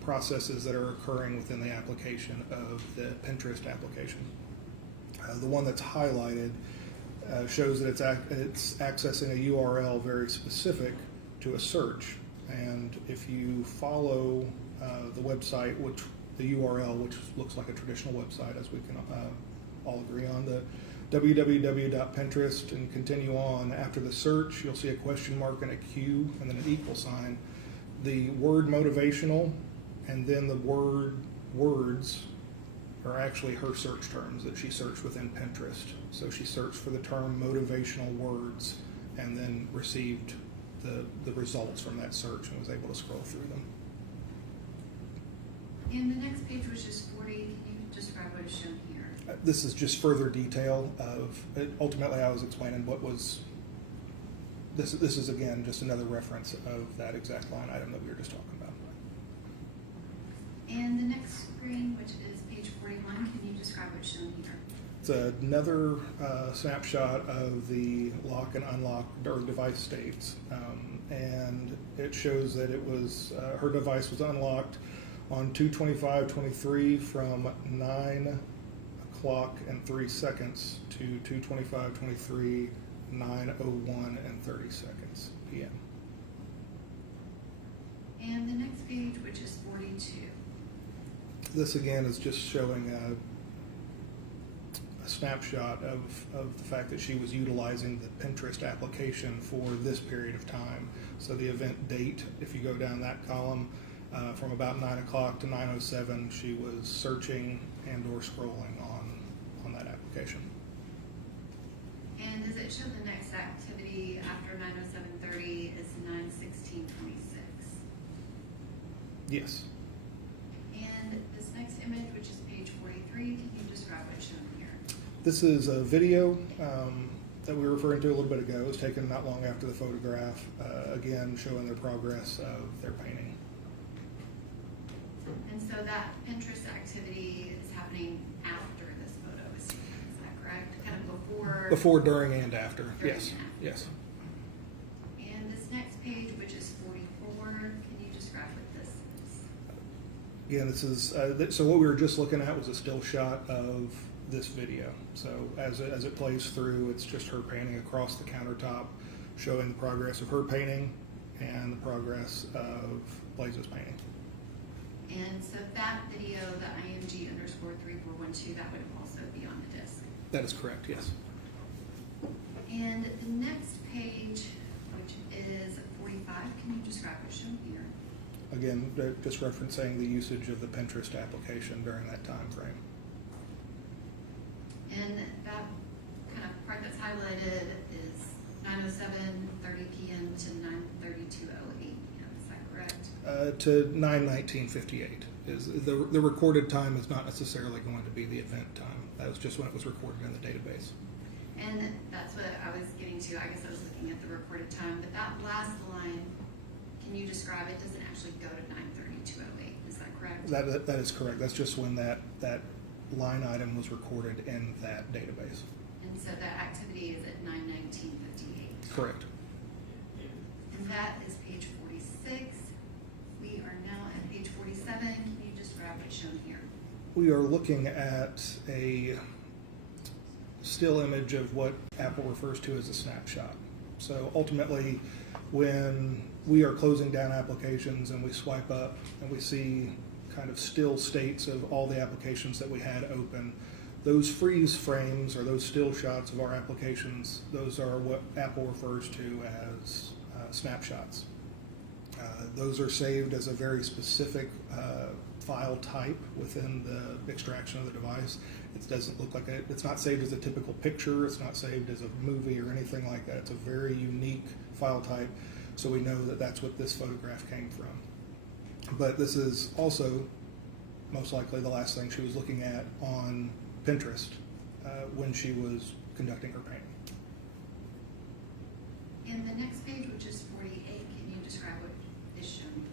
processes that are occurring within the application of the Pinterest application. The one that's highlighted shows that it's accessing a URL very specific to a search. And if you follow the website, the URL, which looks like a traditional website, as we can all agree on, the www.pinterest, and continue on, after the search, you'll see a question mark and a Q and then an equal sign. The word motivational and then the words are actually her search terms that she searched within Pinterest. So she searched for the term motivational words and then received the results from that search and was able to scroll through them. And the next page, which is 40, can you describe what is shown here? This is just further detail of, ultimately I was explaining what was, this is again just another reference of that exact line item that we were just talking about. And the next screen, which is page 41, can you describe what's shown here? It's another snapshot of the lock and unlock or device states. And it shows that it was, her device was unlocked on 2/25/23 from 9 o'clock and 3 seconds to 2/25/23, 9:01 and 30 seconds p.m. And the next page, which is 42. This again is just showing a snapshot of the fact that she was utilizing the Pinterest application for this period of time. So the event date, if you go down that column, from about 9 o'clock to 9:07, she was searching and or scrolling on that application. And does it show the next activity after 9:07:30 is 9:16:26? Yes. And this next image, which is page 43, can you describe what's shown here? This is a video that we were referring to a little bit ago. It was taken not long after the photograph, again showing their progress of their painting. And so that Pinterest activity is happening after this photo is taken, is that correct? Kind of before? Before, during, and after. During Yes. and after. Yes. And this next page, which is 44, can you describe what this is? Again, this is so what we were just looking at was a still shot of this video. So as it plays through, it's just her painting across the countertop, showing the progress of her painting and the progress of Blaise's painting. And so that video, the IMG_3412, that would also be on the disc. That is correct. Yes. And the next page, which is 45, can you describe what's shown here? Again, just referencing the usage of the Pinterest application during that time frame. And that kind of part that's highlighted is 9:07:30 p.m. to 9:32:08 p.m. Is that correct? To 9:19:58 is the recorded time is not necessarily going to be the event time. That was just when it was recorded in the database. And that's what I was getting to. I guess I was looking at the recorded time, but that last line, can you describe it? Doesn't actually go to 9:32:08. Is that correct? That is correct. That's just when that line item was recorded in that database. And so that activity is at 9:19:58. Correct. And that is page 46. We are now at page 47. Can you describe what's shown here? We are looking at a still image of what Apple refers to as a snapshot. So ultimately, when we are closing down applications and we swipe up and we see kind of still states of all the applications that we had open, those freeze frames or those still shots of our applications, those are what Apple refers to as snapshots. Those are saved as a very specific file type within the extraction of the device. It doesn't look like it's not saved as a typical picture. It's not saved as a movie or anything like that. It's a very unique file type. So we know that that's what this photograph came from. But this is also most likely the last thing she was looking at on Pinterest when she was conducting her painting. And the next page, which is 48, can you describe what is shown here?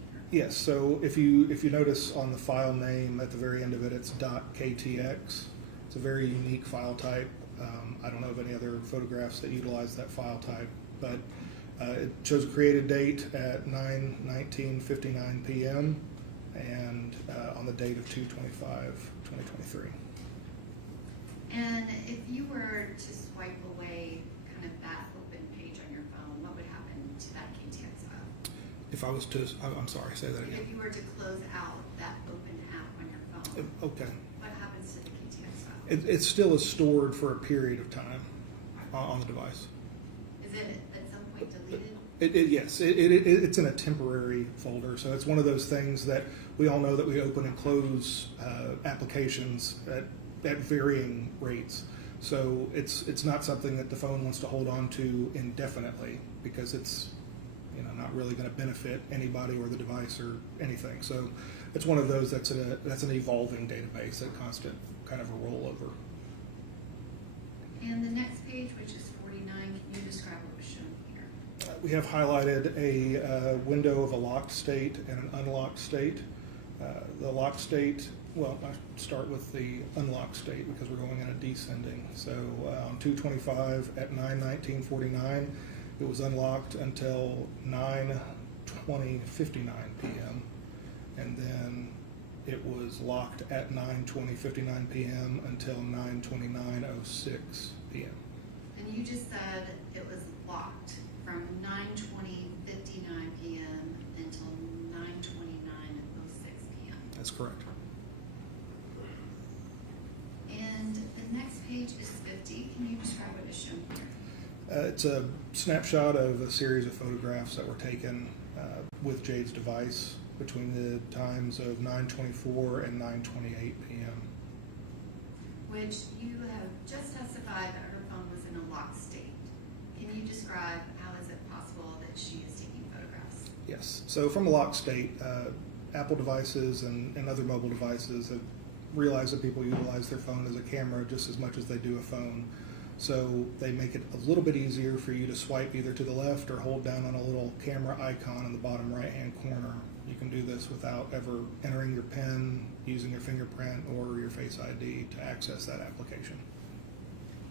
Yes, so if you notice on the file name at the very end of it, it's .ktx. It's a very unique file type. I don't know of any other photographs that utilize that file type, but it shows a created date at 9/19:59 p.m. and on the date of 2/25/2023. And if you were to swipe away kind of that open page on your phone, what would happen to that KTX file? If I was to, I'm sorry, say that again. If you were to close out that open app on your phone, Okay. what happens to the KTX file? It still is stored for a period of time on the device. Is it at some point deleted? Yes, it's in a temporary folder, so it's one of those things that we all know that we open and close applications at varying rates. So it's not something that the phone wants to hold on to indefinitely because it's not really going to benefit anybody or the device or anything. So it's one of those that's an evolving database, a constant kind of a rollover. And the next page, which is 49, can you describe what was shown here? We have highlighted a window of a locked state and an unlocked state. The locked state, well, I start with the unlocked state because we're going in a descending. So on 2/25 at 9/19/49, it was unlocked until 9/20:59 p.m. And then it was locked at 9/20:59 p.m. until 9/29:06 p.m. And you just said it was locked from 9:20:59 p.m. until 9:29:06 p.m. That's correct. And the next page is 50. Can you describe what is shown here? It's a snapshot of a series of photographs that were taken with Jade's device between the times of 9:24 and 9:28 p.m. Which you have just testified that her phone was in a locked state. Can you describe how is it possible that she is taking photographs? Yes. So from a locked state, Apple devices and other mobile devices have realized that people utilize their phone as a camera just as much as they do a phone. So they make it a little bit easier for you to swipe either to the left or hold down on a little camera icon in the bottom right-hand corner. You can do this without ever entering your PIN, using your fingerprint or your Face ID to access that application.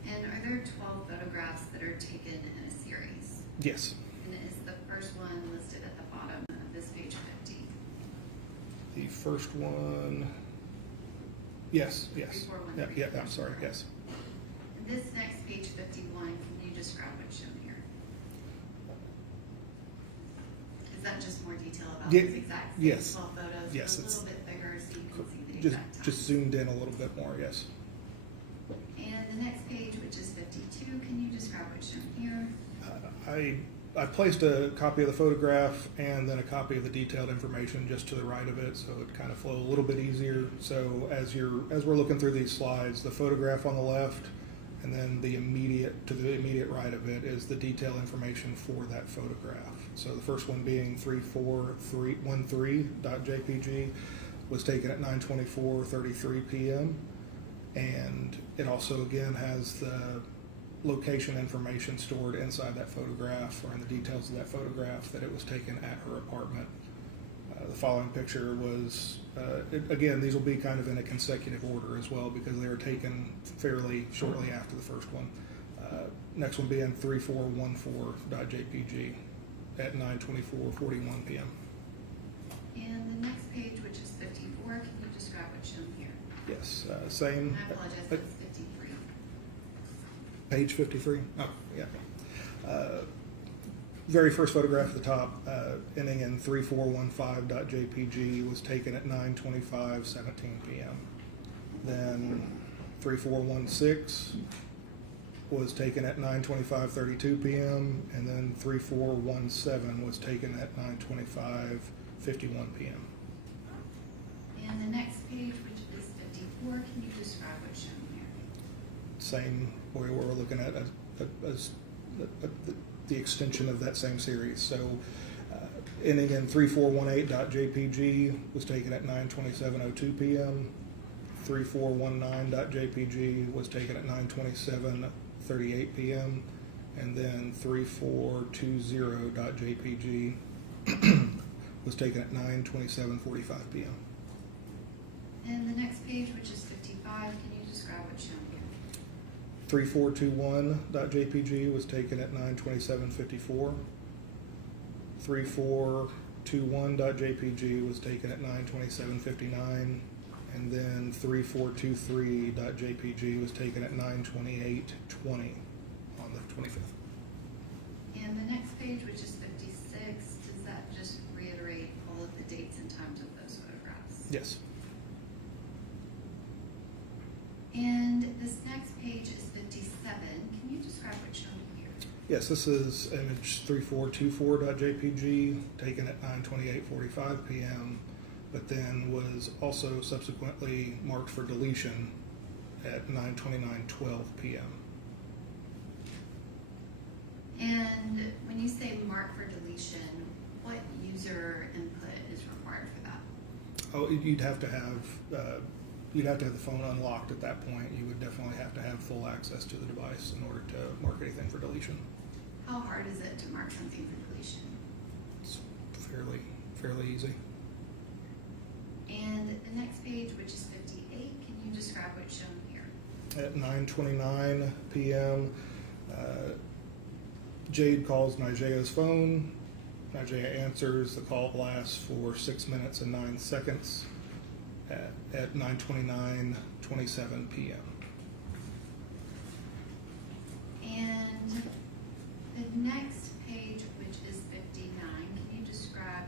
And are there 12 photographs that are taken in a series? Yes. And is the first one listed at the bottom of this page 50? The first one, yes. Before one, Yeah, I'm sorry, yes. And this next page 51, can you describe what's shown here? Is that just more detail about Yeah, these exact yes. 12 photos? Yes, A it's- little bit bigger so you can see the Just exact time. just zoomed in a little bit more, yes. And the next page, which is 52, can you describe what's shown here? I placed a copy of the photograph and then a copy of the detailed information just to the right of it, so it kind of flow a little bit easier. So as we're looking through these slides, the photograph on the left, and then the immediate right of it is the detailed information for that photograph. So the first one being 34313.jpg was taken at 9:24:33 p.m. and it also again has the location information stored inside that photograph or in the details of that photograph that it was taken at her apartment. The following picture was, again, these will be kind of in a consecutive order as well because they were taken fairly shortly after the first one. Next one being 3414.jpg at 9:24:41 p.m. And the next page, which is 54, can you describe what's shown here? Yes, same. I apologize, that's 53. Page 53? Oh, yeah. Very first photograph at the top, ending in 3415.jpg, was taken at 9:25:17 p.m. Then 3416 was taken at 9:25:32 p.m. and then 3417 was taken at 9:25:51 p.m. And the next page, which is 54, can you describe what's shown here? Same, we're looking at the extension of that same series. So ending in 3418.jpg was taken at 9:27:02 p.m. 3419.jpg was taken at 9:27:38 p.m. and then 3420.jpg was taken at 9:27:45 p.m. And the next page, which is 55, can you describe what's shown here? 3421.jpg was taken at 9:27:54. 3421.jpg was taken at 9:27:59, and then 3423.jpg was taken at 9:28:20 on the 25th. And the next page, which is 56, does that just reiterate all of the dates and times of those photographs? Yes. And this next page is 57. Can you describe what's shown here? Yes, this is image 3424.jpg taken at 9:28:45 p.m., but then was also subsequently marked for deletion at 9:29:12 p.m. And when you say mark for deletion, what user input is required for that? Oh, you'd have to have the phone unlocked at that point. You would definitely have to have full access to the device in order to mark anything for deletion. How hard is it to mark something for deletion? It's fairly easy. And the next page, which is 58, can you describe what's shown here? At 9:29 p.m., Jade calls Nigea's phone. Nigea answers. The call lasts for 6 minutes and 9 seconds at 9:29:27 p.m. And the next page, which is 59, can you describe,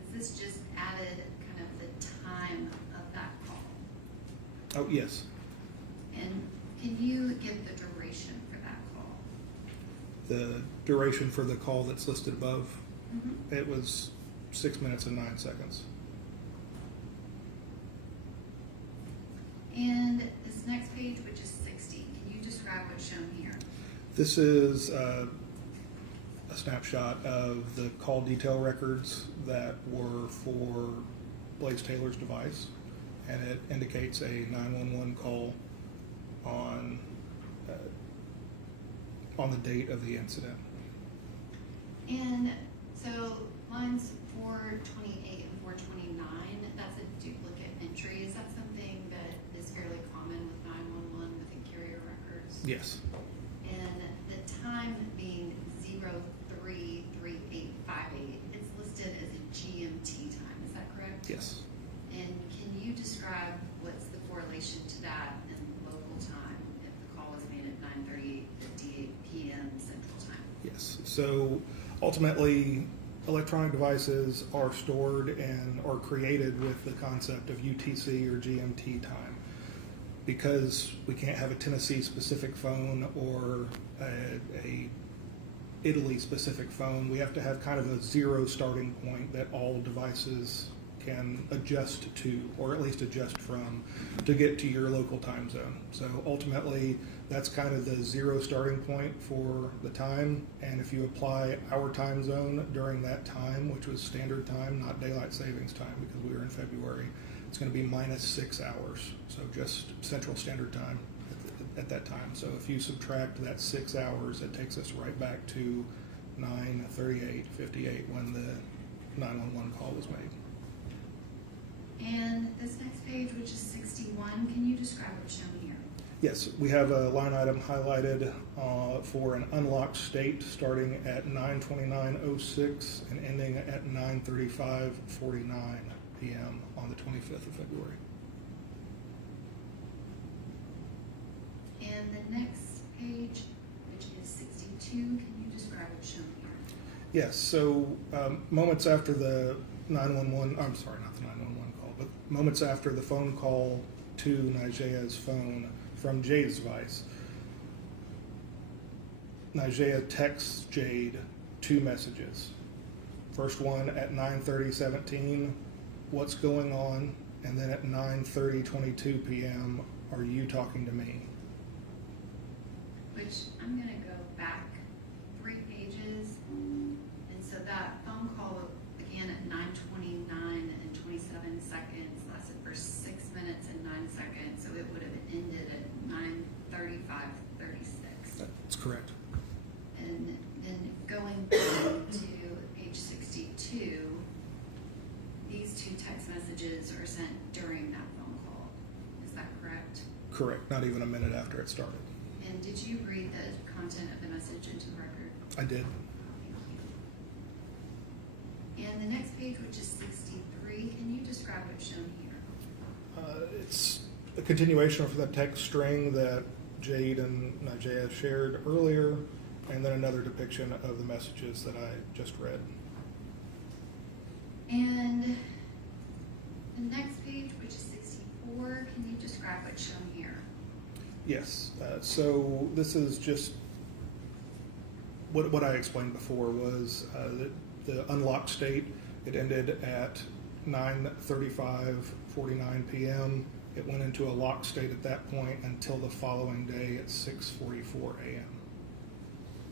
is this just added kind of the time of that call? Oh, yes. And can you give the duration for that call? The duration for the call that's listed above, Mm-hmm. it was 6 minutes and 9 seconds. And this next page, which is 60, can you describe what's shown here? This is a snapshot of the call detail records that were for Blaise Taylor's device, and it indicates a 911 call on the date of the incident. And so lines 428 and 429, that's a duplicate entry. Is that something that is fairly common with 911 with the carrier records? Yes. And the time being 033858, it's listed as a GMT time, is that correct? Yes. And can you describe what's the correlation to that in local time if the call was made at 9:58 p.m. Central Time? Yes. So ultimately, electronic devices are stored and are created with the concept of UTC or GMT time. Because we can't have a Tennessee specific phone or a Italy specific phone, we have to have kind of a zero starting point that all devices can adjust to, or at least adjust from, to get to your local time zone. So ultimately, that's kind of the zero starting point for the time. And if you apply our time zone during that time, which was standard time, not daylight savings time because we were in February, it's going to be -6 hours. So just Central Standard Time at that time. So if you subtract that 6 hours, it takes us right back to 9:38:58 when the 911 call was made. And this next page, which is 61, can you describe what's shown here? Yes, we have a line item highlighted for an unlocked state starting at 9:29:06 and ending at 9:35:49 p.m. on the 25th of February. And the next page, which is 62, can you describe what's shown here? Yes, so moments after the 911, I'm sorry, not the 911 call, but moments after the phone call to Nigea's phone from Jade's device, Nigea texts Jade 2 messages. First one at 9:30:17, what's going on? And then at 9:30:22 p.m., are you talking to me? Which I'm going to go back 3 pages. And so that phone call, the began at 9:29 and 27 seconds, lasted for 6 minutes and 9 seconds, so it would have ended at 9:35:36. That's correct. And then going down to page 62, these 2 text messages are sent during that phone call. Is that correct? Correct, not even a minute after it started. And did you read the content of the message into the record? I did. Thank you. And the next page, which is 63, can you describe what's shown here? It's a continuation of that text string that Jade and Najee shared earlier, and then another depiction of the messages that I just read. And the next page, which is 64, can you describe what's shown here? Yes, so this is just what I explained before was the unlocked state. It ended at 9:35:49 p.m. It went into a locked state at that point until the following day at 6:44 a.m.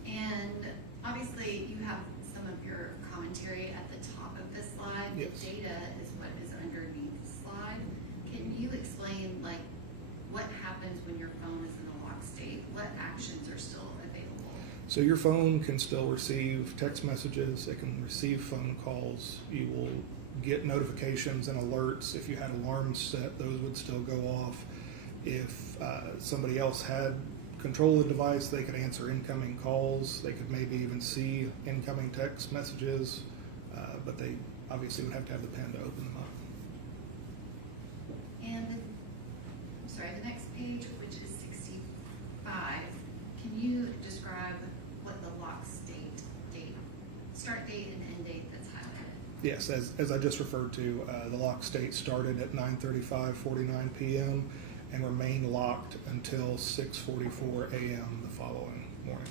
And obviously, you have some of your commentary at the top of this slide. Yes. The data is what is underneath the slide. Can you explain, like, what happens when your phone is in a locked state? What actions are still available? So your phone can still receive text messages. It can receive phone calls. You will get notifications and alerts. If you had alarms set, those would still go off. If somebody else had control of the device, they could answer incoming calls. They could maybe even see incoming text messages, but they obviously would have to have the pen to open them up. And the next page, which is 65, can you describe what the lock state date, start date and end date that's highlighted? Yes, as I just referred to, the lock state started at 9:35:49 p.m. and remained locked until 6:44 a.m. the following morning.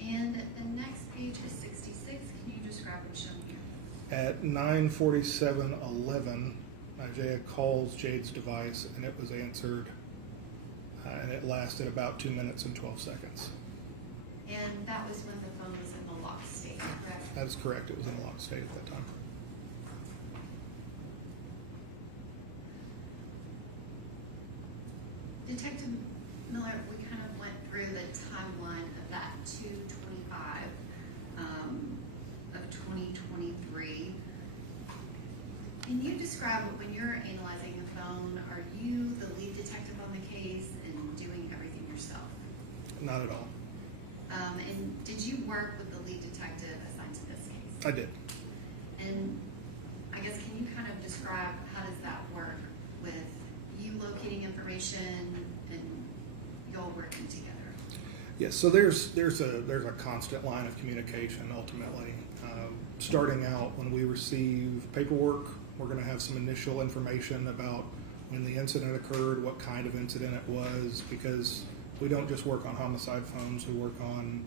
And the next page is 66. Can you describe what's shown here? At 9:47:11, Najee calls Jade's device, and it was answered, and it lasted about 2 minutes and 12 seconds. And that was when the phone was in the lock state, correct? That is correct. It was in a locked state at that time. Detective Miller, we kind of went through the timeline of that 2/25 of 2023. Can you describe when you're analyzing the phone, are you the lead detective on the case and doing everything yourself? Not at all. And did you work with the lead detective assigned to this case? I did. And I guess, can you kind of describe how does that work with you locating information and y'all working together? Yes, so there's a constant line of communication ultimately. Starting out, when we receive paperwork, we're going to have some initial information about when the incident occurred, what kind of incident it was, because we don't just work on homicide phones, we work on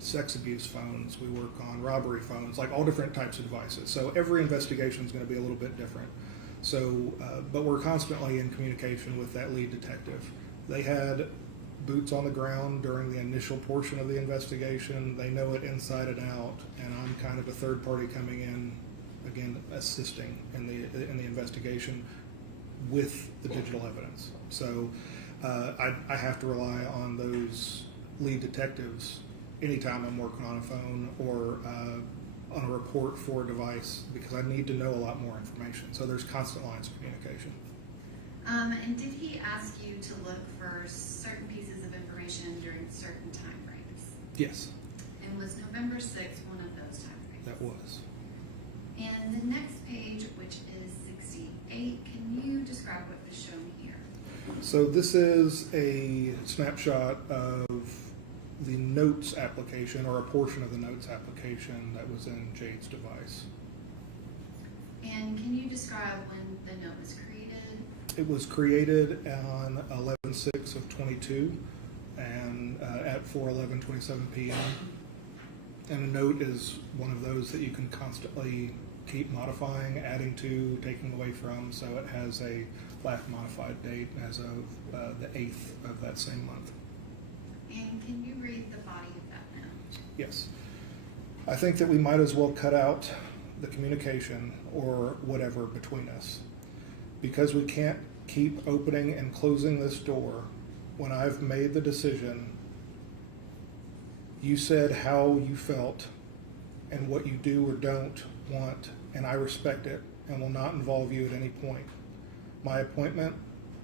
sex abuse phones, we work on robbery phones, like all different types of devices. So every investigation is going to be a little bit different. So, but we're constantly in communication with that lead detective. They had boots on the ground during the initial portion of the investigation. They know it inside and out, and I'm kind of a third party coming in, again, assisting in the investigation with the digital evidence. So I have to rely on those lead detectives anytime I'm working on a phone or on a report for a device, because I need to know a lot more information. So there's constant lines of communication. And did he ask you to look for certain pieces of information during certain time frames? Yes, And was November 6th one of those time frames? that was. And the next page, which is 68, can you describe what was shown here? So this is a snapshot of the notes application, or a portion of the notes application that was in Jade's device. And can you describe when the note was created? It was created on 11/6 of 22 and at 4:11:27 p.m. And a note is one of those that you can constantly keep modifying, adding to, taking away from. So it has a last modified date as of the 8th of that same month. And can you read the body of that note? Yes. I think that we might as well cut out the communication or whatever between us, because we can't keep opening and closing this door when I've made the decision. You said how you felt and what you do or don't want, and I respect it and will not involve you at any point. My appointment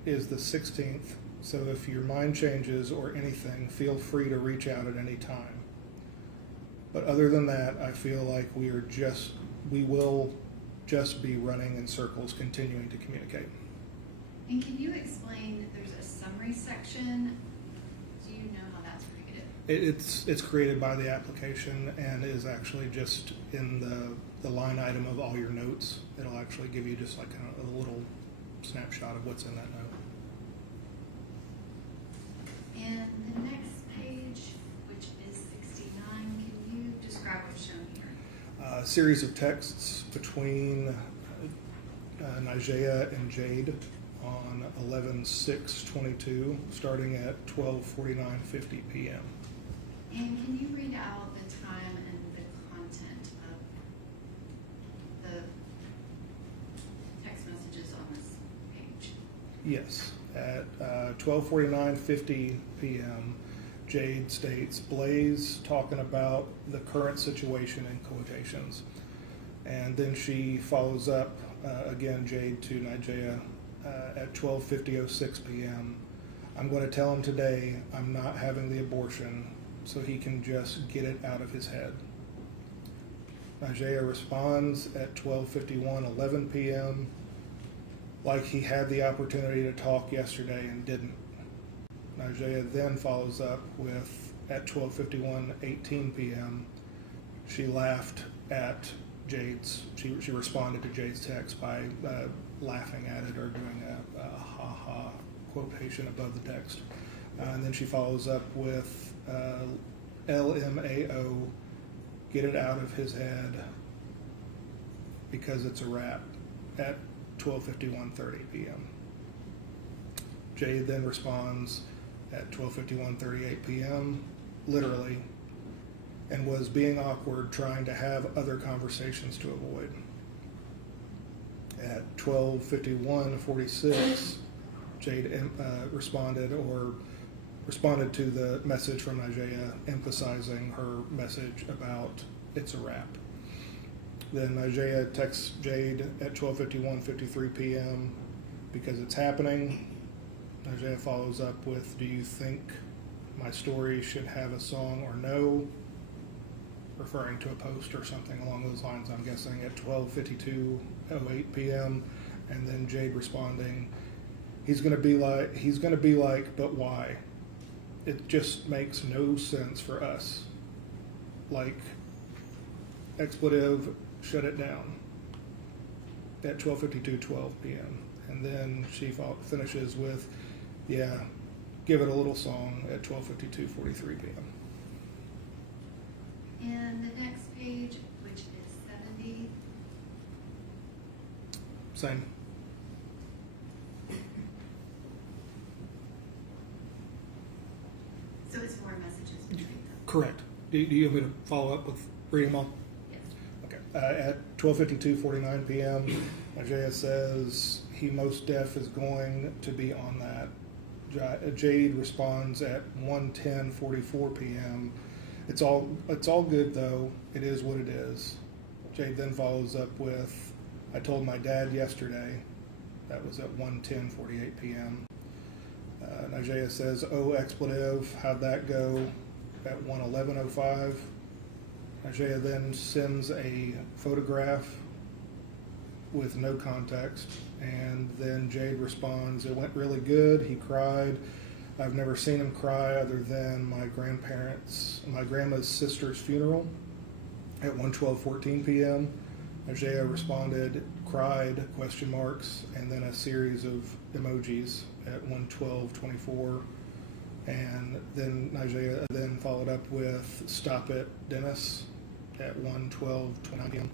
is the 16th, so if your mind changes or anything, feel free to reach out at any time. But other than that, I feel like we will just be running in circles, continuing to communicate. And can you explain, there's a summary section, do you know how that's created? It's created by the application and is actually just in the line item of all your notes. It'll actually give you just like a little snapshot of what's in that note. And the next page, which is 69, can you describe what's shown here? A series of texts between Nigea and Jade on 11/6/22, starting at 12:49:50 p.m. And can you read out the time and the content of the text messages on this page? Yes, at 12:49:50 p.m., Jade states, Blaise talking about the current situation in quotations. And then she follows up, again, Jade to Nigea at 12:50:06 p.m. I'm going to tell him today I'm not having the abortion so he can just get it out of his head. Nigea responds at 12:51:11 p.m. like he had the opportunity to talk yesterday and didn't. Nigea then follows up with, at 12:51:18 p.m., she laughed at Jade's, she responded to Jade's text by laughing at it or doing a ha-ha quotation above the text. And then she follows up with LMAO, get it out of his head because it's a wrap, at 12:51:30 p.m. Jade then responds at 12:51:38 p.m., literally, and was being awkward, trying to have other conversations to avoid. At 12:51:46, Jade responded to the message from Nigea, emphasizing her message about it's a wrap. Then Nigea texts Jade at 12:51:53 p.m. because it's happening. Nigea follows up with, do you think my story should have a song or no? Referring to a post or something along those lines, I'm guessing, at 12:52:08 p.m. And then Jade responding, he's gonna be like, but why? It just makes no sense for us. Like, expletive, shut it down, at 12:52:12 p.m. And then she finishes with, yeah, give it a little song, at 12:52:43 p.m. And the next page, which is 70, Same. so it's more messages between them. Correct. Do you want me to follow up with reading them all? Yes. Okay. At 12:52:49 p.m., Nigea says he most def is going to be on that. Jade responds at 1:10:44 p.m. It's all good though. It is what it is. Jade then follows up with, I told my dad yesterday. That was at 1:10:48 p.m. Nigea says, oh, expletive, how'd that go? At 1:11:05. Nigea then sends a photograph with no context, and then Jade responds, it went really good, he cried. I've never seen him cry other than my grandma's sister's funeral at 1:12:14 p.m. Nigea responded, cried, question marks, and then a series of emojis at 1:12:24. And then Nigea then followed up with, stop it, Dennis, at 1:12:29 p.m.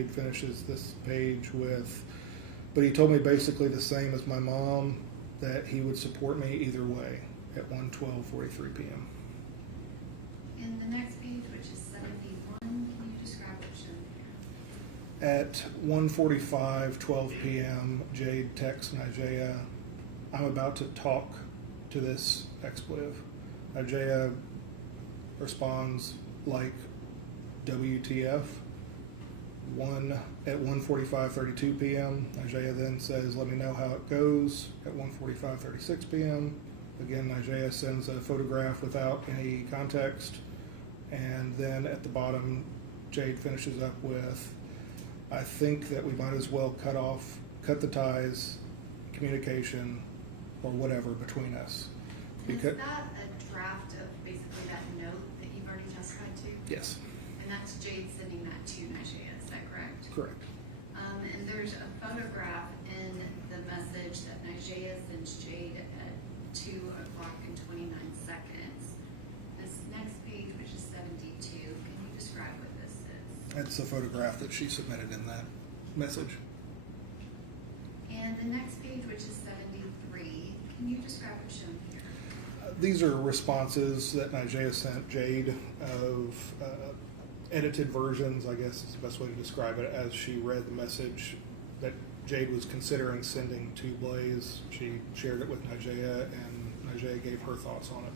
He finishes this page with, but he told me basically the same as my mom, that he would support me either way, at 1:12:43 p.m. And the next page, which is 71, can you describe what shown here? At 1:45, 12 p.m., Jade texts Nigea, "I'm about to talk to this expletive." Nigea responds like, "WTF?" At 1:45:32 p.m., Nigea then says, "Let me know how it goes." At 1:45:36 p.m., again, Nigea sends a photograph without any context. And then at the bottom, Jade finishes up with, "I think that we might as well cut the ties, communication, or whatever between us." And is that a draft of basically that note that you've already testified to? Yes, And that's Jade sending that to Nigea, is that correct? correct. And there's a photograph in the message that Nigea sends Jade at 2:29. This next page, which is 72, can you describe what this is? That's the photograph that she submitted in that message. And the next page, which is 73, can you describe what's shown here? These are responses that Nigea sent Jade of edited versions, I guess is the best way to describe it, as she read the message that Jade was considering sending to Blaise. She shared it with Nigea, and Nigea gave her thoughts on it.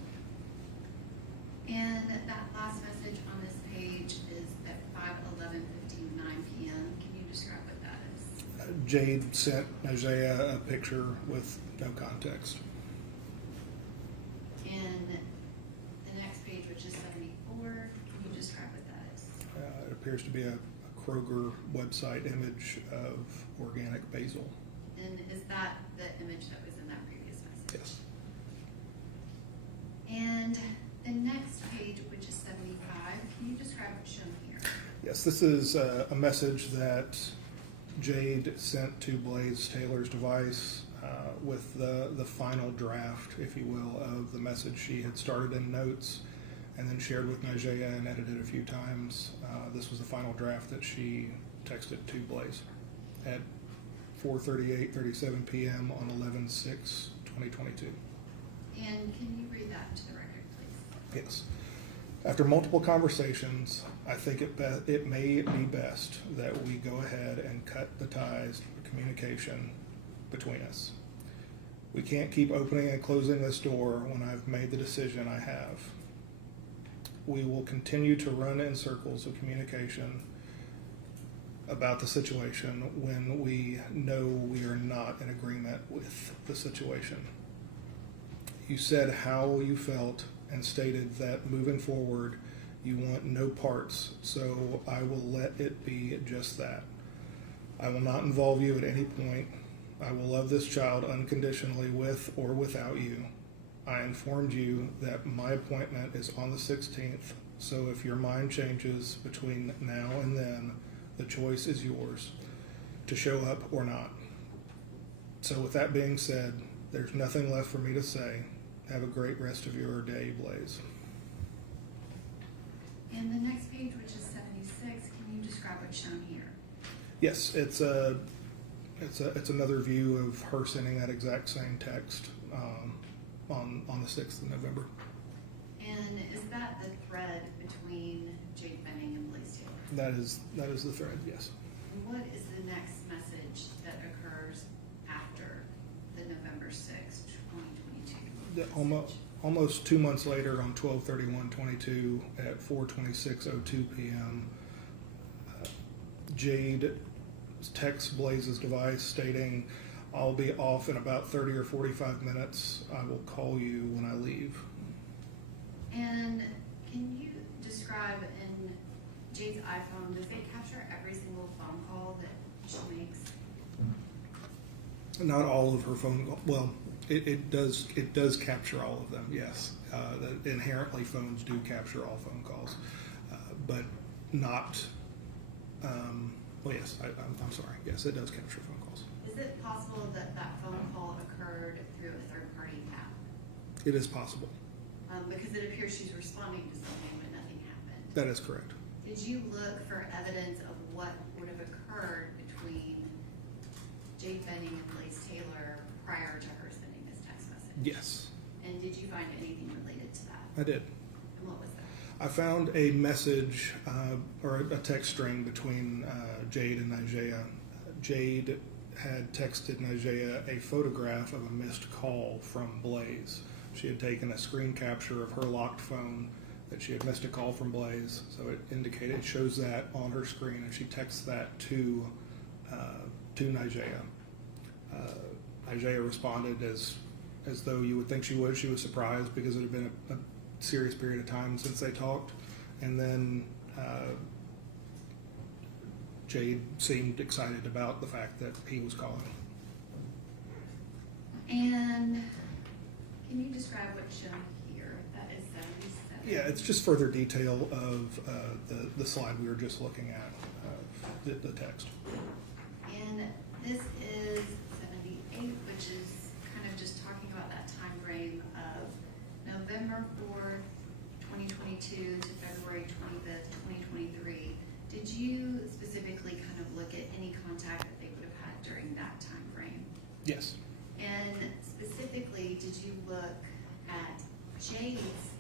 And that last message on this page is at 5:11:59 p.m. Can you describe what that is? Jade sent Nigea a picture with no context. And the next page, which is 74, can you describe what that is? It appears to be a Kroger website image of organic basil. And is that the image that was in that previous message? Yes. And the next page, which is 75, can you describe what's shown here? Yes, this is a message that Jade sent to Blaise Taylor's device with the final draft, if you will, of the message she had started in notes and then shared with Nigea and edited a few times. This was the final draft that she texted to Blaise at 4:37 p.m. on 11/6/2022. And can you read that to the record, please? Yes. After multiple conversations, I think it may be best that we go ahead and cut the ties of communication between us. We can't keep opening and closing this door when I've made the decision I have. We will continue to run in circles of communication about the situation when we know we are not in agreement with the situation. You said how you felt and stated that moving forward you want no parts, so I will let it be just that. I will not involve you at any point. I will love this child unconditionally with or without you. I informed you that my appointment is on the 16th, so if your mind changes between now and then, the choice is yours to show up or not. So with that being said, there's nothing left for me to say. Have a great rest of your day, Blaise. And the next page, which is 76, can you describe what's shown here? Yes, it's another view of her sending that exact same text on the 6th of November. And is that the thread between Jade Benning and Blaise Taylor? That is the thread, yes. And what is the next message that occurs after the November 6th, 2022? Almost 2 months later, on 12/31/22 at 4:26:02 p.m., Jade texts Blaise's device stating, "I'll be off in about 30 or 45 minutes. I will call you when I leave." And can you describe in Jade's iPhone, does it capture every single phone call that she makes? Not all of her phone. Well, it does capture all of them. Yes, inherently phones do capture all phone calls, but not. Well, yes, I'm sorry. Yes, it does capture phone calls. Is it possible that that phone call occurred through a third-party app? It is possible. Because it appears she's responding to something, but nothing happened. That is correct. Did you look for evidence of what would have occurred between Jade Benning and Blaise Taylor prior to her sending this text message? Yes, And did you find anything related to that? I did. And what was that? I found a message or a text string between Jade and Nigea. Jade had texted Nigea a photograph of a missed call from Blaise. She had taken a screen capture of her locked phone that she had missed a call from Blaise, so it shows that on her screen, and she texts that to Nigea. Nigea responded as though you would think she would. She was surprised because it had been a serious period of time since they talked, and then Jade seemed excited about the fact that he was calling. And can you describe what's shown here? That is 77. Yeah, it's just further detail of the slide we were just looking at, the text. And this is 78, which is kind of just talking about that time frame of November 4th, 2022 to February 25th, 2023. Did you specifically kind of look at any contact that they would have had during that time frame? Yes. And specifically, did you look at Jade's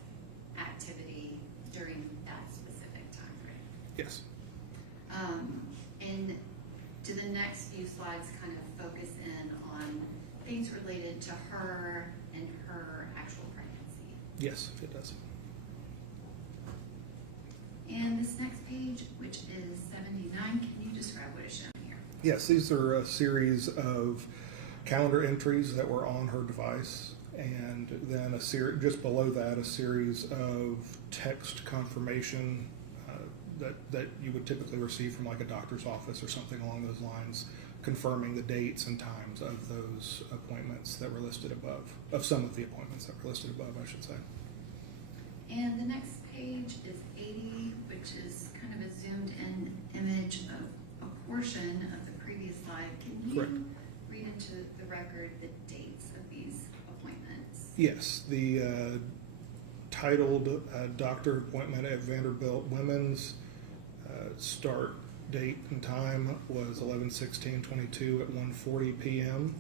activity during that specific time frame? Yes. And do the next few slides kind of focus in on things related to her and her actual pregnancy? Yes, it does. And this next page, which is 79, can you describe what is shown here? Yes, these are a series of calendar entries that were on her device, and then just below that, a series of text confirmation that you would typically receive from like a doctor's office or something along those lines, confirming the dates and times of those appointments that were listed above, of some of the appointments that were listed above, I should say. And the next page is 80, which is kind of a zoomed in image of a portion of the previous slide. Can you Correct. read into the record the dates of these appointments? Yes, the titled doctor appointment at Vanderbilt Women's start date and time was 11/16/22 at 1:40 p.m.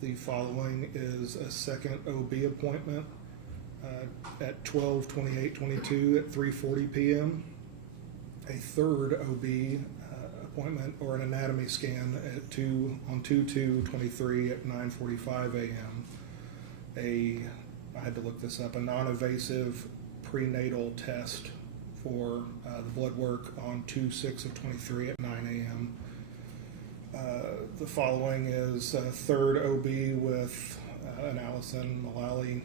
The following is a second OB appointment at 12/28/22 at 3:40 p.m. A third OB appointment or an anatomy scan at 2/2/23 at 9:45 a.m. I had to look this up, a non-invasive prenatal test for the blood work on 2/6/23 at 9 a.m. The following is a third OB with an Allison Mullally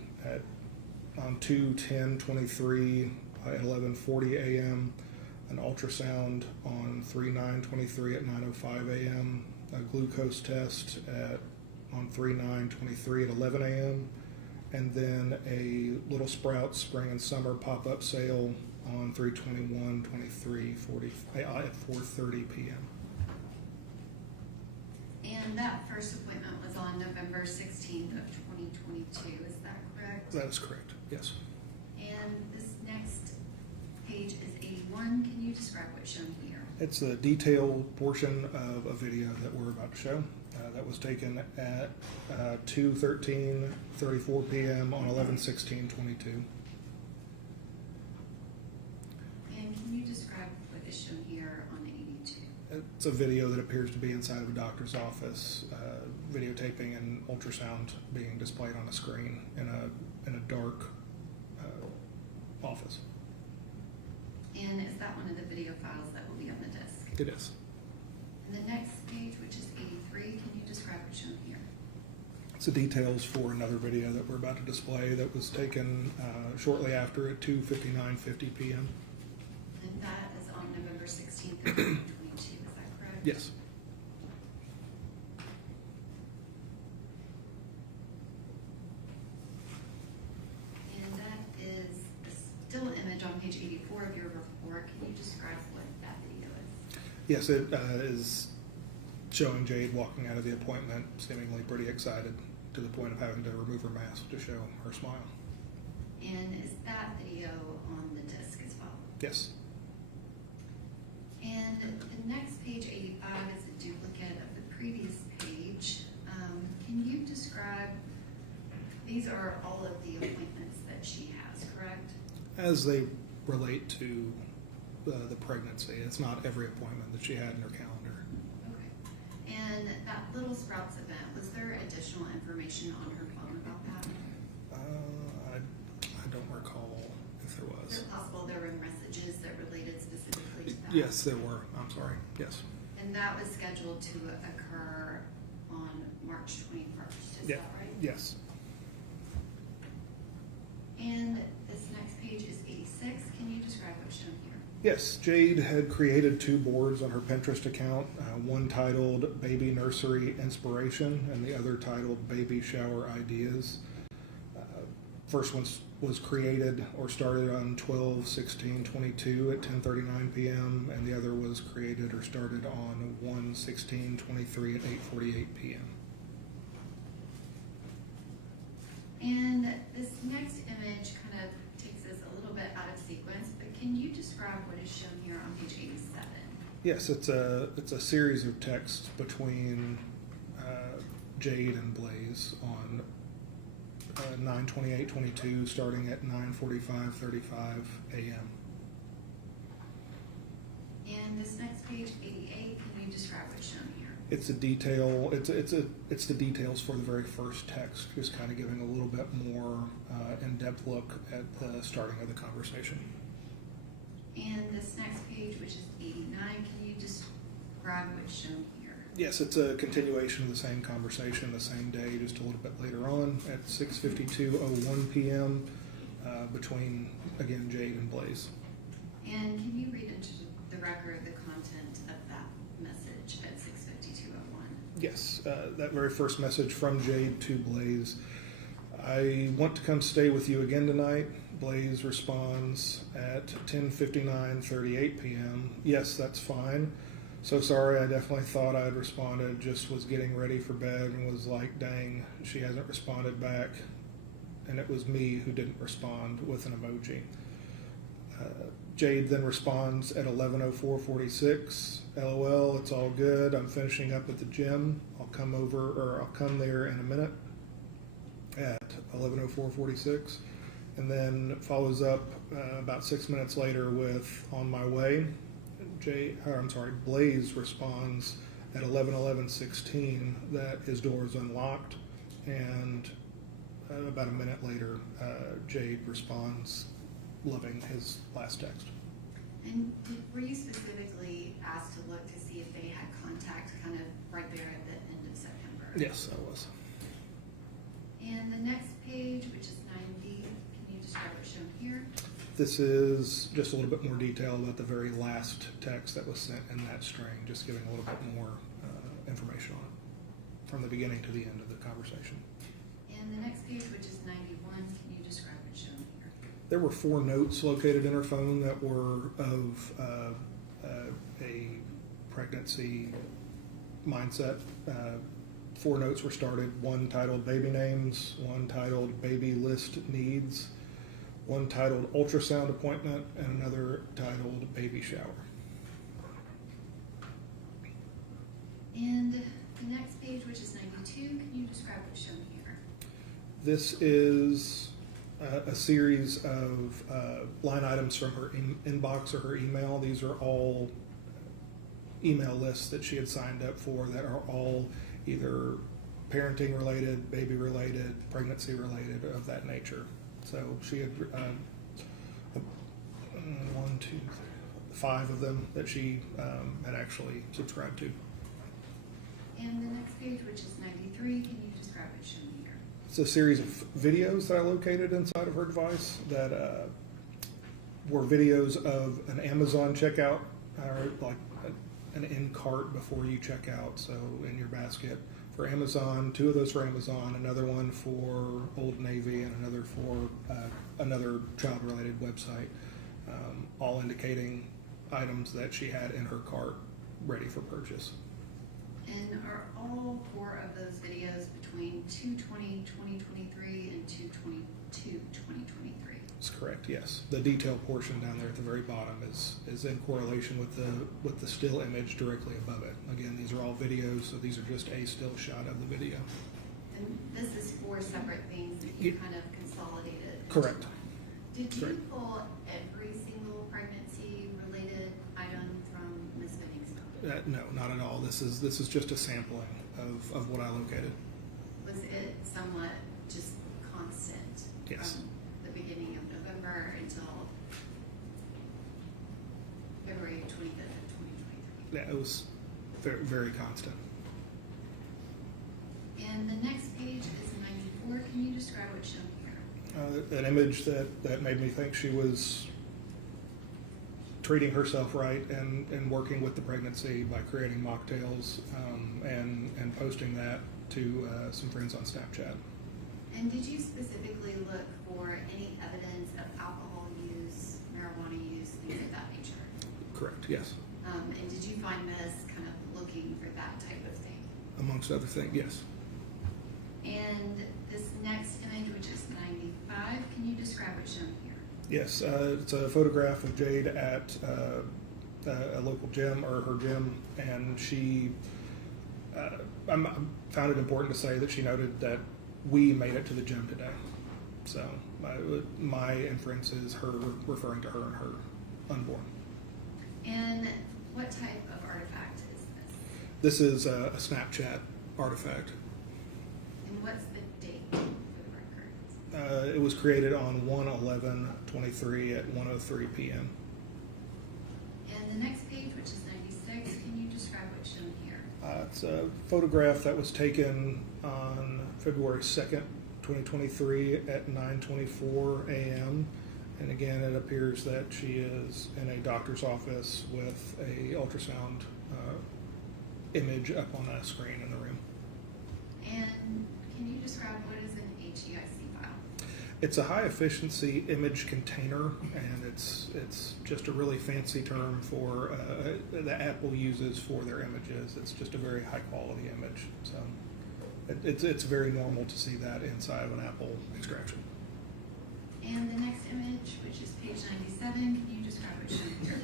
on 2/10/23 at 11:40 a.m. An ultrasound on 3/9/23 at 9:05 a.m. A glucose test on 3/9/23 at 11 a.m. And then a Little Sprouts Spring and Summer pop-up sale on 3/21/23 at 4:30 p.m. And that first appointment was on November 16th of 2022, is that correct? That is correct, yes. And this next page is 81. Can you describe what's shown here? It's a detailed portion of a video that we're about to show. That was taken at 2:13:34 p.m. on 11/16/22. And can you describe what is shown here on 82? It's a video that appears to be inside of a doctor's office, videotaping an ultrasound being displayed on a screen in a dark office. And is that one of the video files that will be on the disc? It is. And the next page, which is 83, can you describe what's shown here? It's the details for another video that we're about to display that was taken shortly after at 2:59:50 p.m. And that is on November 16th of 2022, is that correct? Yes. And that is a still image on page 84 of your report. Can you describe what that video is? Yes, it is showing Jade walking out of the appointment, seemingly pretty excited to the point of having to remove her mask to show her smile. And is that video on the disc as well? Yes. And the next page, 85, is a duplicate of the previous page. Can you describe, these are all of the appointments that she has, correct? As they relate to the pregnancy. It's not every appointment that she had in her calendar. Okay. And that Little Sprouts event, was there additional information on her phone about that? I don't recall if there Is was. it possible there were messages that related specifically to that? Yes, there were. I'm sorry. Yes. And that was scheduled to occur on March 21st, is Yeah. that right? Yes. And this next page is 86. Can you describe what's shown here? Yes, Jade had created 2 boards on her Pinterest account, one titled Baby Nursery Inspiration and the other titled Baby Shower Ideas. First one was created or started on 12/16/22 at 10:39 p.m. and the other was created or started on 1/16/23 at 8:48 p.m. And this next image kind of takes us a little bit out of sequence, but can you describe what is shown here on page 87? Yes, it's a series of texts between Jade and Blaise on 9/28/22, starting at 9:45:35 a.m. And this next page, 88, can you describe what's shown here? It's a detail. It's the details for the very first text, just kind of giving a little bit more in-depth look at the starting of the conversation. And this next page, which is 89, can you describe what's shown here? Yes, it's a continuation of the same conversation the same day, just a little bit later on at 6:52:01 p.m. Between, again, Jade and Blaise. And can you read into the record the content of that message at 6:52:01? Yes, that very first message from Jade to Blaise. I want to come stay with you again tonight. Blaise responds at 10:59:38 p.m. Yes, that's fine. So sorry, I definitely thought I had responded, just was getting ready for bed and was like, dang, she hasn't responded back. And it was me who didn't respond with an emoji. Jade then responds at 11:04:46. LOL, it's all good. I'm finishing up at the gym. I'll come there in a minute at 11:04:46. And then follows up about 6 minutes later with on my way. Blaise responds at 11:11:16 that his door is unlocked, and about a minute later, Jade responds, loving his last text. And were you specifically asked to look to see if they had contact kind of right there at the end of September? Yes, I was. And the next page, which is 90, can you describe what's shown here? This is just a little bit more detail about the very last text that was sent in that string, just giving a little bit more information on it from the beginning to the end of the conversation. And the next page, which is 91, can you describe what's shown here? There were 4 notes located in her phone that were of a pregnancy mindset. 4 notes were started, one titled Baby Names, one titled Baby List Needs, one titled Ultrasound Appointment, and another titled Baby Shower. And the next page, which is 92, can you describe what's shown here? This is a series of line items from her inbox or her email. These are all email lists that she had signed up for that are all either parenting related, baby related, pregnancy related, of that nature. So she had 5 of them that she had actually subscribed to. And the next page, which is 93, can you describe what's shown here? It's a series of videos that I located inside of her device that were videos of an Amazon checkout, or like an end cart before you check out, so in your basket for Amazon, 2 of those for Amazon, another one for Old Navy, and another for another child-related website, all indicating items that she had in her cart ready for purchase. And are all 4 of those videos between 2/20/2023 and 2/22/2023? That's correct, yes. The detail portion down there at the very bottom is in correlation with the still image directly above it. Again, these are all videos, so these are just a still shot of the video. And this is 4 separate things that you Yeah. kind of consolidated? Correct. Did you Correct. pull every single pregnancy-related item from Ms. Benning's? No, not at all. This is just a sampling of what I located. Was it somewhat just constant? Yes. From the beginning of November until February 25th of 2023? Yeah, it was very, very constant. And the next page is 94. Can you describe what's shown here? An image that made me think she was treating herself right and working with the pregnancy by creating mocktails and posting that to some friends on Snapchat. And did you specifically look for any evidence of alcohol use, marijuana use, things of that nature? Correct, yes. And did you find this kind of looking for that type of thing? Amongst other things, yes. And this next image, which is 95, can you describe what's shown here? Yes, it's a photograph of Jade at a local gym, or her gym, and she, I found it important to say that she noted that we made it to the gym today. So my inference is her referring to her and her unborn. And what type of artifact is this? This is a Snapchat artifact. And what's the date for the record? It was created on 1/11/23 at 1:03 p.m. And the next page, which is 96, can you describe what's shown here? It's a photograph that was taken on February 2nd, 2023 at 9:24 a.m. And again, it appears that she is in a doctor's office with a ultrasound image up on a screen in the room. And can you describe what is an HEIC file? It's a high efficiency image container, and it's just a really fancy term for that Apple uses for their images. It's just a very high quality image. So it's very normal to see that inside of an Apple extraction. And the next image, which is page 97, can you describe what's shown here?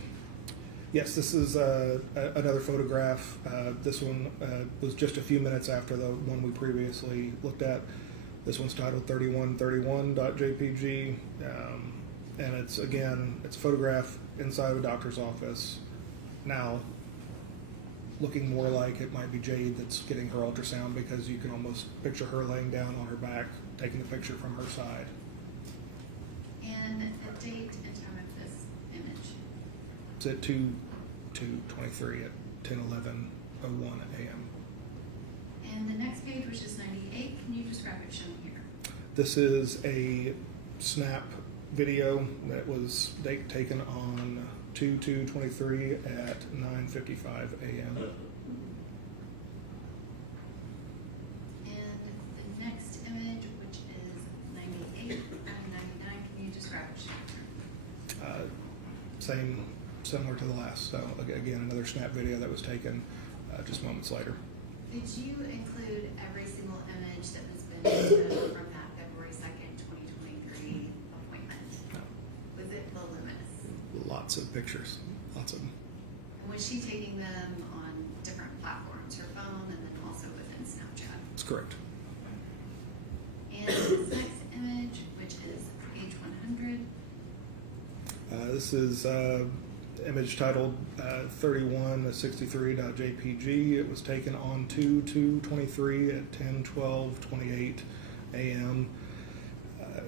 Yes, this is another photograph. This one was just a few minutes after the one we previously looked at. This one's titled 3131.jpg, and it's a photograph inside a doctor's office. Now, looking more like it might be Jade that's getting her ultrasound, because you can almost picture her laying down on her back, taking the picture from her side. And the date and time of this image? It's at 2/23 at 10:11:01 a.m. And the next page, which is 98, can you describe what's shown here? This is a snap video that was taken on 2/2/23 at 9:55 a.m. And the next image, which is 98 and 99, can you describe what's shown here? Similar to the last. So again, another snap video that was taken just moments later. Did you include every single image that was been from that February 2nd, 2023 appointment? No. Was it voluminous? Lots of pictures, lots of them. And was she taking them on different platforms, her phone, and then also within Snapchat? That's correct. And this next image, which is page 100, This is image titled 3163.jpg. It was taken on 2/2/23 at 10:12:28 a.m.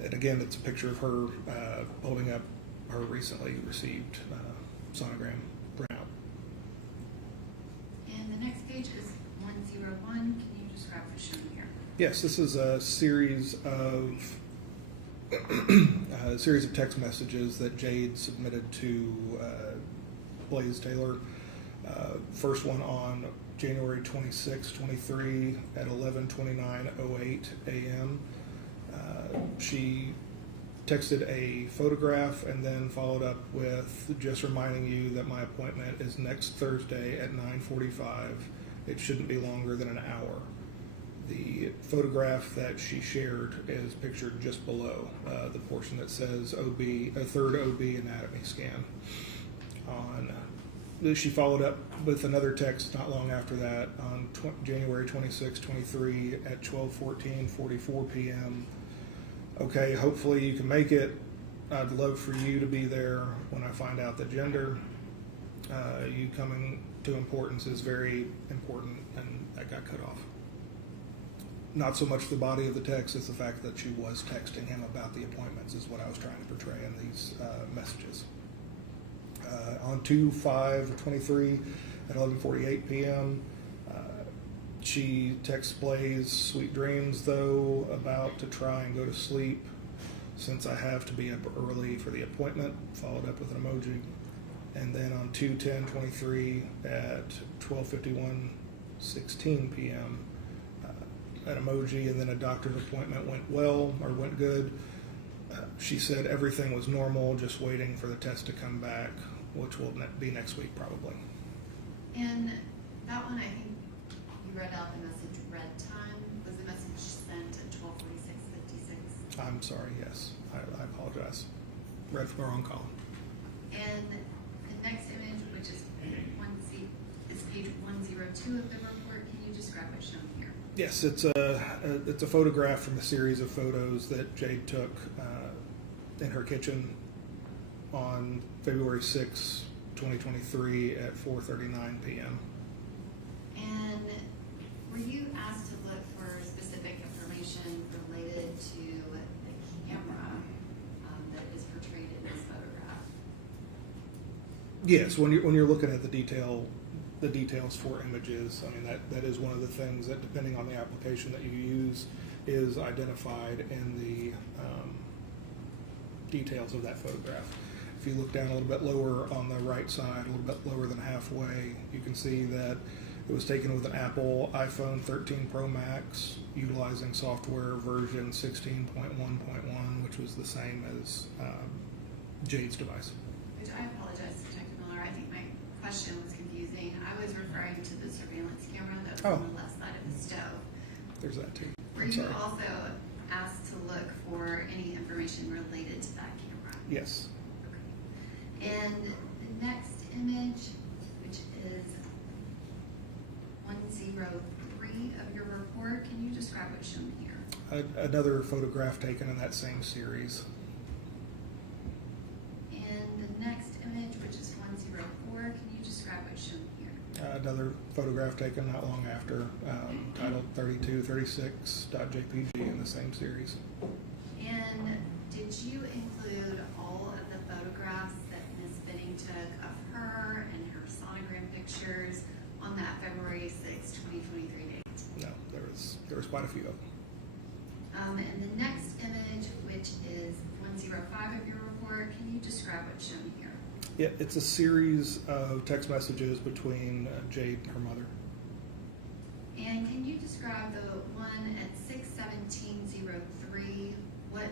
And again, it's a picture of her holding up her recently received sonogram printout. and the next page is 101. Can you describe what's shown here? Yes, this is a series of text messages that Jade submitted to Blaise Taylor. First one on January 26, 23 at 11:29:08 a.m. She texted a photograph and then followed up with just reminding you that my appointment is next Thursday at 9:45. It shouldn't be longer than an hour. The photograph that she shared is pictured just below the portion that says OB, a third OB anatomy scan. She followed up with another text not long after that on January 26, 23 at 12:44 p.m. Okay, hopefully you can make it. I'd love for you to be there when I find out the gender. You coming to importance is very important, and that got cut off. Not so much the body of the text as the fact that she was texting him about the appointments is what I was trying to portray in these messages. On 2/5/23 at 11:48 p.m., she texts Blaise, "Sweet dreams, though, about to try and go to sleep since I have to be up early for the appointment," followed up with an emoji. And then on 2/10/23 at 12:51:16 p.m., an emoji, and then a doctor's appointment went well, or went good. She said everything was normal, just waiting for the test to come back, which will be next week probably. And that one, I think you read out the message red time. Was the message sent at 12:46:56? I'm sorry, yes. I apologize. Read from the wrong column. And the next image, which is page 102 of the report, can you describe what's shown here? Yes, it's a photograph from a series of photos that Jade took in her kitchen on February 6, 2023 at 4:39 p.m. And were you asked to look for specific information related to the camera that is portrayed in this photograph? Yes, when you're looking at the details for images, I mean that is one of the things that, depending on the application that you use, is identified in the details of that photograph. If you look down a little bit lower on the right side, a little bit lower than halfway, you can see that it was taken with an Apple iPhone 13 Pro Max, utilizing software version 16.1.1, which was the same as Jade's device. Which I apologize, Detective Miller. I think my question was confusing. I was referring to the surveillance camera that was on the left side of the stove. There's that too. Were you also asked to look for any information related to that camera? Yes. And the next image, which is 103 of your report, can you describe what's shown here? Another photograph taken in that same series. And the next image, which is 104, can you describe what's shown here? Another photograph taken not long after, titled 3236.jpg in the same series. And did you include all of the photographs that Ms. Benning took of her and her sonogram pictures on that February 6, 2023 date? No, there was quite a few of them. And the next image, which is 105 of your report, can you describe what's shown here? Yeah, it's a series of text messages between Jade and her mother. And can you describe the one at 6:17:03? What,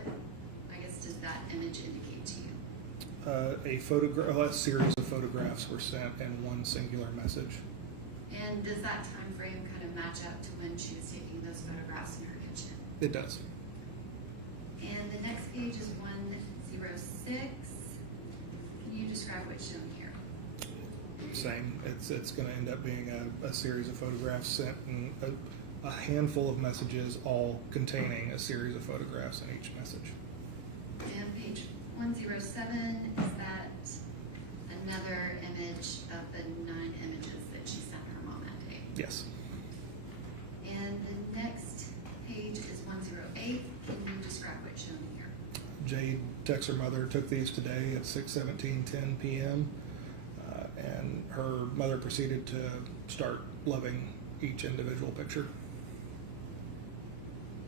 I guess, does that image indicate to you? A series of photographs were sent in one singular message. And does that time frame kind of match up to when she was taking those photographs in her kitchen? It does. And the next page is 106. Can you describe what's shown here? Same. It's going to end up being a series of photographs sent in a handful of messages, all containing a series of photographs in each message. And page 107, is that another image of the 9 images that she sent her mom that day? Yes. And the next page is 108. Can you describe what's shown here? Jade texts her mother, took these today at 6:17:10 p.m. And her mother proceeded to start loving each individual picture.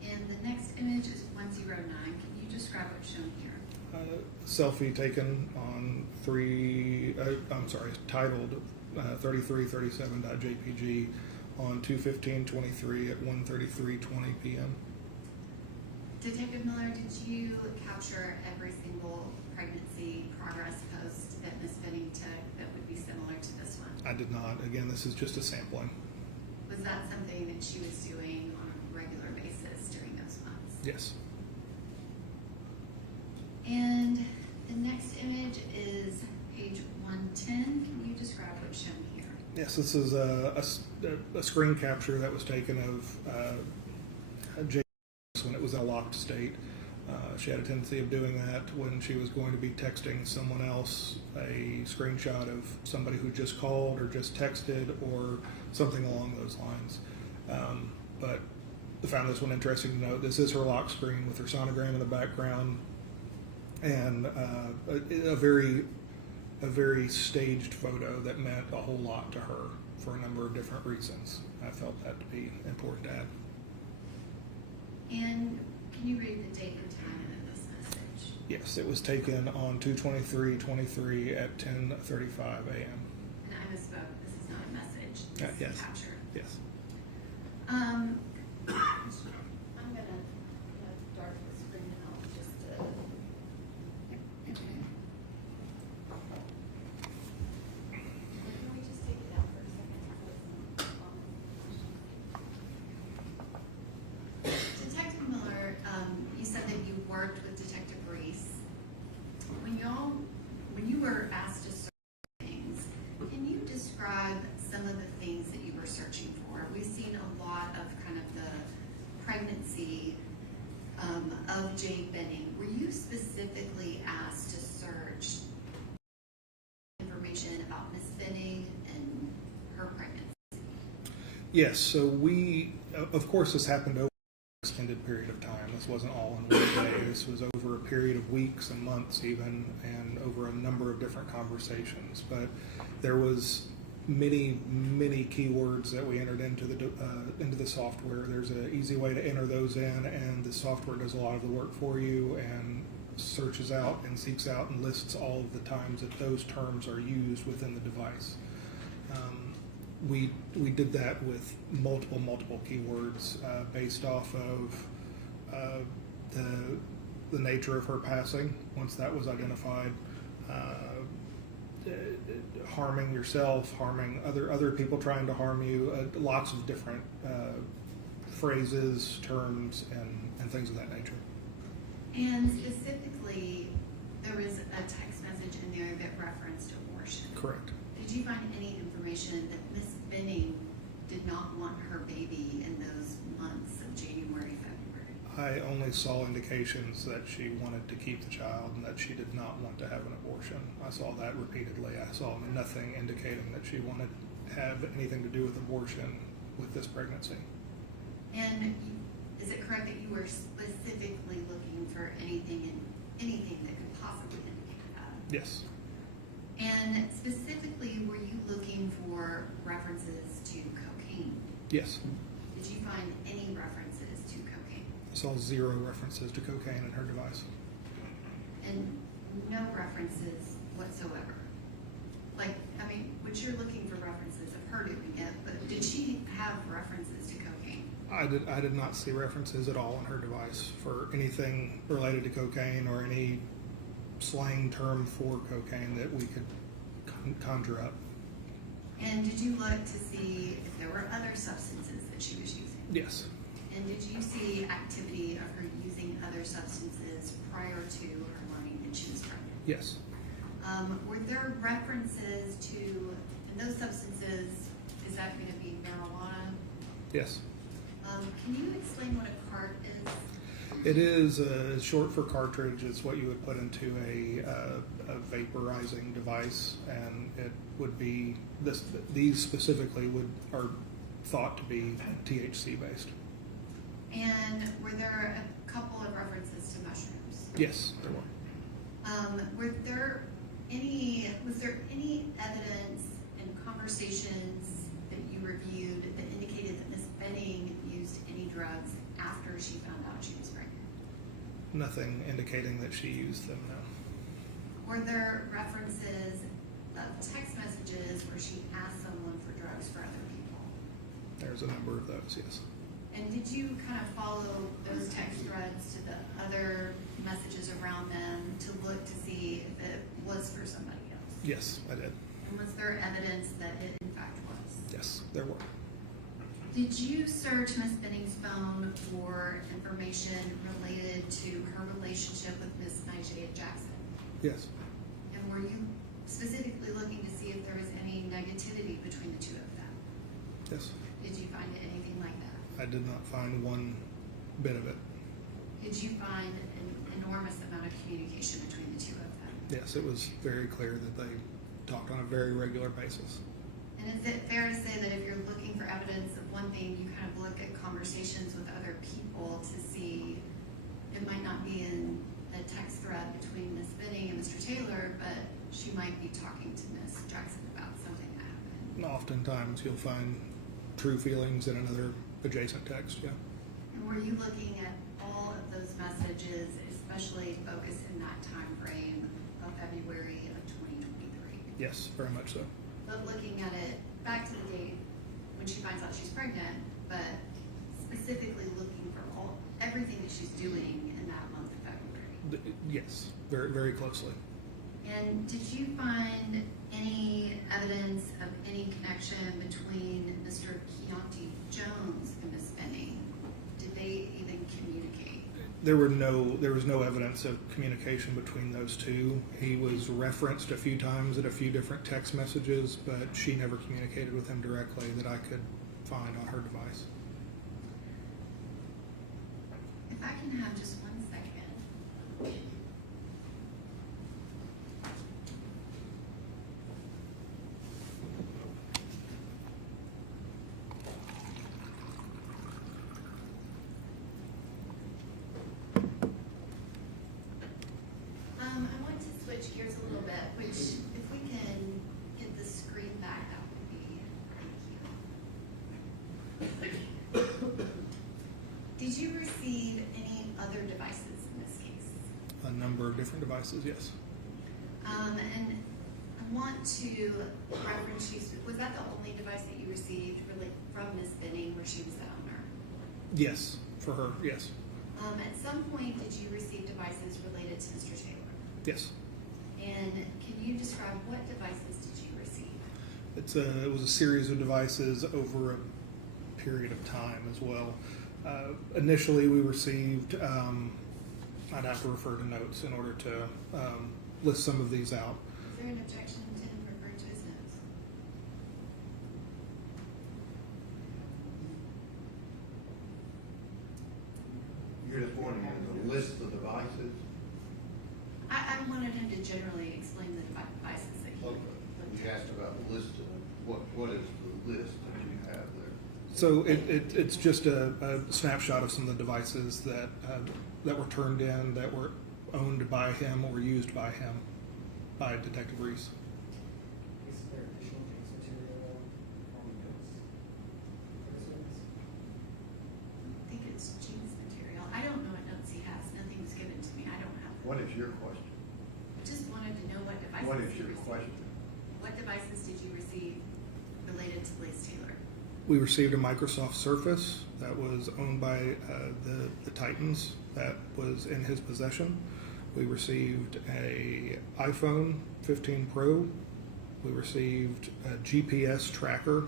And the next image is 109. Can you describe what's shown here? Selfie taken on titled 3337.jpg on 2/15/23 at 1:33:20 p.m. Detective Miller, did you capture every single pregnancy progress post that Ms. Benning took that would be similar to this one? I did not. Again, this is just a sampling. Was that something that she was doing on a regular basis during those months? Yes. And the next image is page 110. Can you describe what's shown here? Yes, this is a screen capture that was taken of Jade when it was in a locked state. She had a tendency of doing that when she was going to be texting someone else a screenshot of somebody who just called or just texted or something along those lines. But I found this one interesting to note. This is her lock screen with her sonogram in the background, and a very staged photo that meant a whole lot to her for a number of different reasons. I felt that to be important to add. And can you read the date and time of this message? Yes, it was taken on 2/23/23 at 10:35 a.m. And I misspoke, this is not a message, this is yes. a capture. Yes. I'm gonna darken the screen out just to. Can we just take it down for a second? Detective Miller, you said that you worked with Detective Reese. When you were asked to search things, can you describe some of the things that you were searching for? We've seen a lot of kind of the pregnancy of Jade Benning. Were you specifically asked to search information about Miss Benning and her pregnancy? Yes, so of course, this happened over an extended period of time. This wasn't all in one day. This was over a period of weeks and months even, and over a number of different conversations. But there was many keywords that we entered into the software. There's an easy way to enter those in, and the software does a lot of the work for you and searches out and seeks out and lists all of the times that those terms are used within the device. We did that with multiple keywords based off of the nature of her passing. Once that was identified, harming yourself, harming other people trying to harm you, lots of different phrases, terms, and things of that nature. And specifically, there was a text message in there that referenced abortion. Correct. Did you find any information that Miss Benning did not want her baby in those months of January, February? I only saw indications that she wanted to keep the child and that she did not want to have an abortion. I saw that repeatedly. I saw nothing indicating that she wanted to have anything to do with abortion with this pregnancy. And is it correct that you were specifically looking for anything that could possibly indicate that? Yes. And specifically, were you looking for references to cocaine? Yes. Did you find any references to cocaine? I saw 0 references to cocaine in her device. And no references whatsoever? Which you're looking for references of her doing it, but did she have references to cocaine? I did not see references at all in her device for anything related to cocaine or any slang term for cocaine that we could conjure up. And did you look to see if there were other substances that she was using? Yes. And did you see activity of her using other substances prior to her learning that she was pregnant? Yes. Were there references to, and those substances, is that going to be marijuana? Yes. Can you explain what a cart is? It is short for cartridge. It's what you would put into a vaporizing device, and it would be these specifically are thought to be THC based. And were there a couple of references to mushrooms? Yes, there were. Was there any evidence and conversations that you reviewed that indicated that Ms. Benning used any drugs after she found out she was pregnant? Nothing indicating that she used them, no. Were there references of text messages where she asked someone for drugs for other people? There's a number of those, yes. And did you kind of follow those text threads to the other messages around them to look to see if it was for somebody else? Yes, I did. And was there evidence that it in fact was? Yes, there were. Did you search Ms. Benning's phone for information related to her relationship with Ms. Nigel Jackson? Yes. And were you specifically looking to see if there was any negativity between the two of them? Yes. Did you find anything like that? I did not find one bit of it. Did you find an enormous amount of communication between the two of them? Yes, it was very clear that they talked on a very regular basis. And is it fair to say that if you're looking for evidence of one thing, you kind of look at conversations with other people to see, it might not be in a text thread between Ms. Benning and Mr. Taylor, but she might be talking to Ms. Jackson about something that happened? And oftentimes you'll find true feelings in another adjacent text, yeah. And were you looking at all of those messages, especially focused in that time frame of February of 2023? Yes, very much so. But looking at it back to the date when she finds out she's pregnant, but specifically looking for everything that she's doing in that month of February. Yes, very, very closely. And did you find any evidence of any connection between Mr. Keontae Jones and Miss Benning? Did they even communicate? There was no evidence of communication between those two. He was referenced a few times in a few different text messages, but she never communicated with him directly that I could find on her device. If I can have just 1 second. I want to switch gears a little bit, which if we can get the screen back, that would be, thank you. Did you receive any other devices in this case? A number of different devices, yes. And I want to reference you, was that the only device that you received really from Ms. Benning where she was the owner? Yes, for her, yes. At some point, did you receive devices related to Mr. Taylor? Yes. And can you describe what devices did you receive? It was a series of devices over a period of time as well. Initially, we received, I'd have to refer to notes in order to list some of these out. Is there an objection to him referring to his notes? You're just wanting a list of devices? I wanted him to generally explain the devices that he Okay. looked You at. asked about the list of, what is the list that you have there? So it's just a snapshot of some of the devices that were turned in, that were owned by him or used by him, by Detective Reese. Is there additional case material on the notes? I think it's Gene's material. I don't know what notes he has. Nothing was given to me. I don't have them. What is your question? Just wanted to know what devices What is you your received. question? What devices did you receive related to Blaise Taylor? We received a Microsoft Surface that was owned by the Titans that was in his possession. We received a iPhone 15 Pro. We received a GPS tracker.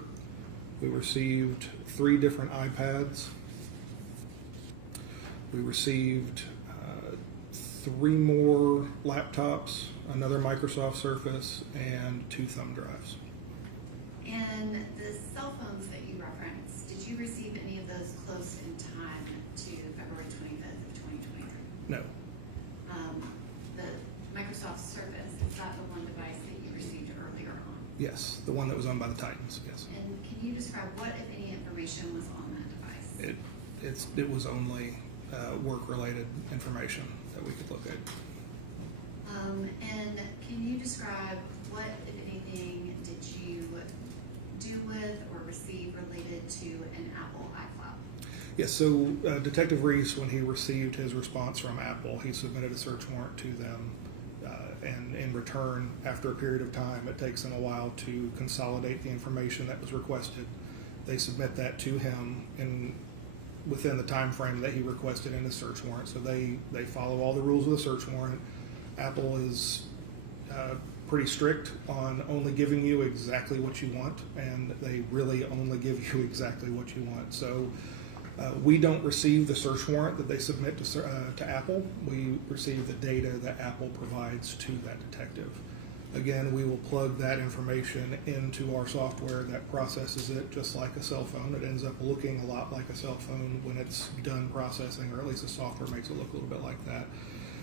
We received 3 different iPads. We received 3 more laptops, another Microsoft Surface, and 2 thumb drives. And the cell phones that you referenced, did you receive any of those close in time to February 25th of 2023? No. The Microsoft Surface, is that the one device that you received earlier on? Yes, the one that was owned by the Titans, yes. And can you describe what, if any, information was on that device? It was only work-related information that we could look at. And can you describe what, if anything, did you do with or receive related to an Apple iCloud? Yes, so Detective Reese, when he received his response from Apple, he submitted a search warrant to them. And in return, after a period of time, it takes them a while to consolidate the information that was requested. They submit that to him within the time frame that he requested in the search warrant. So they follow all the rules of the search warrant. Apple is pretty strict on only giving you exactly what you want, and they really only give you exactly what you want. So we don't receive the search warrant that they submit to Apple. We receive the data that Apple provides to that detective. Again, we will plug that information into our software that processes it just like a cell phone. It ends up looking a lot like a cell phone when it's done processing, or at least the software makes it look a little bit like that.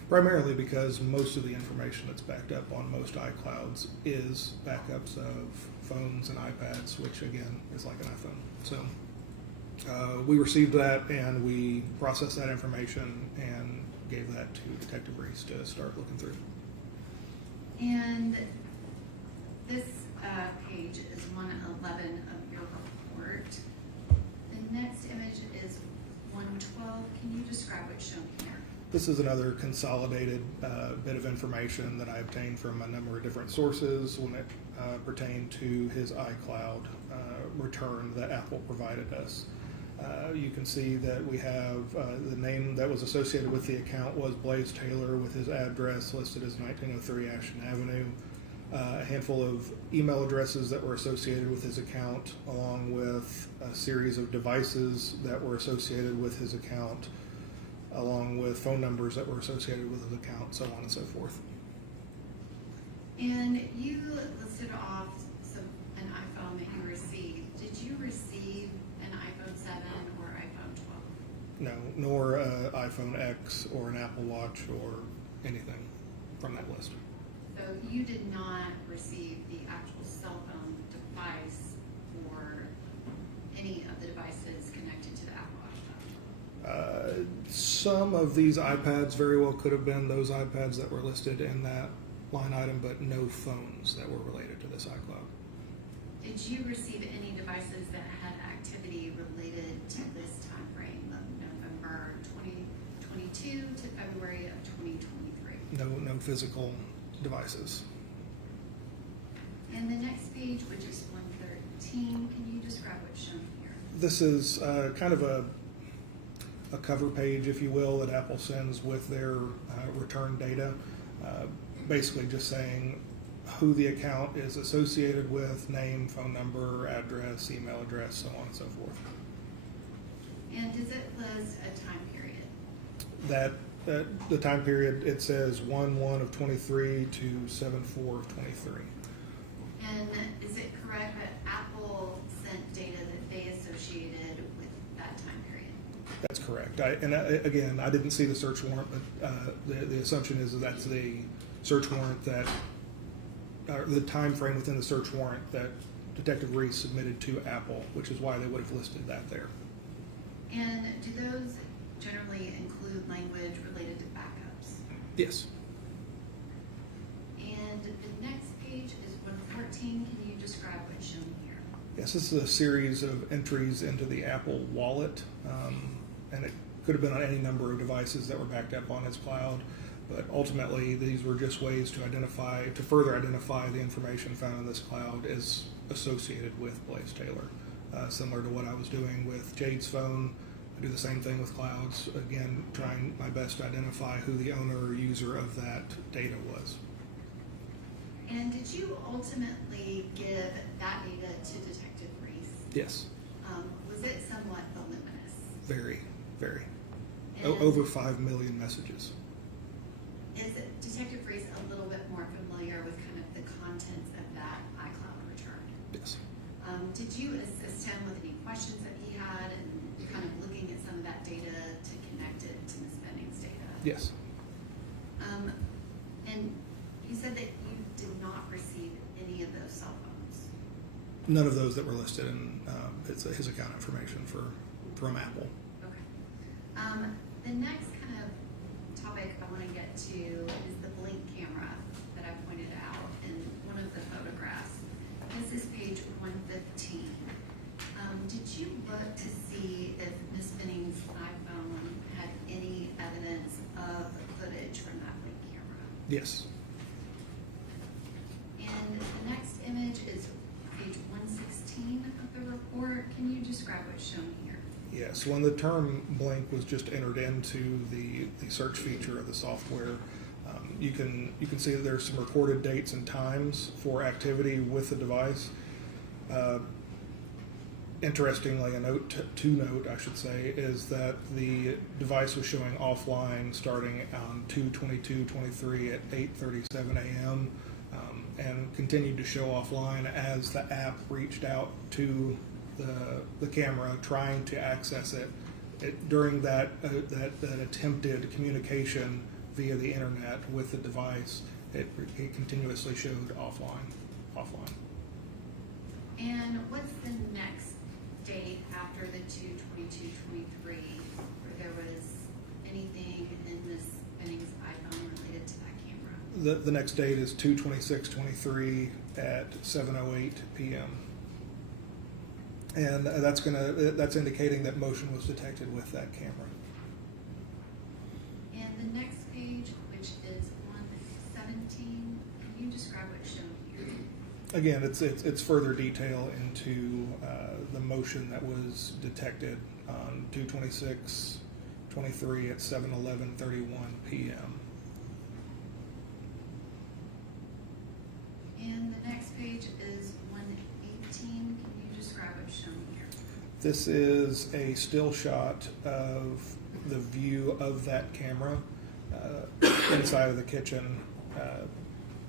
Primarily because most of the information that's backed up on most iClouds is backups of phones and iPads, which again is like an iPhone. So we received that and we processed that information and gave that to Detective Reese to start looking through. And this page is 111 of your report. The next image is 112. Can you describe what's shown here? This is another consolidated bit of information that I obtained from a number of different sources when it pertained to his iCloud return that Apple provided us. You can see that we have the name that was associated with the account was Blaise Taylor, with his address listed as 1903 Ashton Avenue. A handful of email addresses that were associated with his account, along with a series of devices that were associated with his account, along with phone numbers that were associated with his account, so on and so forth. And you listed off an iPhone that you received. Did you receive an iPhone 7 or iPhone 12? No, nor iPhone X or an Apple Watch or anything from that list. So you did not receive the actual cell phone device or any of the devices connected to the Apple iPhone? Some of these iPads very well could have been those iPads that were listed in that line item, but no phones that were related to this iCloud. Did you receive any devices that had activity related to this time frame of November 2022 to February of 2023? No physical devices. And the next page, which is 113, can you describe what's shown here? This is kind of a cover page, if you will, that Apple sends with their return data. Basically just saying who the account is associated with, name, phone number, address, email address, so on and so forth. And does it list a time period? That the time period, it says 1/1 of 23 to 7/4 of 23. And is it correct that Apple sent data that they associated with that time period? That's correct. Again, I didn't see the search warrant, but the assumption is that's the search warrant that, the time frame within the search warrant that Detective Reese submitted to Apple, which is why they would have listed that there. And do those generally include language related to backups? Yes. And the next page is 114. Can you describe what's shown here? Yes, this is a series of entries into the Apple Wallet, and it could have been on any number of devices that were backed up on his cloud. But ultimately, these were just ways to further identify the information found in this cloud as associated with Blaise Taylor. Similar to what I was doing with Jade's phone, I do the same thing with clouds. Again, trying my best to identify who the owner or user of that data was. And did you ultimately give that data to Detective Reese? Yes, Was it somewhat voluminous? very, very. And Over 5 million messages. is Detective Reese a little bit more familiar with kind of the contents of that iCloud return? Yes. Did you assist him with any questions that he had and kind of looking at some of that data to connect it to Ms. Benning's data? Yes. And you said that you did not receive any of those cell phones. None of those that were listed in his account information from Apple. Okay. The next kind of topic I want to get to is the blink camera that I pointed out in one of the photographs. This is page 115. Did you look to see if Ms. Benning's iPhone had any evidence of footage from that blink camera? Yes. And the next image is page 116 of the report. Can you describe what's shown here? Yes, when the term blank was just entered into the search feature of the software, you can see that there's some recorded dates and times for activity with the device. Interestingly, a note to note, I should say, is that the device was showing offline starting on 2/22/23 at 8:37 a.m. and continued to show offline as the app reached out to the camera trying to access it. During that attempted communication via the internet with the device, it continuously showed offline. And what's the next date after the 2/22/23 where there was anything in Ms. Benning's iPhone related to that camera? The next date is 2/26/23 at 7:08 p.m. And that's indicating that motion was detected with that camera. And the next page, which is 117, can you describe what's shown here? Again, it's further detail into the motion that was detected on 2/26/23 at 7:11:31 p.m. And the next page is 118. Can you describe what's shown here? This is a still shot of the view of that camera inside of the kitchen,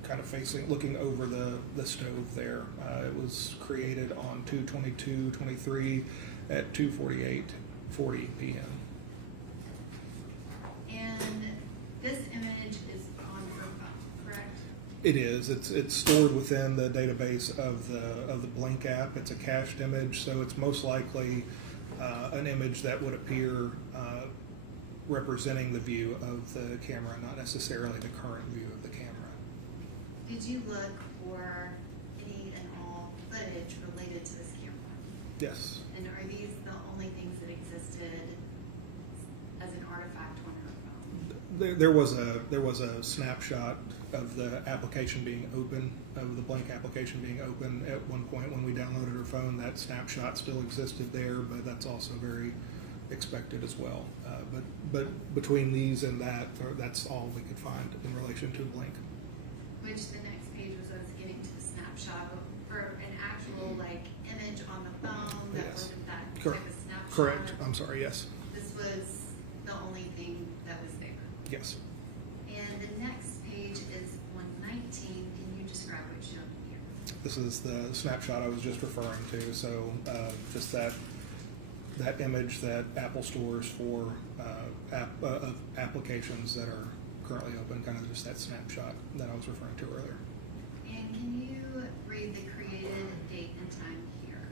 kind of looking over the stove there. It was created on 2/22/23 at 2:48:40 p.m. And this image is on her phone, correct? It is. It's stored within the database of the Blink app. It's a cached image, so it's most likely an image that would appear representing the view of the camera, not necessarily the current view of the camera. Did you look for any and all footage related to this camera? Yes. And are these the only things that existed as an artifact on her phone? There was a snapshot of the application being open, of the Blink application being open at one point when we downloaded her phone. That snapshot still existed there, but that's also very expected as well. But between these and that, that's all we could find in relation to Blink. Which the next page was us getting to the snapshot for an actual image on the phone that Yes. wasn't that Correct. type of snapshot. Correct. I'm sorry. Yes. This was the only thing that was there. Yes. And the next page is 119. Can you describe what's shown here? This is the snapshot I was just referring to. So just that image that Apple stores for applications that are currently open, kind of just that snapshot that I was referring to earlier. And can you read the created date and time here?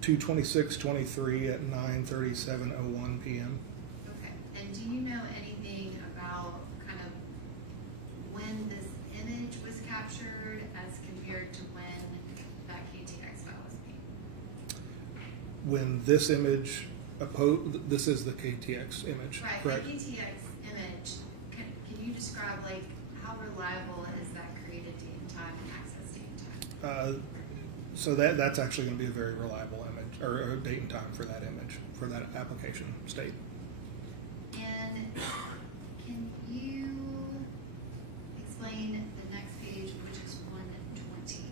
2/26/23 at 9:37:01 p.m. Okay. And do you know anything about kind of when this image was captured as compared to when that KTX file was made? When this image, this is the KTX image, Right. correct? The KTX image. Can you describe how reliable is that created date and time and access date and time? So that's actually going to be a very reliable image, or date and time for that image, for that application state. And can you explain the next page, which is 120?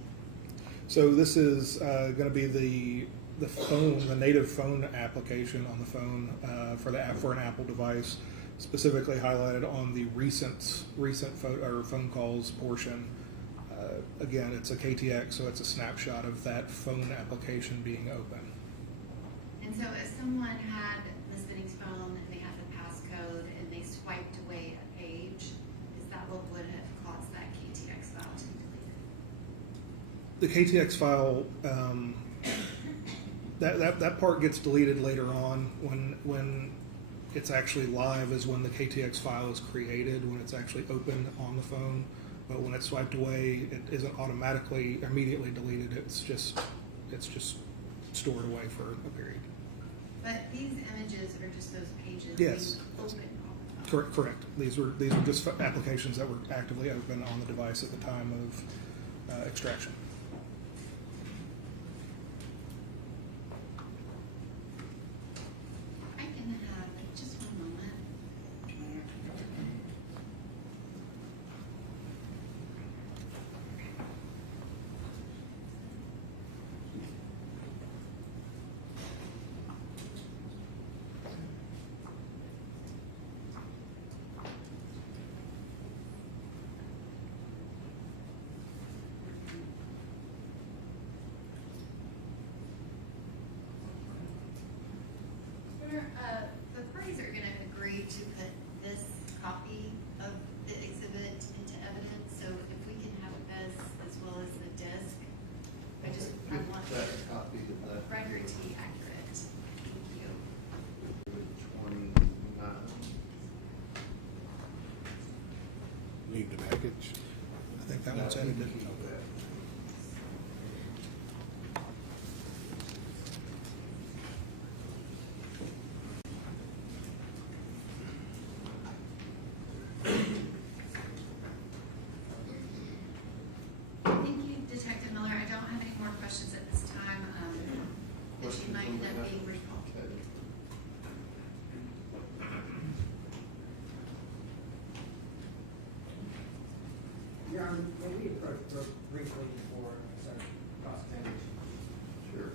So this is going to be the phone, the native phone application on the phone for an Apple device, specifically highlighted on the recent phone calls portion. Again, it's a KTX, so it's a snapshot of that phone application being open. And so if someone had Ms. Benning's phone and they had the passcode and they swiped away a page, is that what would have caused that KTX file to be deleted? The KTX file, that part gets deleted later on when it's actually live is when the KTX file is created, when it's actually open on the phone. But when it's swiped away, it isn't automatically immediately deleted. It's just stored away for a period. But these images are just those pages Yes. being open on the phone. Correct. These were just applications that were actively open on the device at the time of extraction. I can have just one moment. need the package? I think that one's edited. Okay. Thank you, Detective Miller. I don't have any more questions at this time. But you might end up being responsible. Yeah, when we approached briefly for some cross-examination. Sure.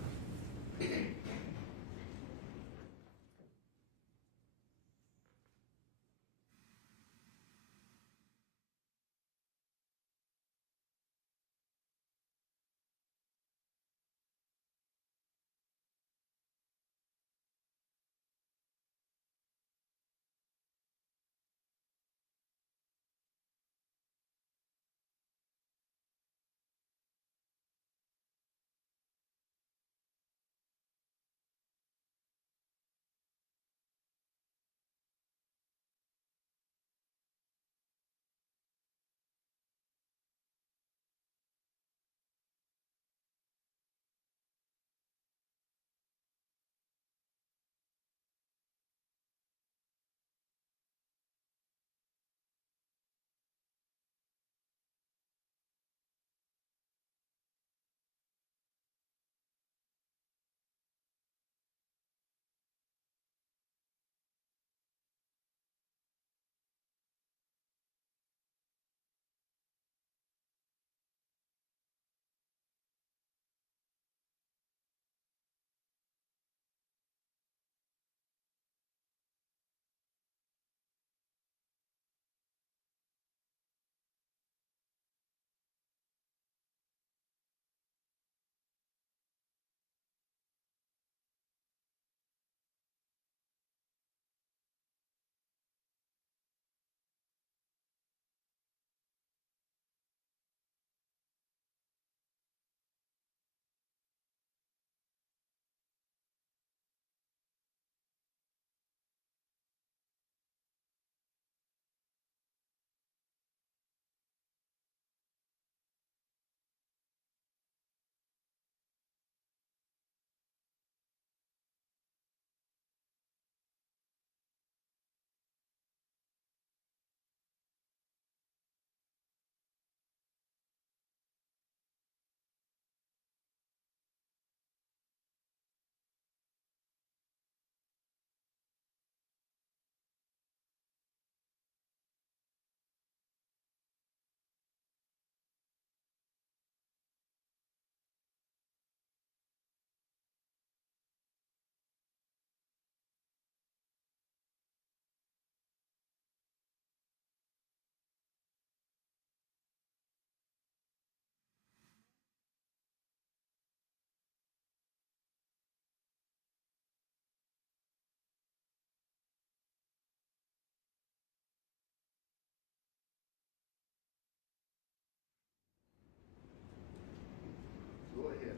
Go ahead.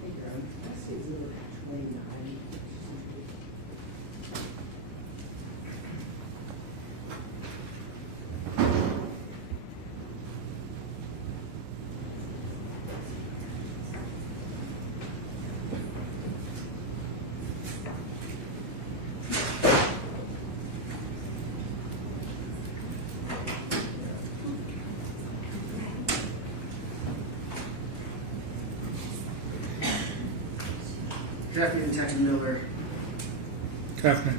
Thank you. Can I see exhibit 29? Good afternoon, Detective Miller. Kaufman.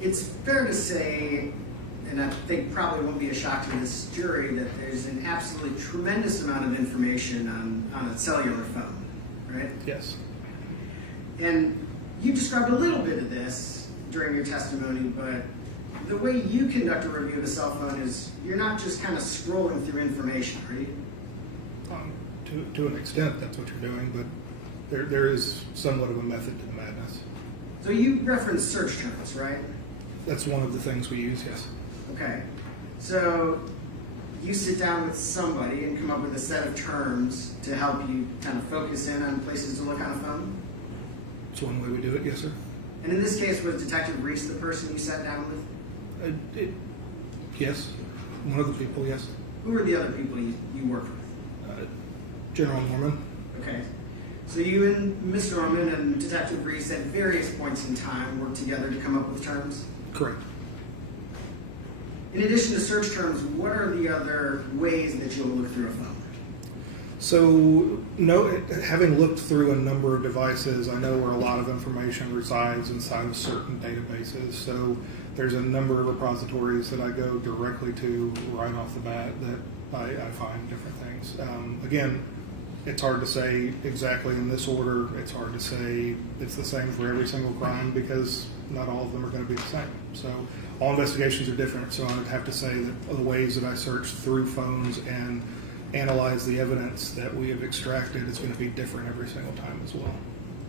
It's fair to say, and I think probably won't be a shock to this jury, that there's an absolutely tremendous amount of information on a cellular phone, right? Yes. And you described a little bit of this during your testimony, but the way you conduct a review of a cell phone is you're not just kind of scrolling through information, are you? To an extent, that's what you're doing, but there is somewhat of a method to the madness. So you referenced search terms, right? That's one of the things we use, yes. Okay. So you sit down with somebody and come up with a set of terms to help you kind of focus in on places to look on a phone? It's one way we do it, yes, sir. And in this case, was Detective Reese the person you sat down with? Yes, one of the people, yes. Who were the other people you worked with? General Norman. Okay. So you and Mr. Norman and Detective Reese at various points in time worked together to come up with terms? Correct. In addition to search terms, what are the other ways that you'll look through a phone? So, having looked through a number of devices, I know where a lot of information resides inside of certain databases. So, there's a number of repositories that I go directly to right off the bat that I find different things. Again, it's hard to say exactly in this order. It's hard to say it's the same for every single crime because not all of them are going to be the same. So, all investigations are different. So, I would have to say that the ways that I search through phones and analyze the evidence that we have extracted is going to be different every single time as well.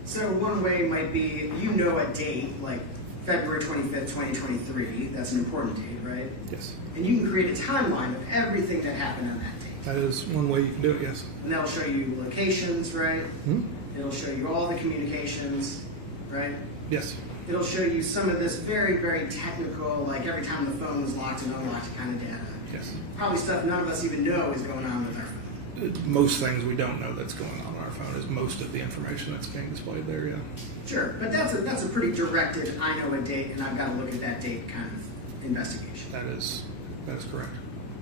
So one way might be, you know, a date like February 25th, 2023. That's an important date, right? Yes. And you can create a timeline of everything that happened on that date. That is one way you can do it, yes. And that'll show you locations, right? Hmm? It'll show you all the communications, right? Yes. It'll show you some of this very, very technical, like every time the phone is locked and unlocked kind of data. Yes. Probably stuff none of us even know is going on with our phone. Most things we don't know that's going on our phone is most of the information that's being displayed there, yeah. Sure, but that's a pretty directed, I know a date and I've got to look at that date kind of investigation. That is correct.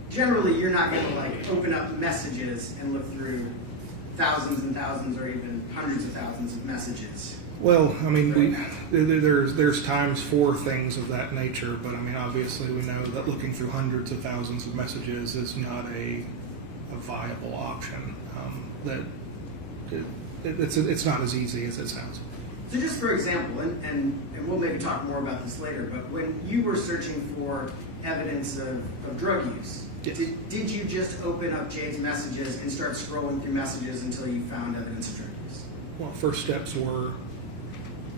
Generally, you're not going to like open up messages and look through thousands and thousands or even hundreds of thousands of messages. Well, I mean, there's times for things of that nature, but I mean, obviously we know that looking through hundreds of thousands of messages is not a viable option. It's not as easy as it sounds. So just for example, and we'll maybe talk more about this later, but when you were searching for evidence of drug use, yes. did you just open up Jade's messages and start scrolling through messages until you found evidence of drug use? Well, first steps were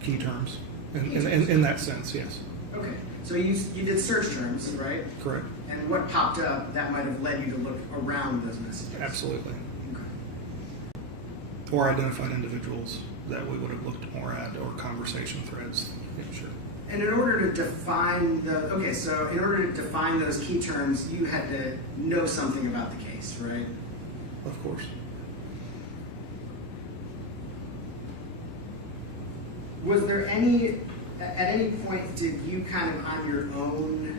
key terms. In that sense, yes. Okay, so you did search terms, right? Correct. And what popped up that might have led you to look around those messages? Absolutely. Okay. Or identified individuals that we would have looked more at, or conversation threads. Yeah, sure. And in order to define in order to define those key terms, you had to know something about the case, right? Of course. Was there at any point, did you kind of on your own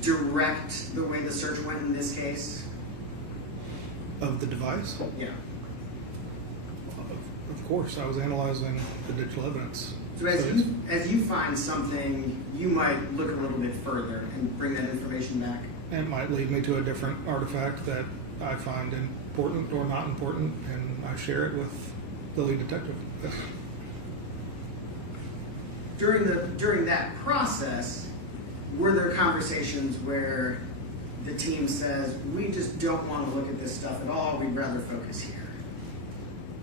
direct the way the search went in this case? Of the device? Yeah. Of course, I was analyzing the digital evidence. So as you find something, you might look a little bit further and bring that information back? It might lead me to a different artifact that I find important or not important, and I share it with the lead detective. Yes. During that process, were there conversations where the team says, we just don't want to look at this stuff at all, we'd rather focus here?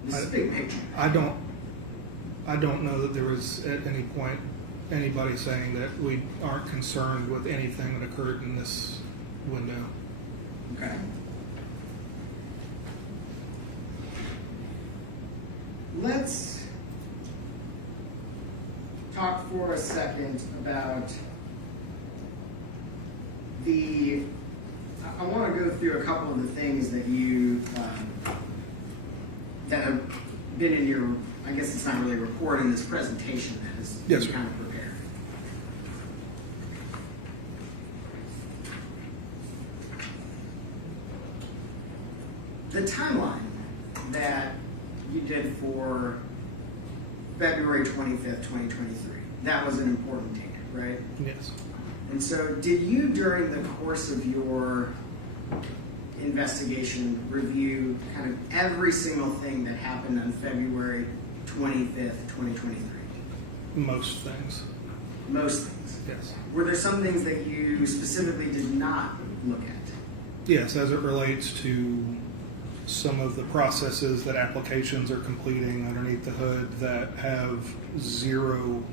This is big picture. I don't know that there was at any point anybody saying that we aren't concerned with anything that occurred in this window. Okay. Let's talk for a second about I want to go through a couple of the things that you that have been in your, I guess it's not really a report in this presentation that is Yes, sir. kind of prepared. The timeline that you did for February 25th, 2023, that was an important date, right? Yes. And so did you, during the course of your investigation, review kind of every single thing that happened on February 25th, 2023? Most things. Most things? Yes. Were there some things that you specifically did not look at? Yes, as it relates to some of the processes that applications are completing underneath the hood that have zero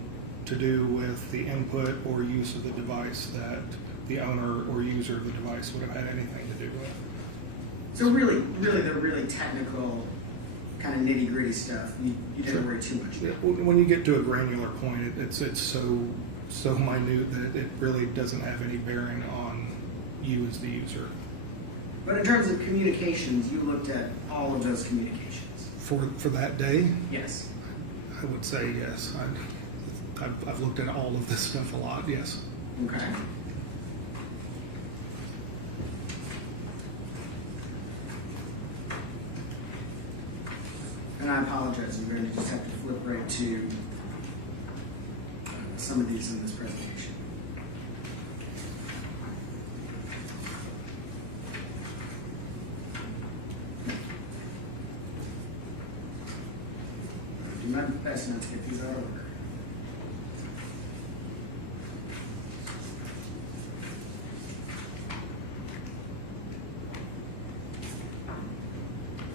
to do with the input or use of the device that the owner or user of the device would have had anything to do with. So really, the really technical, kind of nitty gritty stuff, you didn't worry too much Yeah, about. when you get to a granular point, it's so minute that it really doesn't have any bearing on you as the user. But in terms of communications, you looked at all of those communications. For that day, Yes. I would say yes. I've looked at all of this stuff a lot. Yes. Okay. And I apologize, I'm going to just have to flip right to some of these in this presentation. Do my best not to get these out of order.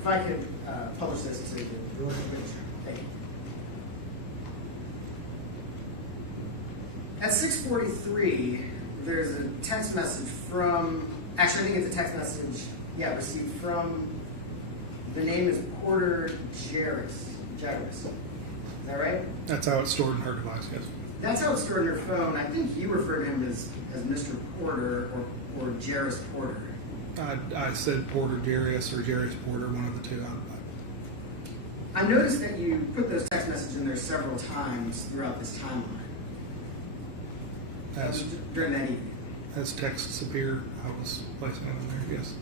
If I could publish this to the village administrator. Thank you. At 6:43, there's a text message from, actually I think it's a text message, received from, the name is Porter Jarris. Is that right? That's how it's stored in her device. Yes. That's how it's stored in her phone. I think you refer to him as Mr. Porter or Jarris Porter. I said Porter Jarius or Jarius Porter, one of the two. I noticed that you put those text messages in there several times throughout this timeline. During that evening. As texts appear, I was placing them in there. Yes.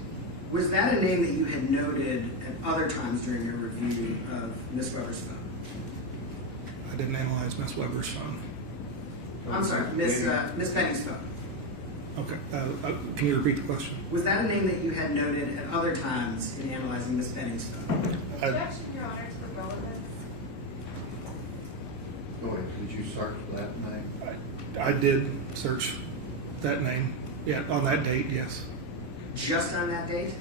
Was that a name that you had noted at other times during your review of Miss Weber's phone? I didn't analyze Miss Weber's phone. I'm sorry, Miss Penny's phone. Okay. Can you repeat the question? Was that a name that you had noted at other times in analyzing Miss Penny's phone? Objection, Your Honor, to the relevance. Go ahead, did you search that name? I did search that name. Yeah, on that date, yes. Just on that date?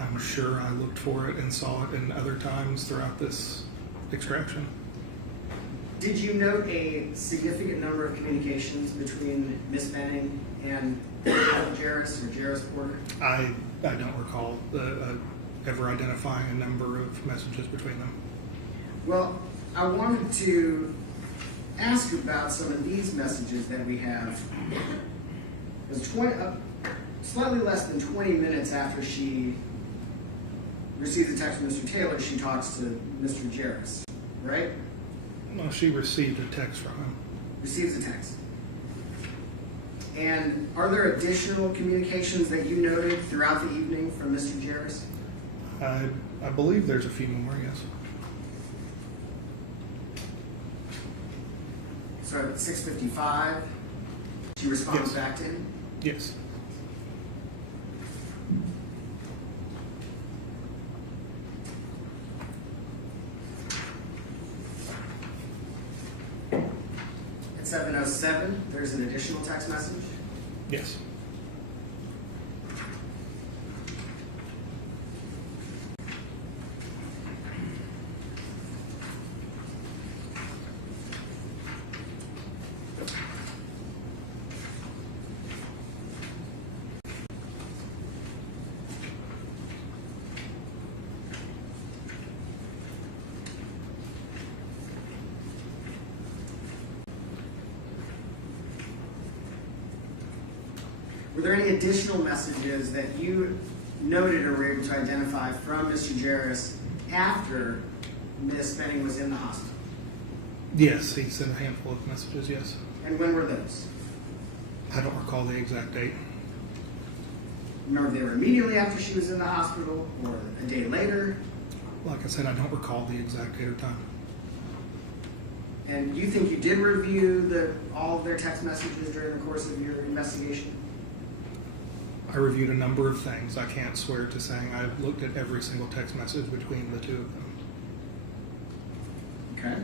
I'm sure I looked for it and saw it in other times throughout this extraction. Did you note a significant number of communications between Miss Benning and Jarris or Jarris Porter? I don't recall ever identifying a number of messages between them. Well, I wanted to ask about some of these messages that we have. It was slightly less than 20 minutes after she receives a text from Mr. Taylor, she talks to Mr. Jarris, right? Well, she received a text from him. Receives a text. And are there additional communications that you noted throughout the evening from Mr. Jarris? I believe there's a few more, yes. So at 6:55, she responds Yes. back to him? Yes. At 7:07, there's an additional text message? Yes. Were there any additional messages that you noted or were able to identify from Mr. Jarris after Miss Benning was in the hospital? Yes, he sent a handful of messages, yes. And when were those? I don't recall the exact date. Remember if they were immediately after she was in the hospital or a day later? Like I said, I don't recall the exact date or time. And you think you did review all of their text messages during the course of your investigation? I reviewed a number of things. I can't swear to saying I've looked at every single text message between the two of them. Okay.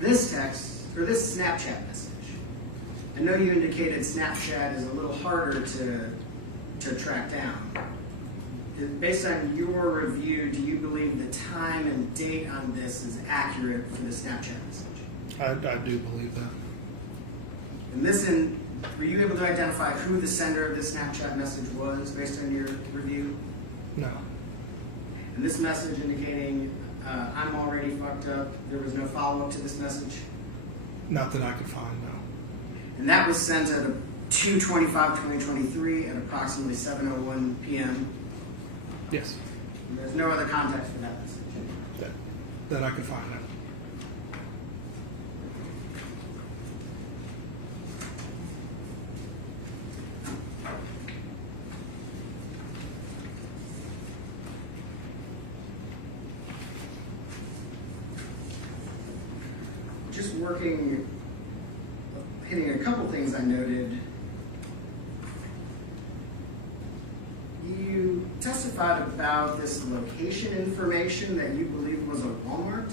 this text, or this Snapchat message. I know you indicated Snapchat is a little harder to track down. Based on your review, do you believe the time and date on this is accurate for the Snapchat message? I do believe that. And were you able to identify who the sender of this Snapchat message was based on your review? No. And this message indicating, I'm already fucked up, there was no follow-up to this message? Not that I could find, no. And that was sent at 2/25/2023 at approximately 7:01 p.m. Yes. And there's no other context for that message. That I could find, no. Just hitting a couple things I noted. You testified about this location information that you believe was a Walmart,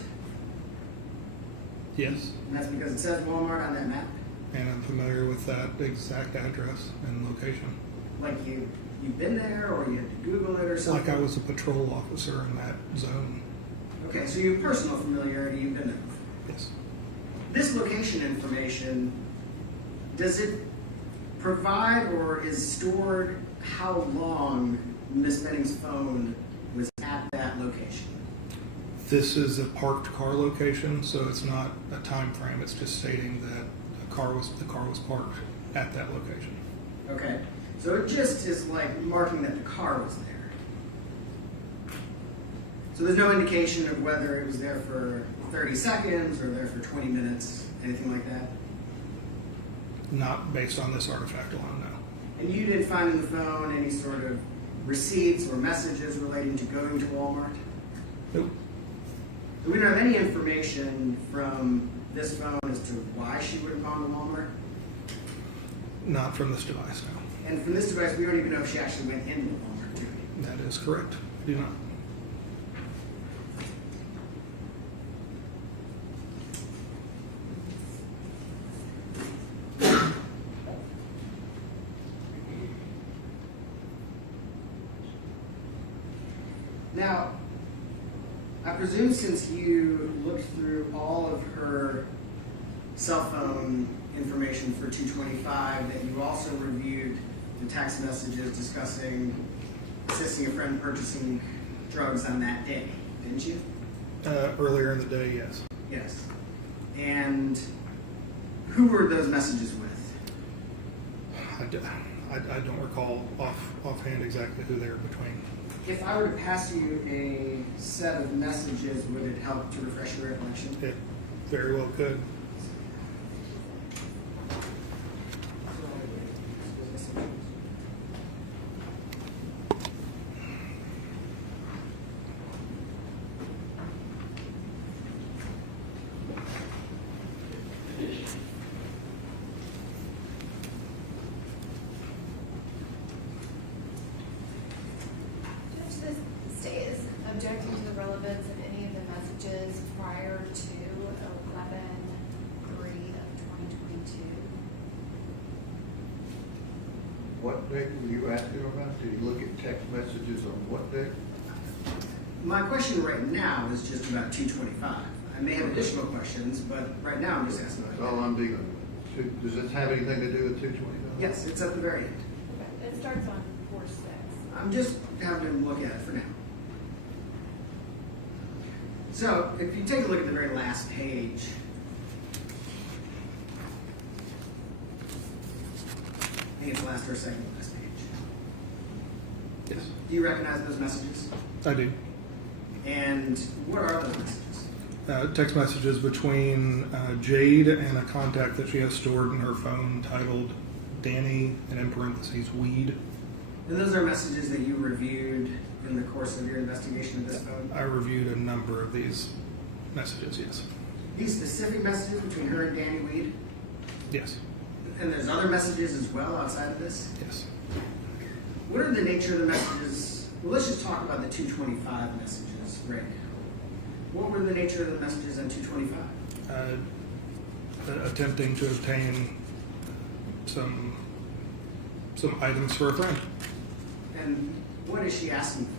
Yes. and that's because it says Walmart on that map. And I'm familiar with that exact address and location. Like you've been there, or you had to Google it, or something. Like I was a patrol officer in that zone. Okay, so you have personal familiarity. You've been there before. Yes. This location information, does it provide or is stored how long Miss Benning's phone was at that location? This is a parked car location, so it's not a time frame. It's just stating that the car was parked at that location. Okay, so it just is like marking that the car was there. So there's no indication of whether it was there for 30 seconds or there for 20 minutes, anything like that? Not based on this artifact alone, no. And you didn't find in the phone any sort of receipts or messages relating to going to Walmart? Nope. So we don't have any information from this phone as to why she would have gone to Walmart? Not from this device, no. And from this device, we don't even know if she actually went into Walmart, do we? That is correct. I do not. Now, I presume since you looked through all of her cell phone information for 225, that you also reviewed the text messages discussing assisting a friend purchasing drugs on that day, didn't you? Earlier in the day, yes. Yes. And who were those messages with? I don't recall offhand exactly who they were between. If I were to pass you a set of messages, would it help to refresh your recollection? It very well could. Judge, the state is objecting to the relevance of any of the messages prior to 11/3 of 2022. What date were you asking about? Did you look at text messages on what date? My question right now is just about 225. I may have additional questions, but right now I'm just asking That's about all that. I'm dealing with. Does this have anything to do with 225? Yes, it's at the very end. Okay, it starts on 4/6. I'm just having him look at it for now. So, if you take a look at the very last page, I think it's the last or second to last page. Yes, Do you recognize those messages? I do. And what are those messages? Text messages between Jade and a contact that she has stored in her phone titled Danny, and in parentheses, weed. And those are messages that you reviewed in the course of your investigation of this phone? I reviewed a number of these messages, yes. These specific messages between her and Danny Weed? Yes, And there's other messages as well outside of this? yes. What are the nature of the messages? Well, let's just talk about the 225 messages right now. What were the nature of the messages on 225? Attempting to obtain some items for a friend. And what is she asking for?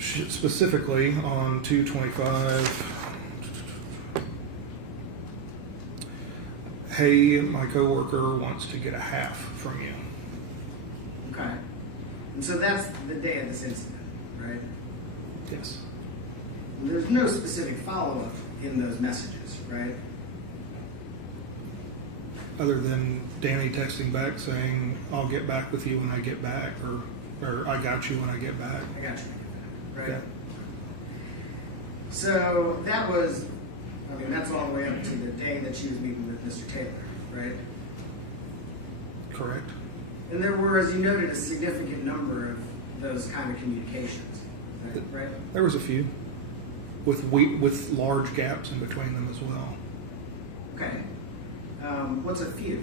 Specifically on 225, hey, my coworker wants to get a half from you. Okay. And so that's the day of this incident, right? Yes. And there's no specific follow-up in those messages, right? Other than Danny texting back saying, I'll get back with you when I get back, or I got you when I get back. I got you. Right? Okay. So that was, I mean, that's all the way up to the day that she was meeting with Mr. Taylor, right? Correct. And there were, as you noted, a significant number of those kind of communications, right? There was a few, with large gaps in between them as well. Okay. What's a few?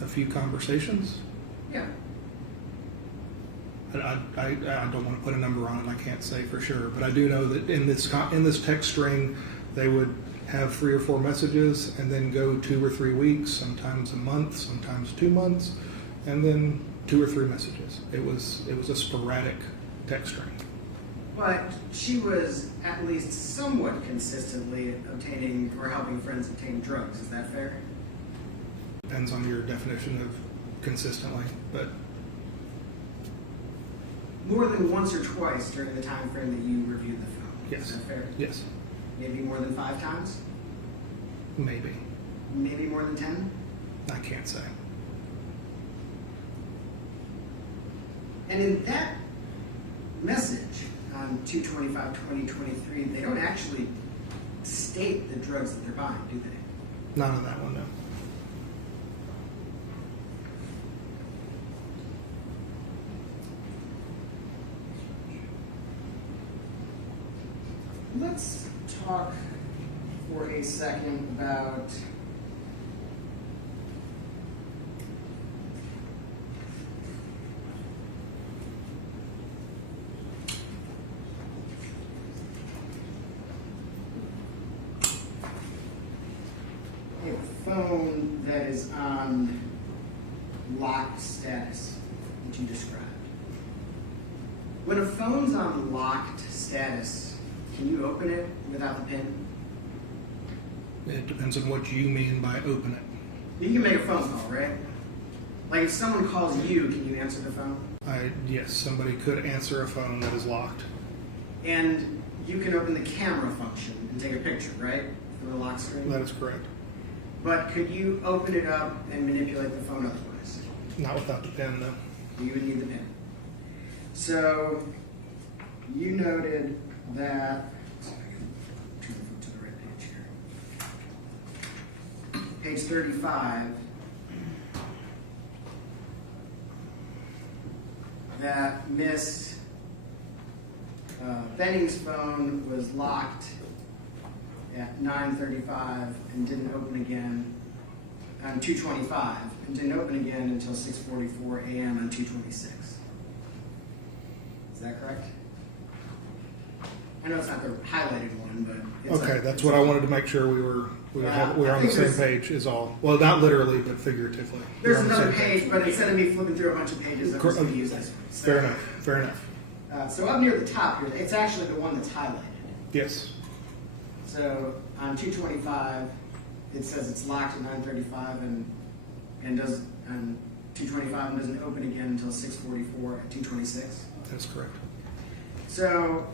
A few conversations. Yeah. I don't want to put a number on it. I can't say for sure, but I do know that in this text string, they would have 3 or 4 messages, and then go 2 or 3 weeks, sometimes a month, sometimes 2 months, and then 2 or 3 messages. It was a sporadic text string. But she was at least somewhat consistently obtaining or helping friends obtain drugs. Is that fair? Depends on your definition of consistently, but More than once or twice during the time frame that you reviewed the phone. yes. Is that fair? Yes. Maybe more than 5 times? Maybe. Maybe more than 10? I can't say. And in that message on 2/25/2023, they don't actually state the drugs that they're buying, do they? Not on that one, no. Let's talk for a second about a phone that is on locked status, which you described. When a phone's on locked status, can you open it without the PIN? It depends on what you mean by open it. You can make a phone call, right? Like if someone calls you, can you answer the phone? Yes, somebody could answer a phone that is locked. And you can open the camera function and take a picture, right? From the lock screen? That is correct. But could you open it up and manipulate the phone otherwise? Not without the PIN, though. You would need the PIN. So you noted that, turn the phone to the right page here. Page 35, that Miss Benning's phone was locked at 9:35 and didn't open again on 2:25 and didn't open again until 6:44 a.m. on 2:26. Is that correct? I know it's not the highlighted one, but it's Okay, that's what I wanted to make sure we were Yeah, on I the think same there's- page is all. Well, not literally, but figuratively. There's We're on the another same page, but instead of me flipping through a bunch of pages, I'm just going to use this one. So, Fair enough, fair enough. So up near the top here, it's actually the one that's highlighted. Yes, So on 2:25, it says it's locked at 9:35 and does on 2:25 and doesn't open again until 6:44 at 2:26. that's correct. So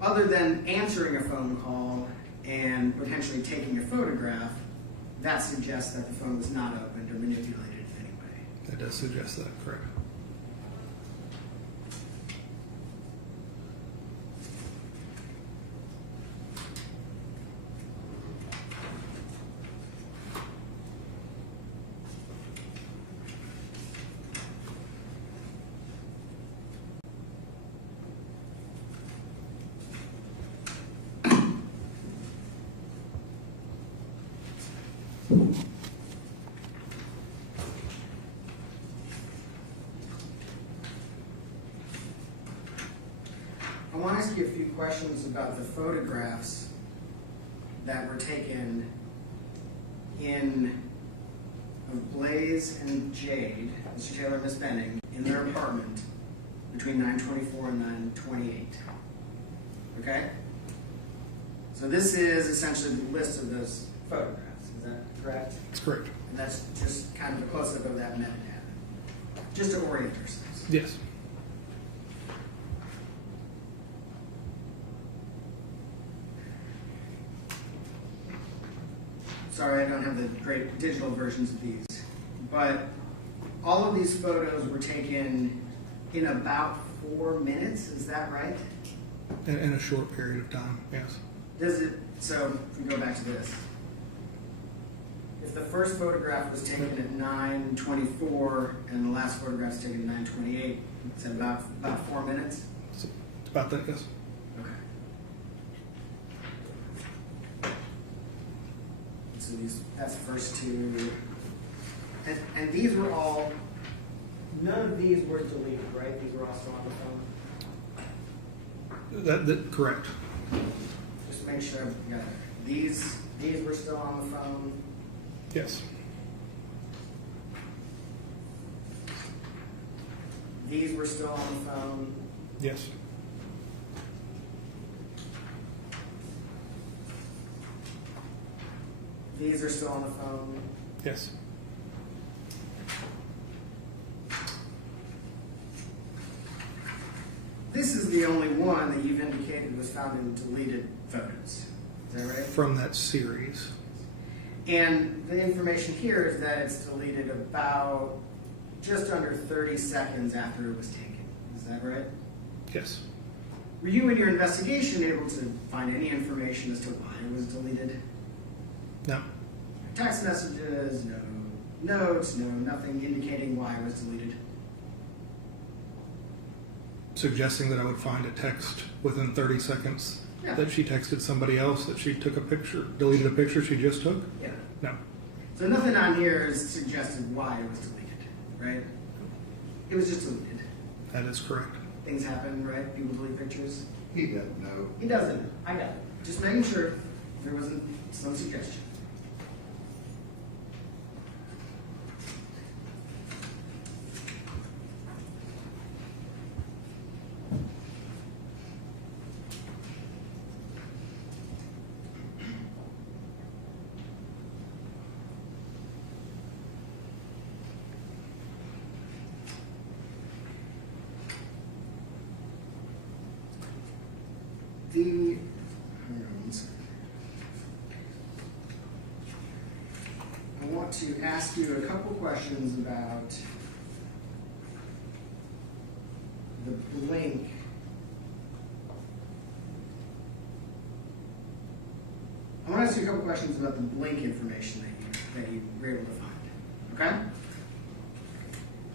other than answering a phone call and potentially taking a photograph, that suggests that the phone was not opened or manipulated in any way. That does suggest that, correct. want to ask you a few questions about the photographs that were taken of Blaise and Jade, Mr. Taylor and Miss Benning, in their apartment between 9:24 and 9:28. Okay? So this is essentially the list of those photographs. Is that correct? That's correct. And that's just kind of a close-up of that metadata. Just to orient ourselves. Yes. Sorry, I don't have the great digital versions of these. But all of these photos were taken in about 4 minutes, is that right? In a short period of time, yes. So if we go back to this. If the first photograph was taken at 9:24 and the last photograph was taken at 9:28, it's about 4 minutes? It's about that, yes. Okay. So that's the first two. And these were all, none of these were deleted, right? These were all still on the phone? That correct. Just to make sure I got it. These were still on the phone? Yes. These were still on the phone? Yes. These are still on the phone? Yes. This is the only one that you've indicated was found in deleted photos. Is that right? From that series. And the information here is that it's deleted about just under 30 seconds after it was taken. Is that right? Yes. Were you in your investigation able to find any information as to why it was deleted? No. Text messages, no notes, no nothing indicating why it was deleted. Suggesting that I would find a text within 30 seconds Yeah. that she texted somebody else that she took a picture, deleted a picture she just took? Yeah. No. So nothing on here is suggested why it was deleted, right? It was just deleted. That is correct. Things happen, right? People delete pictures. He doesn't know. He doesn't. I got it. Just making sure there wasn't some suggestion. Hang on one second. I want to ask you a couple questions about the blink. I want to ask you a couple questions about the blink information that you were able to find. Okay?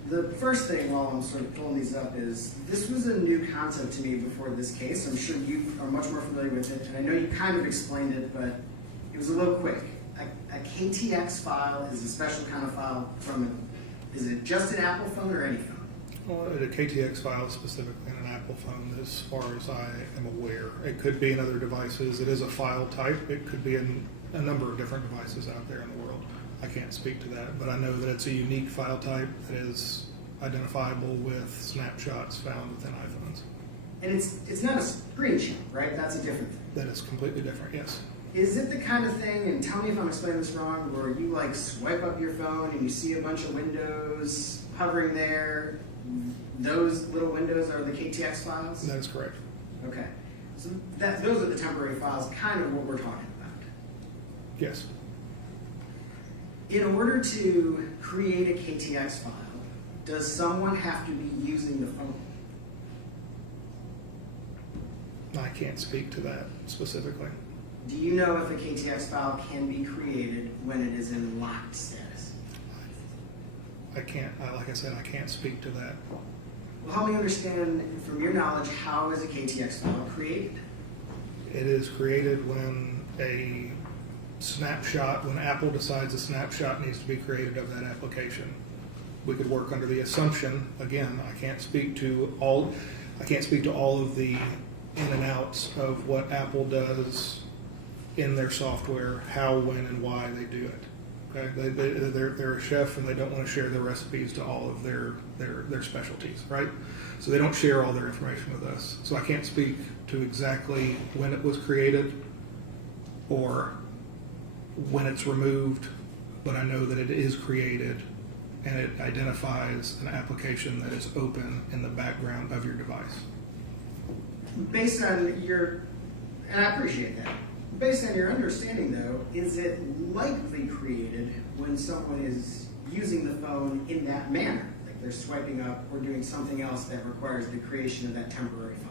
The first thing, while I'm sort of pulling these up, is this was a new concept to me before this case. I'm sure you are much more familiar with it, and I know you kind of explained it, but it was a little quick. A KTX file is a special kind of file is it just an Apple phone or any phone? Well, a KTX file is specifically in an Apple phone, as far as I am aware. It could be in other devices. It is a file type. It could be in a number of different devices out there in the world. I can't speak to that, but I know that it's a unique file type that is identifiable with snapshots found within iPhones. And it's not a screenshot, right? That's a different thing. That is completely different, yes. Is it the kind of thing, and tell me if I'm explaining this wrong, where you like swipe up your phone and you see a bunch of windows hovering there? Those little windows are the KTX files? That is correct. Okay. So those are the temporary files, kind of what we're talking about. Yes. In order to create a KTX file, does someone have to be using the phone? I can't speak to that specifically. Do you know if a KTX file can be created when it is in locked status? I can't, like I said, I can't speak to that. Well, help me understand, from your knowledge, how is a KTX file created? It is created when a snapshot, when Apple decides a snapshot needs to be created of that application. We could work under the assumption, again, I can't speak to all of the in and outs of what Apple does in their software, how, when, and why they do it. Okay, they're a chef and they don't want to share their recipes to all of their specialties, right? So they don't share all their information with us. So I can't speak to exactly when it was created or when it's removed, but I know that it is created and it identifies an application that is open in the background of your device. Based on your, and I appreciate that. Based on your understanding though, is it likely created when someone is using the phone in that manner? Like they're swiping up or doing something else that requires the creation of that temporary file?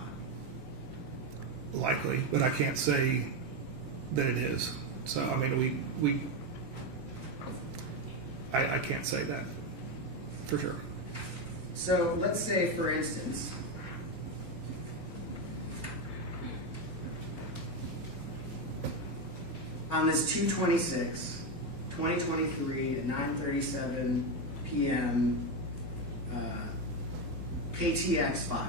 Likely, but I can't say that it is. So, I mean, I can't say that for sure. So let's say, for instance, on this 2/26/2023 at 9:37 p.m. KTX file,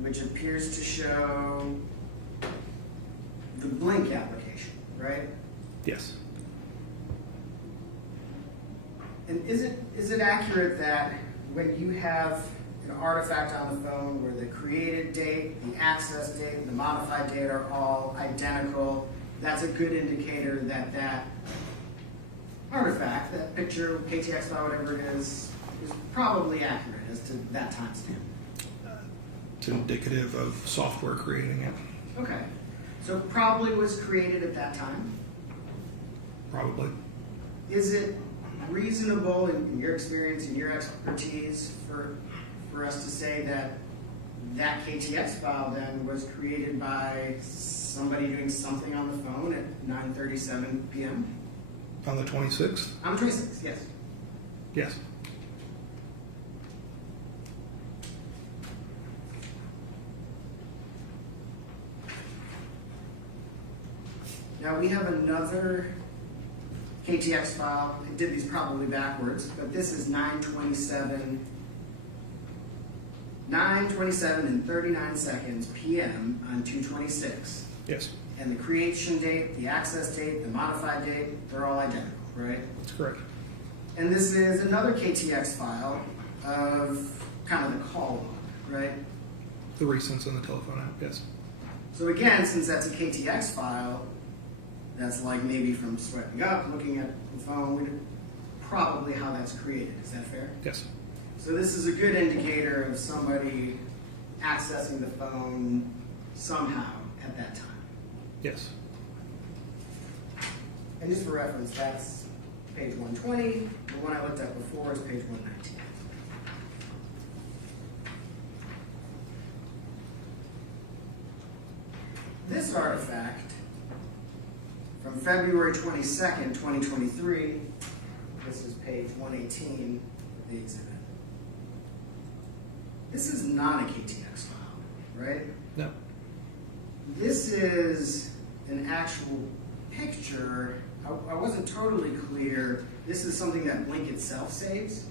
which appears to show the Blink application, right? Yes. And is it accurate that when you have an artifact on the phone where the created date, the access date, and the modified date are all identical, that's a good indicator that that artifact, that picture, KTX file, whatever it is probably accurate as to that timestamp? It's indicative of software creating it, Okay. So probably was created at that time. probably. Is it reasonable in your experience and your expertise for us to say that that KTX file then was created by somebody doing something on the phone at 9:37 p.m.? On the 26th? On the 26th, yes. Yes. Now we have another KTX file. I did these probably backwards, but this is 9:27 and 39 seconds p.m. on 2/26. Yes, And the creation date, the access date, the modified date, they're all identical, right? that's correct. And this is another KTX file of kind of the call log, right? The recents in the telephone app, yes. So again, since that's a KTX file, that's like maybe from swiping up, looking at the phone, we know probably how that's created. Is that fair? Yes. So this is a good indicator of somebody accessing the phone somehow at that time. Yes. And just for reference, that's page 120. The one I looked at before is page 119. This artifact from February 22nd, 2023, this is page 118 of the exhibit. This is not a KTX file, right? No. This is an actual picture. I wasn't totally clear. This is something that Blink itself saves?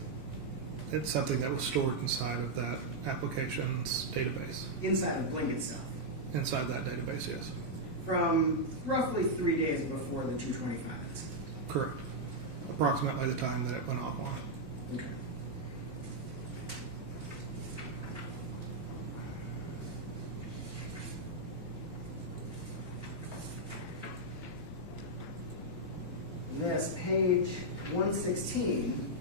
It's something that was stored inside of that application's database. Inside of Blink itself. Inside that database, yes. From roughly 3 days before the 225 incident. Correct. Approximately the time that it went offline. Okay. This page 116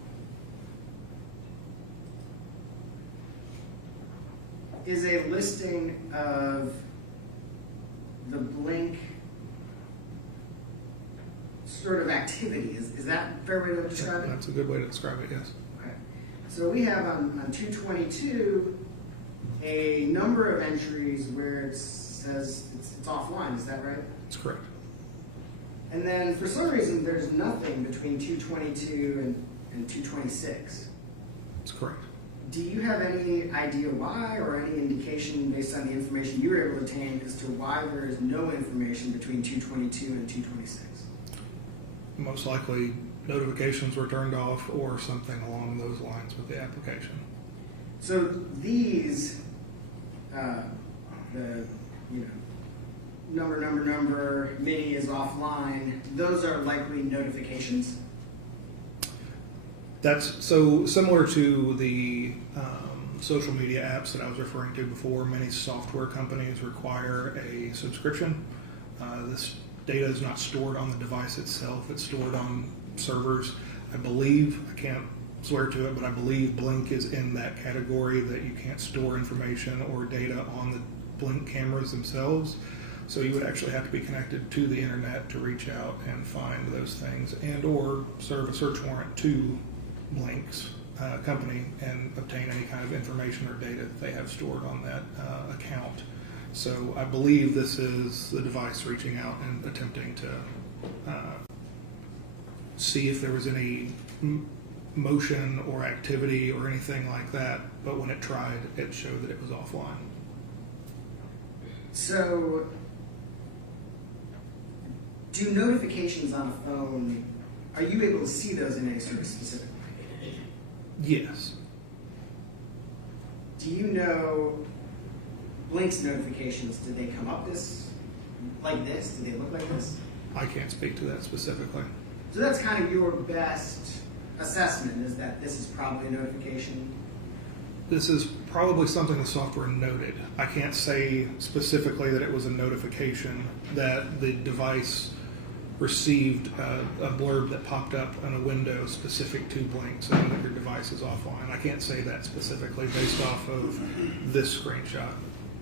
is a listing of the Blink sort of activity. Is that a fair way to describe it? That's a good way to describe it, yes. Okay. So we have on 222 a number of entries where it says it's offline. Is that right? That's correct. And then for some reason there's nothing between 222 and 226. That's correct. Do you have any idea why, or any indication based on the information you were able to obtain as to why there is no information between 222 and 226? Most likely notifications were turned off or something along those lines with the application. So these, the you know, number, mini is offline, those are likely notifications. That's so similar to the social media apps that I was referring to before. Many software companies require a subscription. This data is not stored on the device itself, it's stored on servers. I believe, I can't swear to it, but I believe Blink is in that category that you can't store information or data on the Blink cameras themselves. So you would actually have to be connected to the internet to reach out and find those things and or serve a search warrant to Blink's company and obtain any kind of information or data that they have stored on that account. So I believe this is the device reaching out and attempting to see if there was any motion or activity or anything like that, but when it tried, it showed that it was offline. So, do notifications on a phone, are you able to see those in any sort of specific way? Yes. Do you know Blink's notifications, did they come up like this? Did they look like this? I can't speak to that specifically. So that's kind of your best assessment, is that this is probably a notification? This is probably something the software noted. I can't say specifically that it was a notification that the device received a blurb that popped up on a window specific to Blink saying that your device is offline. I can't say that specifically based off of this screenshot.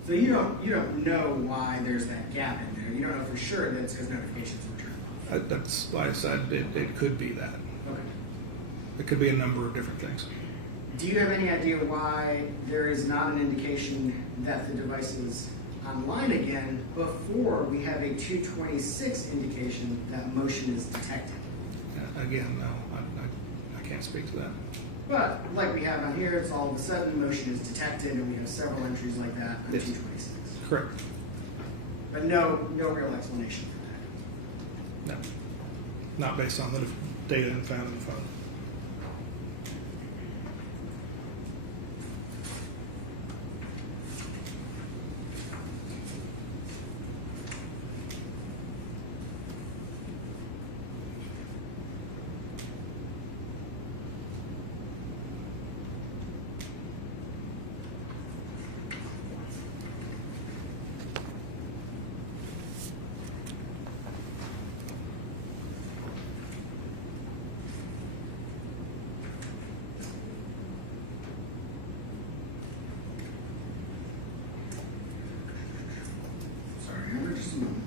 So you don't know why there's that gap in there. You don't know for sure that it's because notifications were turned off. That's like I said, it could be that. Okay. It could be a number of different things. Do you have any idea why there is not an indication that the device is online again before we have a 226 indication that motion is detected? Again, no, I can't speak to that. But like we have on here, it's all of a sudden motion is detected, and we have several entries like that on Yes. 226. Correct. But no real explanation for that. No. Not based on the data found in the phone. Sorry, remember just a moment.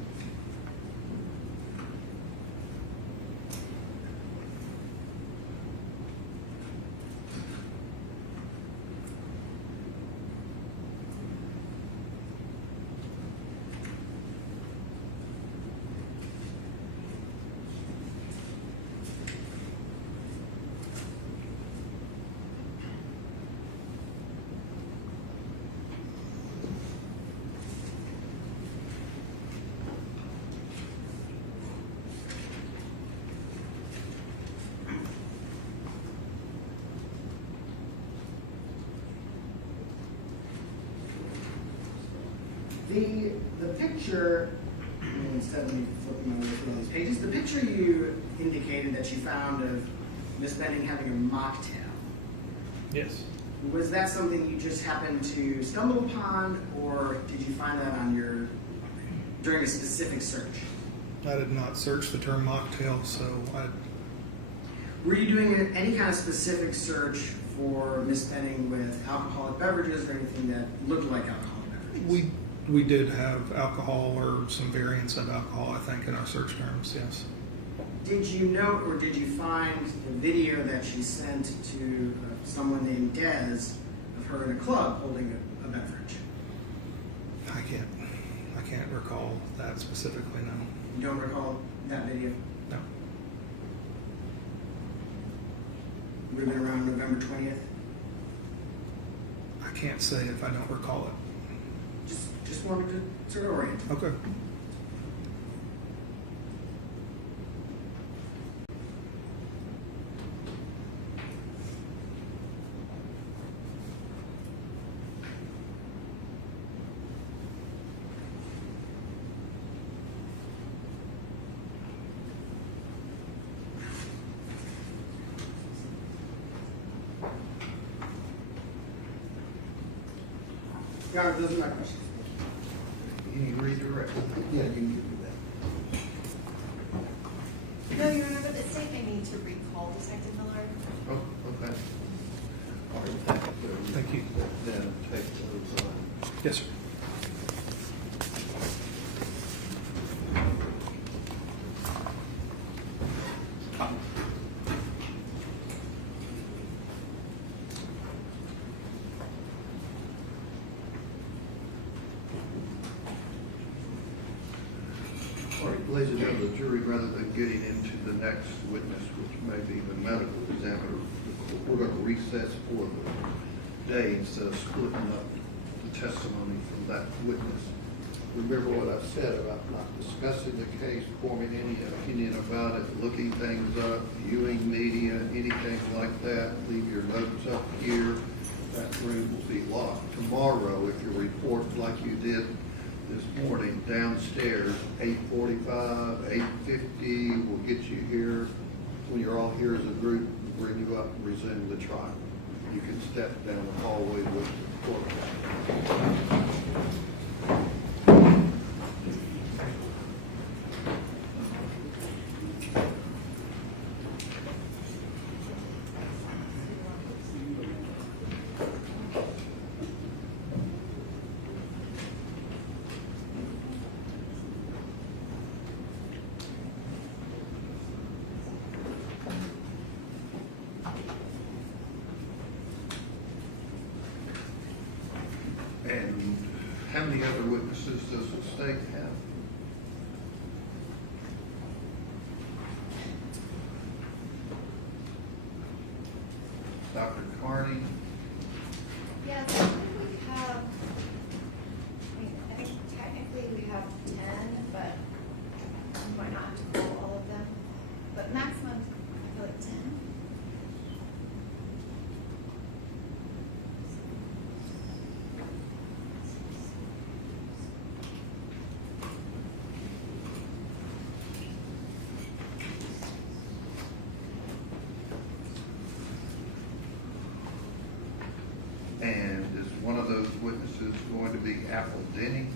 The picture, instead of me flipping my way through all these pages, the picture you indicated that you found of Miss Benning having a mocktail, Yes. was that something you just happened to stumble upon, or did you find that on during a specific search? I did not search the term mocktail, so Were you doing any kind of specific search for Miss Benning with alcoholic beverages or anything that looked like alcoholic beverages? we did have alcohol or some variants of alcohol, I think, in our search terms, yes. Did you note or did you find the video that she sent to someone named Dez of her in a club holding a beverage? I can't recall that specifically, no. You don't recall that video? No. Would have been around November 20th? I can't say if I don't recall it. Just wanted to sort of orient. Okay. Your Honor, those are my questions. You need to redirect. Yeah, you can do that. No, Your Honor, but the state may need to recall Detective Miller. Oh, okay. All right, Thank you. Then take those on. Yes, sir. All right, ladies and gentlemen, the jury, rather than getting into the next witness, which may be the medical examiner, we're going to recess for the day instead of splitting up the testimony from that witness. Remember what I said about not discussing the case, forming any opinion about it, looking things up, viewing media, anything like that. Leave your notes up here. That room will be locked. Tomorrow, if you report like you did this morning, downstairs, 8:45, 8:50, we'll get you here. When you're all here as a group, we'll bring you up and resume the trial. You can step down the hallway with the court. And how many other witnesses does the state have? Dr. Carney? Yes, I think we have, I think technically we have 10, but we might not have to call all of them. But maximum, I feel like 10. And is one of those witnesses going to be Apple Denny?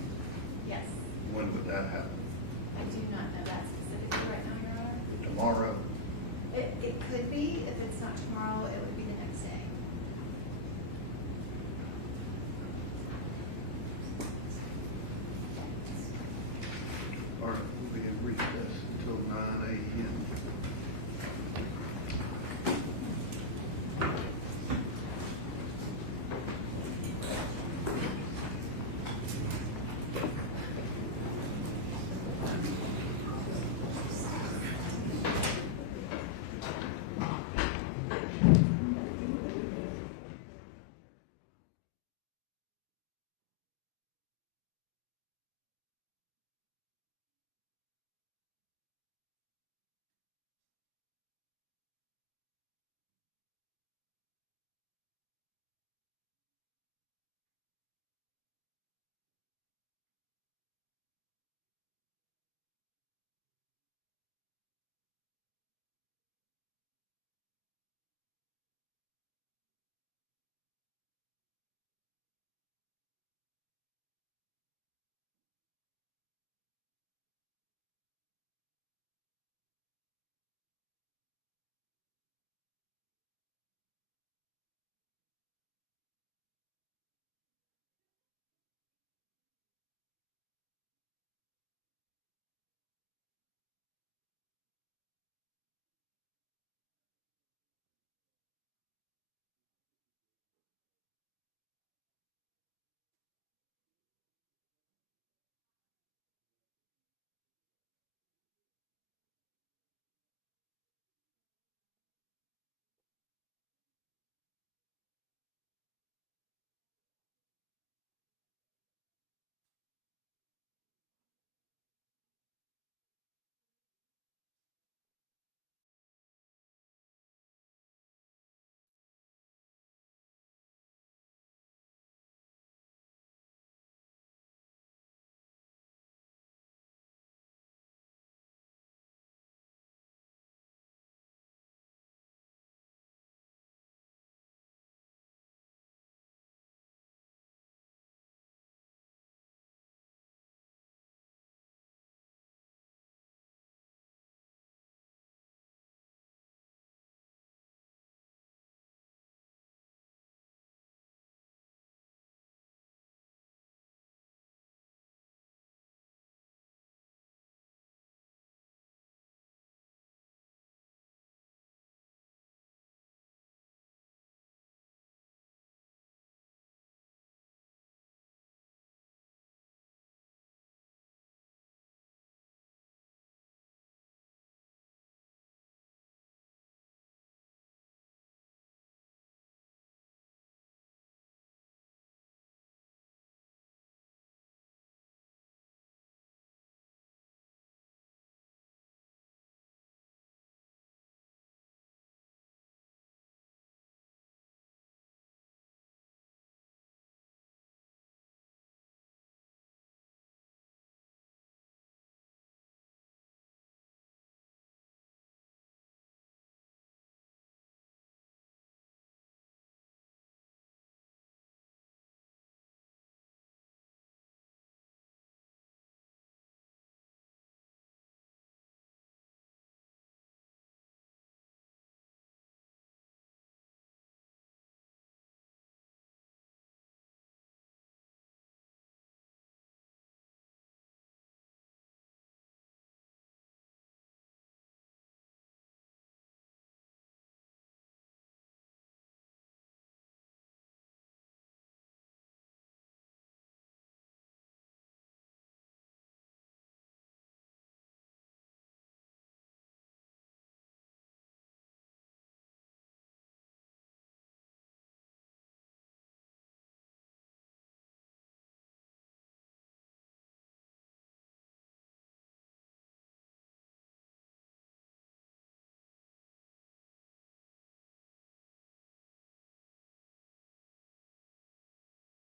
Yes. When would that happen? I do not know that specifically right now, Your Honor. Tomorrow?